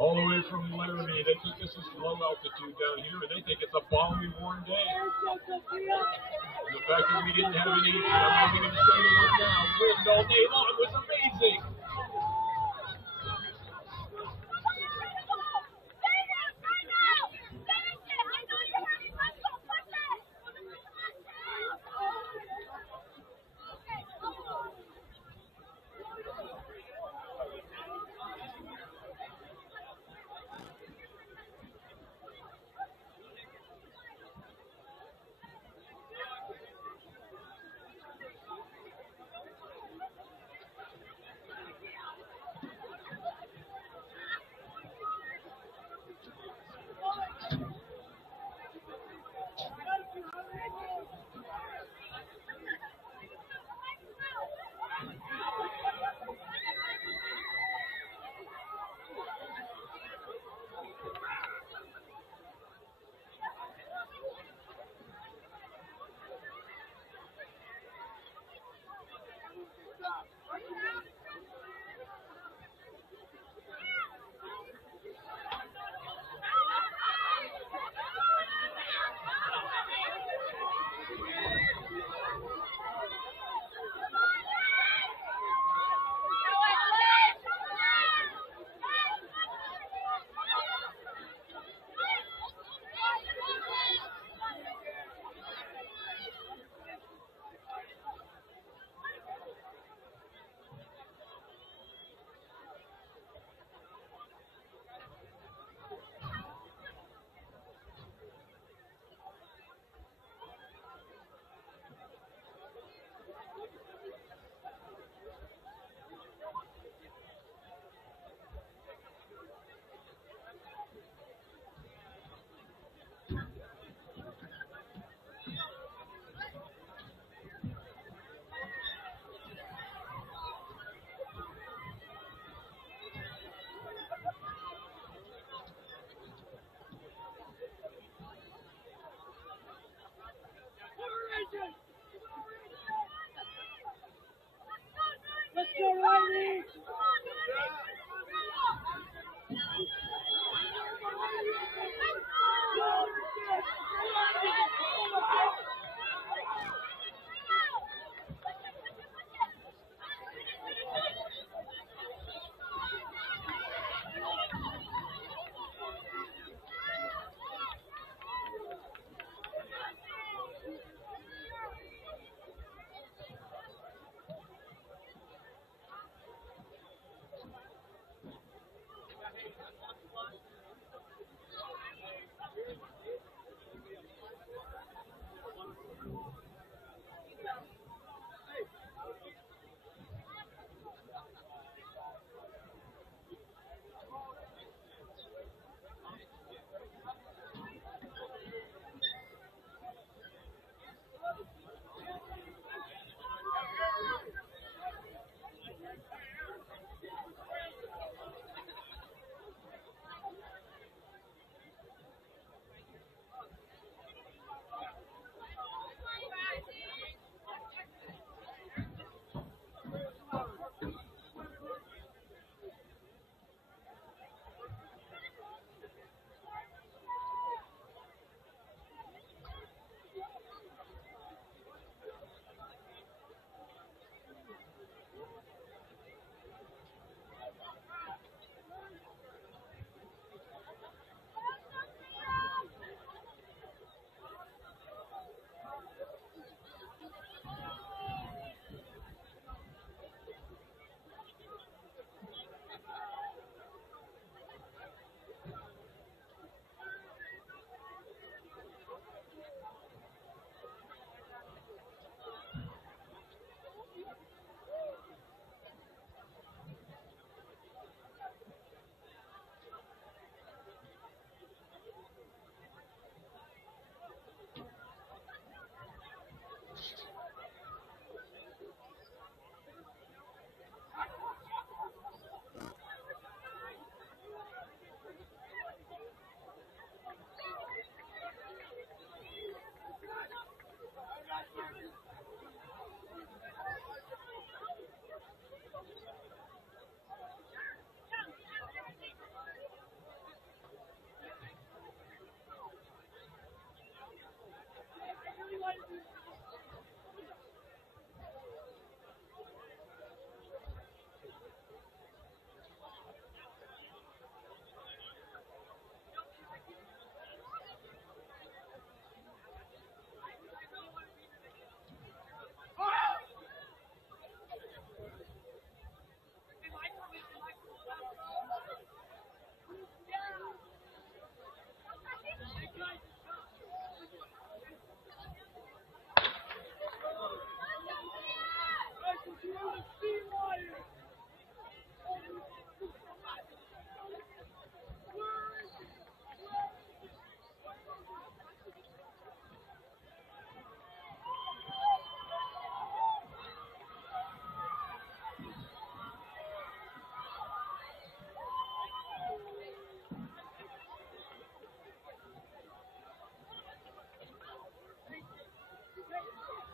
All the way from Laramie. They think this is low altitude down here, and they think it's a balmy, warm day. And the fact that we didn't have any, I'm not even going to show you one now, wind all day long was amazing.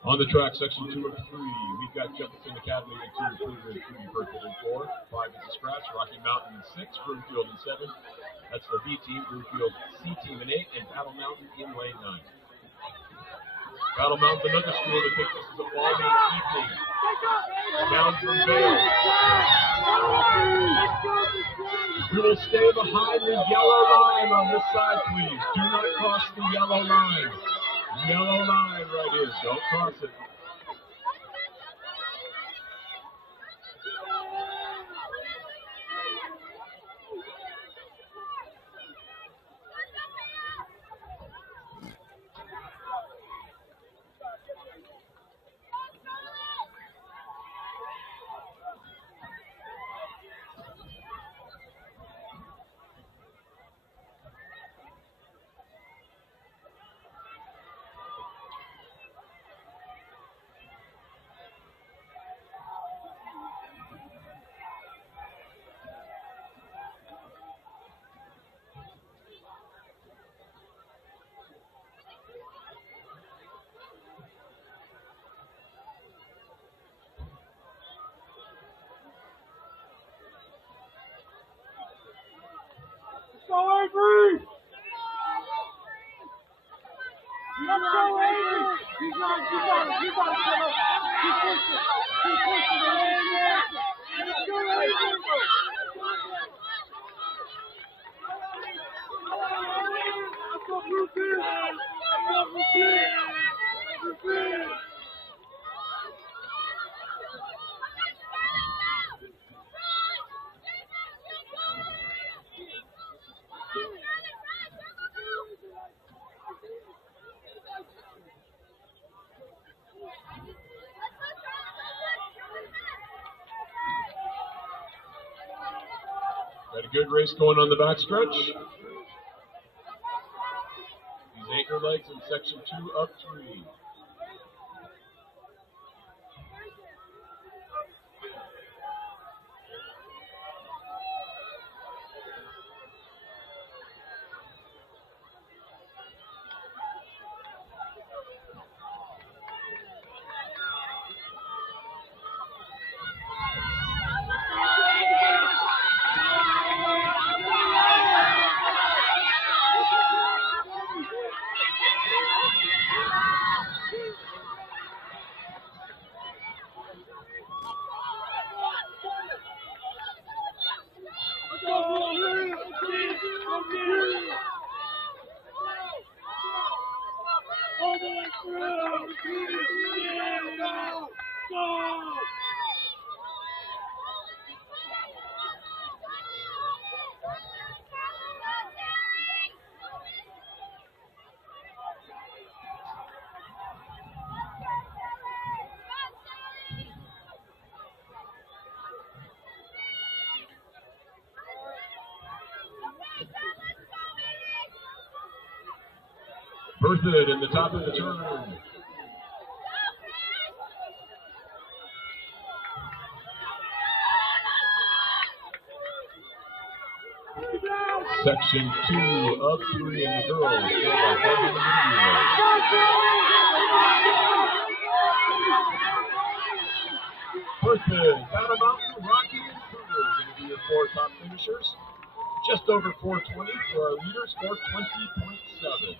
On the track, section 2 of 3, we've got Jefferson Academy in 2, Cleveland in 3, Berkeley in 4, 5 is a scratch, Rocky Mountain in 6, Broomfield in 7. That's the B team, Broomfield C team in 8, and Battle Mountain in lane 9. Battle Mountain, another school that thinks this is a balmy evening. Down from Vale. We will stay behind the yellow line on this side, please. Do not cross the yellow line. Yellow line right here. Don't cross it. Go Avery! Let's go Avery! You got it, come up. Keep pushing the lane. Let's go Avery! Let's go Bluefield! Let's go Bluefield! Got a good race going on the backstretch. These anchor legs in section 2 of 3. Berthoud in the top of the turn. Section 2 of 3 in the girls. Berthoud, Battle Mountain, Rocky, and Kruger going to be your 4 top finishers. Just over 420 for our leaders, 420.7.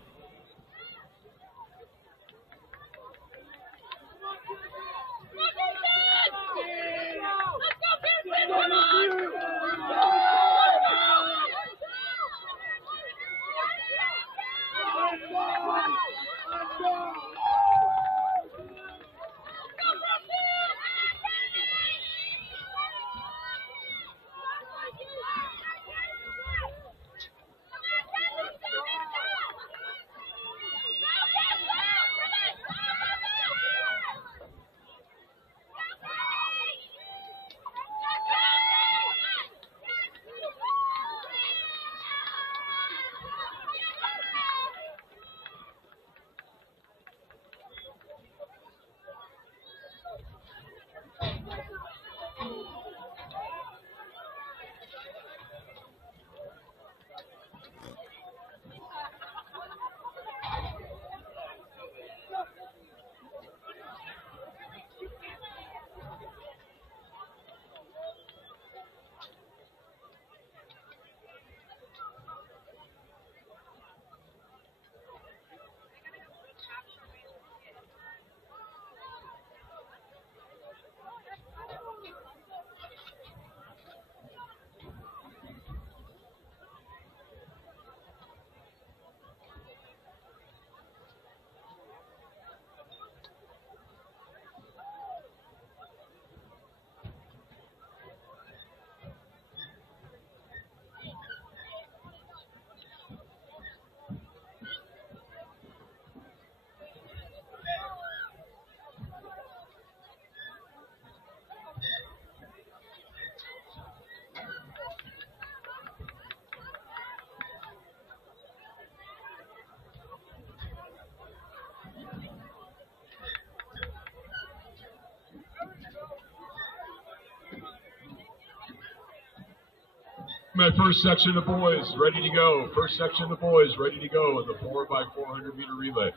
My first section of boys ready to go. First section of boys ready to go in the 4x400 meter relay.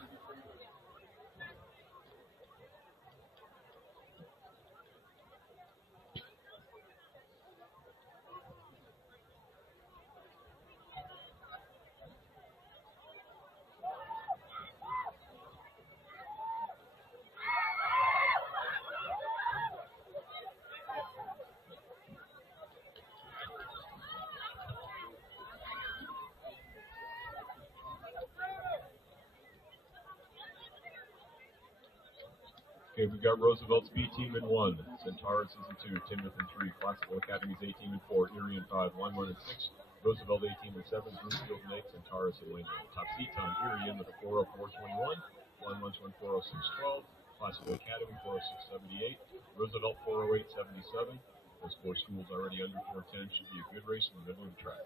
Okay, we've got Roosevelt's B team in 1, Centaurus is in 2, Timoth in 3, Classical Academy's A team in 4, Erie in 5, Line 1 in 6, Roosevelt A team in 7, Bloomfield in 8, Centaurus in Lane 1. Top seat time, Erie in with a 4:04:21, Line 1's 4:06:12, Classical Academy 4:06:78, Roosevelt 4:08:77. Those 4 schools already under 4:10 should be a good race in the middle of the track.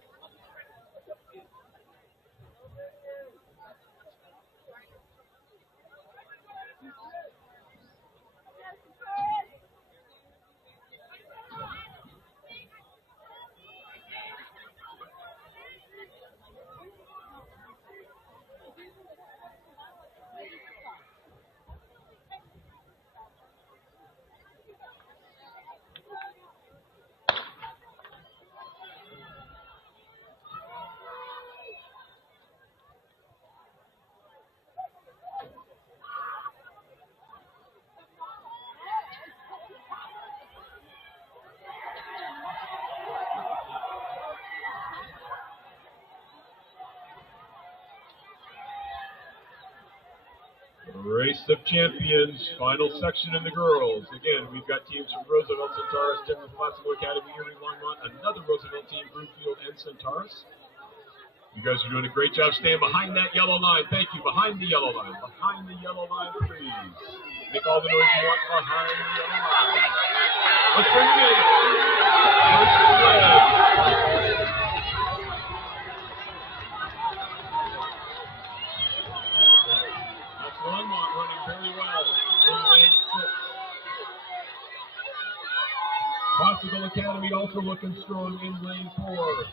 Race of Champions, final section in the girls. Again, we've got teams from Roosevelt, Centaurus, Timoth, Classical Academy, Erie, Line 1, another Roosevelt team, Broomfield, and Centaurus. You guys are doing a great job staying behind that yellow line. Thank you. Behind the yellow line. Behind the yellow line, please. Make all the noise you want behind the yellow line. Let's bring it in. First flag. That's Longmont running very well in lane 6. Classical Academy also looking strong in lane 4.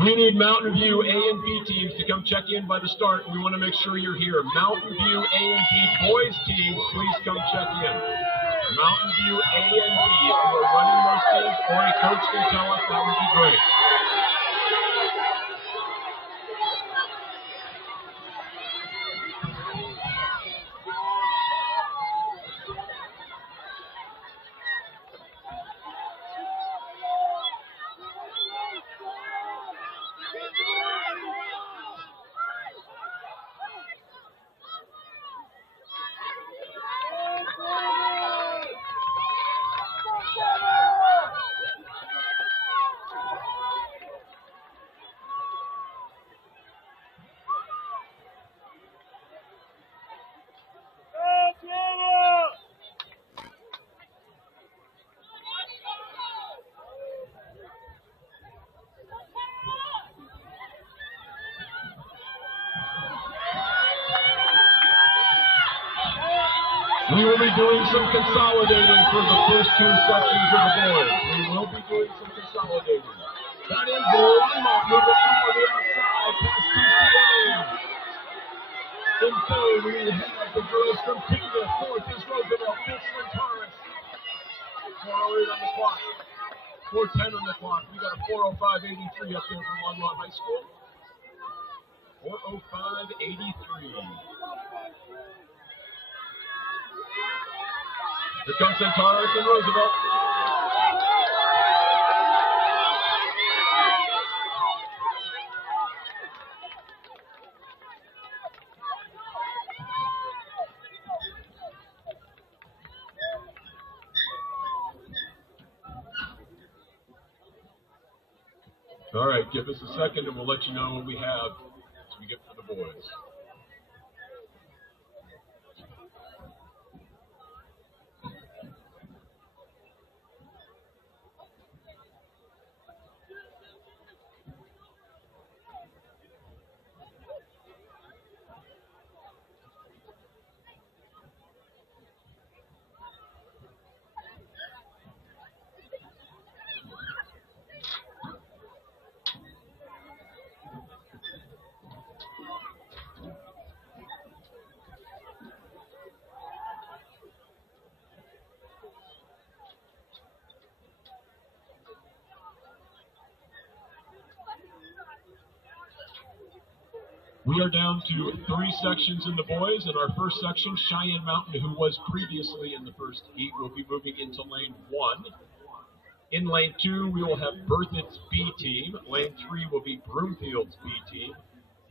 We need Mountain View A and B teams to come check in by the start. We want to make sure you're here. Mountain View A and B boys teams, please come check in. Mountain View A and B, if you are running those teams or a coach can tell us, that would be great. We will be doing some consolidating for the first two sections of the boys. We will be doing some consolidating. That is Longmont moving up on the outside past Keith. In third, we have the girls from Kingdom. Fourth is Roosevelt, fifth Centaurus. 4:08 on the clock. 4:10 on the clock. We got a 4:05.83 up there from Longmont High School. 4:05.83. Here comes Centaurus and Roosevelt. All right, give us a second and we'll let you know what we have as we get for the boys. We are down to 3 sections in the boys. In our first section, Cheyenne Mountain, who was previously in the first heat, will be moving into lane 1. In lane 2, we will have Berthoud's B team. Lane 3 will be Broomfield's B team.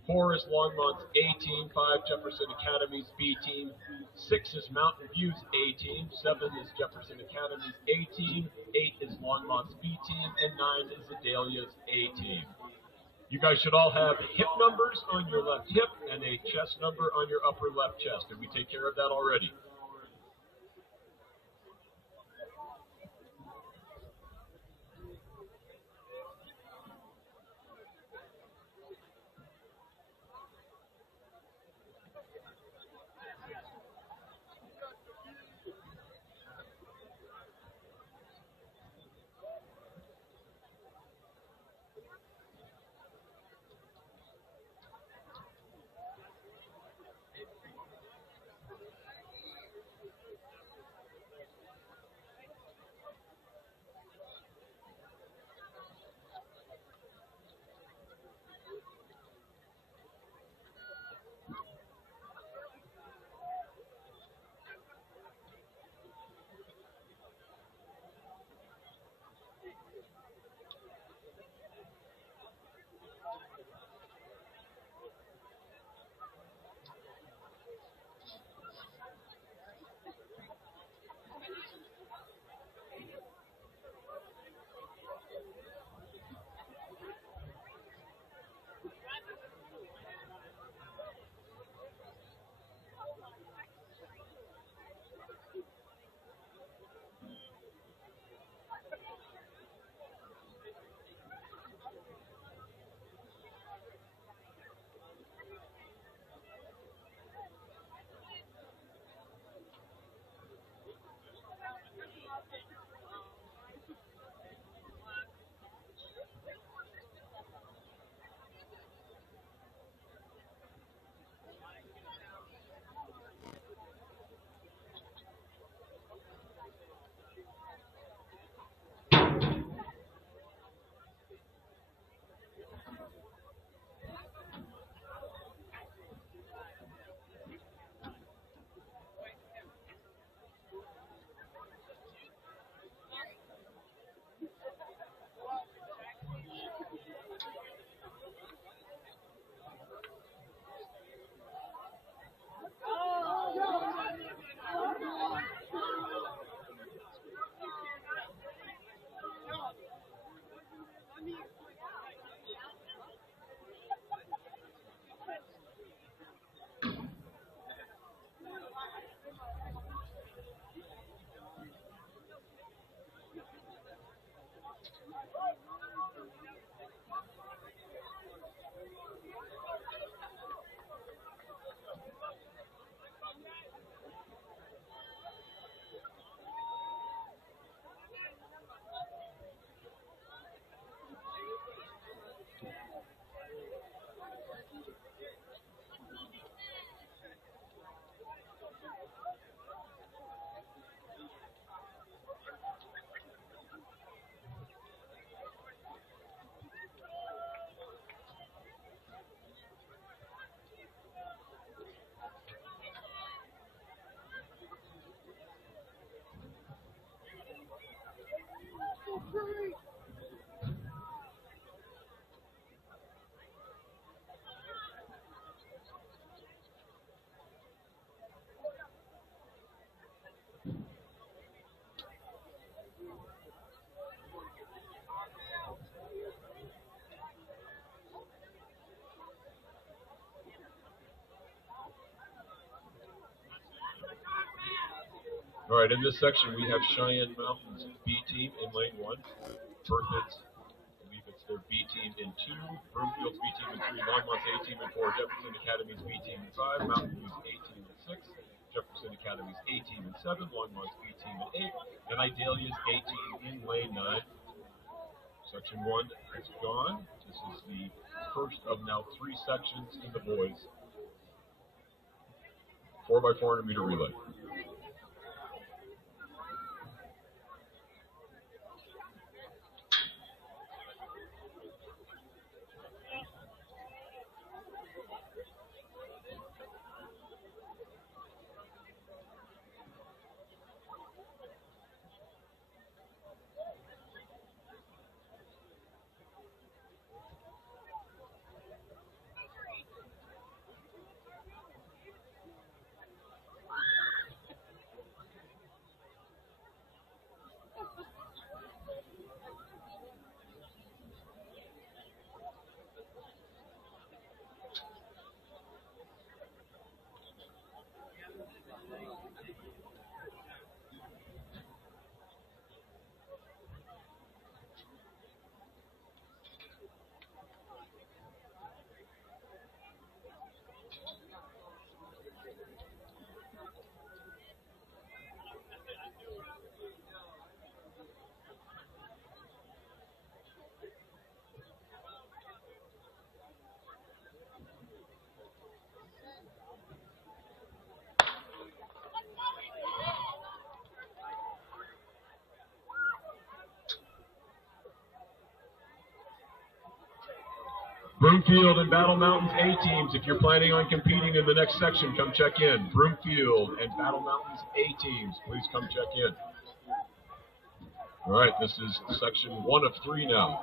4 is Longmont's A team. 5, Jefferson Academy's B team. 6 is Mountain View's A team. 7 is Jefferson Academy's A team. 8 is Longmont's B team. And 9 is Adalia's A team. You guys should all have hip numbers on your left hip and a chest number on your upper left chest. Did we take care of that already? All right, in this section we have Cheyenne Mountain's B team in lane 1. Berthoud's, I believe it's their B team in 2. Broomfield's B team in 3. Longmont's A team in 4. Jefferson Academy's B team in 5. Mountain View's A team in 6. Jefferson Academy's A team in 7. Longmont's B team in 8. And Idalia's A team in lane 9. Section 1 is gone. This is the first of now 3 sections in the boys 4x400 meter relay. Broomfield and Battle Mountain's A teams, if you're planning on competing in the next section, come check in. Broomfield and Battle Mountain's A teams, please come check in. All right, this is section 1 of 3 now.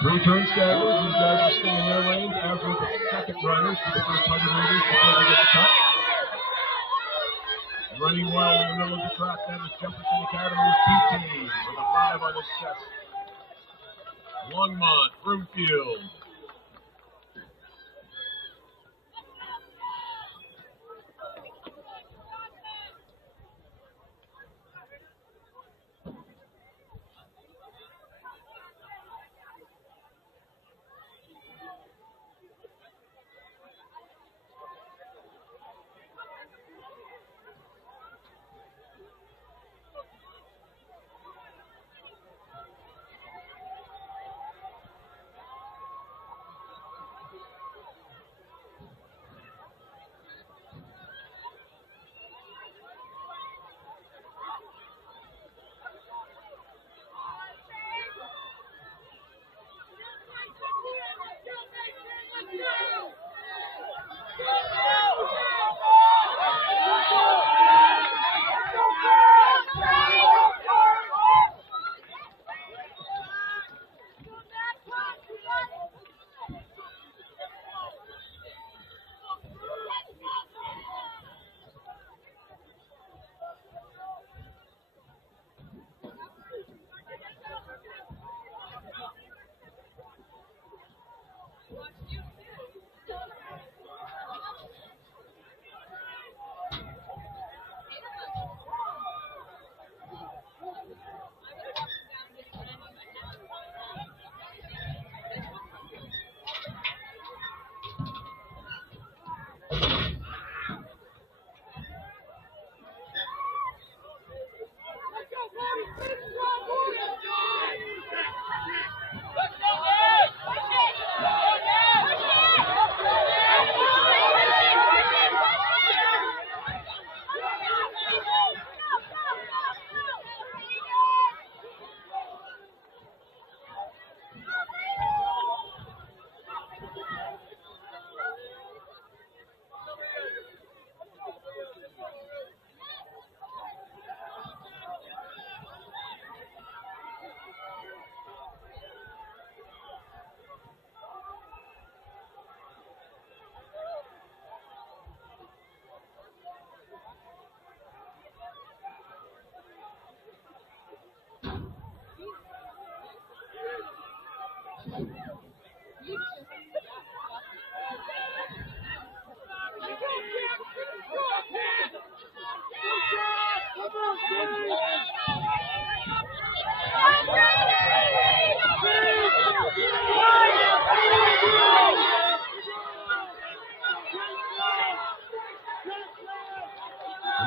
Three turn staggers, these guys are staying in their lanes, as with the second runners for the first 100 meters before they get the cut. Running well in the middle of the track, that is Jefferson Academy's B team with a 5 on his chest. Longmont, Broomfield.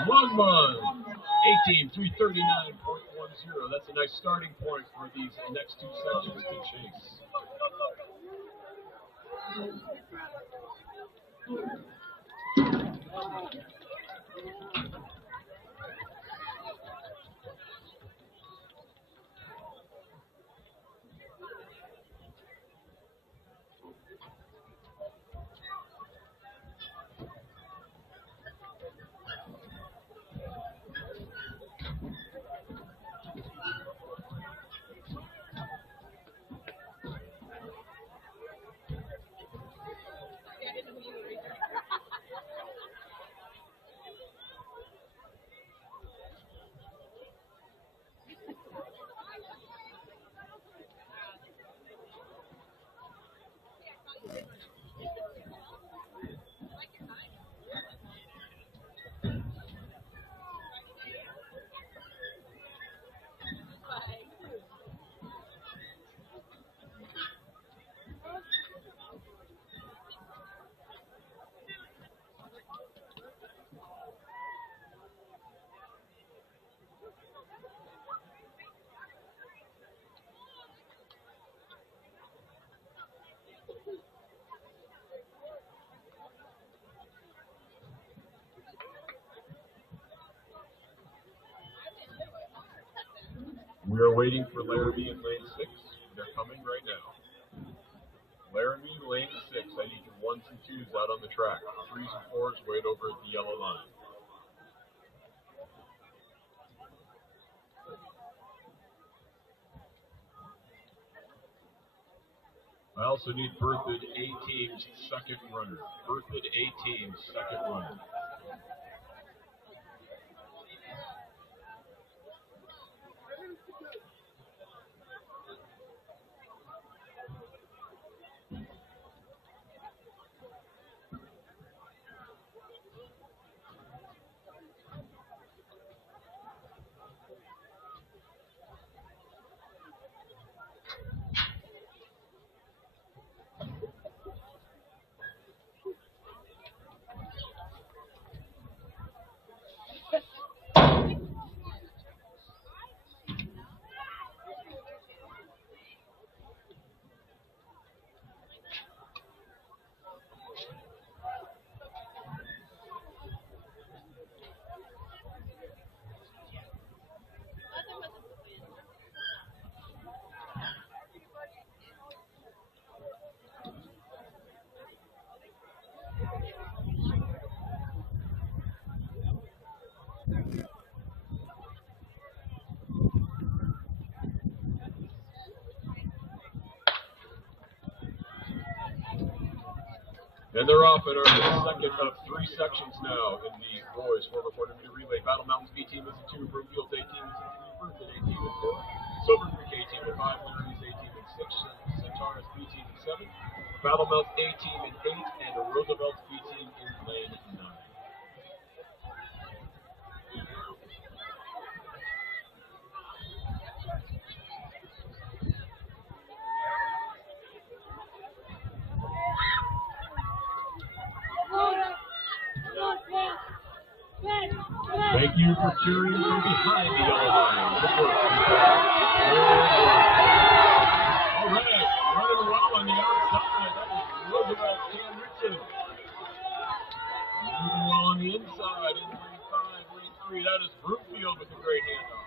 1-1, 339.10. That's a nice starting point for these next two sections to chase. We are waiting for Laramie in lane 6. They're coming right now. Laramie, lane 6. I need your 1s and 2s out on the track. 3s and 4s wait over at the yellow line. I also need berthed A-team's second runner. Berthed A-team's second runner. And they're off in our second of 3 sections now in the boys 4x400 meter relay. Battle Mountains B team is in 2, Broomfield A team is in 3, Berthed A team in 4, Silver Creek A team in 5, Laramie's A team in 6, Centaurus B team in 7, Battle Mountain A team in 8, and the Roosevelt B team in lane 9. Thank you for cheering from behind the yellow line. Good work, people. All right, running well on the outside. That is Roosevelt Cam Richardson. Moving well on the inside in lane 5, lane 3. That is Broomfield with a great handoff.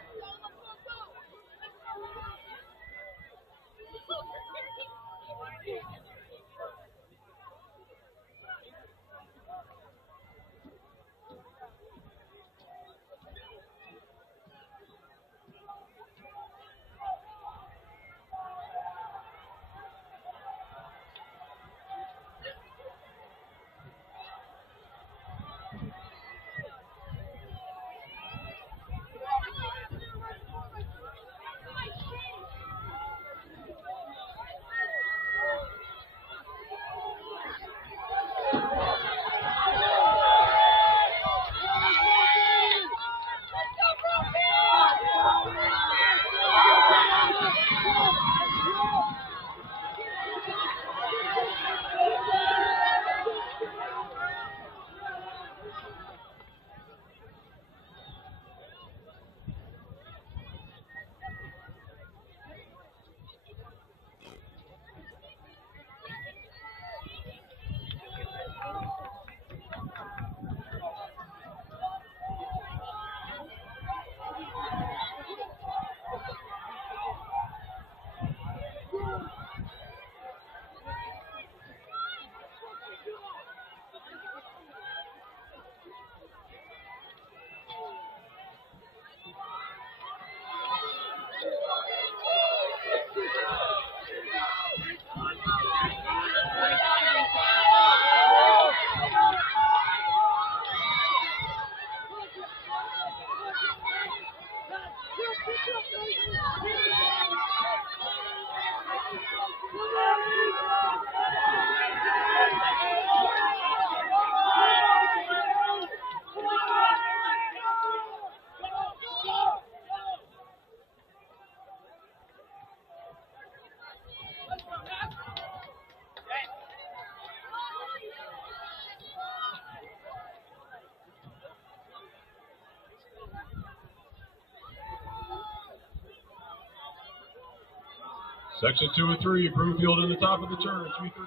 Section 2 and 3, Broomfield in the top of the turn, 3:39 from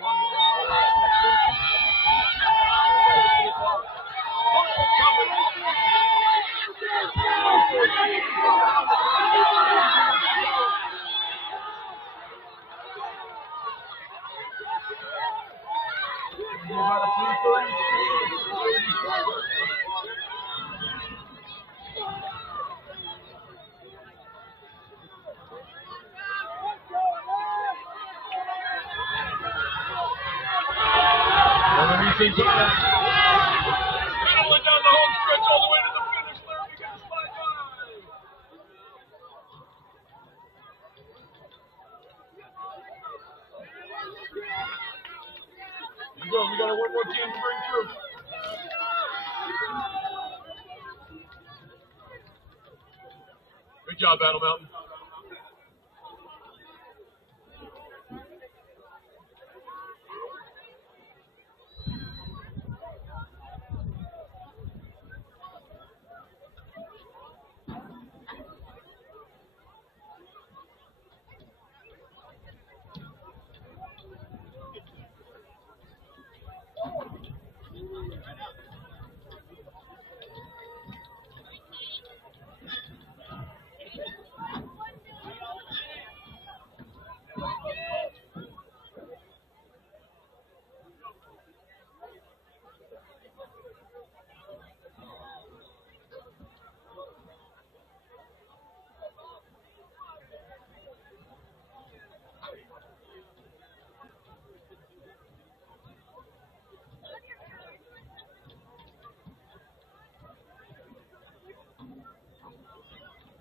1 Battling down the home stretch all the way to the finish line. We got slide by. Here we go. We got one more team to bring through. Good job, Battle Mountain.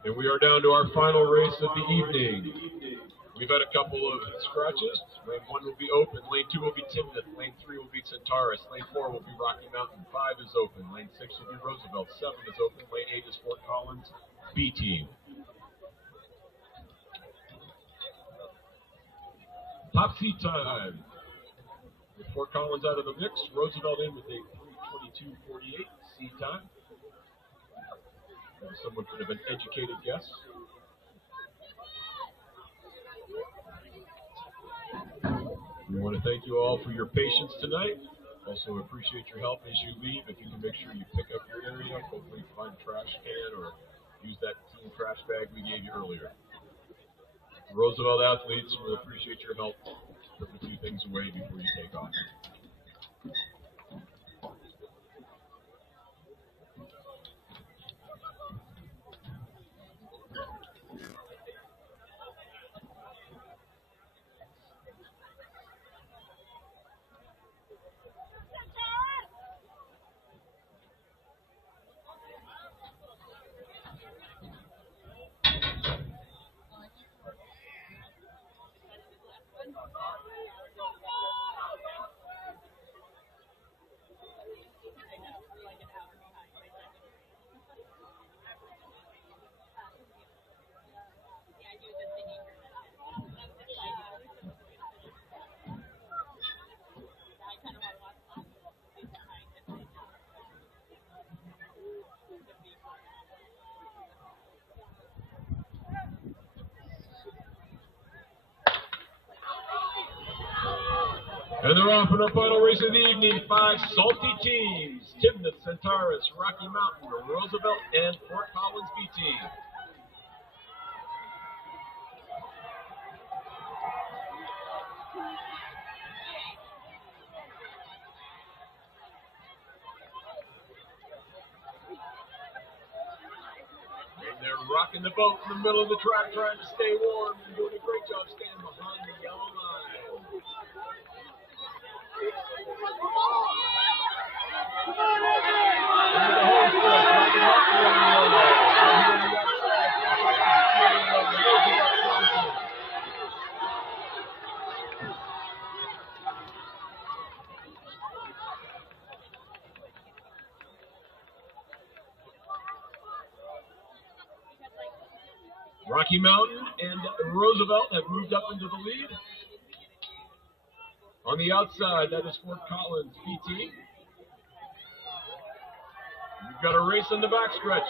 And we are down to our final race of the evening. We've had a couple of scratches. Lane 1 will be open. Lane 2 will be Timnath. Lane 3 will be Centaurus. Lane 4 will be Rocky Mountain. 5 is open. Lane 6 will be Roosevelt. 7 is open. Lane 8 is Fort Collins B team. Top seat time. With Fort Collins out of the mix, Roosevelt in with a 3:22.48 seat time. Someone could have an educated guess. We want to thank you all for your patience tonight. Also appreciate your help as you leave. If you can make sure you pick up your area, hopefully find a trash can or use that team trash bag we gave you earlier. Roosevelt athletes, we'll appreciate your help putting a few things away before you take off. And they're off in our final race of the evening. 5 salty teams: Timnath, Centaurus, Rocky Mountain, Roosevelt, and Fort Collins B team. And they're rocking the boat in the middle of the track, trying to stay warm and doing a great job staying behind the yellow line. Rocky Mountain and Roosevelt have moved up into the lead. On the outside, that is Fort Collins PT. We've got a race in the backstretch.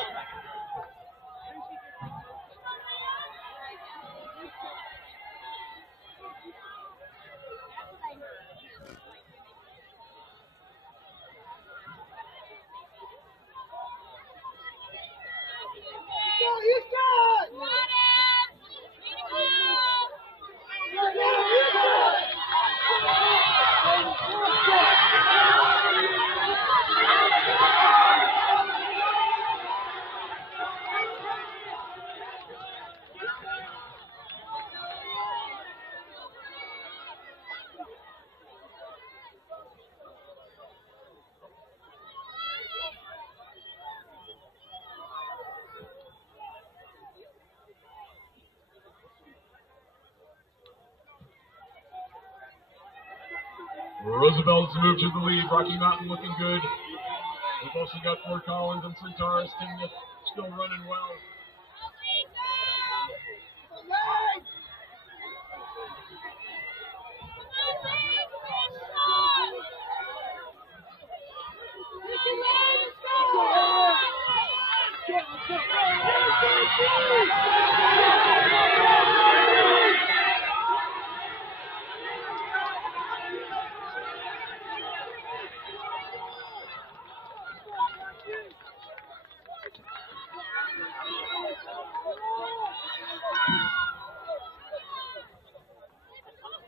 Roosevelt's moved to the lead. Rocky Mountain looking good. We've also got Fort Collins and Centaurus still running well.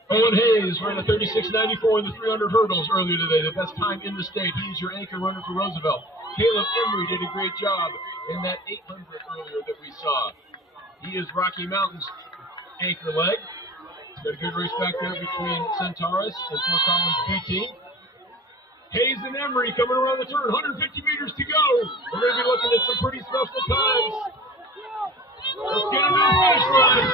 Owen Hayes ran a 36.94 in the 300 hurdles earlier today, the best time in the state. He's your anchor runner for Roosevelt. Caleb Emery did a great job in that 800 earlier that we saw. He is Rocky Mountain's anchor leg. Got a good race back there between Centaurus and Fort Collins B-Team. Hayes and Emery coming around the turn, 150 meters to go. We're going to be looking at some pretty special times. Let's get into the finish line.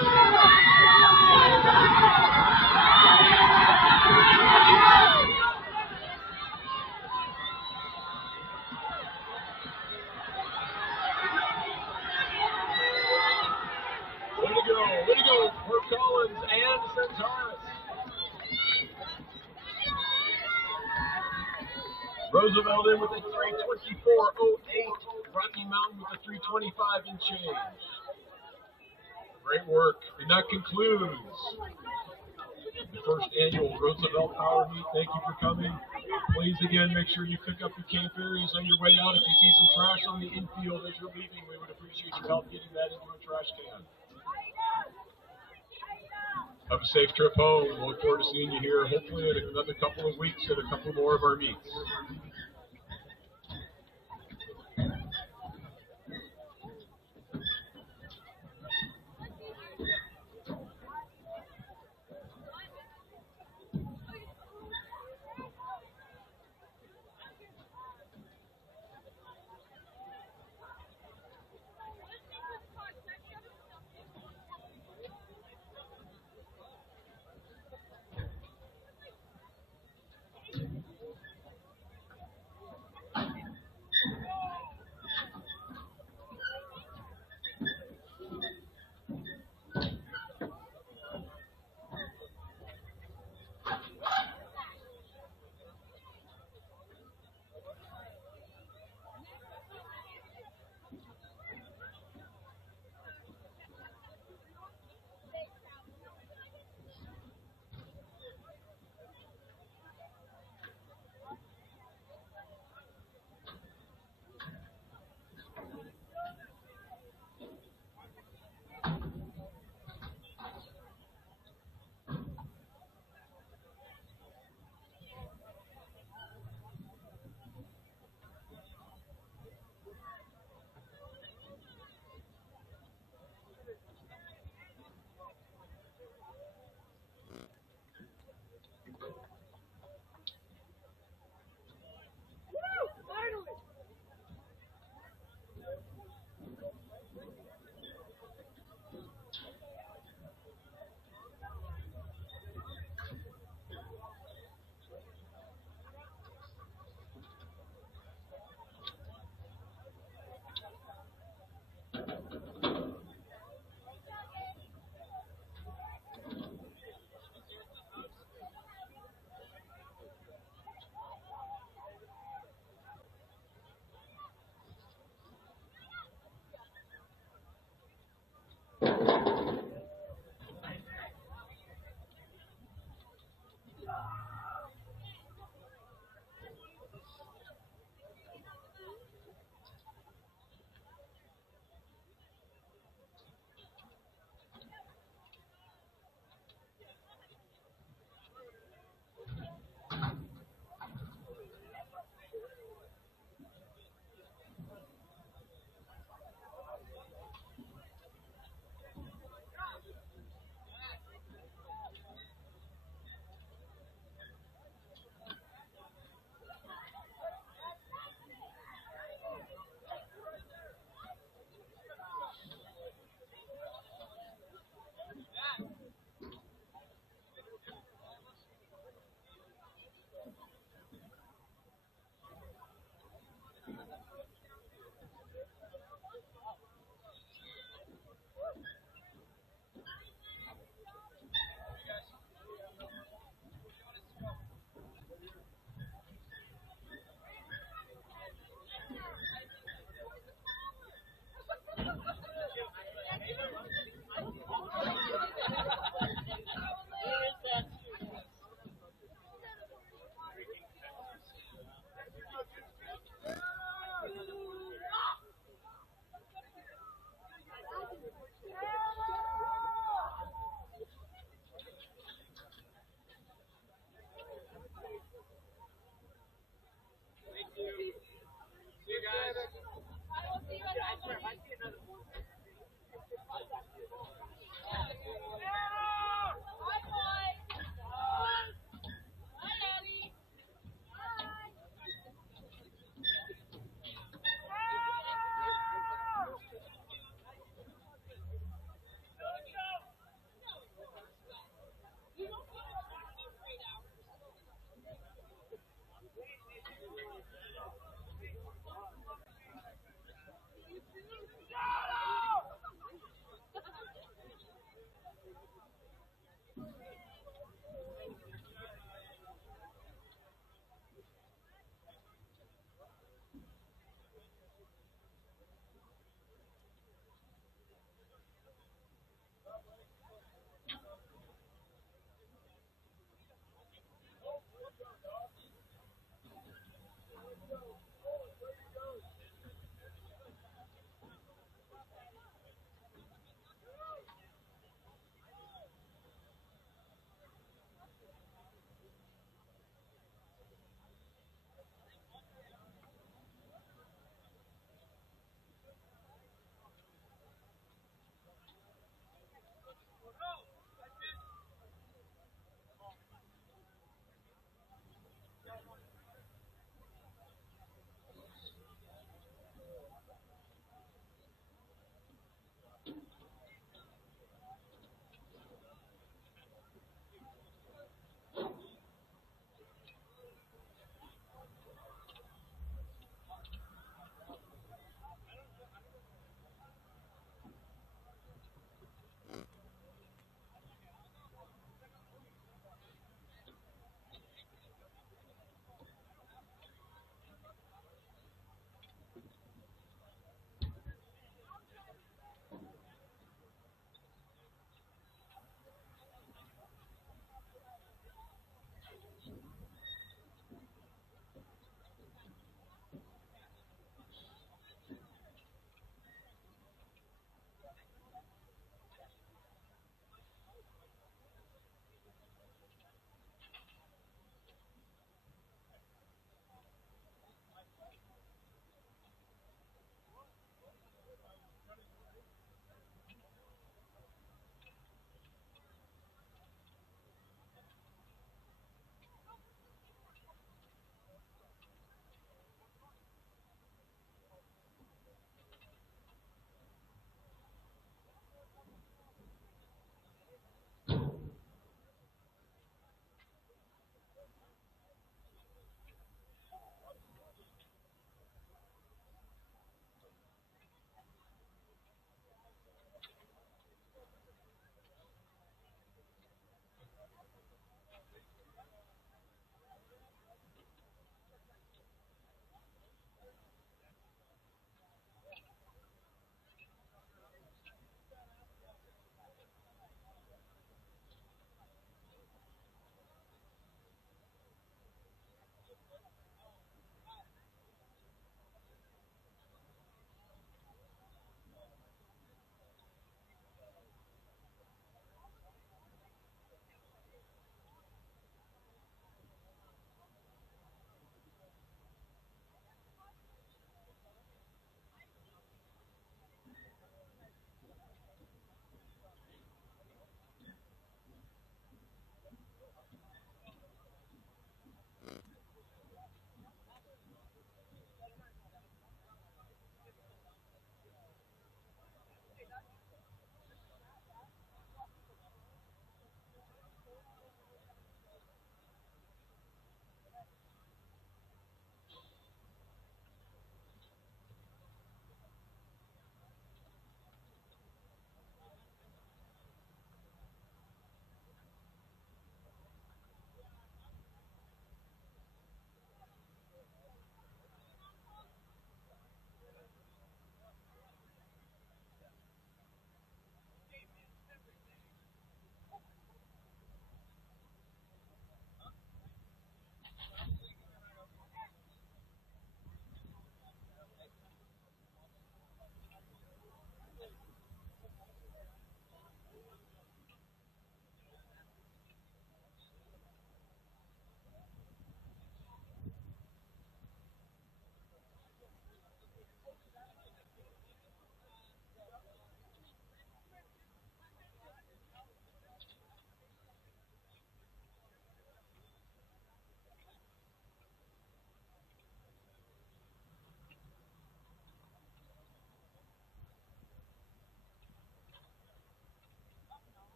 Way to go, Fort Collins and Centaurus. Roosevelt in with a 3:24.08. Rocky Mountain with a 3:25 and change. Great work. And that concludes the first annual Roosevelt Power Meet. Thank you for coming. Please, again, make sure you pick up your camp areas on your way out. If you see some trash on the infield as you're leaving, we would appreciate your help getting that into a trash can. Have a safe trip home. We'll look forward to seeing you here, hopefully in another couple of weeks at a couple more of our meets.